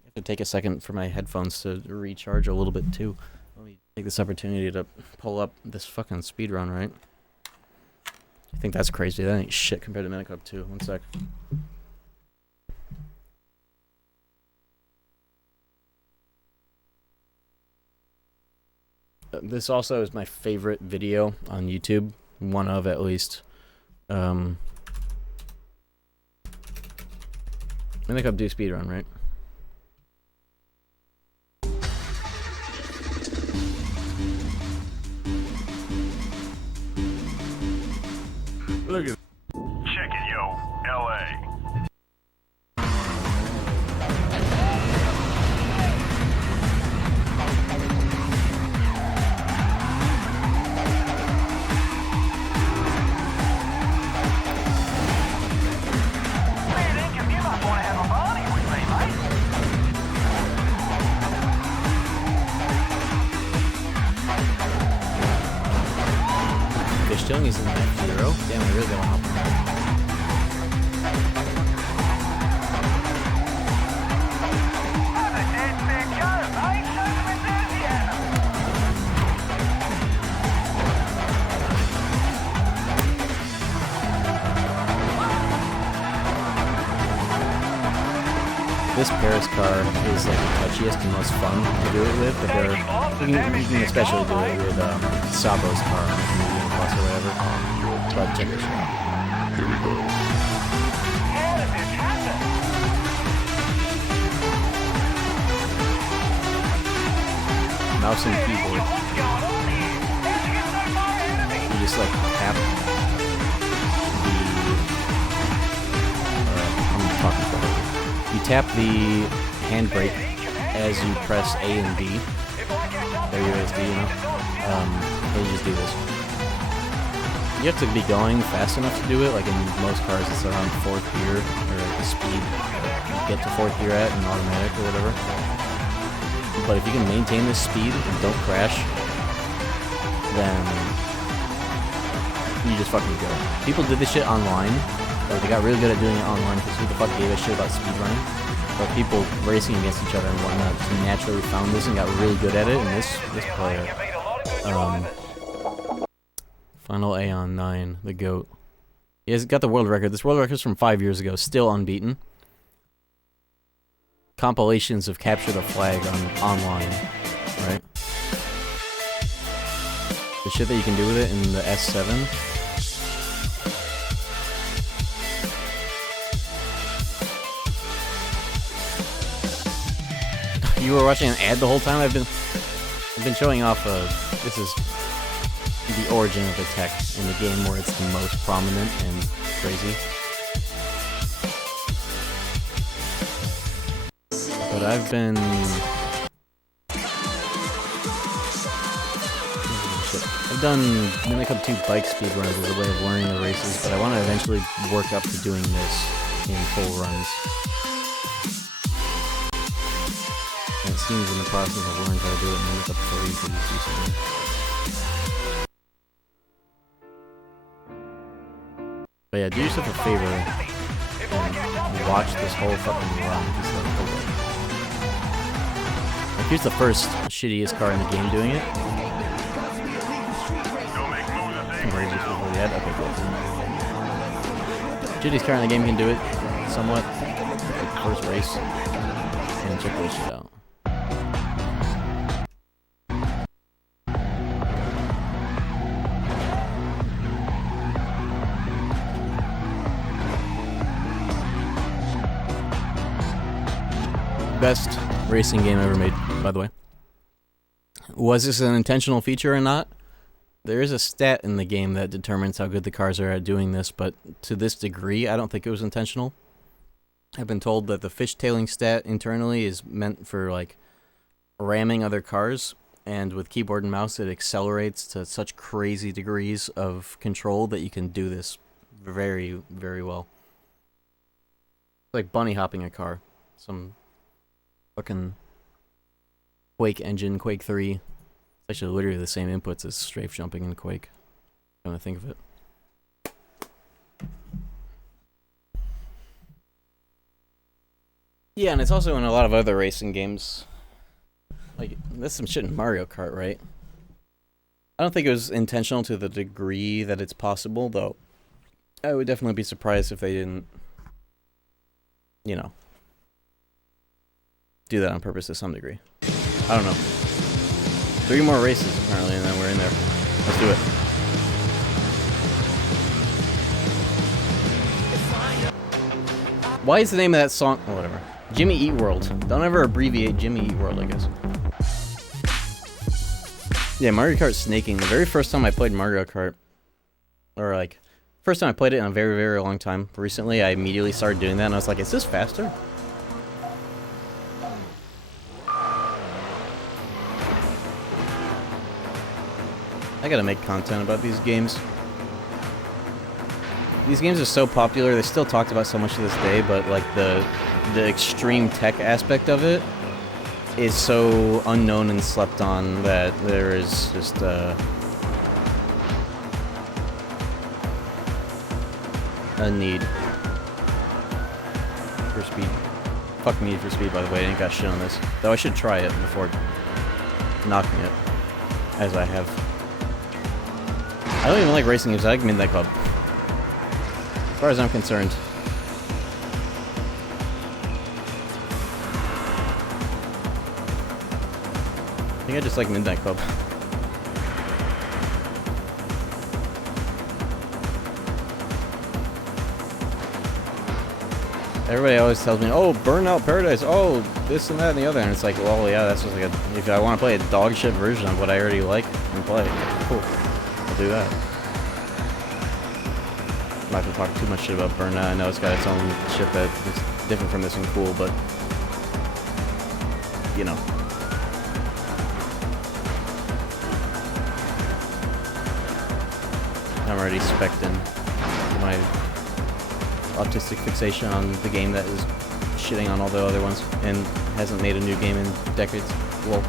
have to take a second for my headphones to recharge a little bit too. Let me take this opportunity to pull up this fucking speedrun, right? I think that's crazy. That ain't shit compared to Midnight Club 2. One sec. This also is my favorite video on YouTube. One of, at least. Midnight Club 2 speedrun, right? Look at check it, yo, LA. Fishtailing is in F-Zero? Damn, I really gotta hop on that. this Paris car is like the touchiest and most fun to do it with, but you can especially do it with Sabo's car on the Medium Plus or whatever. But check this out. Here we go. Mouse and keyboard. You just like tap I'm talking about it. You tap the handbrake as you press A and B. WASD, you know? And you just do this. You have to be going fast enough to do it. Like in most cars, it's around 4th gear, or like the speed you get to 4th gear at in automatic or whatever. But if you can maintain this speed and don't crash, then you just fucking go. People did this shit online, or they got really good at doing it online because who the fuck gave a shit about speedrunning? But people racing against each other and whatnot just naturally found this and got really good at it, and this player, Final Aeon 9, the GOAT. He has got the world record. This world record's from 5 years ago, still unbeaten. Compilations of Capture the Flag online, right? The shit that you can do with it in the S7. You were watching an ad the whole time? I've been showing off this is the origin of the tech in the game where it's the most prominent and crazy. But I've been... I've done Mimic Hub 2 bike speedruns as a way of learning the races, but I want to eventually work up to doing this in full runs. And it seems in the process I've learned how to do it in Mimic Hub 3 pretty decently. But yeah, do yourself a favor and watch this whole fucking run. Like, here's the first shittiest car in the game doing it. Okay, cool. Shittiest car in the game can do it somewhat. Like, first race. And check this shit out. Best racing game ever made, by the way. Was this an intentional feature or not? There is a stat in the game that determines how good the cars are at doing this, but to this degree, I don't think it was intentional. I've been told that the fishtailing stat internally is meant for, like, ramming other cars, and with keyboard and mouse, it accelerates to such crazy degrees of control that you can do this very, very well. It's like bunny hopping a car. Some fucking Quake engine, Quake 3. It's actually literally the same inputs as strafe jumping in Quake. Come to think of it. Yeah, and it's also in a lot of other racing games. Like, there's some shit in Mario Kart, right? I don't think it was intentional to the degree that it's possible, though. I would definitely be surprised if they didn't, you know, do that on purpose to some degree. I don't know. 3 more races, apparently, and then we're in there. Let's do it. Why is the name of that song... Oh, whatever. Jimmy Eat World. Don't ever abbreviate Jimmy Eat World, I guess. Yeah, Mario Kart snaking. The very first time I played Mario Kart, or like, first time I played it in a very, very long time. Recently, I immediately started doing that, and I was like, is this faster? I gotta make content about these games. These games are so popular, they're still talked about so much to this day, but like the extreme tech aspect of it is so unknown and slept on that there is just a need for speed. Fuck Need for Speed, by the way, I ain't got shit on this. Though I should try it before knocking it, as I have. I don't even like racing games, I like Midnight Club. As far as I'm concerned. think I just like Midnight Club. Everybody always tells me, oh, Burnout Paradise, oh, this and that and the other, and it's like, well, yeah, that's just like if I want to play a dog shit version of what I already like and play, cool, I'll do that. I'm not gonna talk too much shit about Burnout. I know it's got its own shit that is different from this and cool, but you know. I'm already spec'ing my autistic fixation on the game that is shitting on all the other ones and hasn't made a new game in decades. Well,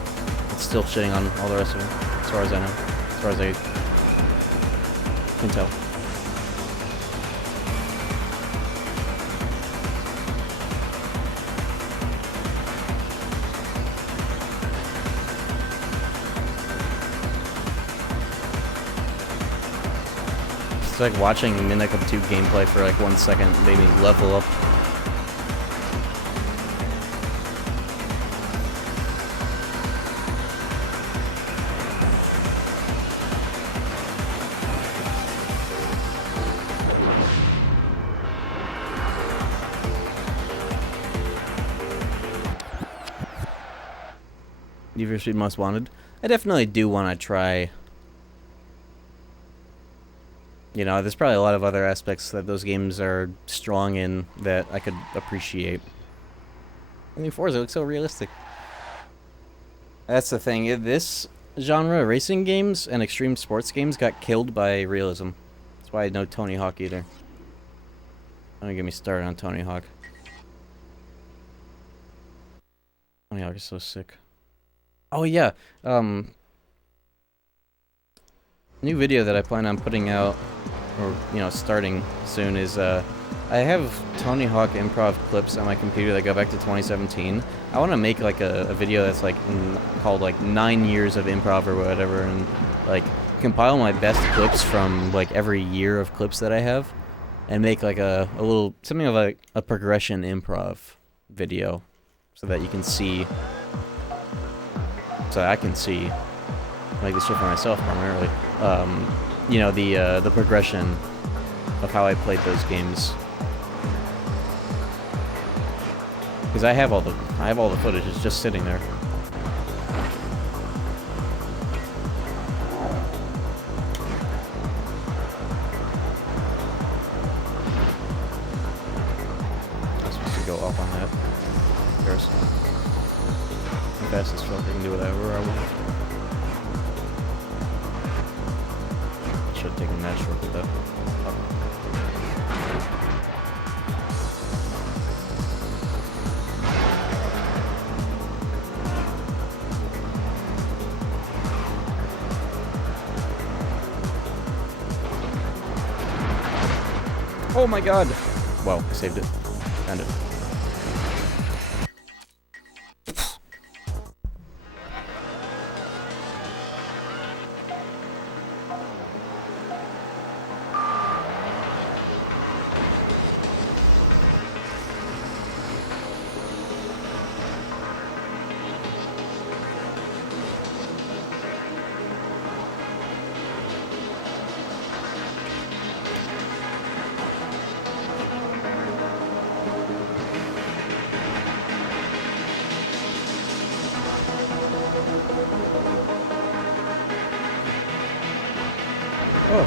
it's still shitting on all the rest of them, as far as I know, as far as I can tell. It's like watching Midnight Club 2 gameplay for like 1 second made me level up. Need for Speed Most Wanted. I definitely do want to try. You know, there's probably a lot of other aspects that those games are strong in that I could appreciate. I mean, Forza looks so realistic. That's the thing. This genre, racing games and extreme sports games, got killed by realism. That's why I know Tony Hawk either. Don't get me started on Tony Hawk. Tony Hawk is so sick. Oh yeah, new video that I plan on putting out, or, you know, starting soon is, I have Tony Hawk improv clips on my computer that go back to 2017. I want to make, like, a video that's, like, called, like, 9 years of improv or whatever, and, like, compile my best clips from, like, every year of clips that I have, and make, like, a little, something of, like, a progression improv video, so that you can see, so I can see, like, this shit for myself primarily. You know, the progression of how I played those games. Because I have all the footage. It's just sitting there. I'm supposed to go up on that. There's the fastest truck. I can do whatever I want. Should have taken that shortcut though. Oh my god! Wow, I saved it. Found it. Oh.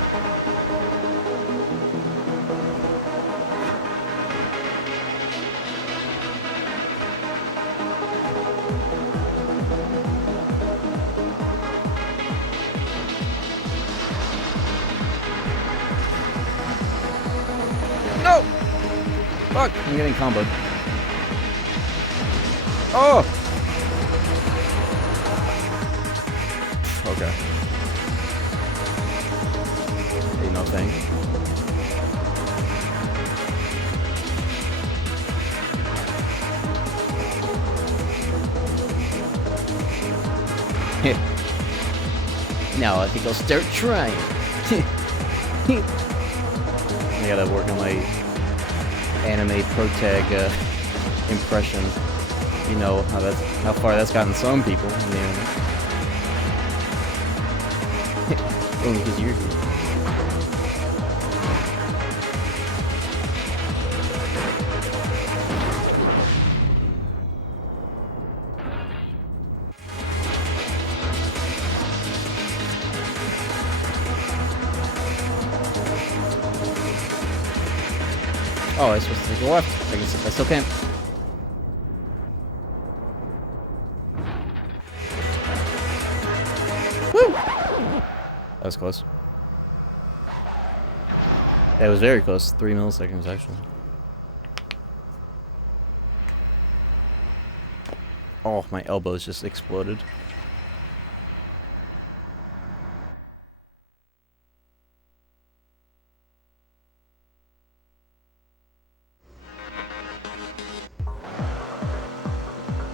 No! Fuck! I'm getting comboed. Oh! Okay. Ain't no thing. Now I think I'll start trying. I gotta work on my anime protag impression. You know how far that's gotten some people on the internet. Only because you're here. Oh, I was supposed to take a left. I still can't. Woo! That was close. That was very close. 3 milliseconds, actually. Oh, my elbows just exploded.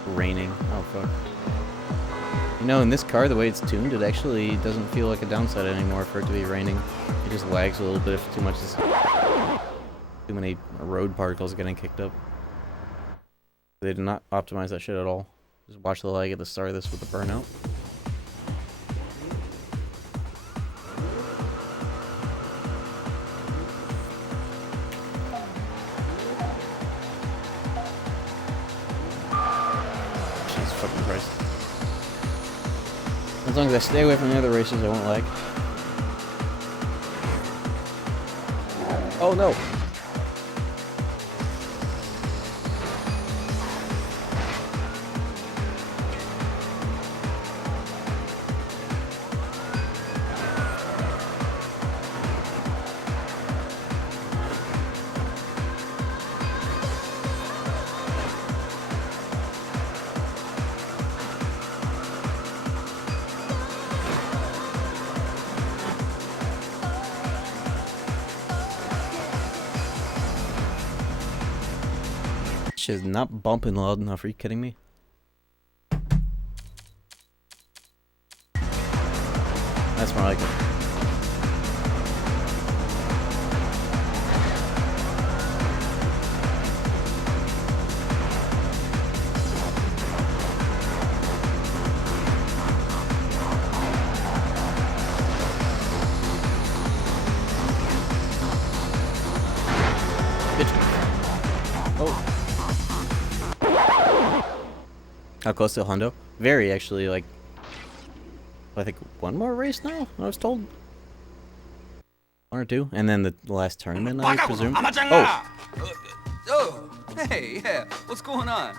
Raining. Oh, fuck. You know, in this car, the way it's tuned, it actually doesn't feel like a downside anymore for it to be raining. It just lags a little bit if too many road particles getting kicked up. They did not optimize that shit at all. Just watch the lag at the start of this with the burnout. Jesus fucking Christ. As long as I stay away from the other races, I won't lag. Oh no! Shit is not bumping loud enough. Are you kidding me? That's more like it. Oh. How close to Hondo? Very, actually, like, I think one more race now, I was told. 1 or 2, and then the last tournament, I presume. Oh! Oh, hey, yeah, what's going on?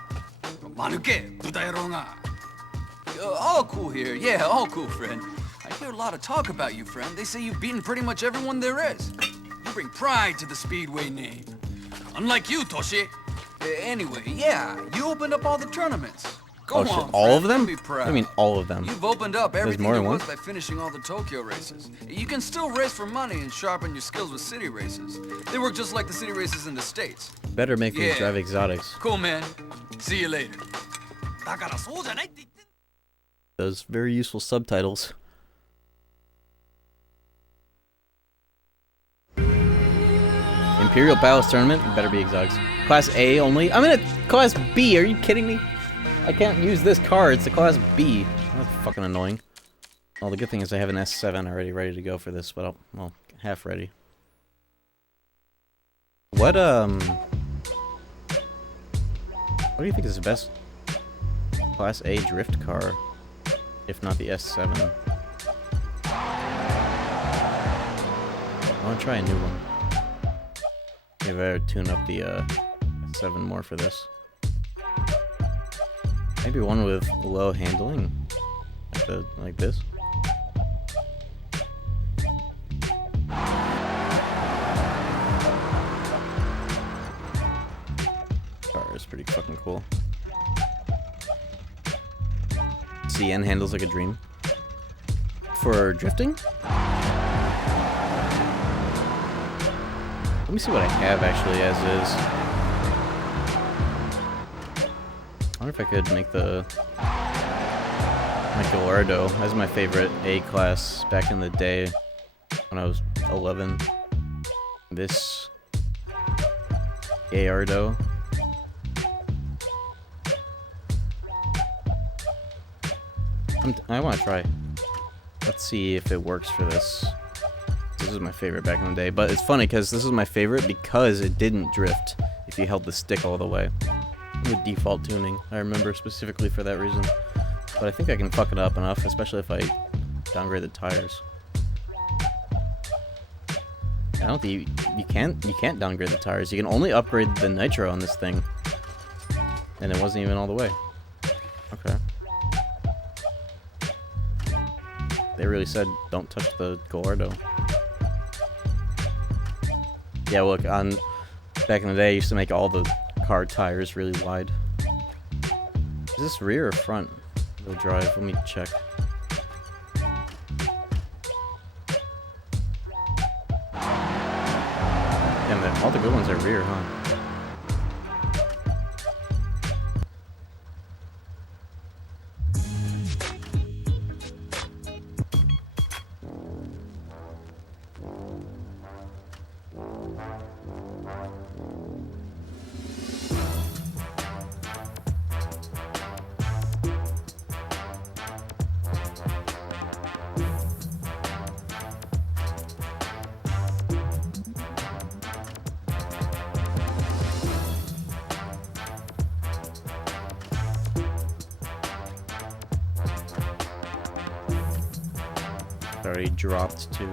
All cool here, yeah, all cool, friend. I hear a lot of talk about you, friend. They say you've beaten pretty much everyone there is. You bring pride to the Speedway name. Unlike you, Toshi. Anyway, yeah, you opened up all the tournaments. Go Oh on, shit, friend, all of them? be proud. I mean, all of them. You've opened up everything more there than was one? by finishing all the Tokyo races. You can still race for money and sharpen your skills with city races. They work just like the city races in the States. Better make me Yeah. drive exotics. Cool, man. See you later. Those very useful subtitles. Imperial Palace Tournament, better be exotics. Class A only? I'm in a Class B, are you kidding me? I can't use this car, it's a Class B. That's fucking annoying. Well, the good thing is I have an S7 already ready to go for this, but well, half ready. What do you think is the best Class A drift car, if not the S7? I want to try a new one. Maybe I better tune up the S7 more for this. Maybe one with low handling, like this. Car is pretty fucking cool. CN handles like a dream. For drifting? Let me see what I have actually as is. I wonder if I could make the Gallardo. That was my favorite A class back in the day when I was 11. This Gallardo. I want to try. Let's see if it works for this. This is my favorite back in the day, but it's funny because this is my favorite because it didn't drift if you held the stick all the way. With default tuning, I remember specifically for that reason. But I think I can fuck it up enough, especially if I downgrade the tires. I don't think you can't downgrade the tires. You can only upgrade the nitro on this thing. And it wasn't even all the way. Okay. They really said don't touch the Gallardo. Yeah, look, back in the day I used to make all the car tires really wide. Is this rear or front wheel drive? Let me check. Damn, all the good ones are rear, huh? Already dropped to.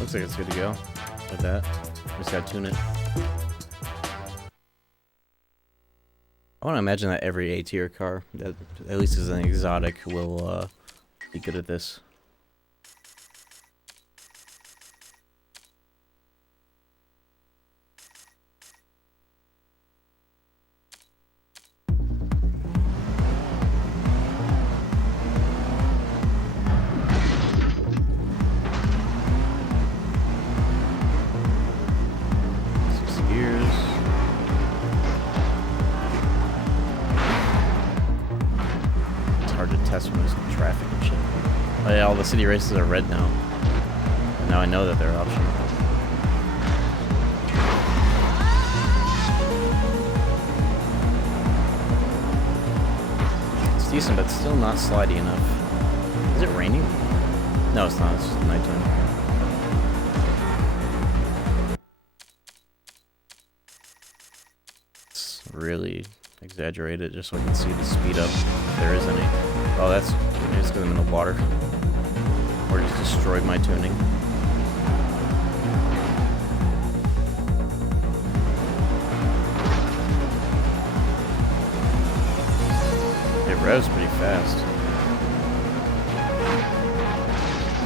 Looks like it's good to go. Like that. Just gotta tune it. I want to imagine that every A-tier car, that at least is an exotic, will be good at this. Test when there's traffic and shit. Oh yeah, all the city races are red now. And now I know that they're optional. It's decent, but still not slidey enough. Is it raining? No, it's not. It's just nighttime. Let's really exaggerate it just so I can see the speed up if there is any. Oh, that's just because I'm in the water. Or just destroyed my tuning. It revs pretty fast.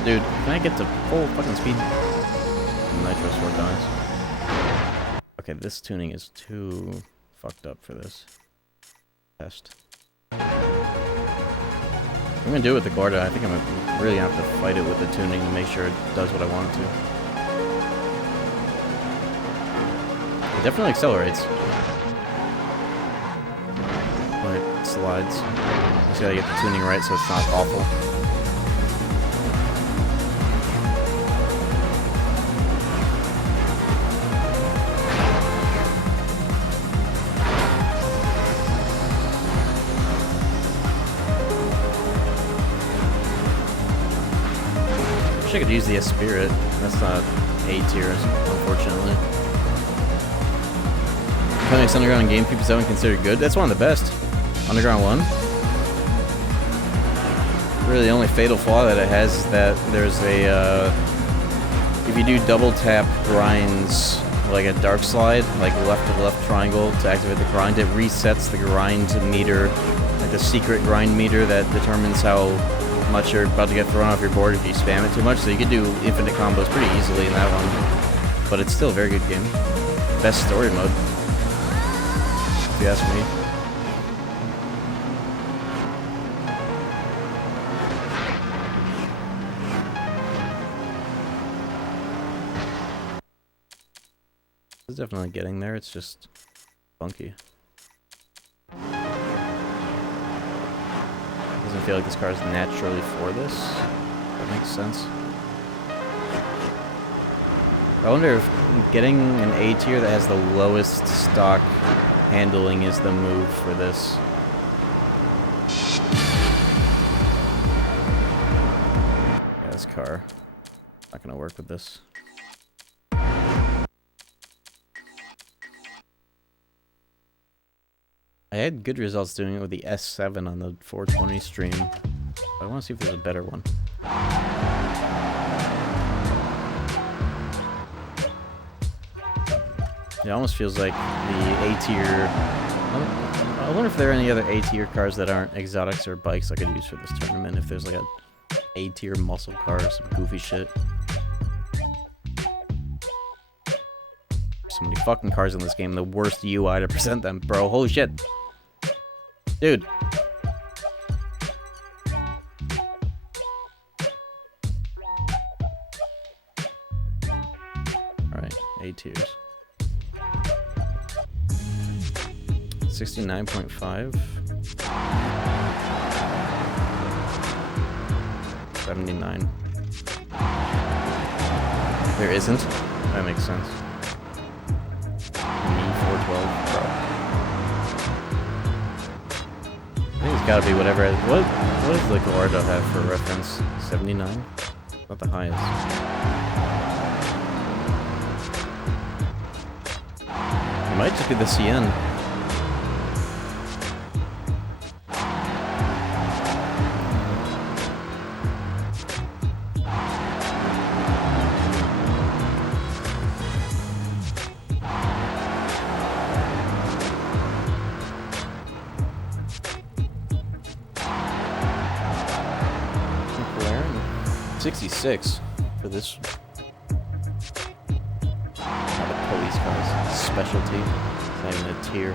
Dude, can I get to full fucking speed? Nitro Sword dies. Okay, this tuning is too fucked up for this test. I'm gonna do it with the Gallardo. I think I'm really gonna have to fight it with the tuning to make sure it does what I want it to. It definitely accelerates. When it slides. Just gotta get the tuning right so it's not awful. I could use the Spirit. That's not A-tier, unfortunately. Phoenix Underground and GameCube 7 considered good. That's one of the best. Underground 1. Really, the only fatal flaw that it has is that there's a, if you do double tap grinds, like a dark slide, like left to left triangle to activate the grind, it resets the grind meter, like the secret grind meter that determines how much you're about to get thrown off your board if you spam it too much. So you could do infinite combos pretty easily in that one. But it's still a very good game. Best story mode, if you ask me. It's definitely getting there, it's just funky. Doesn't feel like this car is naturally for this. That makes sense. I wonder if getting an A tier that has the lowest stock handling is the move for this. this car. Not gonna work with this. I had good results doing it with the S7 on the 420 stream. I want to see if there's a better one. It almost feels like the A-tier... I wonder if there are any other A-tier cars that aren't exotics or bikes I could use for this tournament. If there's like a A-tier muscle car or some goofy shit. So many fucking cars in this game. The worst UI to present them, bro. Holy shit. Dude. Alright, A-tiers. 69.5. 79. There isn't? That makes sense. Me 412, bro. I think it's gotta be whatever. What does the Gallardo have for reference? 79? Not the highest. It might just be the CN. McLaren 66 for this. Not a police car's specialty. It's not even a tier.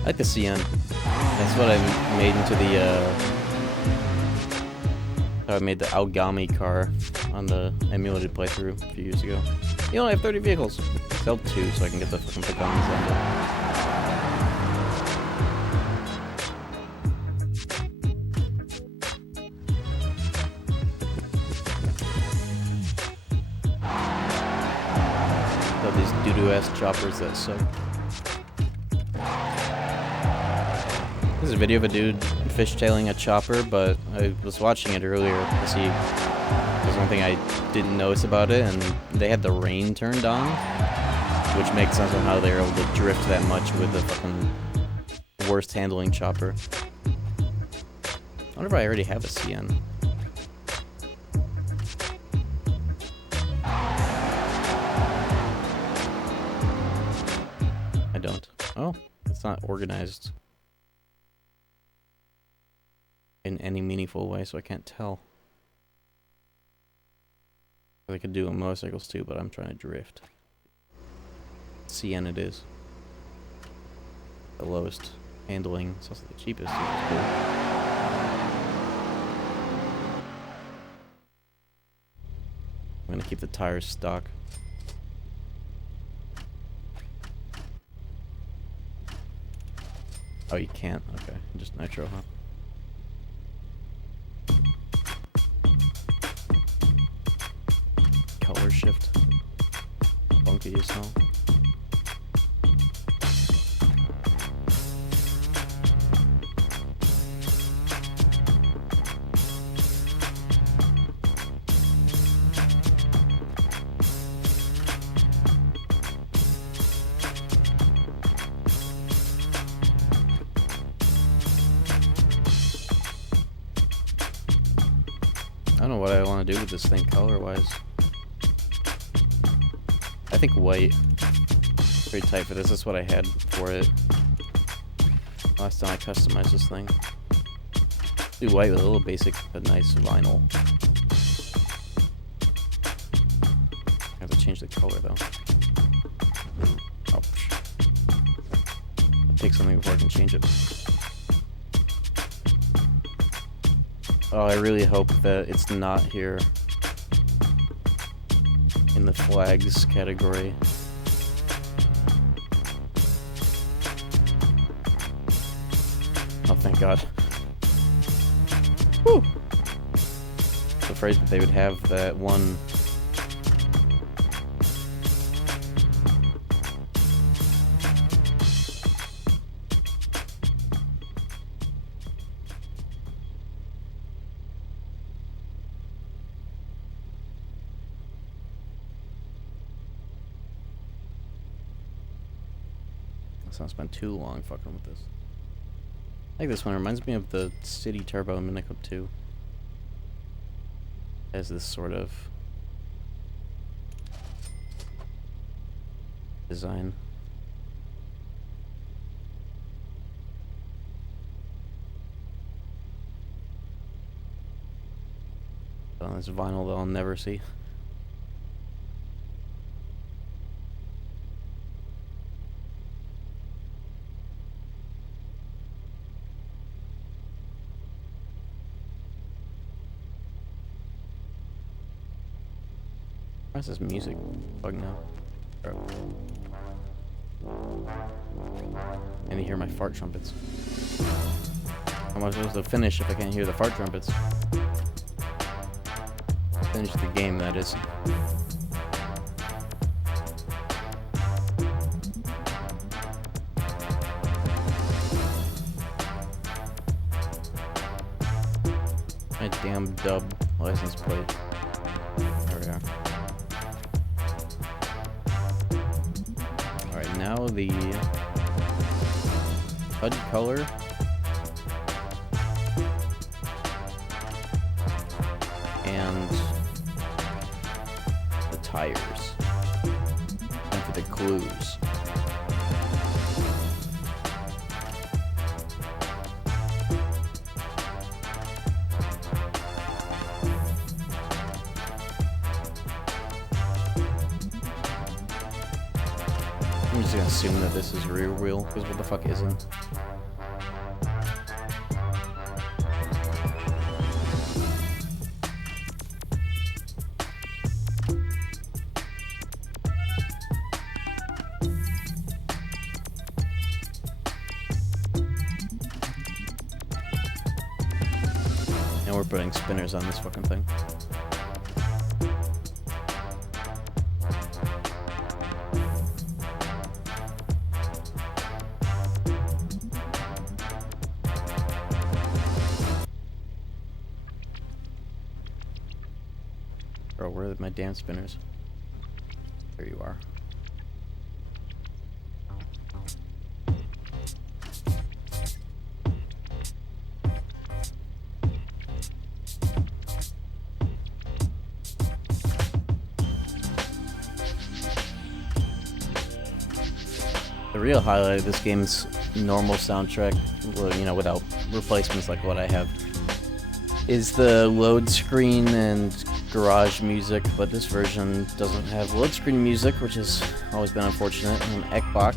I like the CN. That's what I made into the I made the Aogami car on the emulated playthrough a few years ago. You only have 30 vehicles. Sell 2 so I can get the fucking Pagani Zonda. These doo-doo-ass choppers that suck. This is a video of a dude fishtailing a chopper, but I was watching it earlier to see there's one thing I didn't notice about it, and they had the rain turned on, which makes sense on how they were able to drift that much with the fucking worst handling chopper. I wonder if I already have a CN. I don't. Oh, it's not organized in any meaningful way, so I can't tell. I could do on motorcycles too, but I'm trying to drift. CN it is. The lowest handling. It's also the cheapest, which is cool. I'm gonna keep the tires stock. Oh, you can't? Okay. Just nitro, huh? Color shift. Funky as hell. I don't know what I want to do with this thing color-wise. I think white. Pretty tight for this. That's what I had for it. Last time I customized this thing. Do white with a little basic but nice vinyl. I have to change the color though. Oh, I'll take something before I can change it. Oh, I really hope that it's not here in the flags category. Oh, thank God. Whew! I was afraid that they would have that one. Let's not spend too long fucking with this. I think this one reminds me of the City Turbo in Minicup 2. Has this sort of design. On this vinyl that I'll never see. Why's this music bug now? And you hear my fart trumpets. How am I supposed to finish if I can't hear the fart trumpets? Finish the game, that is. My damn dub license plate. There we are. Alright, now the HUD color. And the tires. And for the clues. I'm just gonna assume that this is rear wheel, because what the fuck isn't? And we're putting spinners on this fucking thing. Bro, where are my damn spinners? There you are. The real highlight of this game's normal soundtrack, well, you know, without replacements like what I have, is the load screen and garage music, but this version doesn't have load screen music, which has always been unfortunate. And Ekbach. I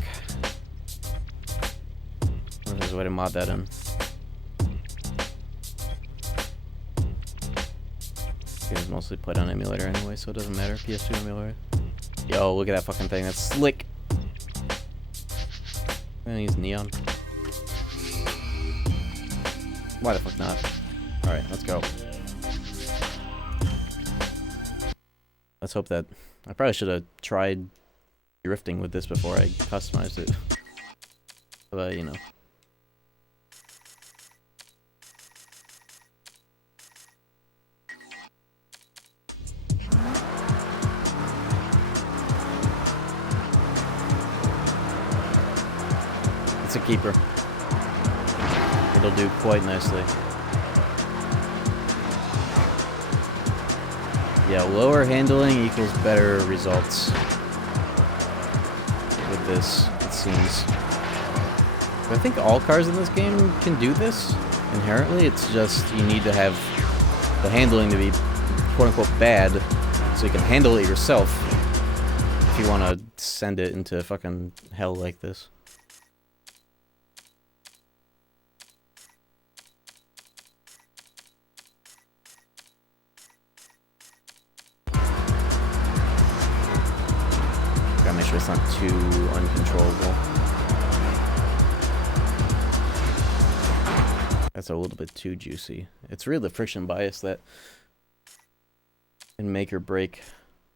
wonder if there's a way to mod that in. Game's mostly played on emulator anyway, so it doesn't matter. PS2 emulator. Yo, look at that fucking thing. That's slick. I'm gonna use neon. Why the fuck not? Alright, let's go. Let's hope that... I probably should have tried drifting with this before I customized it. But, you know. It's a keeper. It'll do quite nicely. Yeah, lower handling equals better results with this, it seems. But I think all cars in this game can do this inherently. It's just you need to have the handling to be quote-unquote bad so you can handle it yourself if you want to send it into fucking hell like this. Gotta make sure it's not too uncontrollable. That's a little bit too juicy. It's really the friction bias that can make or break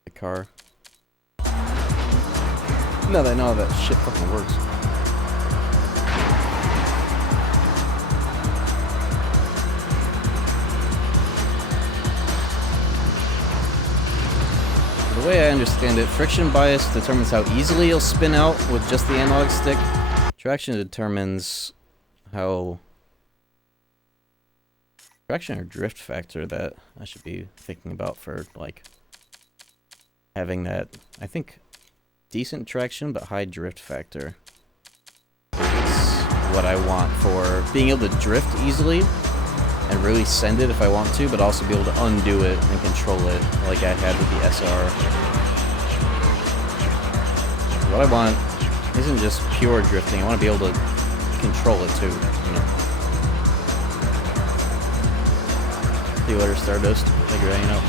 the car. Now that I know how that shit fucking works. The way I understand it, friction bias determines how easily you'll spin out with just the analog stick. Traction determines how... Traction or drift factor that I should be thinking about for, like, having that, I think, decent traction but high drift factor is what I want for being able to drift easily and really send it if I want to, but also be able to undo it and control it like I had with the SR. What I want isn't just pure drifting, I want to be able to control it too, you know. See you later, Stardust. Thank you for hanging out.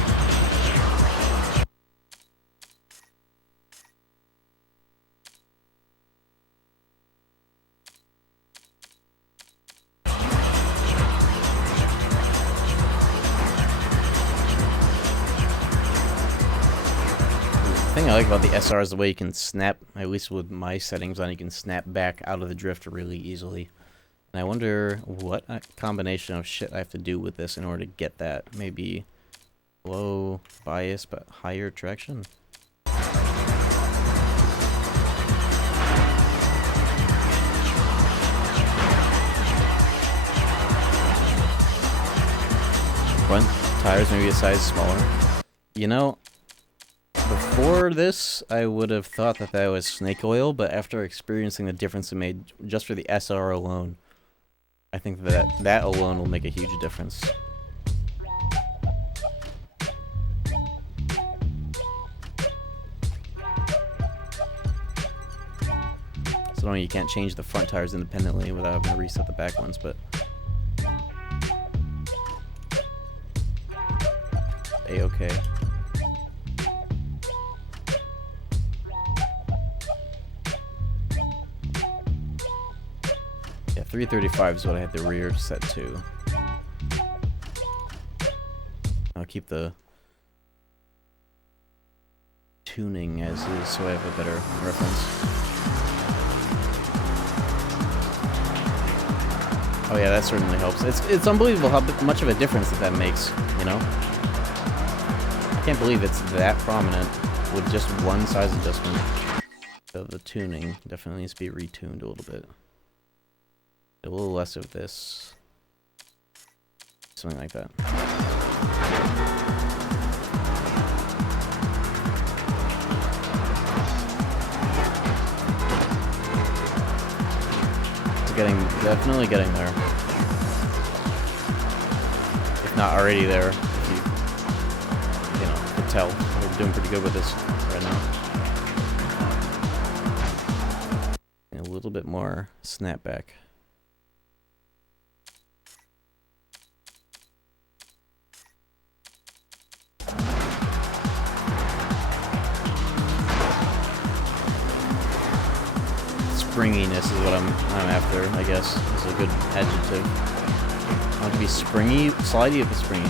The thing I like about the SR is the way you can snap, at least with my settings on, you can snap back out of the drift really easily. And I wonder what combination of shit I have to do with this in order to get that. Maybe low bias but higher traction? Front tires maybe a size smaller. You know, before this, I would have thought that that was snake oil, but after experiencing the difference it made just for the SR alone, I think that that alone will make a huge difference. So no, you can't change the front tires independently without having to reset the back ones, but... A-okay. Yeah, 335 is what I had the rear set to. I'll keep the tuning as is so I have a better reference. Oh yeah, that certainly helps. It's unbelievable how much of a difference that makes, you know? I can't believe it's that prominent with just one size adjustment. So the tuning definitely needs to be retuned a little bit. A little less of this. Something like that. It's definitely getting there. If not already there, if you know, could tell. We're doing pretty good with this right now. And a little bit more snapback. Springiness is what I'm after, I guess, is a good adjective. I want to be springy, slidey but springy.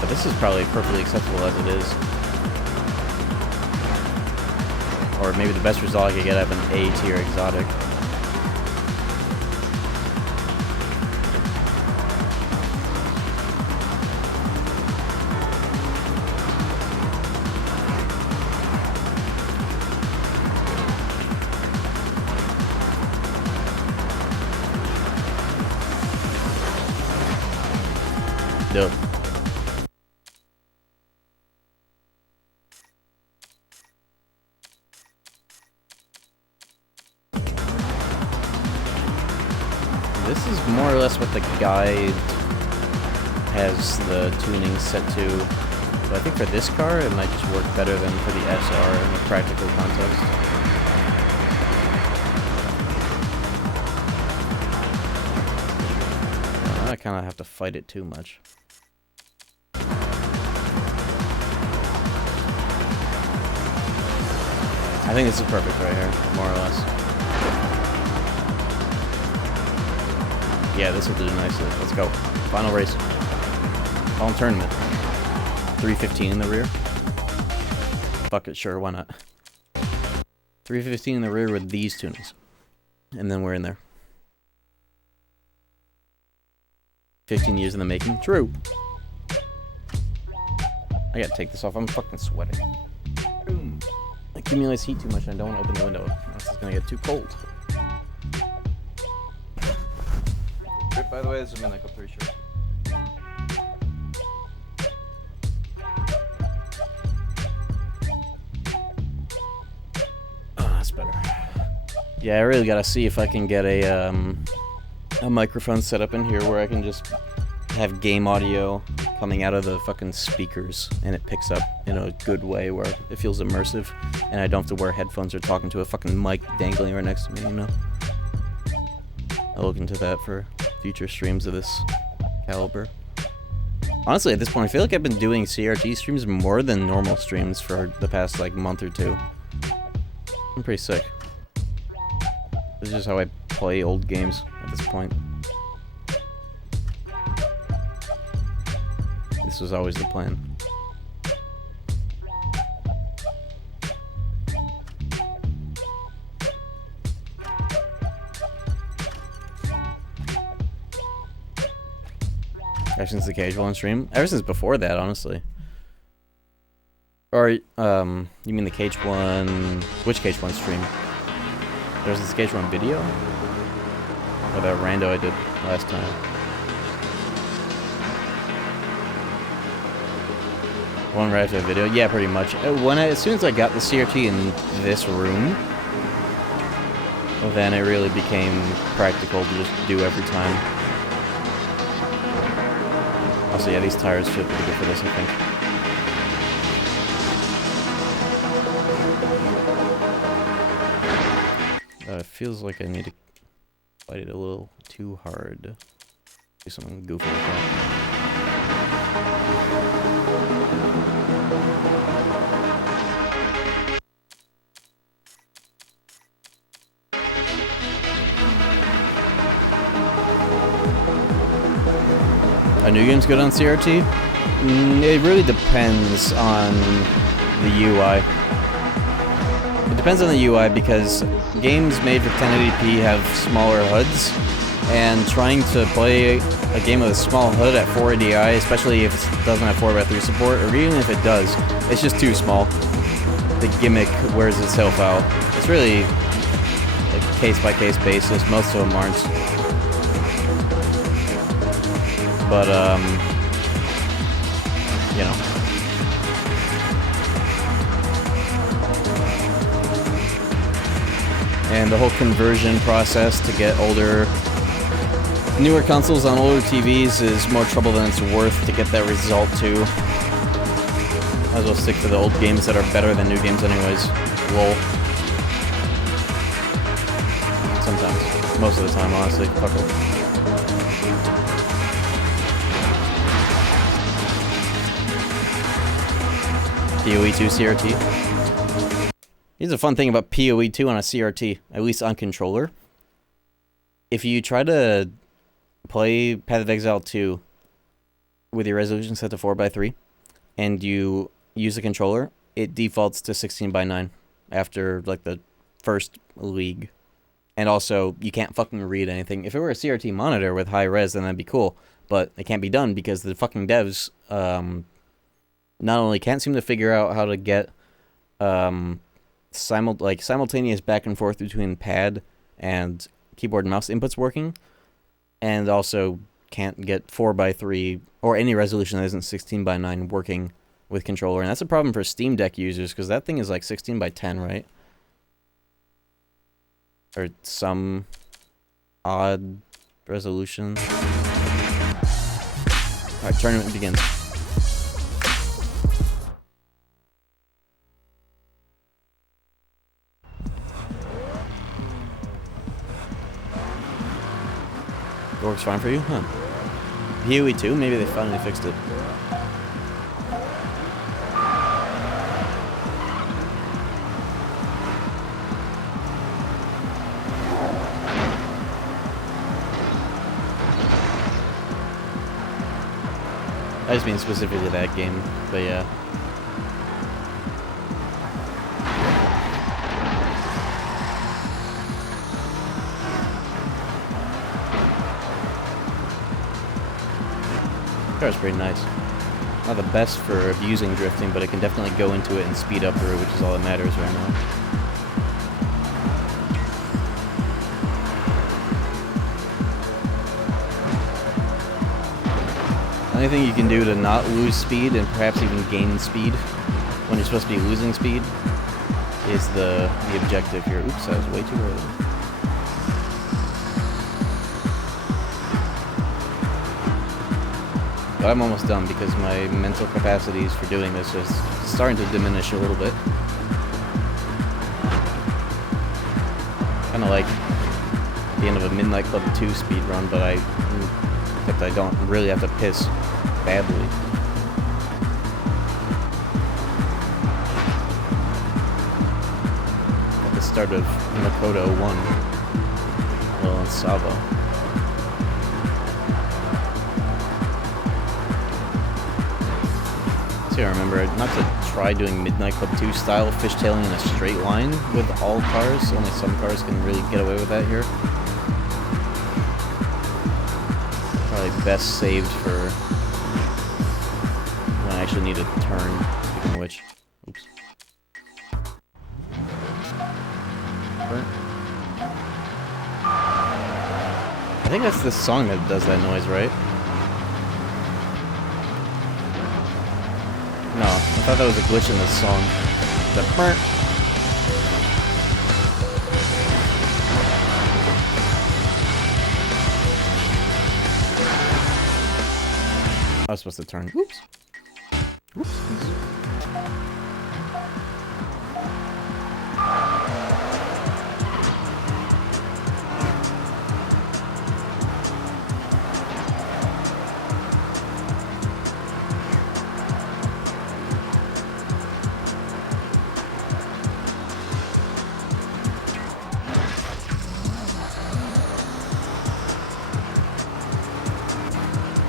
But this is probably perfectly acceptable as it is. Or maybe the best result I could get out of an A-tier exotic. Dope. This is more or less what the guide has the tuning set to. But I think for this car, it might just work better than for the SR in a practical context. I kind of have to fight it too much. I think this is perfect right here, more or less. Yeah, this will do nicely. Let's go. Final race. Final tournament. 315 in the rear. Fuck it, sure, why not? 315 in the rear with these tunings. And then we're in there. 15 years in the making. True. I gotta take this off. I'm fucking sweating. Boom. accumulates heat too much, and I don't want to open the window. It's gonna get too cold. By the way, this is Midnight Club 3 shirt. Oh, that's better. Yeah, I really gotta see if I can get a microphone set up in here where I can just have game audio coming out of the fucking speakers and it picks up in a good way where it feels immersive and I don't have to wear headphones or talking to a fucking mic dangling right next to me, you know? I'll look into that for future streams of this caliber. Honestly, at this point, I feel like I've been doing CRT streams more than normal streams for the past, like, month or two. I'm pretty sick. This is just how I play old games at this point. This was always the plan. Ever since the Cage One stream? Ever since before that, honestly. Or, you mean the Cage One... Which Cage One stream? Ever since the Cage One video? Or that rando I did last time? One right after the video? Yeah, pretty much. As soon as I got the CRT in this room, then it really became practical to just do every time. Also, yeah, these tires feel pretty good for this, I think. It feels like I need to fight it a little too hard. Do something goofy like that. Are new games good on CRT? It really depends on the UI. It depends on the UI because games made for 1080p have smaller HUDs, and trying to play a game with a small HUD at 480i, especially if it doesn't have 4x3 support, or even if it does, it's just too small. The gimmick wears itself out. It's really a case-by-case basis. Most of them aren't. But, you know. And the whole conversion process to get newer consoles on older TVs is more trouble than it's worth to get that result too. Might as well stick to the old games that are better than new games anyways. Lol. Sometimes. Most of the time, honestly. Fuck it. PoE 2 CRT. Here's a fun thing about PoE 2 on a CRT, at least on controller. If you try to play Path of Exile 2 with your resolution set to 4x3, and you use the controller, it defaults to 16:9 after, like, the first league. And also, you can't fucking read anything. If it were a CRT monitor with high res, then that'd be cool. But it can't be done because the fucking devs, not only can't seem to figure out how to get simultaneous back and forth between pad and keyboard and mouse inputs working, and also can't get 4x3 or any resolution that isn't 16:9 working with controller. And that's a problem for Steam Deck users because that thing is like 16:10, right? Or some odd resolution. Alright, tournament begins. It works fine for you? Huh. PoE 2? Maybe they finally fixed it. I just mean specifically that game, but yeah. That was pretty nice. Not the best for abusing drifting, but it can definitely go into it and speed up through, which is all that matters right now. The only thing you can do to not lose speed and perhaps even gain speed when you're supposed to be losing speed is the objective here. Oops, that was way too early. But I'm almost done because my mental capacities for doing this is starting to diminish a little bit. Kind of like the end of a Midnight Club 2 speed run, but except I don't really have to piss badly. At the start of Makoto 1. Well, in Savo. See, I remember not to try doing Midnight Club 2 style fishtailing in a straight line with all cars. Only some cars can really get away with that here. Probably best saved for when I actually need to turn, speaking of which. Oops. I think that's the song that does that noise, right? No, I thought that was a glitch in this song. The burnt. I was supposed to turn. Oops. Oops.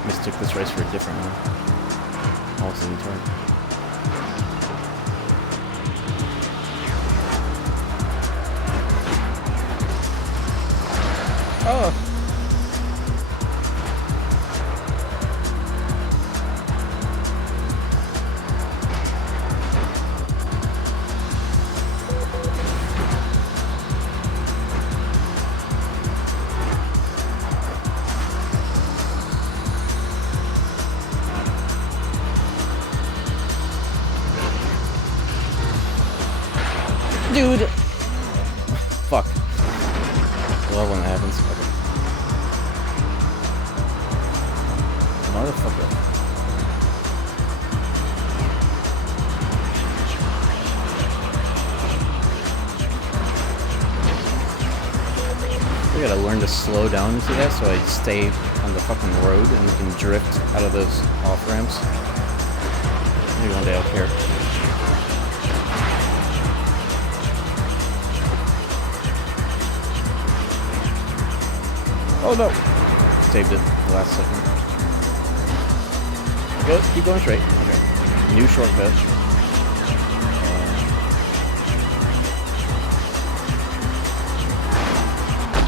Mistook this race for a different one. Also in turn. Oh! Dude! Fuck. I love when that happens. Okay. Motherfucker. I gotta learn to slow down to that so I stay on the fucking road and can drift out of those off ramps. Maybe one day I'll care. Oh no! Saved it the last second. Go, keep going straight. Okay. New shortcut.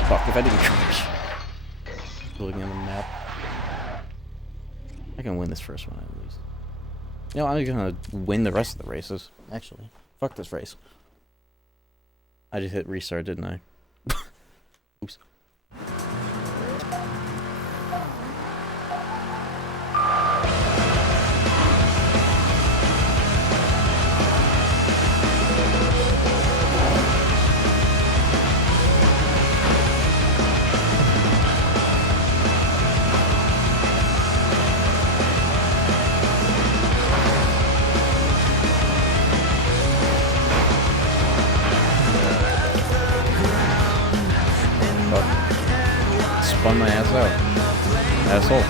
Fuck, if I didn't crash. Looking on the map. I can win this first one at least. You know, I'm gonna win the rest of the races. Actually. Fuck this race. I just hit restart, didn't I? Oops. Spun my ass out. Asshole.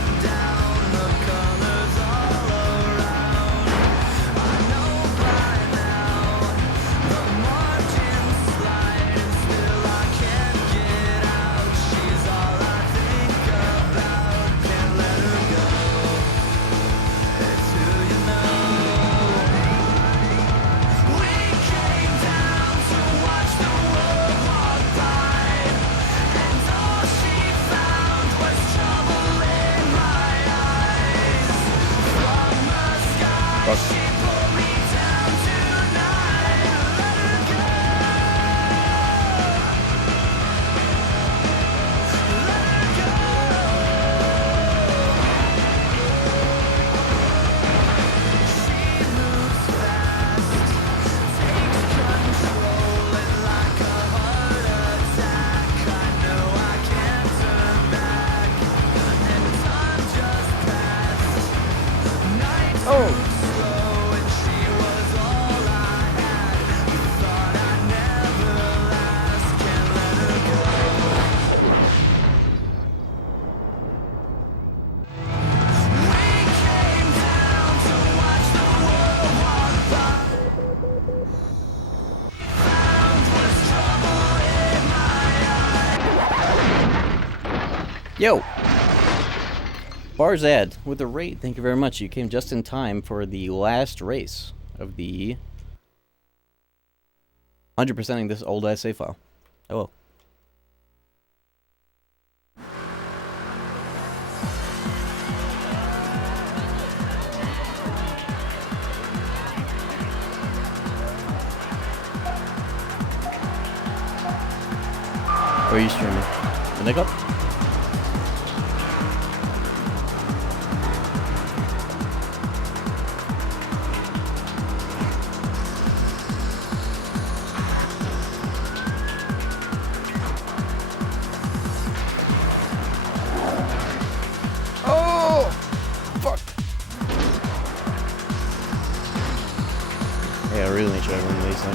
Yo! Barzad with a raid. Thank you very much. You came just in time for the last race of the 100%ing this old ass save file. Hello. Where are you streaming? The Nickel?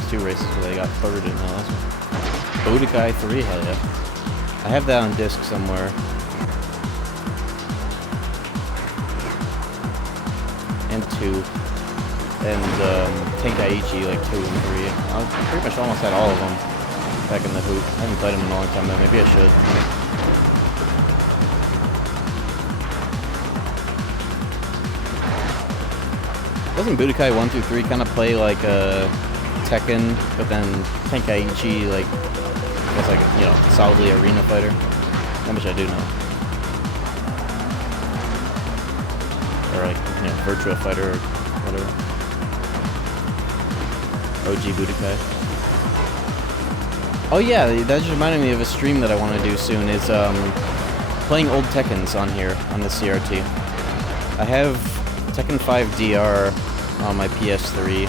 Two races where they got third in the last one. Budokai 3, hell yeah. I have that on disc somewhere. And 2. And Tenkaichi, like 2 and 3. I pretty much almost had all of them back in the hoop. I haven't played them in a long time though, maybe I should. Doesn't Budokai 1 through 3 kind of play like Tekken, but then Tenkaichi, like, it's like, you know, solidly arena fighter? How much I do know. Or like, you know, Virtua Fighter or whatever. OG Budokai. Oh yeah, that just reminded me of a stream that I want to do soon, is playing old Tekkens on here, on the CRT. I have Tekken 5 DR on my PS3.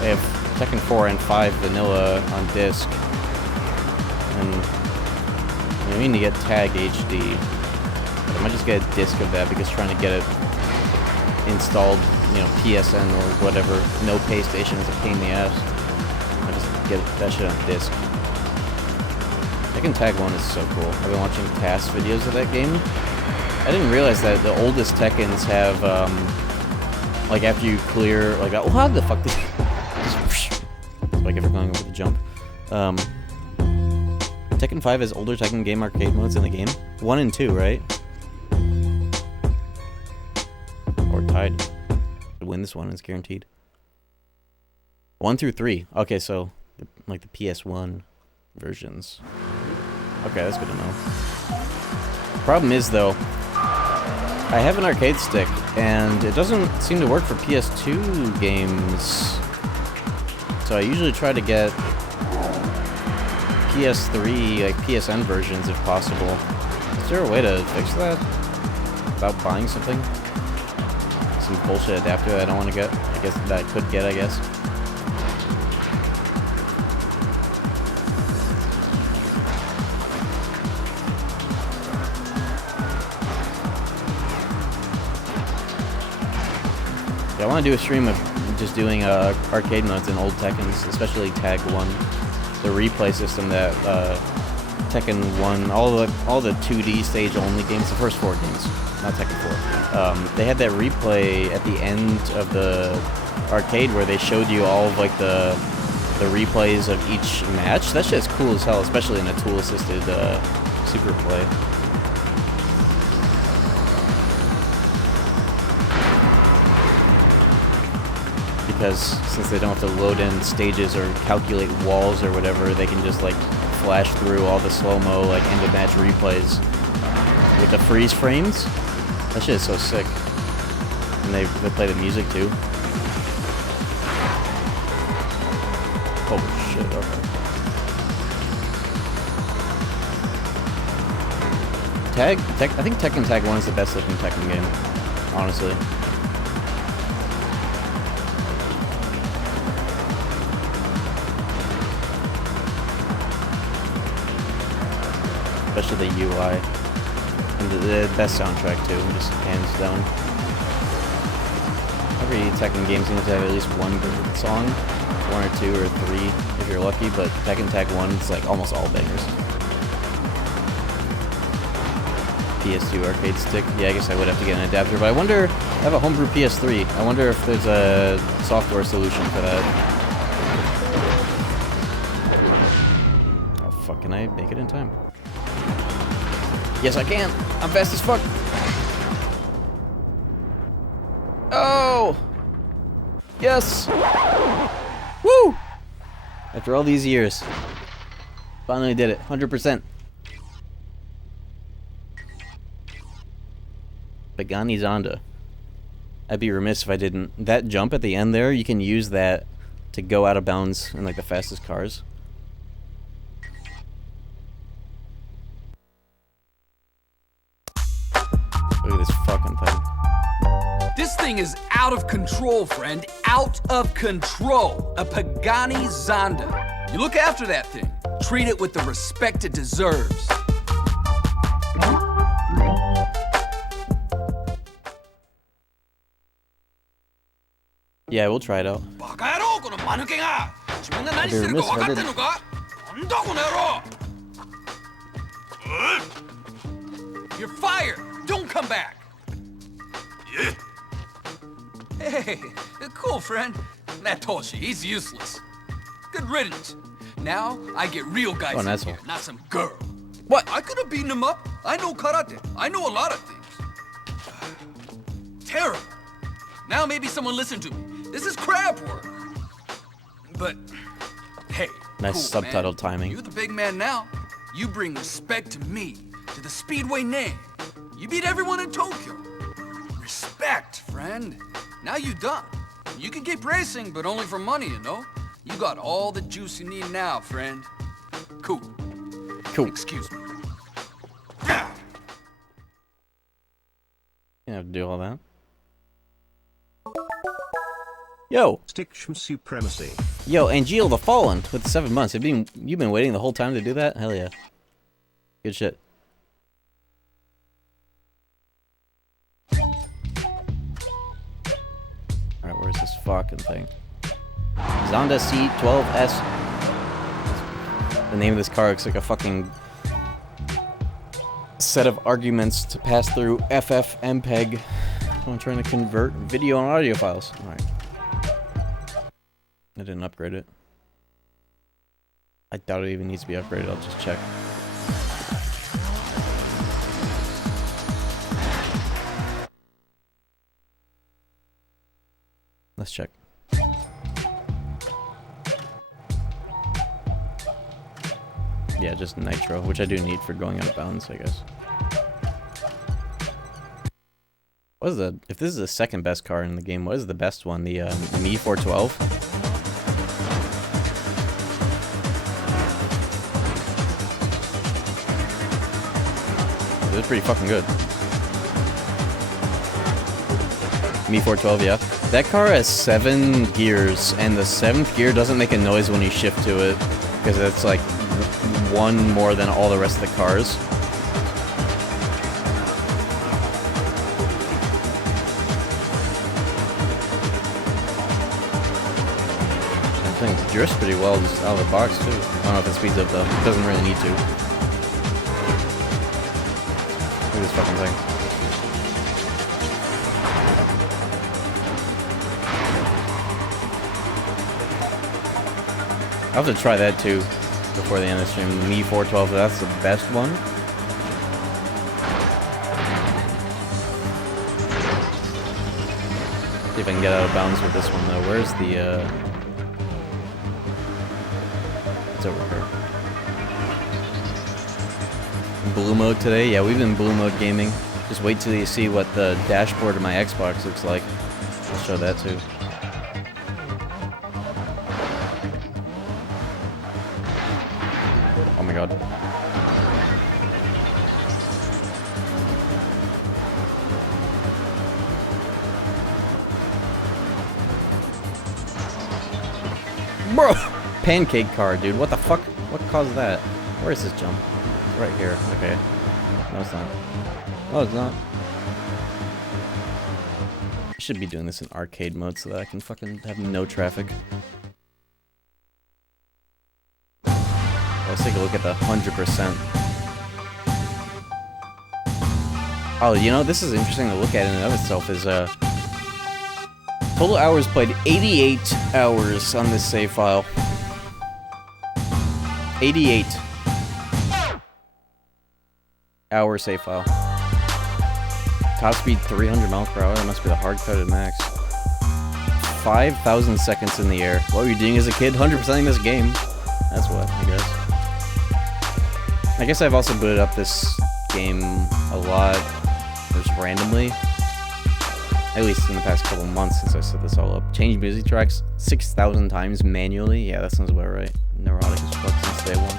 I have Tekken 4 and 5 vanilla on disc, and I mean to get Tag HD. But I might just get a disc of that because trying to get it installed, you know, PSN or whatever, no pay station is a pain in the ass. I just get that shit on disc. Tekken Tag 1 is so cool. I've been watching cast videos of that game. I didn't realize that the oldest Tekkens have, like after you clear, like, oh, how the fuck did like if you're going over the jump. Tekken 5 has older Tekken game arcade modes in the game. 1 and 2, right? Or tied. To win this one is guaranteed. 1 through 3. Okay, so like the PS1 versions. Okay, that's good to know. Problem is though, I have an arcade stick and it doesn't seem to work for PS2 games. So I usually try to get PS3, like PSN versions if possible. Is there a way to fix that without buying something? Some bullshit adapter that I don't want to get. I guess that I could get, I guess. Yeah, I want to do a stream of just doing arcade modes in old Tekkens, especially Tag 1. The replay system that Tekken 1, all the 2D stage only games, the first 4 games, not Tekken 4. They had that replay at the end of the arcade where they showed you all of like the replays of each match. That shit's cool as hell, especially in a tool-assisted super play. Because since they don't have to load in stages or calculate walls or whatever, they can just like flash through all the slow-mo like end-of-match replays with the freeze frames. That shit is so sick. And they play the music too. it? Okay. I think Tekken Tag 1 is the best looking Tekken game, honestly. Especially the UI. And the best soundtrack too, just hands down. Every Tekken game seems to have at least one good song. One or two or three if you're lucky, but Tekken Tag 1 is like almost all bangers. PS2 arcade stick. Yeah, I guess I would have to get an adapter, but I wonder, I have a homebrew PS3. I wonder if there's a software solution for that. Oh fuck, can I make it in time? Yes, I can. I'm fast as fuck. Oh! Yes! Woo! After all these years. Finally did it. 100%. Pagani Zonda. I'd be remiss if I didn't. That jump at the end there, you can use that to go out of bounds in like the fastest cars. Look at this fucking thing. This thing is out of control, friend. Out of control. A Pagani Zonda. You look after that thing. Treat it with the respect it deserves. Yeah, we'll try it out. You're fired. Don't come back. Hey, cool, friend. That Toshi, he's useless. Good riddance. Now I get real guys in asshole. here, not some girl. What? I could have beaten him up. I know karate. I know a lot of things. Terrible. Now maybe someone listen to me. This is crap work. But, hey, Nice cool, subtitle man. timing. You're the big man now. You bring respect to me, to the Speedway name. You beat everyone in Tokyo. Respect, friend. Now you done. You can keep racing, but only for money, you know? You got all the juice you need now, friend. Cool. Cool. Excuse me. You don't have to do all that. Yo! Stiction supremacy. Yo, Angel the Fallen with 7 months. You've been waiting the whole time to do that? Hell yeah. Good shit. Alright, where's this fucking thing? Zonda C12S. The name of this car looks like a fucking set of arguments to pass through FFmpeg. I'm trying to convert video and audio files. Alright. I didn't upgrade it. I doubt it even needs to be upgraded. I'll just check. Let's check. Yeah, just nitro, which I do need for going out of bounds, I guess. What is the... If this is the second best car in the game, what is the best one? The Mi 412? It was pretty fucking good. Mi 412, yeah. That car has 7 gears, and the 7th gear doesn't make a noise when you shift to it, because it's like one more than all the rest of the cars. That thing drifts pretty well just out of the box, too. I don't know if it speeds up, though. It doesn't really need to. Look at this fucking thing. I'll have to try that too before the end of the stream. The Mi 412, that's the best one. See if I can get out of bounds with this one though. Where's the it's over here. Blue mode today? Yeah, we've been blue mode gaming. Just wait till you see what the dashboard of my Xbox looks like. I'll show that too. god. Bro! Pancake car, dude. What the fuck? What caused that? Where is this jump? It's right here. Okay. No, it's not. No, it's not. I should be doing this in arcade mode so that I can fucking have no traffic. Let's take a look at the 100%. Oh, you know, this is interesting to look at in and of itself is, total hours played, 88 hours on this save file. 88 hour save file. Top speed 300 miles per hour, that must be the hard-coded max. 5,000 seconds in the air. What were you doing as a kid? 100%ing this game. That's what, I guess. I guess I've also booted up this game a lot, just randomly. At least in the past couple months since I set this all up. Changed music tracks 6,000 times manually. Yeah, that sounds about right. Neurotic as fuck since day one.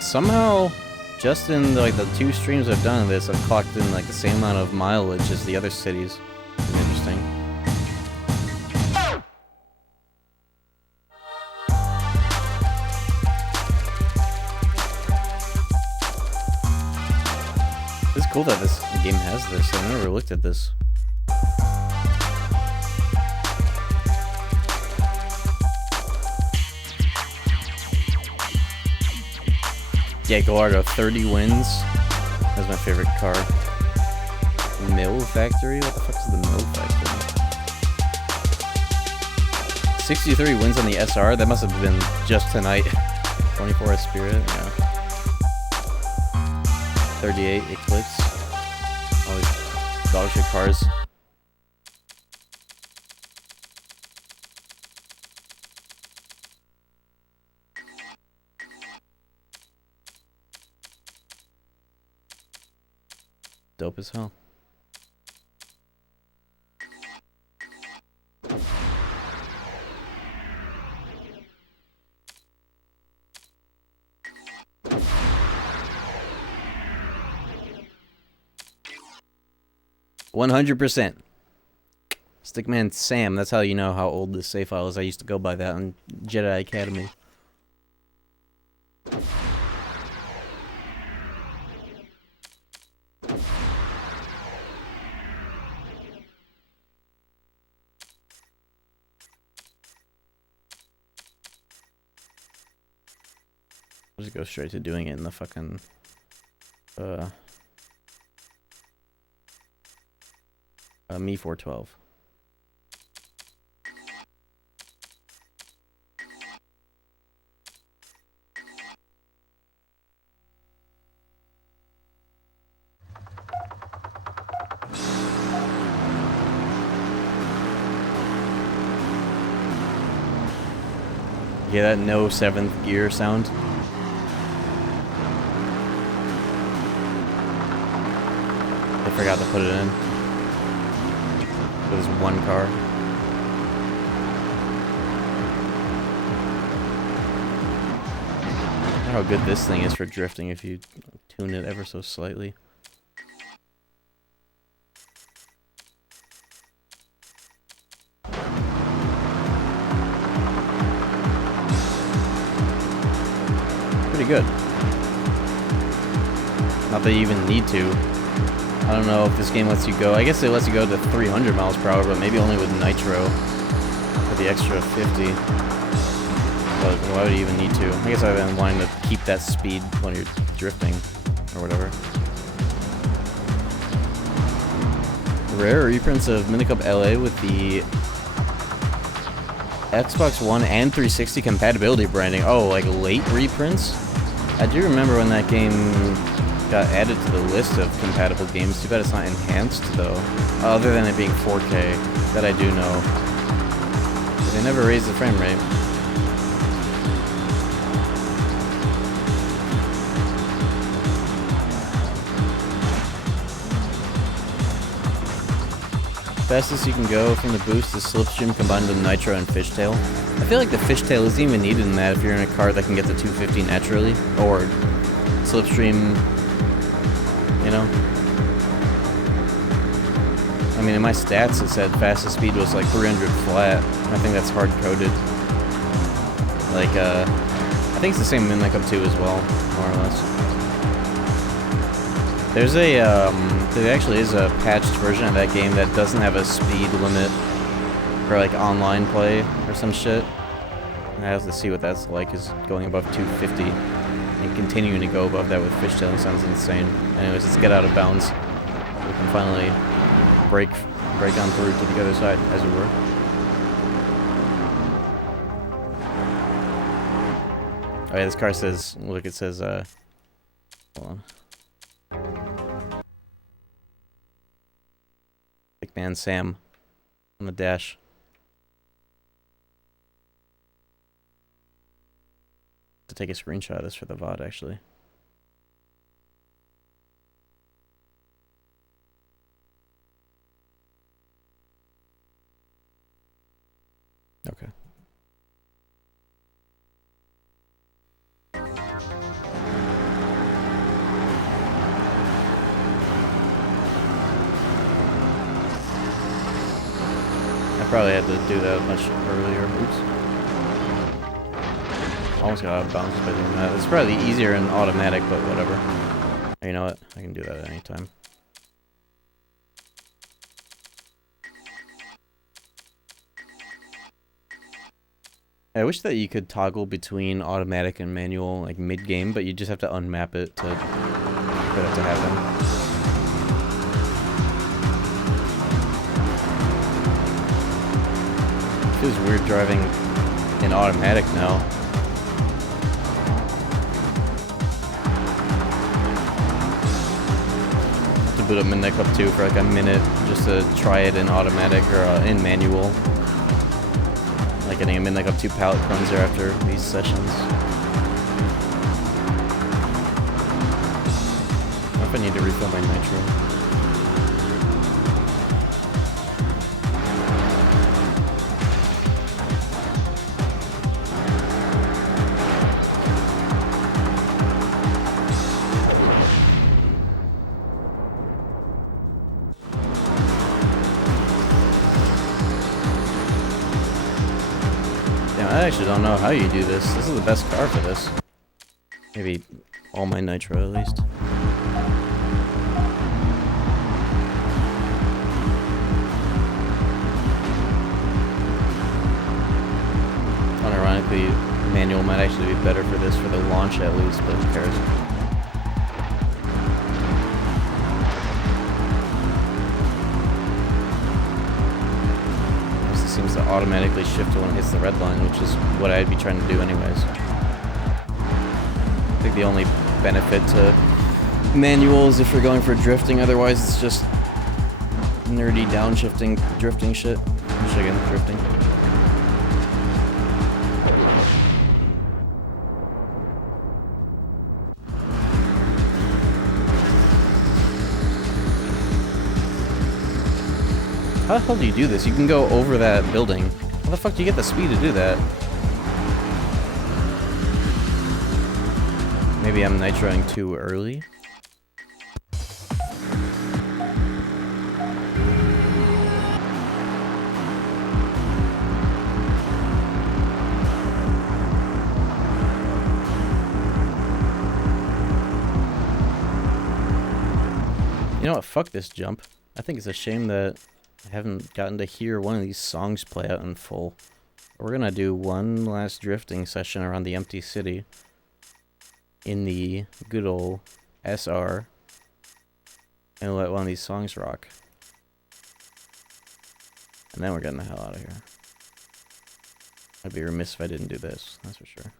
Somehow, just in like the 2 streams I've done of this, I've clocked in like the same amount of mileage as the other cities. It's interesting. It's cool that this game has this. I've never looked at this. Yeah, Gallardo, 30 wins. That's my favorite car. Mill Factory? What the fuck is the Mill Factory? 63 wins on the SR? That must have been just tonight. 24 Spirit, yeah. 38 Eclipse. All these dog shit cars. Dope as hell. %. Stickman Sam, that's how you know how old this save file is. I used to go by that on Jedi Academy. I'll just go straight to doing it in the fucking Me 412. Yeah, that no 7th gear sound. I forgot to put it in. There's one car. I don't know how good this thing is for drifting if you tune it ever so slightly. Pretty good. Not that you even need to. I don't know if this game lets you go. I guess it lets you go to 300 miles per hour, but maybe only with Nitro for the extra 50. But why would you even need to? I guess I've been wanting to keep that speed when you're drifting or whatever. Rare reprints of Minicup LA with the Xbox One and 360 compatibility branding. Oh, like late reprints? I do remember when that game got added to the list of compatible games. Too bad it's not enhanced though. Other than it being 4K, that I do know. never raise the frame rate. Fastest you can go from the boost is Slipstream combined with Nitro and Fishtail. I feel like the Fishtail isn't even needed in that if you're in a car that can get to 250 naturally. Or Slipstream, you know? I mean, in my stats it said fastest speed was like 300 flat. I think that's hard-coded. Like, I think it's the same in like up 2 as well, more or less. There's a, there actually is a patched version of that game that doesn't have a speed limit for like online play or some shit. I have to see what that's like, is going above 250 and continuing to go above that with Fishtail sounds insane. Anyways, let's get out of bounds. We can finally break on through to the other side, as it were. Oh yeah, this car says, look, it says, hold on. Big Man Sam on the dash. To take a screenshot of this for the VOD, actually. Okay. I probably had to do that much earlier. Oops. Almost got out of bounds by doing that. It's probably easier in automatic, but whatever. You know what? I can do that at any time. I wish that you could toggle between automatic and manual, like mid-game, but you just have to unmap it for that to happen. It feels weird driving in automatic now. To boot up Midnight Club 2 for like a minute just to try it in automatic or in manual. Like getting a Midnight Club 2 palette cleanser after these sessions. I wonder if I need to refill my nitro. I actually don't know how you do this. This is the best car for this. Maybe all my nitro at least. Unironically, manual might actually be better for this for the launch at least, but who cares? Seems to automatically shift when it hits the red line, which is what I'd be trying to do anyways. I think the only benefit to manual is if you're going for drifting, otherwise it's just nerdy downshifting drifting shit. Again, drifting. How the hell do you do this? You can go over that building. How the fuck do you get the speed to do that? Maybe I'm nitroing too early? You know what? Fuck this jump. I think it's a shame that I haven't gotten to hear one of these songs play out in full. We're gonna do one last drifting session around the empty city in the good old SR and let one of these songs rock. And then we're getting the hell out of here. I'd be remiss if I didn't do this, that's for sure.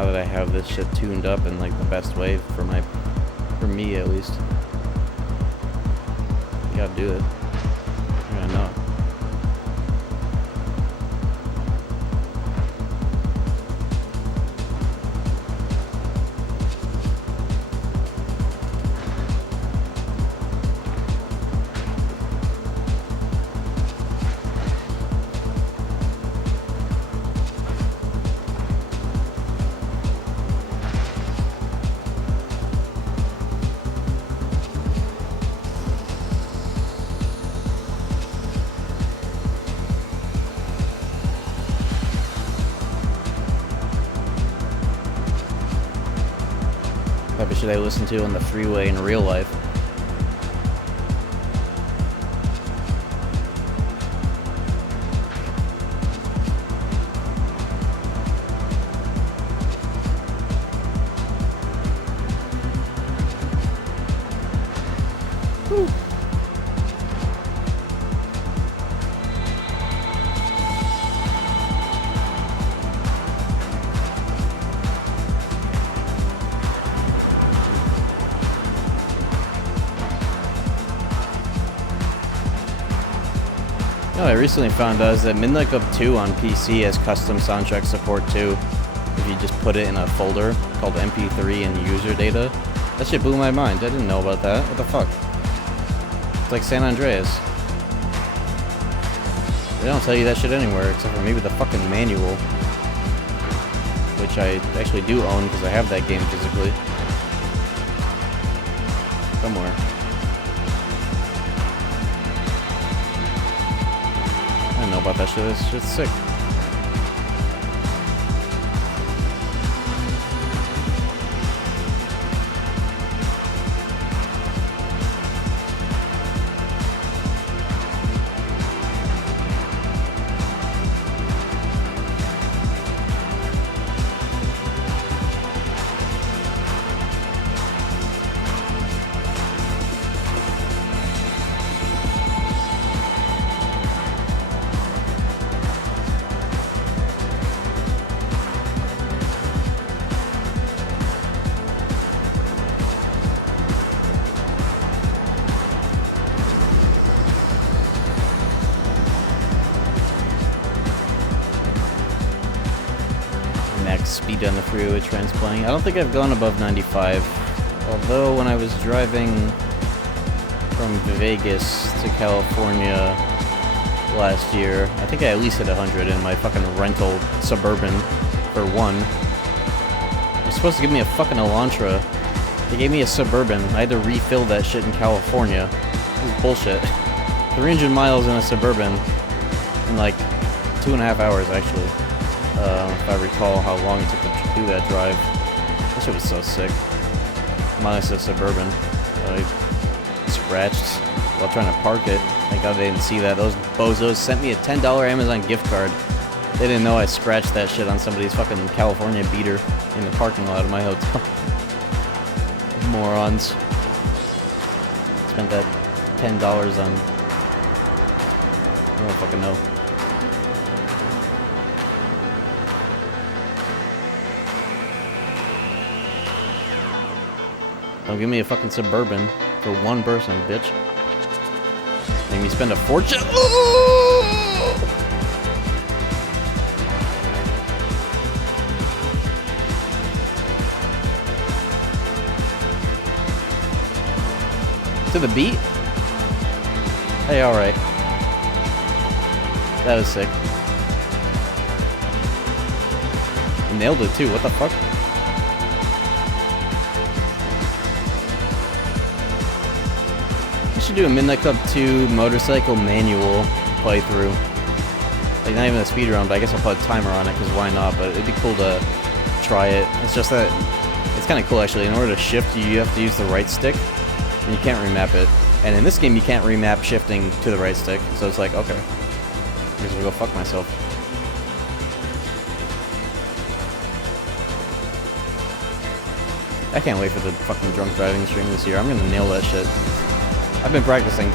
now that I have this shit tuned up in like the best way for me at least. You gotta do it. You gotta know. What should I listen to on the freeway in real life? Whew. No, I recently found out is that Midnight Club 2 on PC has custom soundtrack support too. If you just put it in a folder called MP3 and user data. That shit blew my mind. I didn't know about that. What the fuck? It's like San Andreas. They don't tell you that shit anywhere except for maybe the fucking manual. Which I actually do own because I have that game physically. Somewhere. I don't know about that shit. This shit's sick. Speed on the freeway trends playing. I don't think I've gone above 95. Although when I was driving from Vegas to California last year, I think I at least hit 100 in my fucking rental Suburban for one. They're supposed to give me a fucking Elantra. They gave me a Suburban. I had to refill that shit in California. This is bullshit. 300 miles in a Suburban in like 2.5 hours actually. If I recall how long it took to do that drive. That shit was so sick. Minus the Suburban. I scratched while trying to park it. Thank God they didn't see that. Those bozos sent me a $10 Amazon gift card. They didn't know I scratched that shit on somebody's fucking California beater in the parking lot of my hotel. Morons. Spent that $10 on... I don't fucking know. Don't give me a fucking Suburban for one person, bitch. Make me spend a fortune. Ooh! To the beat? Hey, alright. That was sick. I nailed it too, what the fuck? I should do a Midnight Club 2 motorcycle manual playthrough. Like, not even a speed run, but I guess I'll put a timer on it, because why not? But it'd be cool to try it. It's just that, it's kind of cool actually. In order to shift, you have to use the right stick, and you can't remap it. And in this game, you can't remap shifting to the right stick, so it's like, okay. I guess I'll go fuck myself. I can't wait for the fucking drunk driving stream this year. I'm gonna nail that shit. I've been practicing.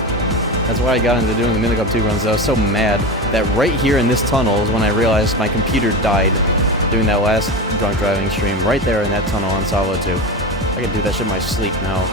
That's why I got into doing the Midnight Club 2 runs. I was so mad that right here in this tunnel is when I realized my computer died doing that last drunk driving stream right there in that tunnel on Salo 2. I can do that shit in my sleep now.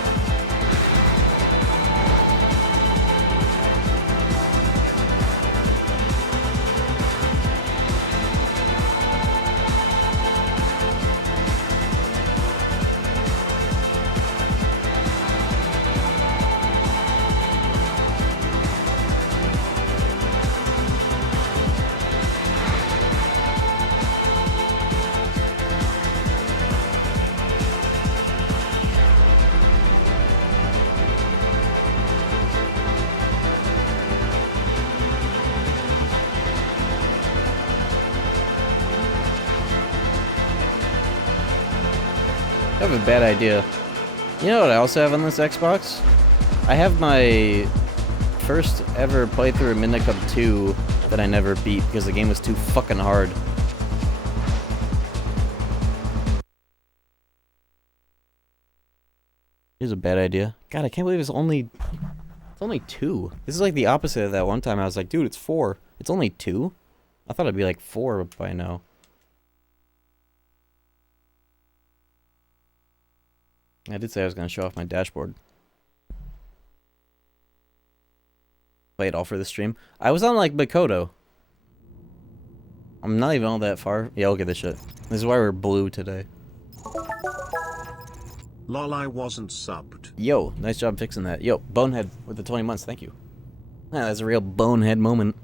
I have a bad idea. You know what I also have on this Xbox? I have my first ever playthrough of Midnight Club 2 that I never beat because the game was too fucking hard. Here's a bad idea. God, I can't believe it's only 2. This is like the opposite of that one time I was like, dude, it's 4. It's only 2? I thought it'd be like 4 by now. I did say I was going to show off my dashboard. Play it all for the stream. I was on, like, Makoto. I'm not even all that far. Yeah, look at this shit. This is why we're blue today. Lol, I wasn't subbed. Yo, nice job fixing that. Yo, Bonehead with the 20 months. Thank you. Yeah, that's a real Bonehead moment.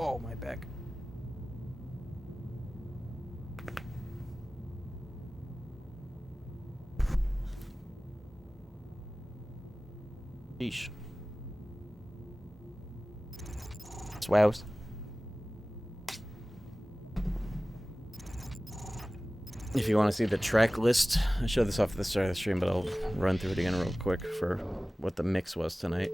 Oh, my back. Sheesh. Swows. If you want to see the track list, I showed this off at the start of the stream, but I'll run through it again real quick for what the mix was tonight.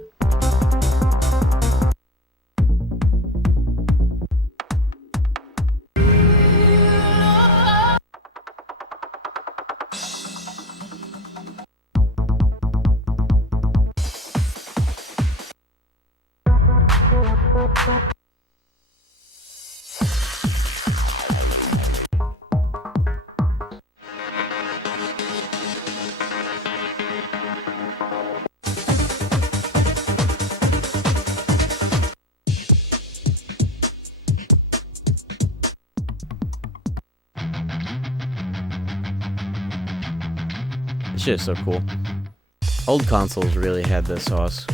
This shit is so cool. Old consoles really had this sauce.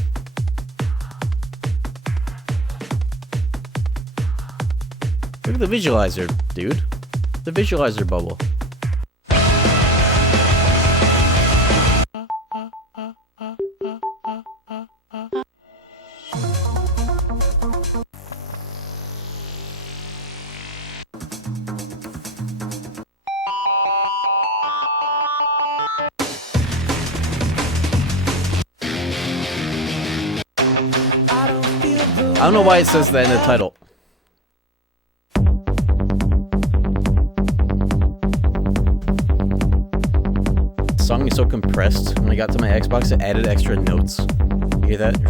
Look at the visualizer, dude. The visualizer bubble. I don't know why it says that in the title. The song is so compressed. When I got to my Xbox, it added extra notes. You hear that?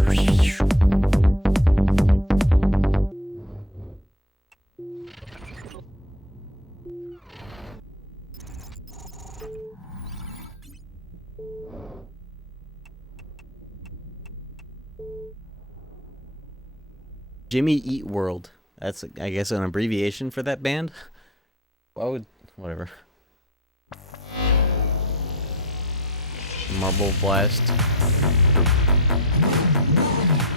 Jimmy Eat World. That's, I guess, an abbreviation for that band. Why would... whatever. Marble Blast.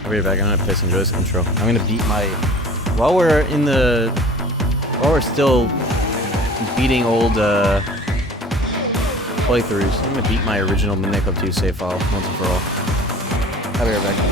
I'll be right back. I'm gonna piss enjoy this intro. I'm gonna beat my... While we're still beating old, playthroughs, I'm gonna beat my original Midnight Club 2 save file once and for all. I'll be right back.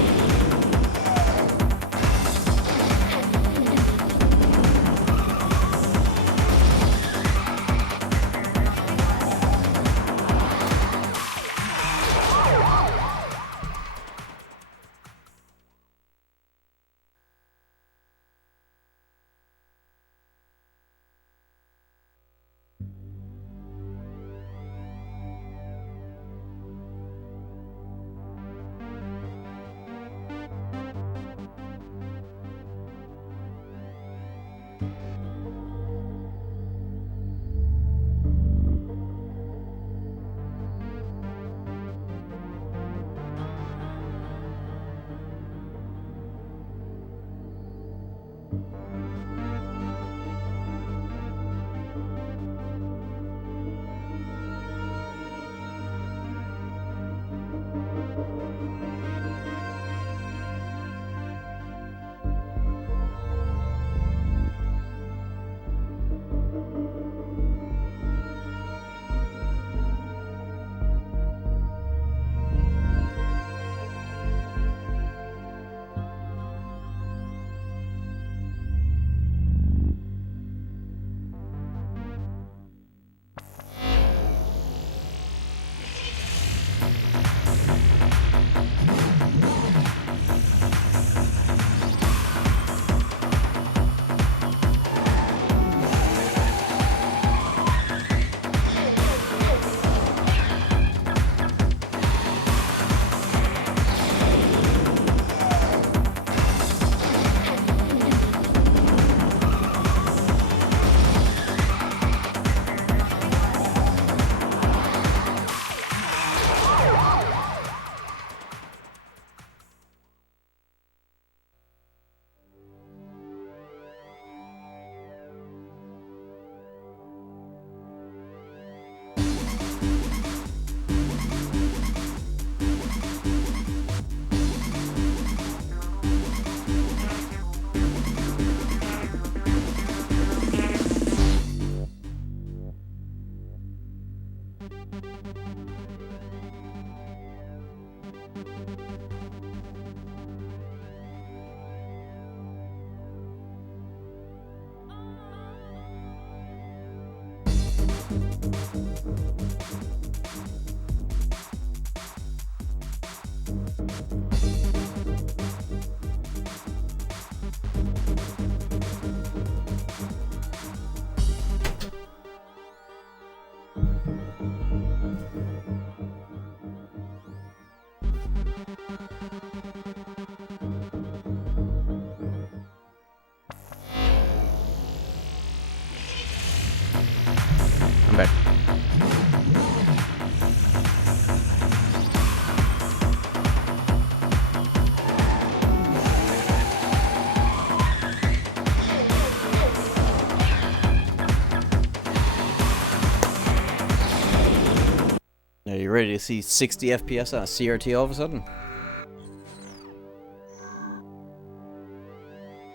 ready to see 60 FPS on a CRT all of a sudden?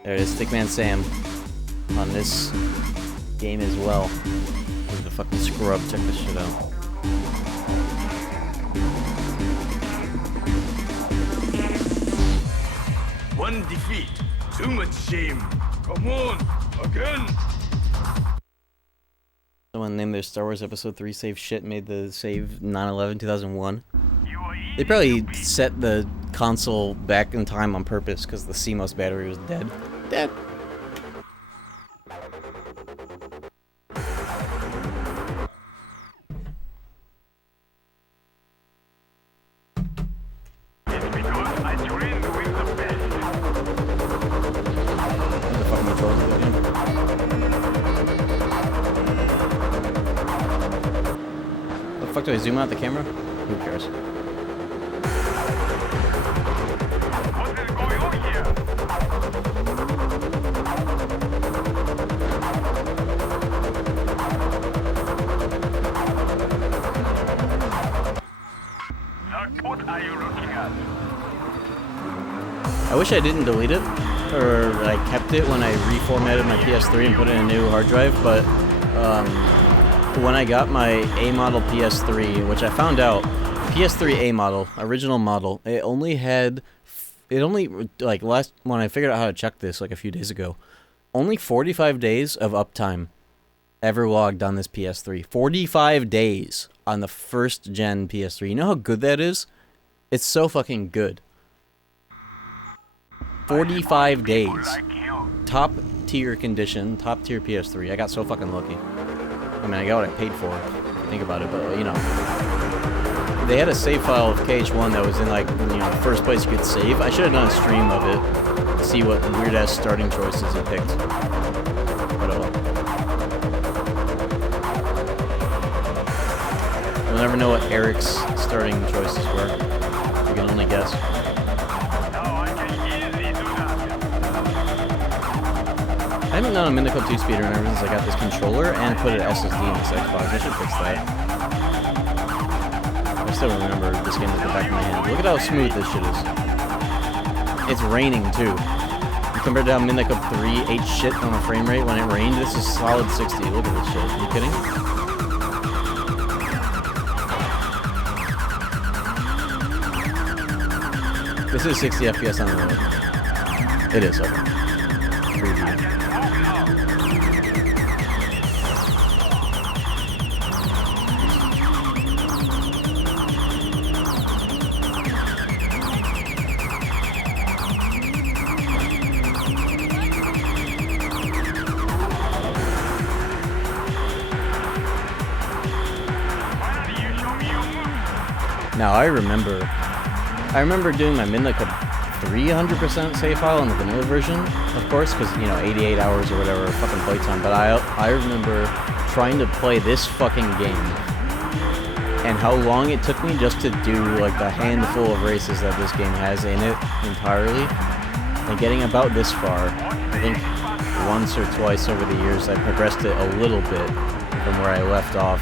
There it is, Stickman Sam on this game as well. Who's the fucking scrub? Check this shit out. One defeat. Too much shame. Come on, again. Someone named their Star Wars Episode 3 save shit made the save 9/11/2001. They probably set the console back in time on purpose because the CMOS battery was dead. Dead. It's because I trained with the best. The fucking controls of the game. The fuck do I zoom out the camera? Who cares? What is going on here? Doc, what are you looking at? I wish I didn't delete it, or I kept it when I reformatted my PS3 and put in a new hard drive, but when I got my A model PS3, which I found out, PS3 A model, original model, when I figured out how to check this like a few days ago, only 45 days of uptime ever logged on this PS3. 45 days on the first gen PS3. You know how good that is? It's so fucking good. 45 days. Like you. Top tier condition, top tier PS3. I got so fucking lucky. I mean, I got what I paid for. Think about it, but you know. They had a save file of KH1 that was in like, you know, the first place you could save. I should have done a stream of it to see what weird ass starting choices he picked. But oh well. You'll never know what Eric's starting choices were. You can only guess. Now I can easily do that. I haven't done a Minico 2 speedrun ever since I got this controller and put an SSD in this Xbox. I should fix that. I still remember this game at the back of my hand. Look at how smooth this shit is. It's raining too. And compared to how Minico 3 ate shit on a frame rate when it rained, this is solid 60. Look at this shit. Are you kidding? This is 60 FPS on the road. It is, okay. Preview. Finally, you show me your move. Now I remember doing my Midnight Cup 300% save file on the vanilla version, of course, because, you know, 88 hours or whatever fucking playtime, but I remember trying to play this fucking game and how long it took me just to do, like, the handful of races that this game has in it entirely, and getting about this far. I think once or twice over the years I progressed it a little bit from where I left off,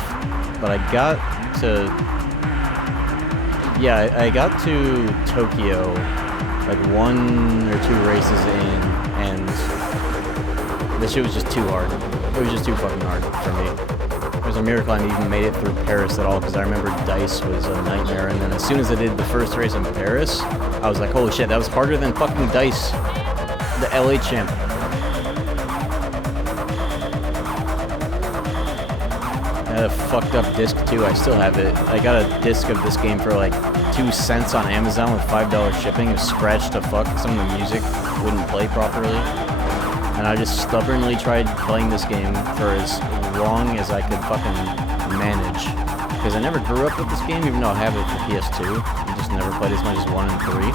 but I got to... Yeah, I got to Tokyo like 1 or 2 races in, and this shit was just too hard. It was just too fucking hard for me. It was a miracle I even made it through Paris at all, because I remember DICE was a nightmare, and then as soon as I did the first race in Paris, I was like, holy shit, that was harder than fucking DICE, the LA champ. I had a fucked up disc too. I still have it. I got a disc of this game for like 2 cents on Amazon with $5 shipping. It was scratched to fuck. Some of the music wouldn't play properly. And I just stubbornly tried playing this game for as long as I could fucking manage. Because I never grew up with this game, even though I have it for PS2. I just never played as much as 1 and 3.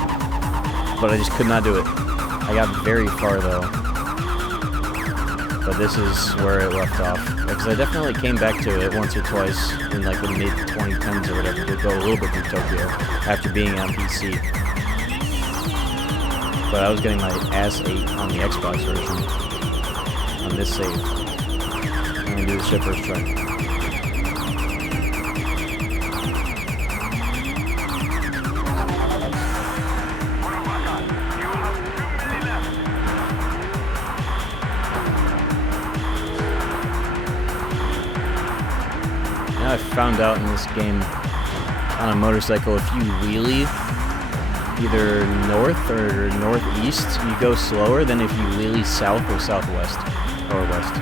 But I just could not do it. I got very far though. But this is where it left off. Because I definitely came back to it once or twice in like the mid-2010s or whatever to go a little bit through Tokyo after being on PC. But I was getting my ass ate on the Xbox version on this save. I'm gonna do this shit first try. I found out in this game on a motorcycle, if you wheelie either north or northeast, you go slower than if you wheelie south or southwest or west.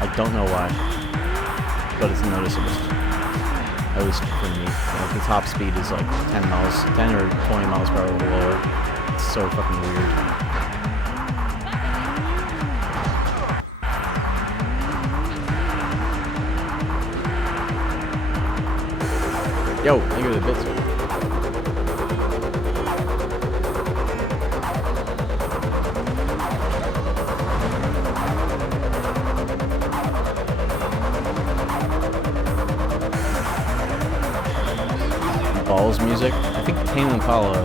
I don't know why, but it's noticeable. At least for me. Like the top speed is like 10 or 20 miles per hour lower. It's so fucking weird. Yo, look at the bits. Balls music. I think Tame Impala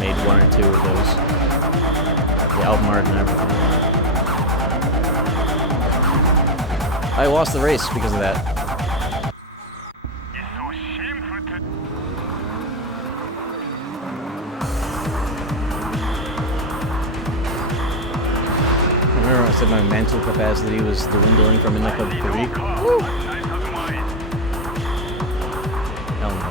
made one or two of those. The album art and everything. I lost the race because of that. Remember I said my mental capacity was dwindling from Midnight Club 3? Woo! Hell no.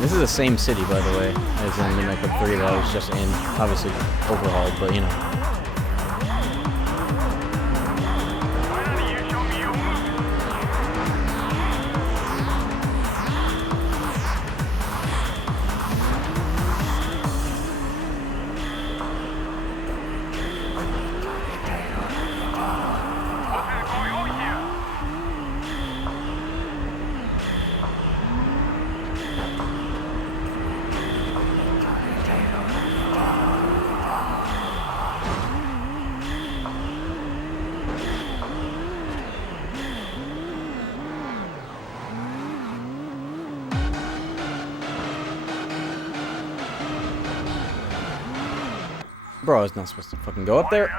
This is the same city, by the way, as in Midnight Club 3 that I was just in. Obviously overhauled, but you know. Bro, I was not supposed to fucking go up there.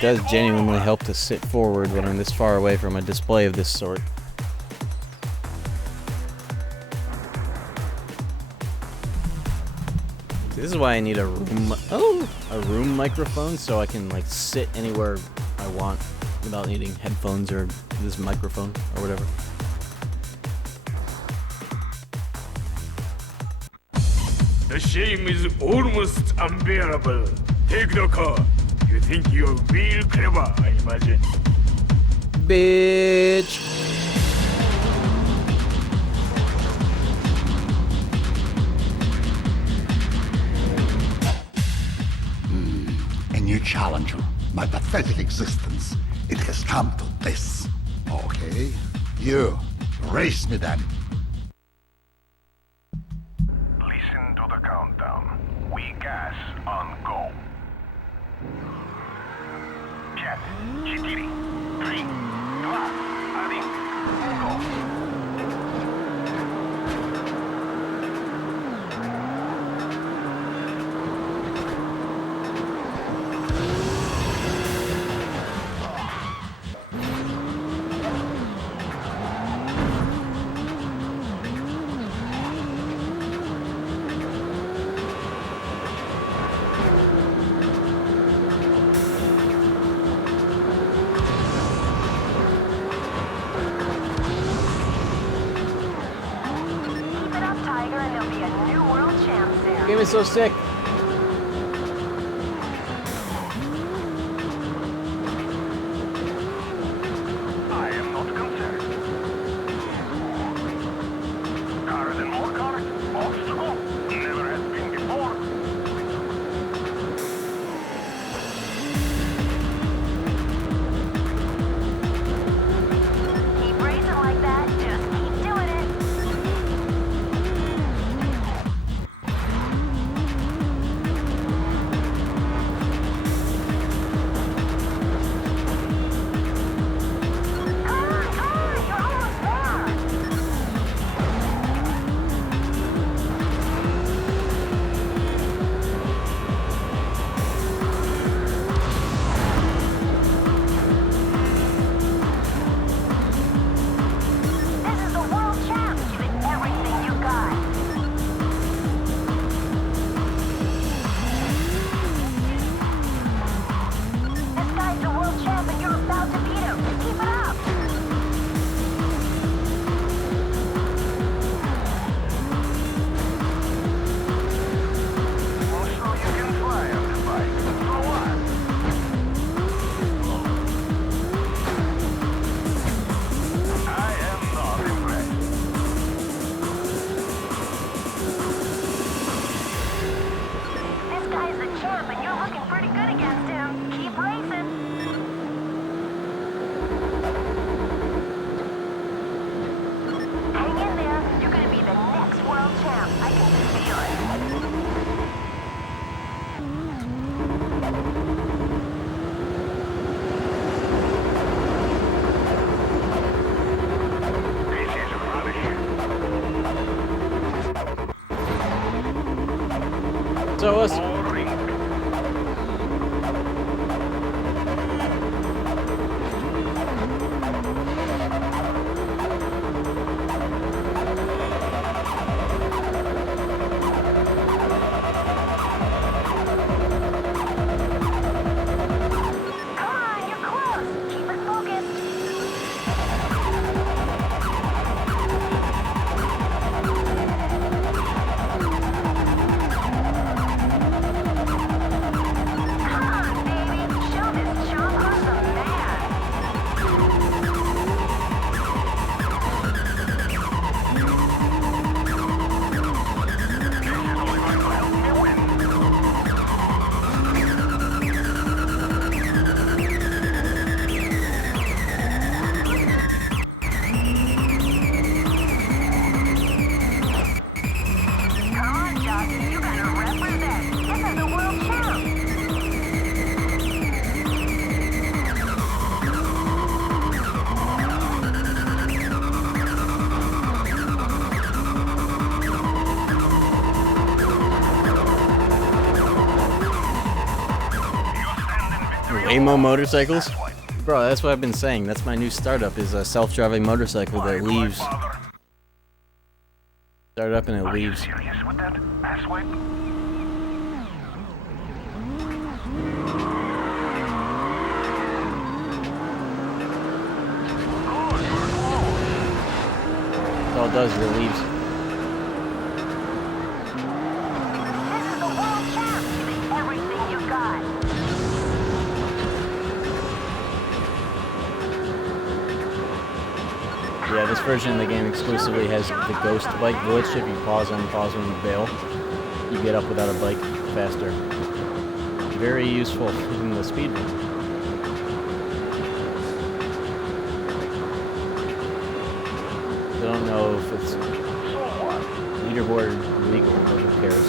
It does genuinely help to sit forward when I'm this far away from a display of this sort. See, this is why I need a room microphone, so I can like sit anywhere I want without needing headphones or this microphone or whatever. The shame is almost unbearable. Take the car. You think you're real clever, I imagine. Bitch! A new challenge to my pathetic existence. It has come to this. Okay, you, race me then. Listen to the countdown. We gas on go. 5, 4, 3, 2, 1, go. Game is so sick. I am not concerned. Cars and more cars. Obstacle. Never has been before. Keep racing like that. Just keep doing it. So us. Waymo motorcycles? Bro, that's what I've been saying. That's my new startup, is a self-driving motorcycle that leaves. Start up and it leaves. Serious with that, asswipe? That's all it does, is it leaves. This is the world champ. Give it everything you got. Yeah, this version of the game exclusively has the ghost bike glitch. If you pause and unpause when you bail, you get up without a bike faster. Very useful in the speed run. I don't know if it's leaderboard legal, but who cares?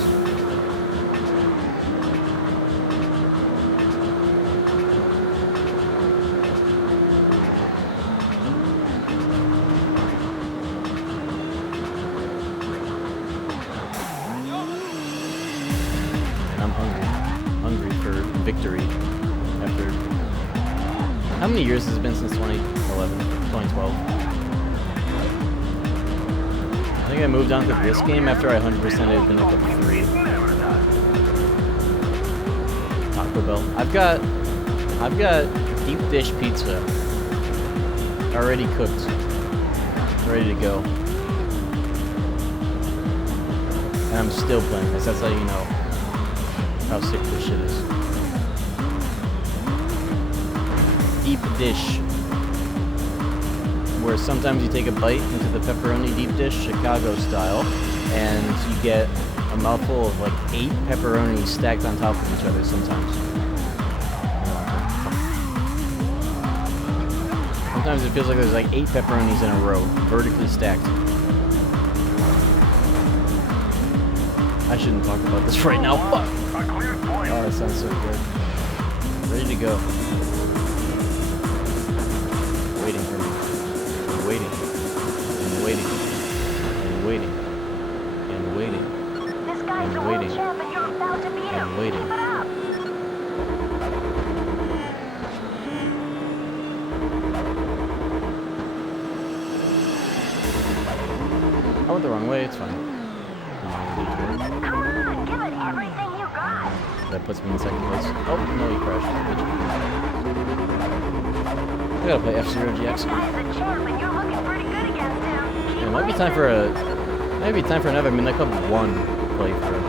And I'm hungry for victory after... How many years has it been since 2011, 2012? I think I moved on to this game after I 100%ed Vanilla 3. Taco Bell. I've got deep dish pizza already cooked, ready to go, and I'm still playing this. That's how you know how sick this shit is. Deep dish, where sometimes you take a bite into the pepperoni deep dish, Chicago style, and you get a mouthful of like 8 pepperonis stacked on top of each other sometimes. Sometimes it feels like there's like 8 pepperonis in a row, vertically stacked. I shouldn't talk about this right now. Fuck! Oh, that sounds so good. Ready to go. Waiting for me. I'm waiting. And waiting. And waiting. And waiting. This guy's And the waiting. world champ and you're about to beat him. And waiting. Keep it up. I went the wrong way, it's fine. Come on, give it everything you got. That puts me in second place. Oh, no, you crashed. Bitch. I gotta play F-Zero GX. This guy's the champ and you're looking pretty good against him. Yeah, it might be time for another Midnight Club 1 playthrough.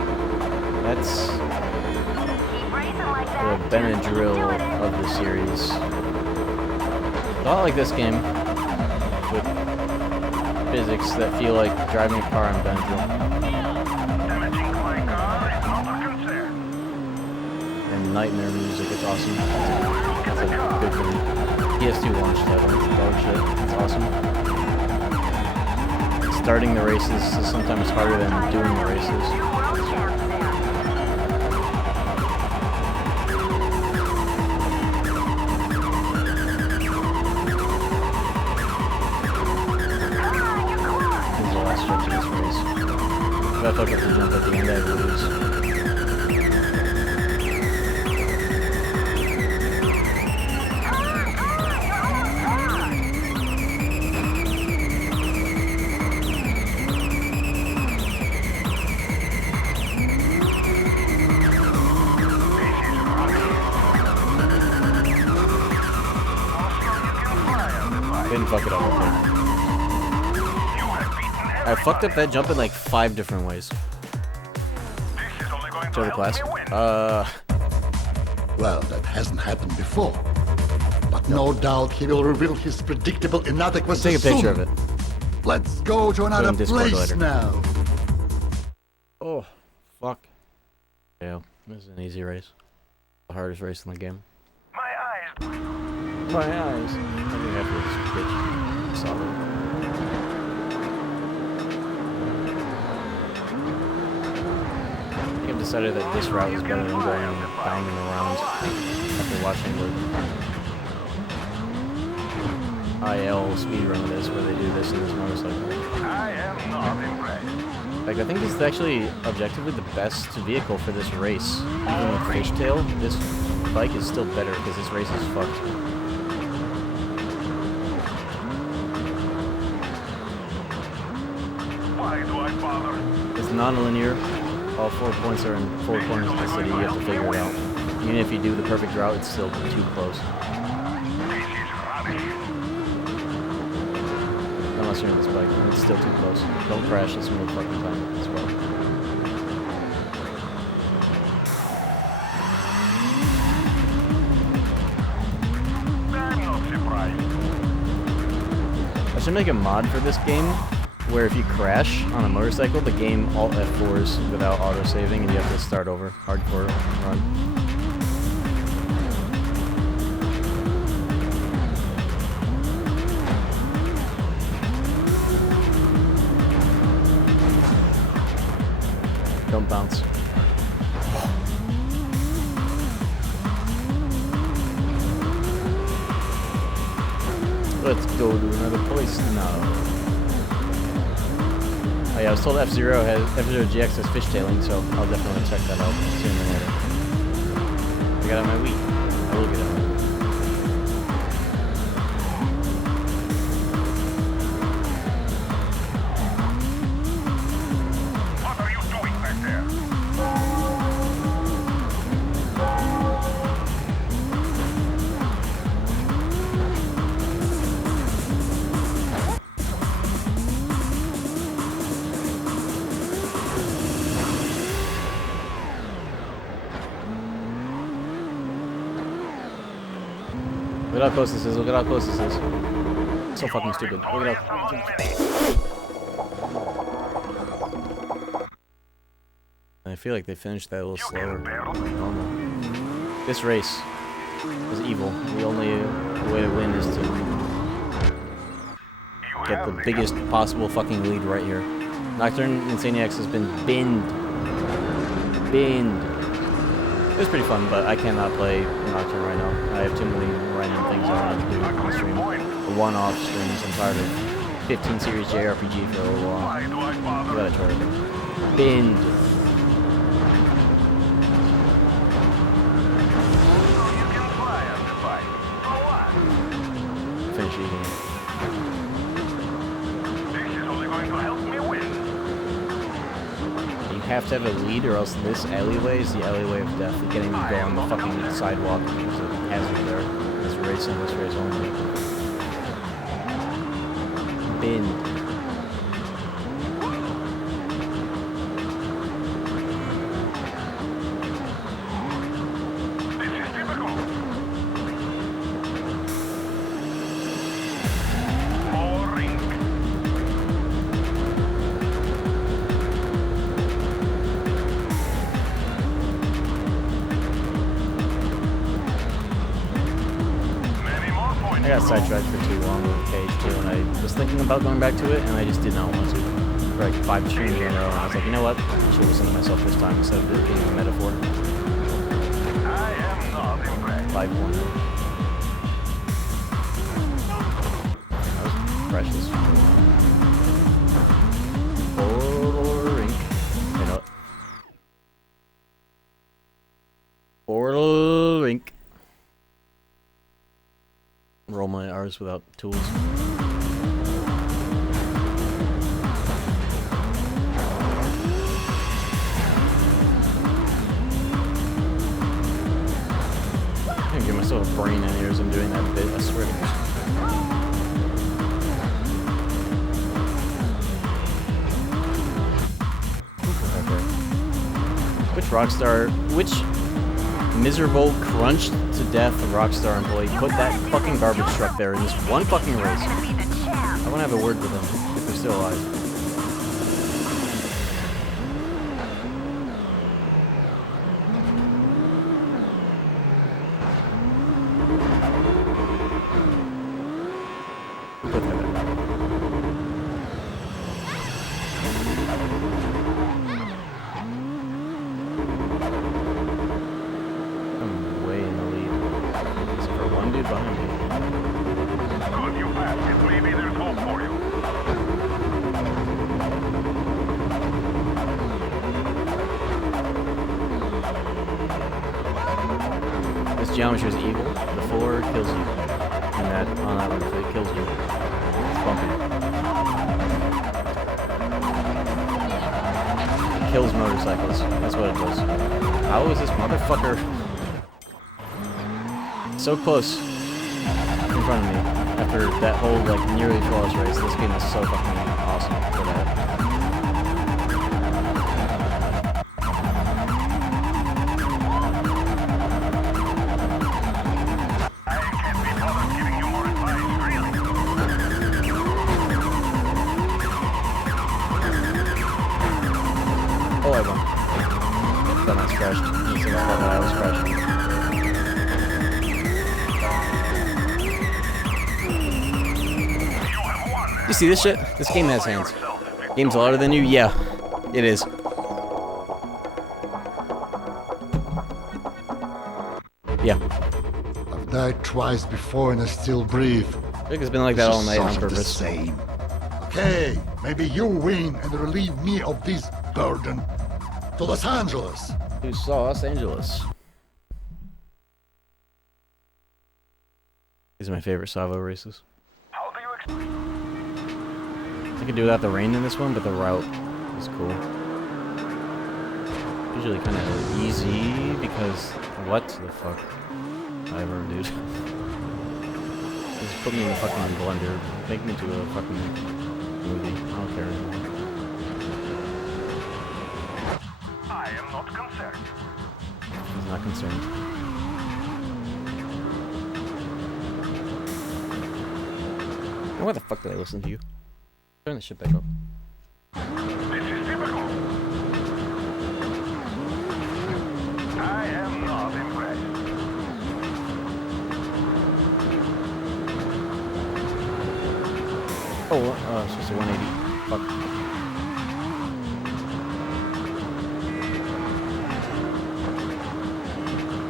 That's Keep racing like the that. Benadryl Doing it. of the series. A lot like this game, with physics that feel like driving a car on Benadryl. Damaging my car is not a concern. And nightmare music, it's awesome. That's a good thing. PS2 launch title, it's dog shit, it's awesome. Starting the races is sometimes harder than doing the races. New world champ there. Come on, you're close. This is the last stretch of this race. If I fuck up the jump at the end, I lose. Didn't fuck it up, okay. I fucked up that jump in like 5 different ways. Show the class. Well, that hasn't happened before. But no doubt he will reveal his predictable inadequacy Take a picture of soon. it. Let's go to another in Discord place later. now. Oh, fuck. Yeah, this is an easy race. The hardest race in the game. My eyes. My eyes. I think after this bitch. Solid. I think I've decided that this route is better than going banging around after watching the IL speedrun of this, where they do this in this motorcycle. I am not impressed. Like, I think this is actually objectively the best vehicle for this race. Even with Fishtail, this bike is still better because this race is fucked. Why do I bother? It's non-linear. All 4 points are in 4 corners of the city. You have to figure it out. Even if you do the perfect route, it's still too close. This is rubbish. Unless you're in this bike, and it's still too close. Don't crash this smooth fucking time as well. I'm not surprised. I should make a mod for this game where if you crash on a motorcycle, the game alt F4s without auto-saving and you have to start over. Hardcore run. Don't bounce. Let's go to another place now. Oh yeah, I was told F-Zero GX has fishtailing, so I'll definitely check that out sooner or later. I got it on my Wii. I will get it on my Wii. What are you doing back there? Look at how close this is, look at how close this is. So fucking stupid. Look at how... I feel like they finished that a little slower than normal. This race is evil. The only way to win is to get the biggest possible fucking lead right here. Nocturne Insaniacs has been binned. It was pretty fun, but I cannot play Nocturne right now. I have too many random things I want to do on the stream. The one-off streams. I'm tired of 15 series JRPG for a little while. Why do I bother? You gotta try it. Binned. You can fly on the bike. So what? Finish eating it. This is only going to help me win. You have to have a lead or else this alleyway is the alleyway of death. Getting to go on the fucking sidewalk. There's a hazard there. This race only. Binned. This is typical. Boring. Many more points. I got sidetracked for too long with Cage 2, and I was thinking about going back to it, and I just did not want to. For like 5 streams in a row, and I was like, you know what? I should listen to myself this time instead of it being a metaphor. I am not impressed. 5.0. That was precious. Boring. You know what? Boring. Roll my R's without tools. I'm gonna give myself a brain aneurysm I'm doing that bit, I swear to God. Which Rockstar, which miserable, crunched to death Rockstar employee put that fucking garbage truck there in this one fucking race? I want to have a word with them if they're still alive. Who put that there? I'm way in the lead. Except for one dude behind me. Good, you passed it. Maybe there's hope for you. geometry is evil. The 4 kills you. And that on that roof, it kills you. It's bumpy. It kills motorcycles. That's what it does. How is this motherfucker so close in front of me? After that whole like nearly flawless race, this game is so fucking awesome for that. Oh, I won. Thought I was crashed. I thought I was crashing. You see this shit? This game has hands. Game's louder than you? Yeah, it is. Yeah. I've died twice before and I still breathe. I think it's been like that all night on Sort of the purpose. same. Okay, maybe you win and relieve me of this burden. To Los Angeles. Who saw Los Angeles? These are my favorite Savo races. How do you explain? I could do without the rain in this one, but the route is cool. Usually kind of easy because what the fuck? Ever, dude. Just put me in the fucking blender. Make me to a fucking movie. I don't care anymore. I am not concerned. He's not concerned. Why the fuck did I listen to you? Turn the shit back up. This is typical. I am not impressed. Oh, it's just a 180. Fuck.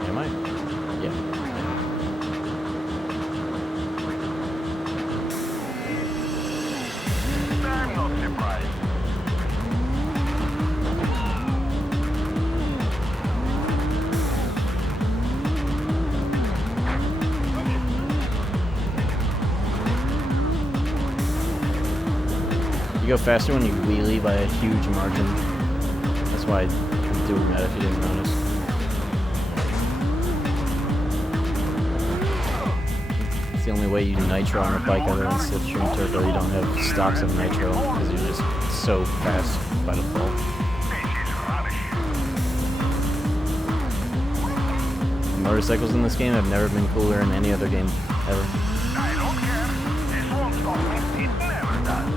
Am I? Yeah. I'm not surprised. You go faster when you wheelie by a huge margin. That's why I'm doing that if you didn't notice. It's the only way you nitro on a bike other than Slipstream Turbo. You don't have stocks of nitro because you're just so fast by default. Motorcycles in this game have never been cooler in any other game ever. I don't care. This won't stop me. It never does.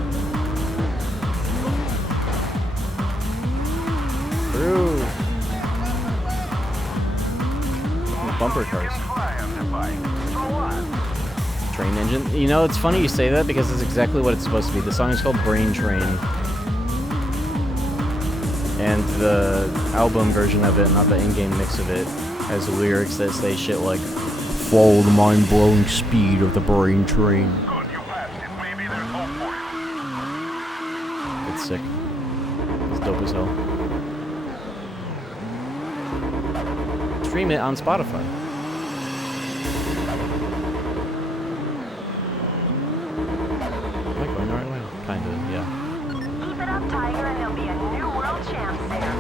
Through. Bumper cars. Fly on the bike. So what? Train engine. You know, it's funny you say that because it's exactly what it's supposed to be. The song is called Brain Train. And the album version of it, not the in-game mix of it, has lyrics that say shit like, "Follow the mind-blowing speed of the brain train." Good, you passed it. Maybe there's hope for you. It's sick. It's dope as hell. Stream it on Spotify. Am I going the right way? Kinda, yeah. Keep it up, Tiger, and there'll be a new world champ there.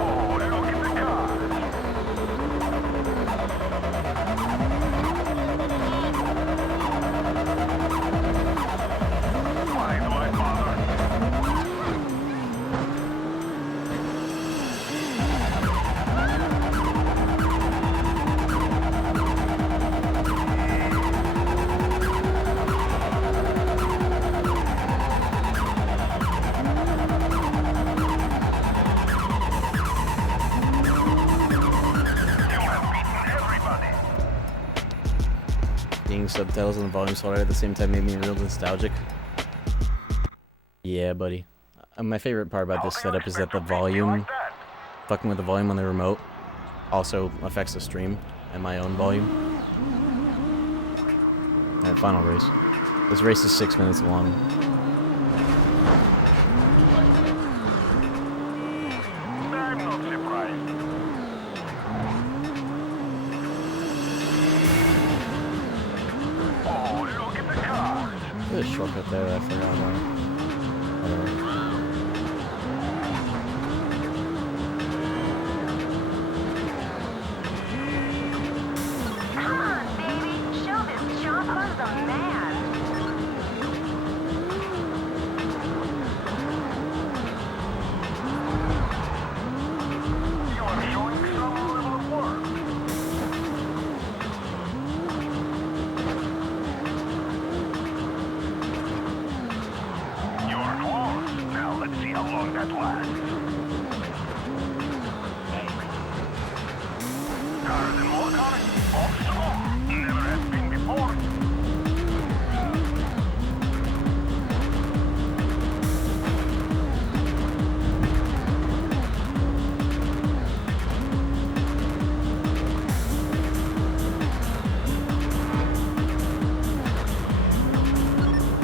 Oh, look at the cars. Why do I bother? You have beaten everybody. Being subtitles and the volume slider at the same time made me real nostalgic. Yeah, buddy. My favorite part about this setup is that the volume, fucking with the volume on the remote, also affects the stream and my own volume. Alright, final race. This race is 6 minutes long. I'm not surprised. Oh, look at the cars. There's a shortcut there that I forgot about. Whatever. Come on, baby. Show this chump who's the man. You are showing some level of work. You are close. Now let's see how long that lasts. Cars and more cars. Obstacle. Never has been before.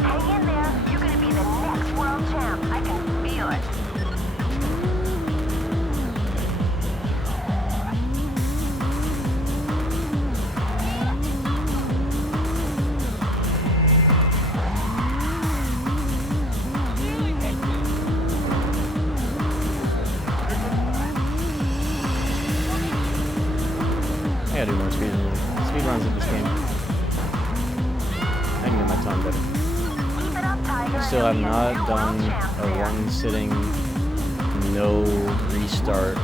Hang in there. You're gonna be the next world champ. I can feel it. I gotta do more speed runs in this game. I can get my time better. Keep it up, Tiger. Still have You'll be not new done world champ a there. one sitting, no restart /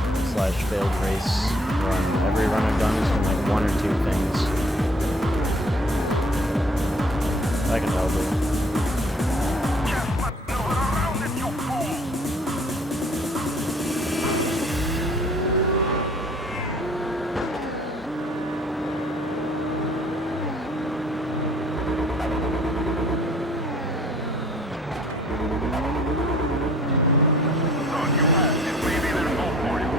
failed race run. Every run I've done is from like one or two things. I can help it. Just maneuver around it, you fool. Don't you ask it, maybe there's no for you.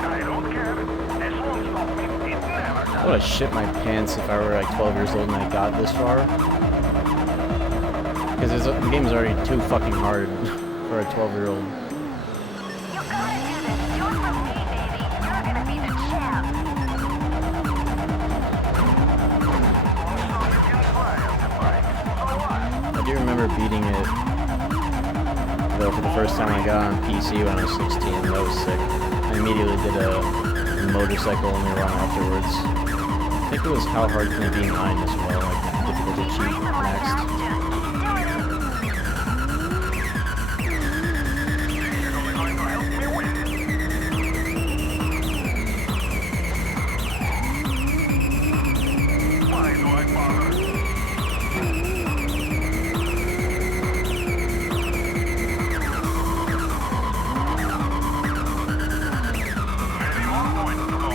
I don't care. This won't stop me. It never does. I would have shit my pants if I were like 12 years old and I got this far. Because the game's already too fucking hard for a 12-year-old. You gotta do this. Do it for me, baby. You're gonna be the champ. So you can fly on the bike. So what? I do remember beating it, though, for the first time I got on PC when I was 16. That was sick. I immediately did a motorcycle only run afterwards. I think it was How Hard Can It Be 9 as well, like difficulty cheat next. You're only going to help me win. Why do I bother? Many more points to go.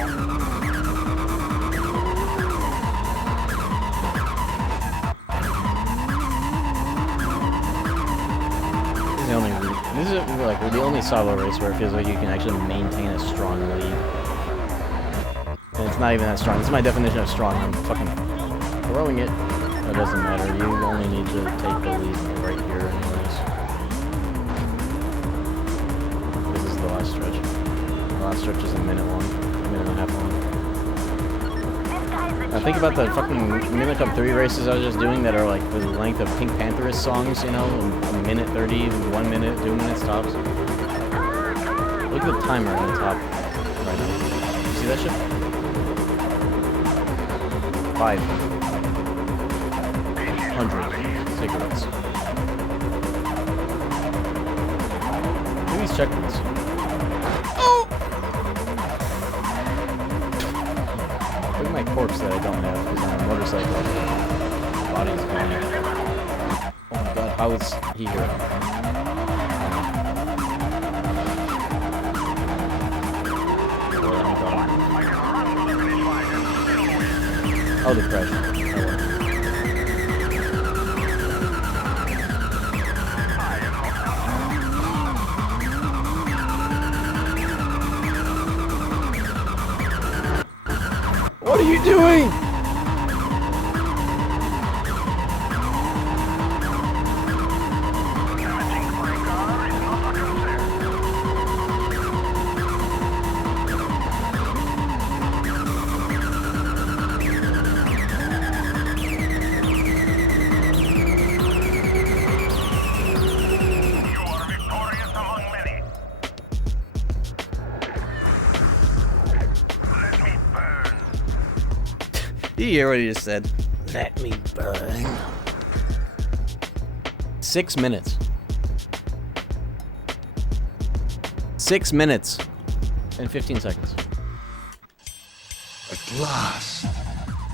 This is like the only solo race where it feels like you can actually maintain a strong lead. And it's not even that strong. This is my definition of strong. I'm fucking throwing it. That doesn't matter. You only need to take the lead right here anyways. This is the last stretch. The last stretch is a minute long. A minute and a half long. Now think about the fucking Mimicum 3 races I was just doing that are like the length of Pink Pantherist songs, you know, a minute 30, 1 minute, 2 minutes tops. Look at the timer on the top right now. You see that shit? 500 cigarettes. Look at these checkpoints. Look at my corpse that I don't have because I'm on a motorcycle. Body's gone. Oh my god, how is he here? Oh, the crash. Oh, well. What are you doing? Damaging my car is not a concern. You are victorious among many. Let me burn. Did you hear what he just said? Let me burn. 6 minutes. 6 minutes and 15 seconds. At last,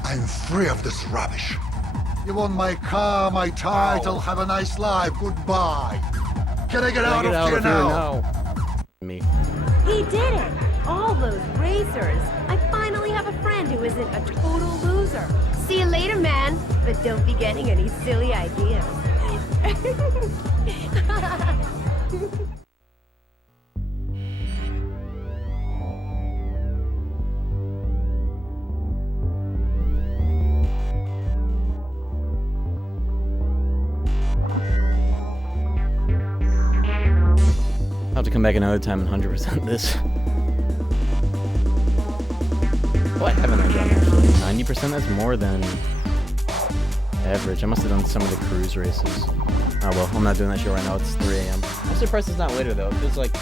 I'm free of this rubbish. You want my car, my title, have a nice life, goodbye. Can I get out Get of out here of here now? now. Me. He did it! All those racers! I finally have a friend who isn't a total loser. See you later, man. But don't be getting any silly ideas. I'll have to come back another time and 100% this. What haven't I done actually? 90%? That's more than average. I must have done some of the cruise races. Oh well, I'm not doing that shit right now. It's 3 a.m. I'm surprised it's not later though. It feels like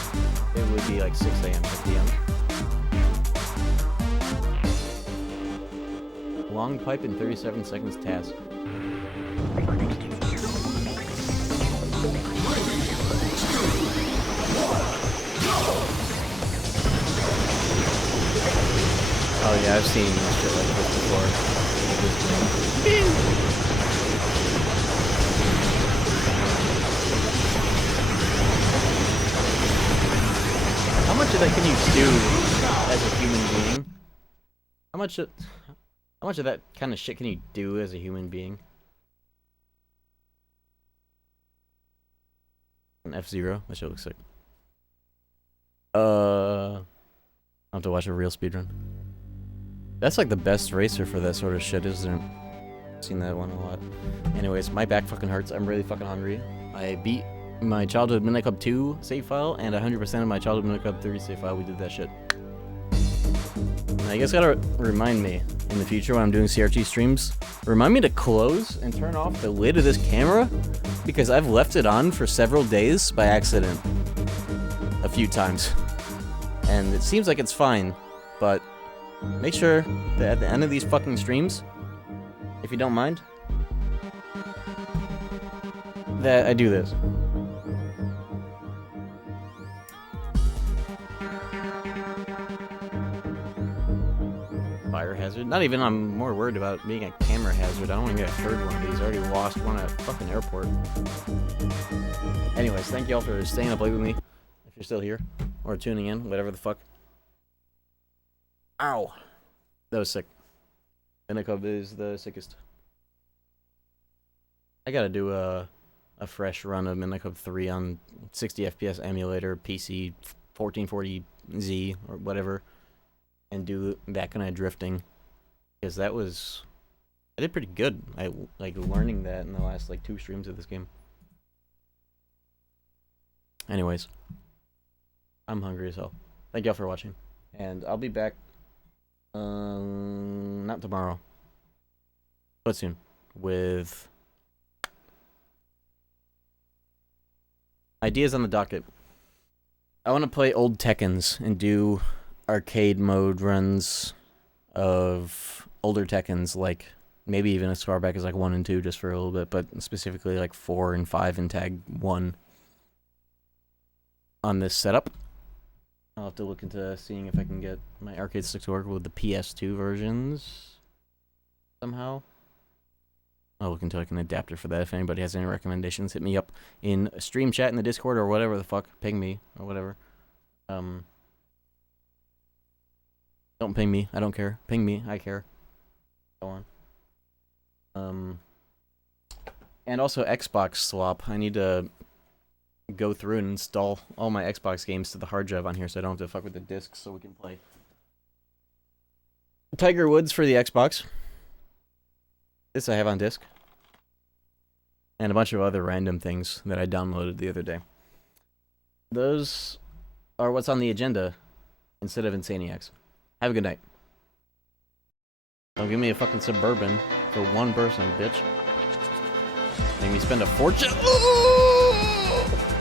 it would be like 6 a.m., 6 p.m. Long pipe in 37 seconds task. Oh yeah, I've seen shit like this before. How much of that can you do as a human being? How much of that kind of shit can you do as a human being? An F-Zero? That shit looks sick. I'll have to watch a real speedrun. That's like the best racer for that sort of shit, isn't it? I've seen that one a lot. Anyways, my back fucking hurts. I'm really fucking hungry. I beat my childhood Midnight Club 2 save file and 100% of my childhood Midnight Club 3 save file. We did that shit. Now you guys gotta remind me in the future when I'm doing CRT streams, remind me to close and turn off the lid of this camera because I've left it on for several days by accident. A few times. And it seems like it's fine, but make sure that at the end of these fucking streams, if you don't mind, that I do this. Fire hazard? Not even, I'm more worried about being a camera hazard. I don't want to get a third one, but he's already lost one at a fucking airport. Anyways, thank y'all for staying up late with me. If you're still here, or tuning in, whatever the fuck. Ow! That was sick. Midnight Club is the sickest. I gotta do a fresh run of Midnight Club 3 on 60 FPS emulator, PC 1440Z, or whatever, and do that kind of drifting. Because that was... I did pretty good. I like learning that in the last like 2 streams of this game. Anyways. I'm hungry as hell. Thank y'all for watching. And I'll be back, not tomorrow, but soon, with ideas on the docket. I want to play old Tekkens and do arcade mode runs of older Tekkens, like maybe even as far back as like 1 and 2 just for a little bit, but specifically like 4 and 5 and Tag 1 on this setup. I'll have to look into seeing if I can get my arcade stick to work with the PS2 versions somehow. I'll look into like an adapter for that. If anybody has any recommendations, hit me up in stream chat in the Discord or whatever the fuck. Ping me or whatever. Don't ping me. I don't care. Ping me. I care. Go on. And also Xbox swap. I need to go through and install all my Xbox games to the hard drive on here so I don't have to fuck with the discs so we can play. Tiger Woods for the Xbox. This I have on disc. And a bunch of other random things that I downloaded the other day. Those are what's on the agenda instead of Insaniacs. Have a good night. Don't give me a fucking Suburban for one person, bitch. Make me spend a fortune. Ooh!